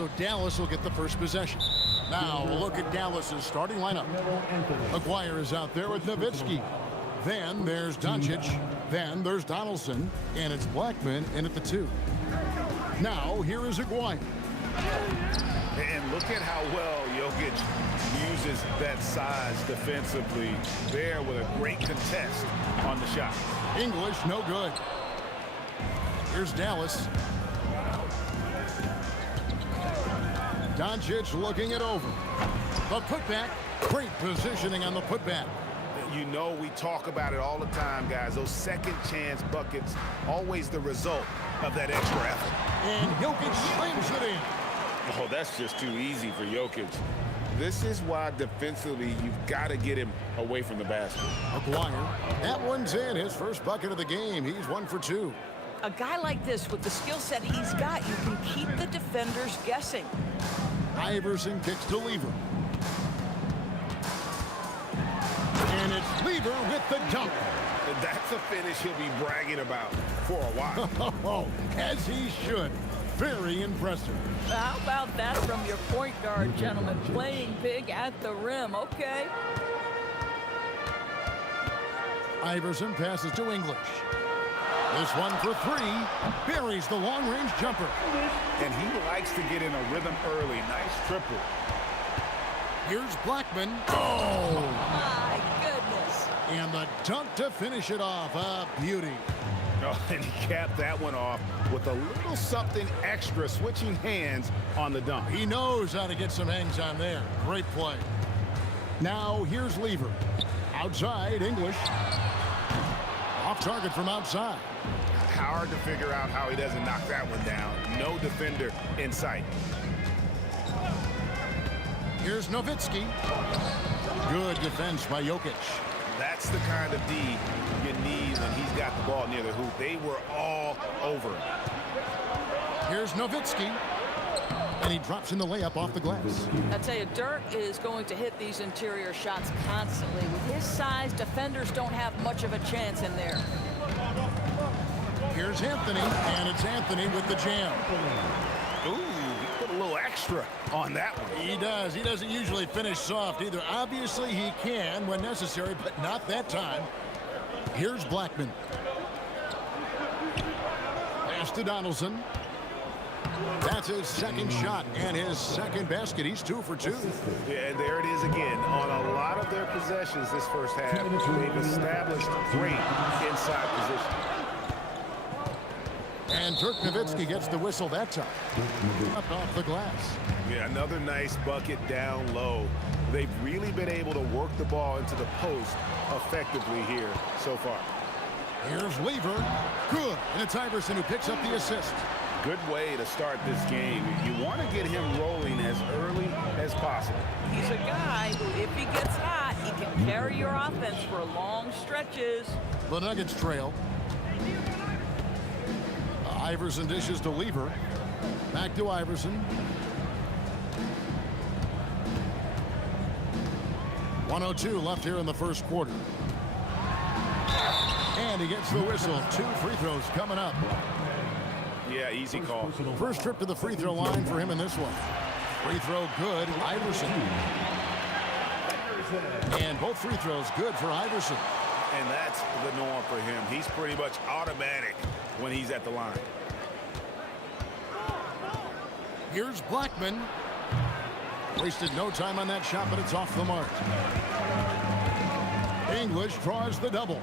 So Dallas will get the first possession. Now look at Dallas's starting lineup. Aguirre is out there with Nowitzki. Then there's Doncic. Then there's Donaldson. And it's Blackman in at the 2. Now here is Aguirre. And look at how well Jokic uses that size defensively there with a great contest on the shot. English, no good. Here's Dallas. Doncic looking it over. The putback. Great positioning on the putback. You know we talk about it all the time, guys. Those second chance buckets, always the result of that extra effort. And Jokic slams it in. Oh, that's just too easy for Jokic. This is why defensively you've got to get him away from the basket. Aguirre. That one's in. His first bucket of the game. He's 1 for 2. A guy like this, with the skill set he's got, you can keep the defenders guessing. Iverson kicks to Lever. And it's Lever with the dunk. That's a finish he'll be bragging about for a while. As he should. Very impressive. How about that from your point guard, gentlemen? Playing big at the rim, okay. Iverson passes to English. This one for 3. Buries the long-range jumper. And he likes to get in a rhythm early. Nice triple. Here's Blackman. Oh! My goodness. And the dunk to finish it off. A beauty. Oh, and he capped that one off with a little something extra, switching hands on the dunk. He knows how to get some hangs on there. Great play. Now here's Lever. Outside, English. Off target from outside. Hard to figure out how he doesn't knock that one down. No defender in sight. Here's Nowitzki. Good defense by Jokic. That's the kind of D you need when he's got the ball near the hoop. They were all over him. Here's Nowitzki. And he drops in the layup off the glass. I tell you, Dirk is going to hit these interior shots constantly. With his size, defenders don't have much of a chance in there. Here's Anthony, and it's Anthony with the jam. Ooh, he put a little extra on that one. He does. He doesn't usually finish soft either. Obviously, he can when necessary, but not that time. Here's Blackman. Pass to Donaldson. That's his second shot and his second basket. He's 2 for 2. Yeah, and there it is again. On a lot of their possessions this first half, they've established great inside position. And Dirk Nowitzki gets the whistle that time. Up off the glass. Yeah, another nice bucket down low. They've really been able to work the ball into the post effectively here so far. Here's Lever. Good. And it's Iverson who picks up the assist. Good way to start this game. You want to get him rolling as early as possible. He's a guy who, if he gets hot, he can carry your offense for long stretches. The Nuggets trail. Iverson dishes to Lever. Back to Iverson. 1:02 left here in the first quarter. And he gets the whistle. 2 free throws coming up. Yeah, easy call. First trip to the free throw line for him in this one. Free throw good, Iverson. And both free throws good for Iverson. And that's the norm for him. He's pretty much automatic when he's at the line. Here's Blackman. Wasted no time on that shot, but it's off the mark. English draws the double.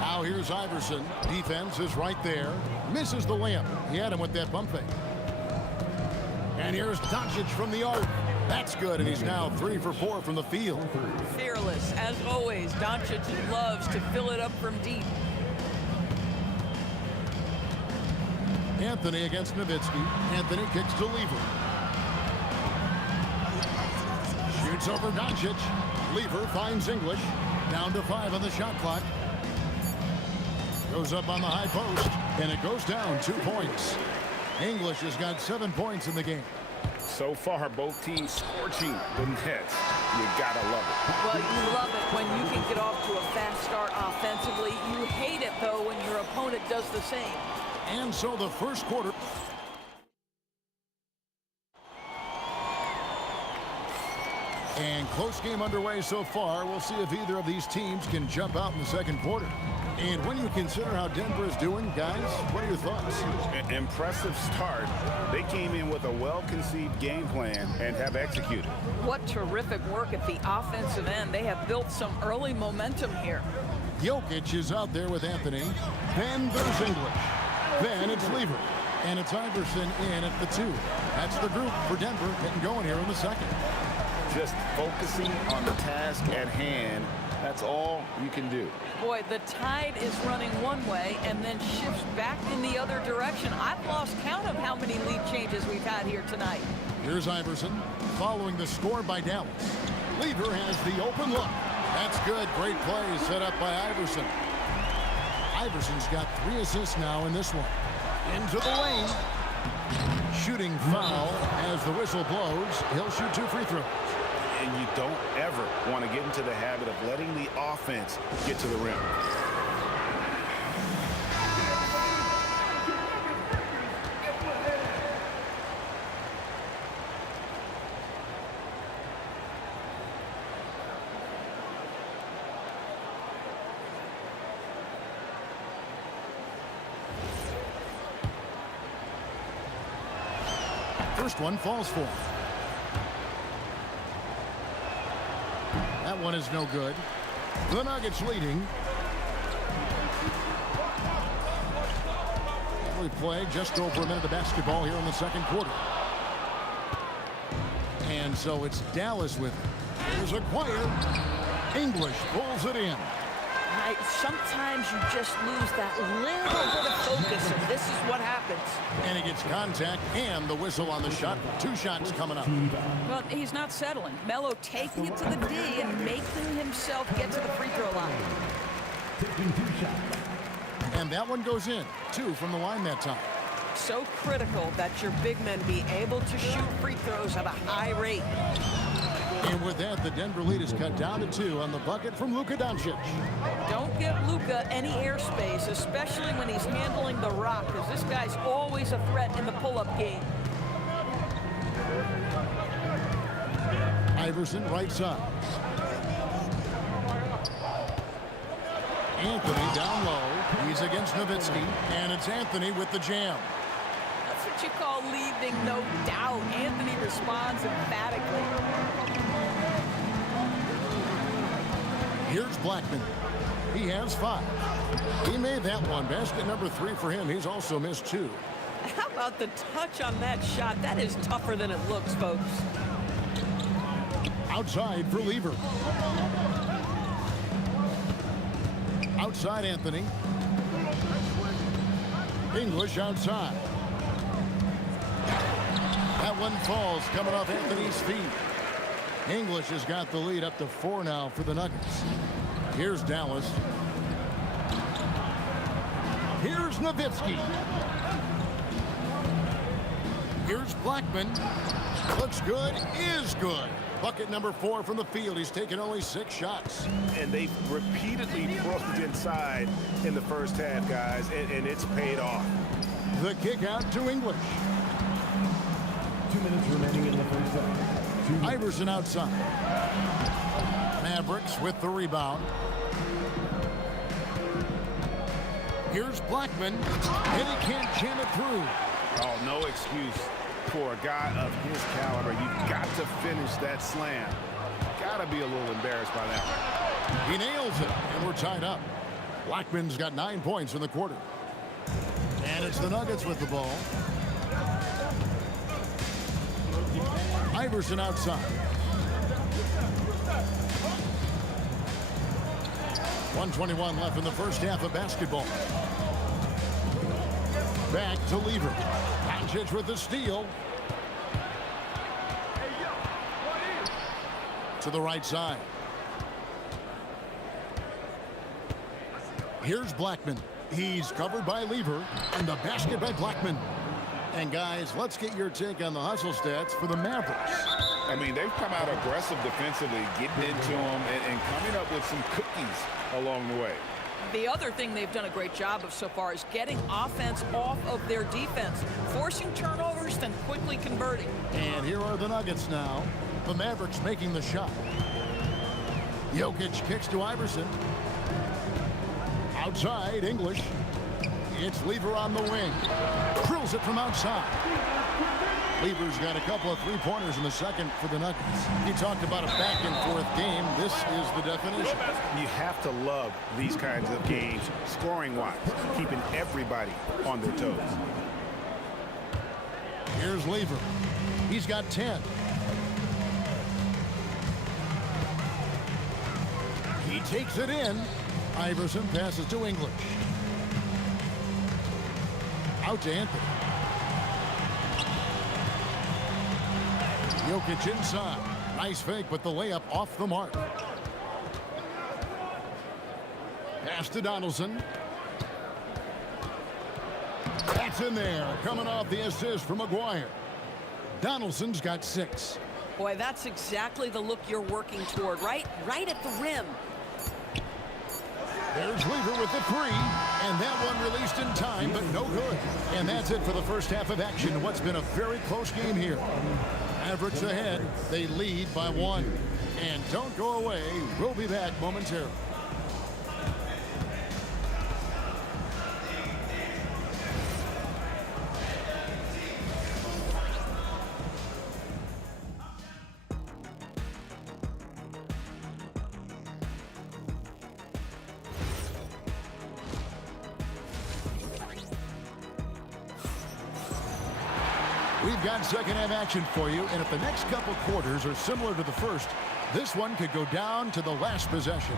Now here's Iverson. Defense is right there. Misses the layup. He had him with that pump fake. And here's Doncic from the arc. That's good, and he's now 3 for 4 from the field. Fearless, as always. Doncic loves to fill it up from deep. Anthony against Nowitzki. Anthony kicks to Lever. Shoots over Doncic. Lever finds English. Down to 5 on the shot clock. Goes up on the high post, and it goes down 2 points. English has got 7 points in the game. So far, both teams scorching the nets. You gotta love it. Well, you love it when you can get off to a fast start offensively. You hate it, though, when your opponent does the same. And so the first quarter. And close game underway so far. We'll see if either of these teams can jump out in the second quarter. And when you consider how Denver is doing, guys, what are your thoughts? An impressive start. They came in with a well-conceived game plan and have executed. What terrific work at the offensive end. They have built some early momentum here. Jokic is out there with Anthony. Then there's English. Then it's Lever. And it's Iverson in at the 2. That's the group for Denver getting going here in the second. Just focusing on the task at hand. That's all you can do. Boy, the tide is running one way and then shifts back in the other direction. I've lost count of how many lead changes we've had here tonight. Here's Iverson following the score by Dallas. Lever has the open look. That's good. Great play set up by Iverson. Iverson's got 3 assists now in this one. Into the lane. Shooting foul as the whistle blows. He'll shoot 2 free throws. And you don't ever want to get into the habit of letting the offense get to the rim. First one falls for him. That one is no good. The Nuggets leading. We play just over a minute of basketball here in the second quarter. And so it's Dallas with it. Here's a quiet. English pulls it in. Sometimes you just lose that little bit of focus, and this is what happens. And he gets contact and the whistle on the shot. 2 shots coming up. Well, he's not settling. Melo taking it to the D and making himself get to the free throw line. And that one goes in. 2 from the line that time. So critical that your big men be able to shoot free throws at a high rate. And with that, the Denver lead is cut down to 2 on the bucket from Luka Doncic. Don't give Luka any airspace, especially when he's handling the rock, because this guy's always a threat in the pull-up game. Iverson right side. Anthony down low. He's against Nowitzki. And it's Anthony with the jam. That's what you call leaving no doubt. Anthony responds emphatically. Here's Blackman. He has 5. He made that one. Basket number 3 for him. He's also missed 2. How about the touch on that shot? That is tougher than it looks, folks. Outside for Lever. Outside Anthony. English outside. That one falls coming off Anthony's feet. English has got the lead up to 4 now for the Nuggets. Here's Dallas. Here's Nowitzki. Here's Blackman. Looks good, is good. Bucket number 4 from the field. He's taken only 6 shots. And they've repeatedly probed inside in the first half, guys, and it's paid off. The kick out to English. 2 minutes remaining in the first half. Iverson outside. Mavericks with the rebound. Here's Blackman, and he can't jam it through. Oh, no excuse for a guy of his caliber. You've got to finish that slam. Got to be a little embarrassed by that. He nails it, and we're tied up. Blackman's got 9 points in the quarter. And it's the Nuggets with the ball. Iverson outside. 1:21 left in the first half of basketball. Back to Lever. Doncic with the steal. To the right side. Here's Blackman. He's covered by Lever, and the basket by Blackman. And guys, let's get your take on the hustle stats for the Mavericks. I mean, they've come out aggressive defensively, getting into them and coming up with some cookies along the way. The other thing they've done a great job of so far is getting offense off of their defense, forcing turnovers, then quickly converting. And here are the Nuggets now. The Mavericks making the shot. Jokic kicks to Iverson. Outside, English. It's Lever on the wing. Drills it from outside. Lever's got a couple of three-pointers in the second for the Nuggets. He talked about a back-and-forth game. This is the definition. You have to love these kinds of games, scoring-wise, keeping everybody on their toes. Here's Lever. He's got 10. He takes it in. Iverson passes to English. Out to Anthony. Jokic inside. Nice fake, but the layup off the mark. Pass to Donaldson. That's in there. Coming off the assist from McGuire. Donaldson's got 6. Boy, that's exactly the look you're working toward, right? Right at the rim. There's Lever with the 3, and that one released in time, but no good. And that's it for the first half of action. What's been a very close game here. Mavericks ahead. They lead by 1. And don't go away. We'll be back momentarily. We've got second half action for you, and if the next couple quarters are similar to the first, this one could go down to the last possession.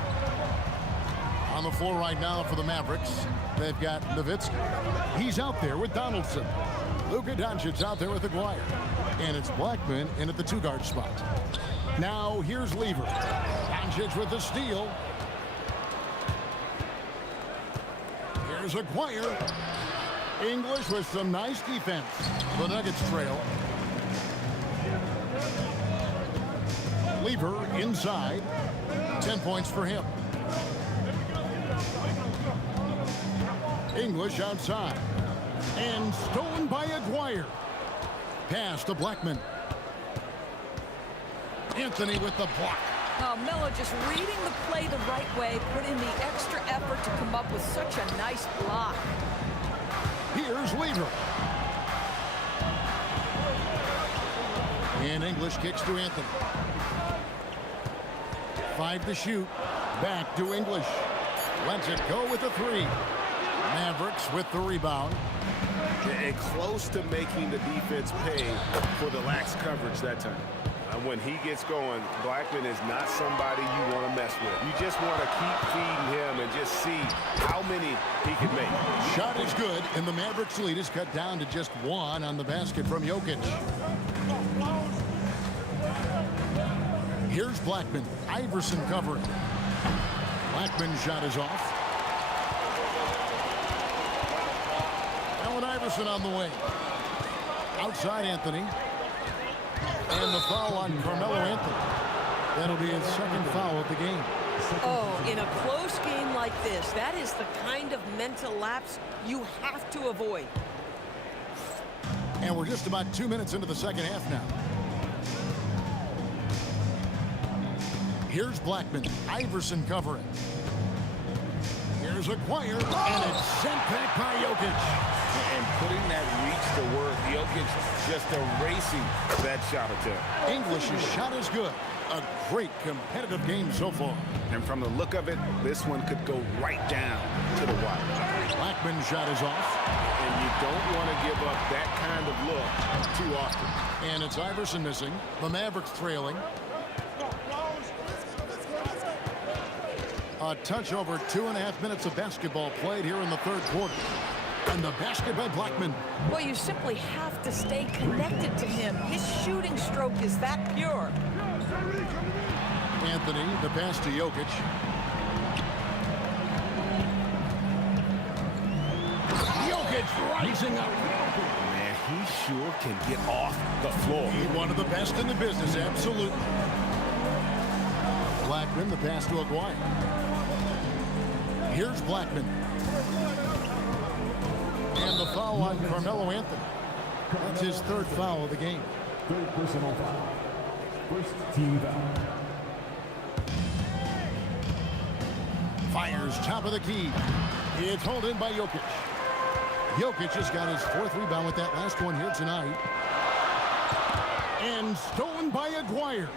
On the floor right now for the Mavericks, they've got Nowitzki. He's out there with Donaldson. Luka Doncic's out there with Aguirre. And it's Blackman in at the 2-guard spot. Now here's Lever. Doncic with the steal. Here's Aguirre. English with some nice defense. The Nuggets trail. Lever inside. 10 points for him. English outside. And stolen by Aguirre. Pass to Blackman. Anthony with the block. Oh, Melo just reading the play the right way, put in the extra effort to come up with such a nice block. Here's Lever. And English kicks to Anthony. 5 to shoot. Back to English. Lets it go with a 3. Mavericks with the rebound. And close to making the defense pay for the lax coverage that time. And when he gets going, Blackman is not somebody you want to mess with. You just want to keep feeding him and just see how many he can make. Shot is good, and the Mavericks lead is cut down to just 1 on the basket from Jokic. Here's Blackman. Iverson covering. Blackman's shot is off. Allen Iverson on the way. Outside Anthony. And the foul on Carmelo Anthony. That'll be his second foul of the game. Oh, in a close game like this, that is the kind of mental lapse you have to avoid. And we're just about 2 minutes into the second half now. Here's Blackman. Iverson covering. Here's Aguirre, and it's sent back by Jokic. And putting that reach to work, Jokic just erasing that shot attempt. English's shot is good. A great competitive game so far. And from the look of it, this one could go right down to the wire. Blackman's shot is off. And you don't want to give up that kind of look too often. And it's Iverson missing. The Mavericks trailing. A touch over 2.5 minutes of basketball played here in the third quarter. And the basket by Blackman. Well, you simply have to stay connected to him. His shooting stroke is that pure. Anthony, the pass to Jokic. Jokic rising up. Man, he sure can get off the floor. He's one of the best in the business, absolutely. Blackman, the pass to Aguirre. Here's Blackman. And the foul on Carmelo Anthony. That's his third foul of the game. Third personal foul. First team foul. Fires top of the key. It's hauled in by Jokic. Jokic has got his fourth rebound with that last one here tonight. And stolen by Aguirre.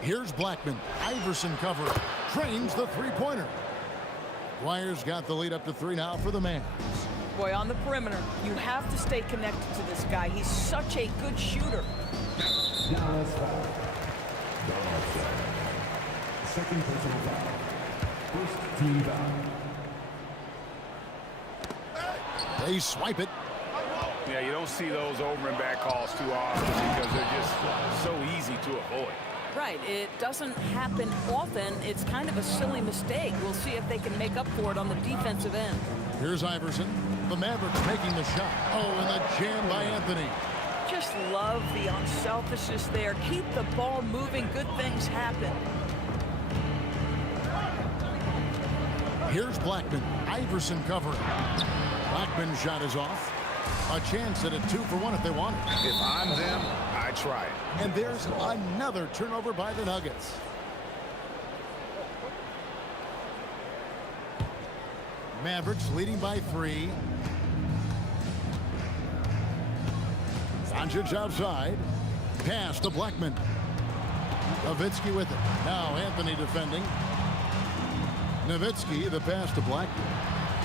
Here's Blackman. Iverson covering. Drains the three-pointer. Aguirre's got the lead up to 3 now for the Mavs. Boy, on the perimeter, you have to stay connected to this guy. He's such a good shooter. Dallas foul. Dallas foul. Second personal foul. First team foul. They swipe it. Yeah, you don't see those over and back calls too often because they're just so easy to avoid. Right, it doesn't happen often. It's kind of a silly mistake. We'll see if they can make up for it on the defensive end. Here's Iverson. The Mavericks making the shot. Oh, and the jam by Anthony. Just love the unselfishness there. Keep the ball moving. Good things happen. Here's Blackman. Iverson covering. Blackman's shot is off. A chance at a 2-for-1 if they want it. If I'm them, I try it. And there's another turnover by the Nuggets. Mavericks leading by 3. Doncic outside. Pass to Blackman. Nowitzki with it. Now Anthony defending. Nowitzki, the pass to Blackman.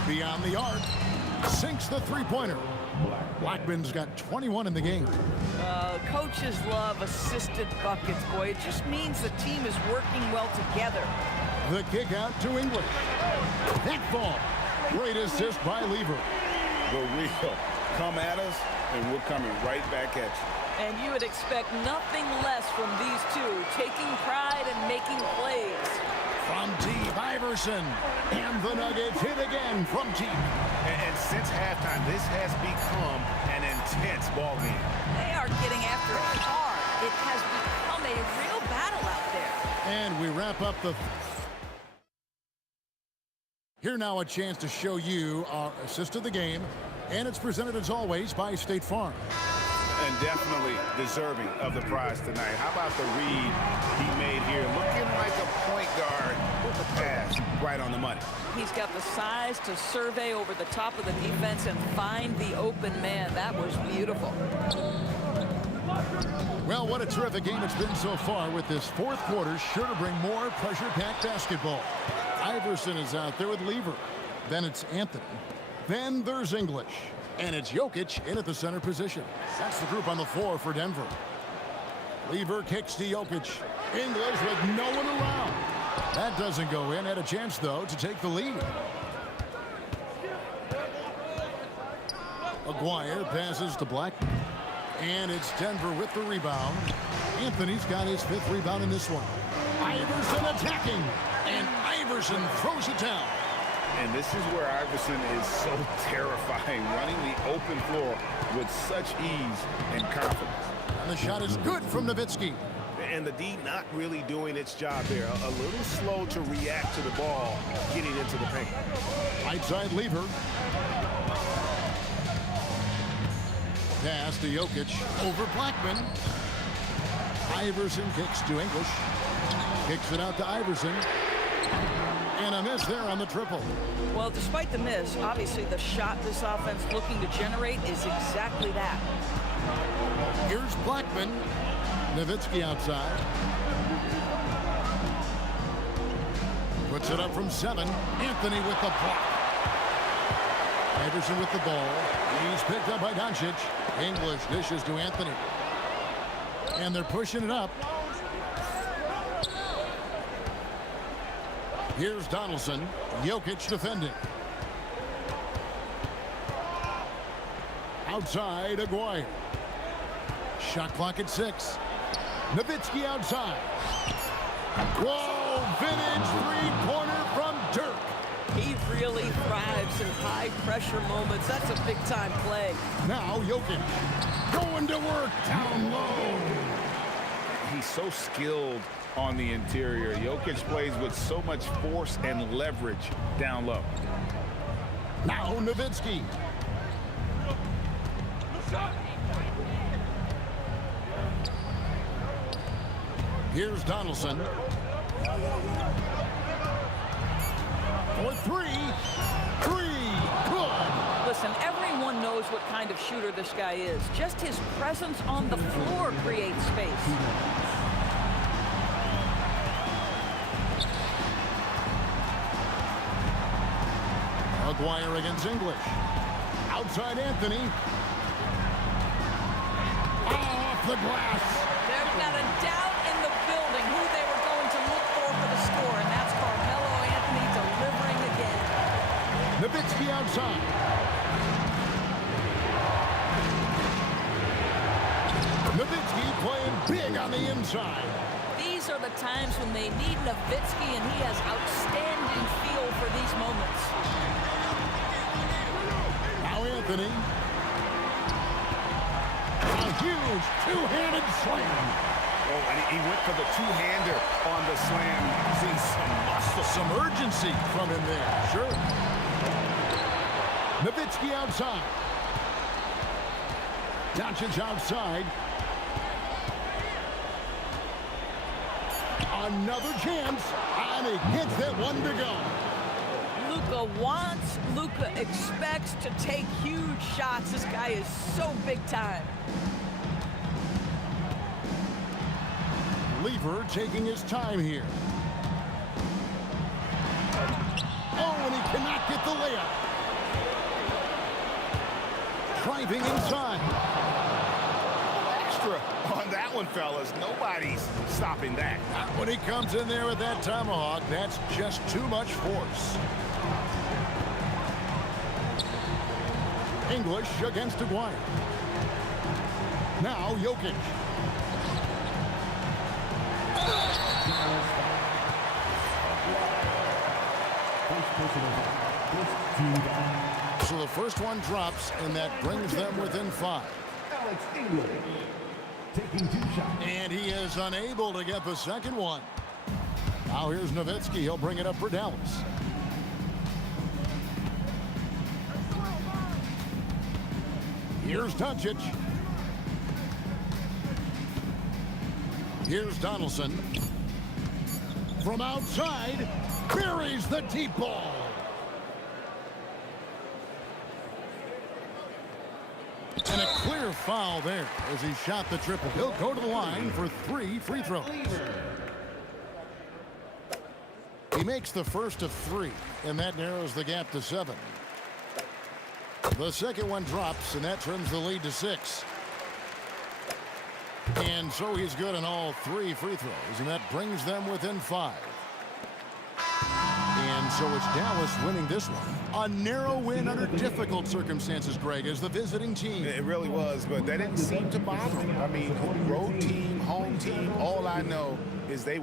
Beyond the arc. Sinks the three-pointer. Blackman's got 21 in the game. Coaches love assisted buckets, boy. It just means the team is working well together. The kick out to English. That ball. Great assist by Lever. The real. Come at us, and we're coming right back at you. And you would expect nothing less from these two, taking pride and making plays. From deep, Iverson. And the Nuggets hit again from deep. And since halftime, this has become an intense ball game. They are getting after it hard. It has become a real battle out there. And we wrap up the... Here now a chance to show you our assist of the game. And it's presented as always by State Farm. And definitely deserving of the prize tonight. How about the read he made here? Looking like a point guard with a pass right on the money. He's got the size to survey over the top of the defense and find the open man. That was beautiful. Well, what a terrific game it's been so far, with this fourth quarter sure to bring more pressure-packed basketball. Iverson is out there with Lever. Then it's Anthony. Then there's English. And it's Jokic in at the center position. That's the group on the floor for Denver. Lever kicks to Jokic. English with no one around. That doesn't go in. Had a chance, though, to take the lead. Aguirre passes to Blackman. And it's Denver with the rebound. Anthony's got his 5th rebound in this one. Iverson attacking. And Iverson throws it down. And this is where Iverson is so terrifying, running the open floor with such ease and confidence. And the shot is good from Nowitzki. And the D not really doing its job there. A little slow to react to the ball getting into the paint. Right side lever. Pass to Jokic over Blackman. Iverson kicks to English. Kicks it out to Iverson. And a miss there on the triple. Well, despite the miss, obviously the shot this offense looking to generate is exactly that. Here's Blackman. Nowitzki outside. Puts it up from 7. Anthony with the block. Iverson with the ball. He's picked up by Doncic. English dishes to Anthony. And they're pushing it up. Here's Donaldson. Jokic defending. Outside, Aguirre. Shot clock at 6. Nowitzki outside. Whoa, vintage three-pointer from Dirk. He really thrives in high-pressure moments. That's a big-time play. Now Jokic going to work down low. He's so skilled on the interior. Jokic plays with so much force and leverage down low. Now Nowitzki. Here's Donaldson. For 3. Good. Listen, everyone knows what kind of shooter this guy is. Just his presence on the floor creates space. Aguirre against English. Outside Anthony. Off the glass. There's not a doubt in the building who they were going to look for the score, and that's Carmelo Anthony delivering again. Nowitzki outside. Nowitzki playing big on the inside. These are the times when they need Nowitzki, and he has outstanding feel for these moments. Now Anthony. A huge two-handed slam. Oh, and he went for the two-hander on the slam. See some muscle, some urgency from him there. Sure. Nowitzki outside. Doncic outside. Another chance, and he gets that one to go. Luka wants, Luka expects to take huge shots. This guy is so big time. Lever taking his time here. Oh, and he cannot get the layup. Driving inside. extra on that one, fellas. Nobody's stopping that. Not when he comes in there with that tomahawk. That's just too much force. English against Aguirre. Now Jokic. So the first one drops, and that brings them within 5. Alex English taking 2 shots. And he is unable to get the second one. Now here's Nowitzki. He'll bring it up for Dallas. Here's Doncic. Here's Donaldson. From outside, buries the deep ball. And a clear foul there as he shot the triple. He'll go to the line for 3 free throws. He makes the first of 3, and that narrows the gap to 7. The second one drops, and that turns the lead to 6. And so he's good on all 3 free throws, and that brings them within 5. And so it's Dallas winning this one. A narrow win under difficult circumstances, Greg, as the visiting team. It really was, but that didn't seem to bother him. I mean, road team, home team, all I know is they...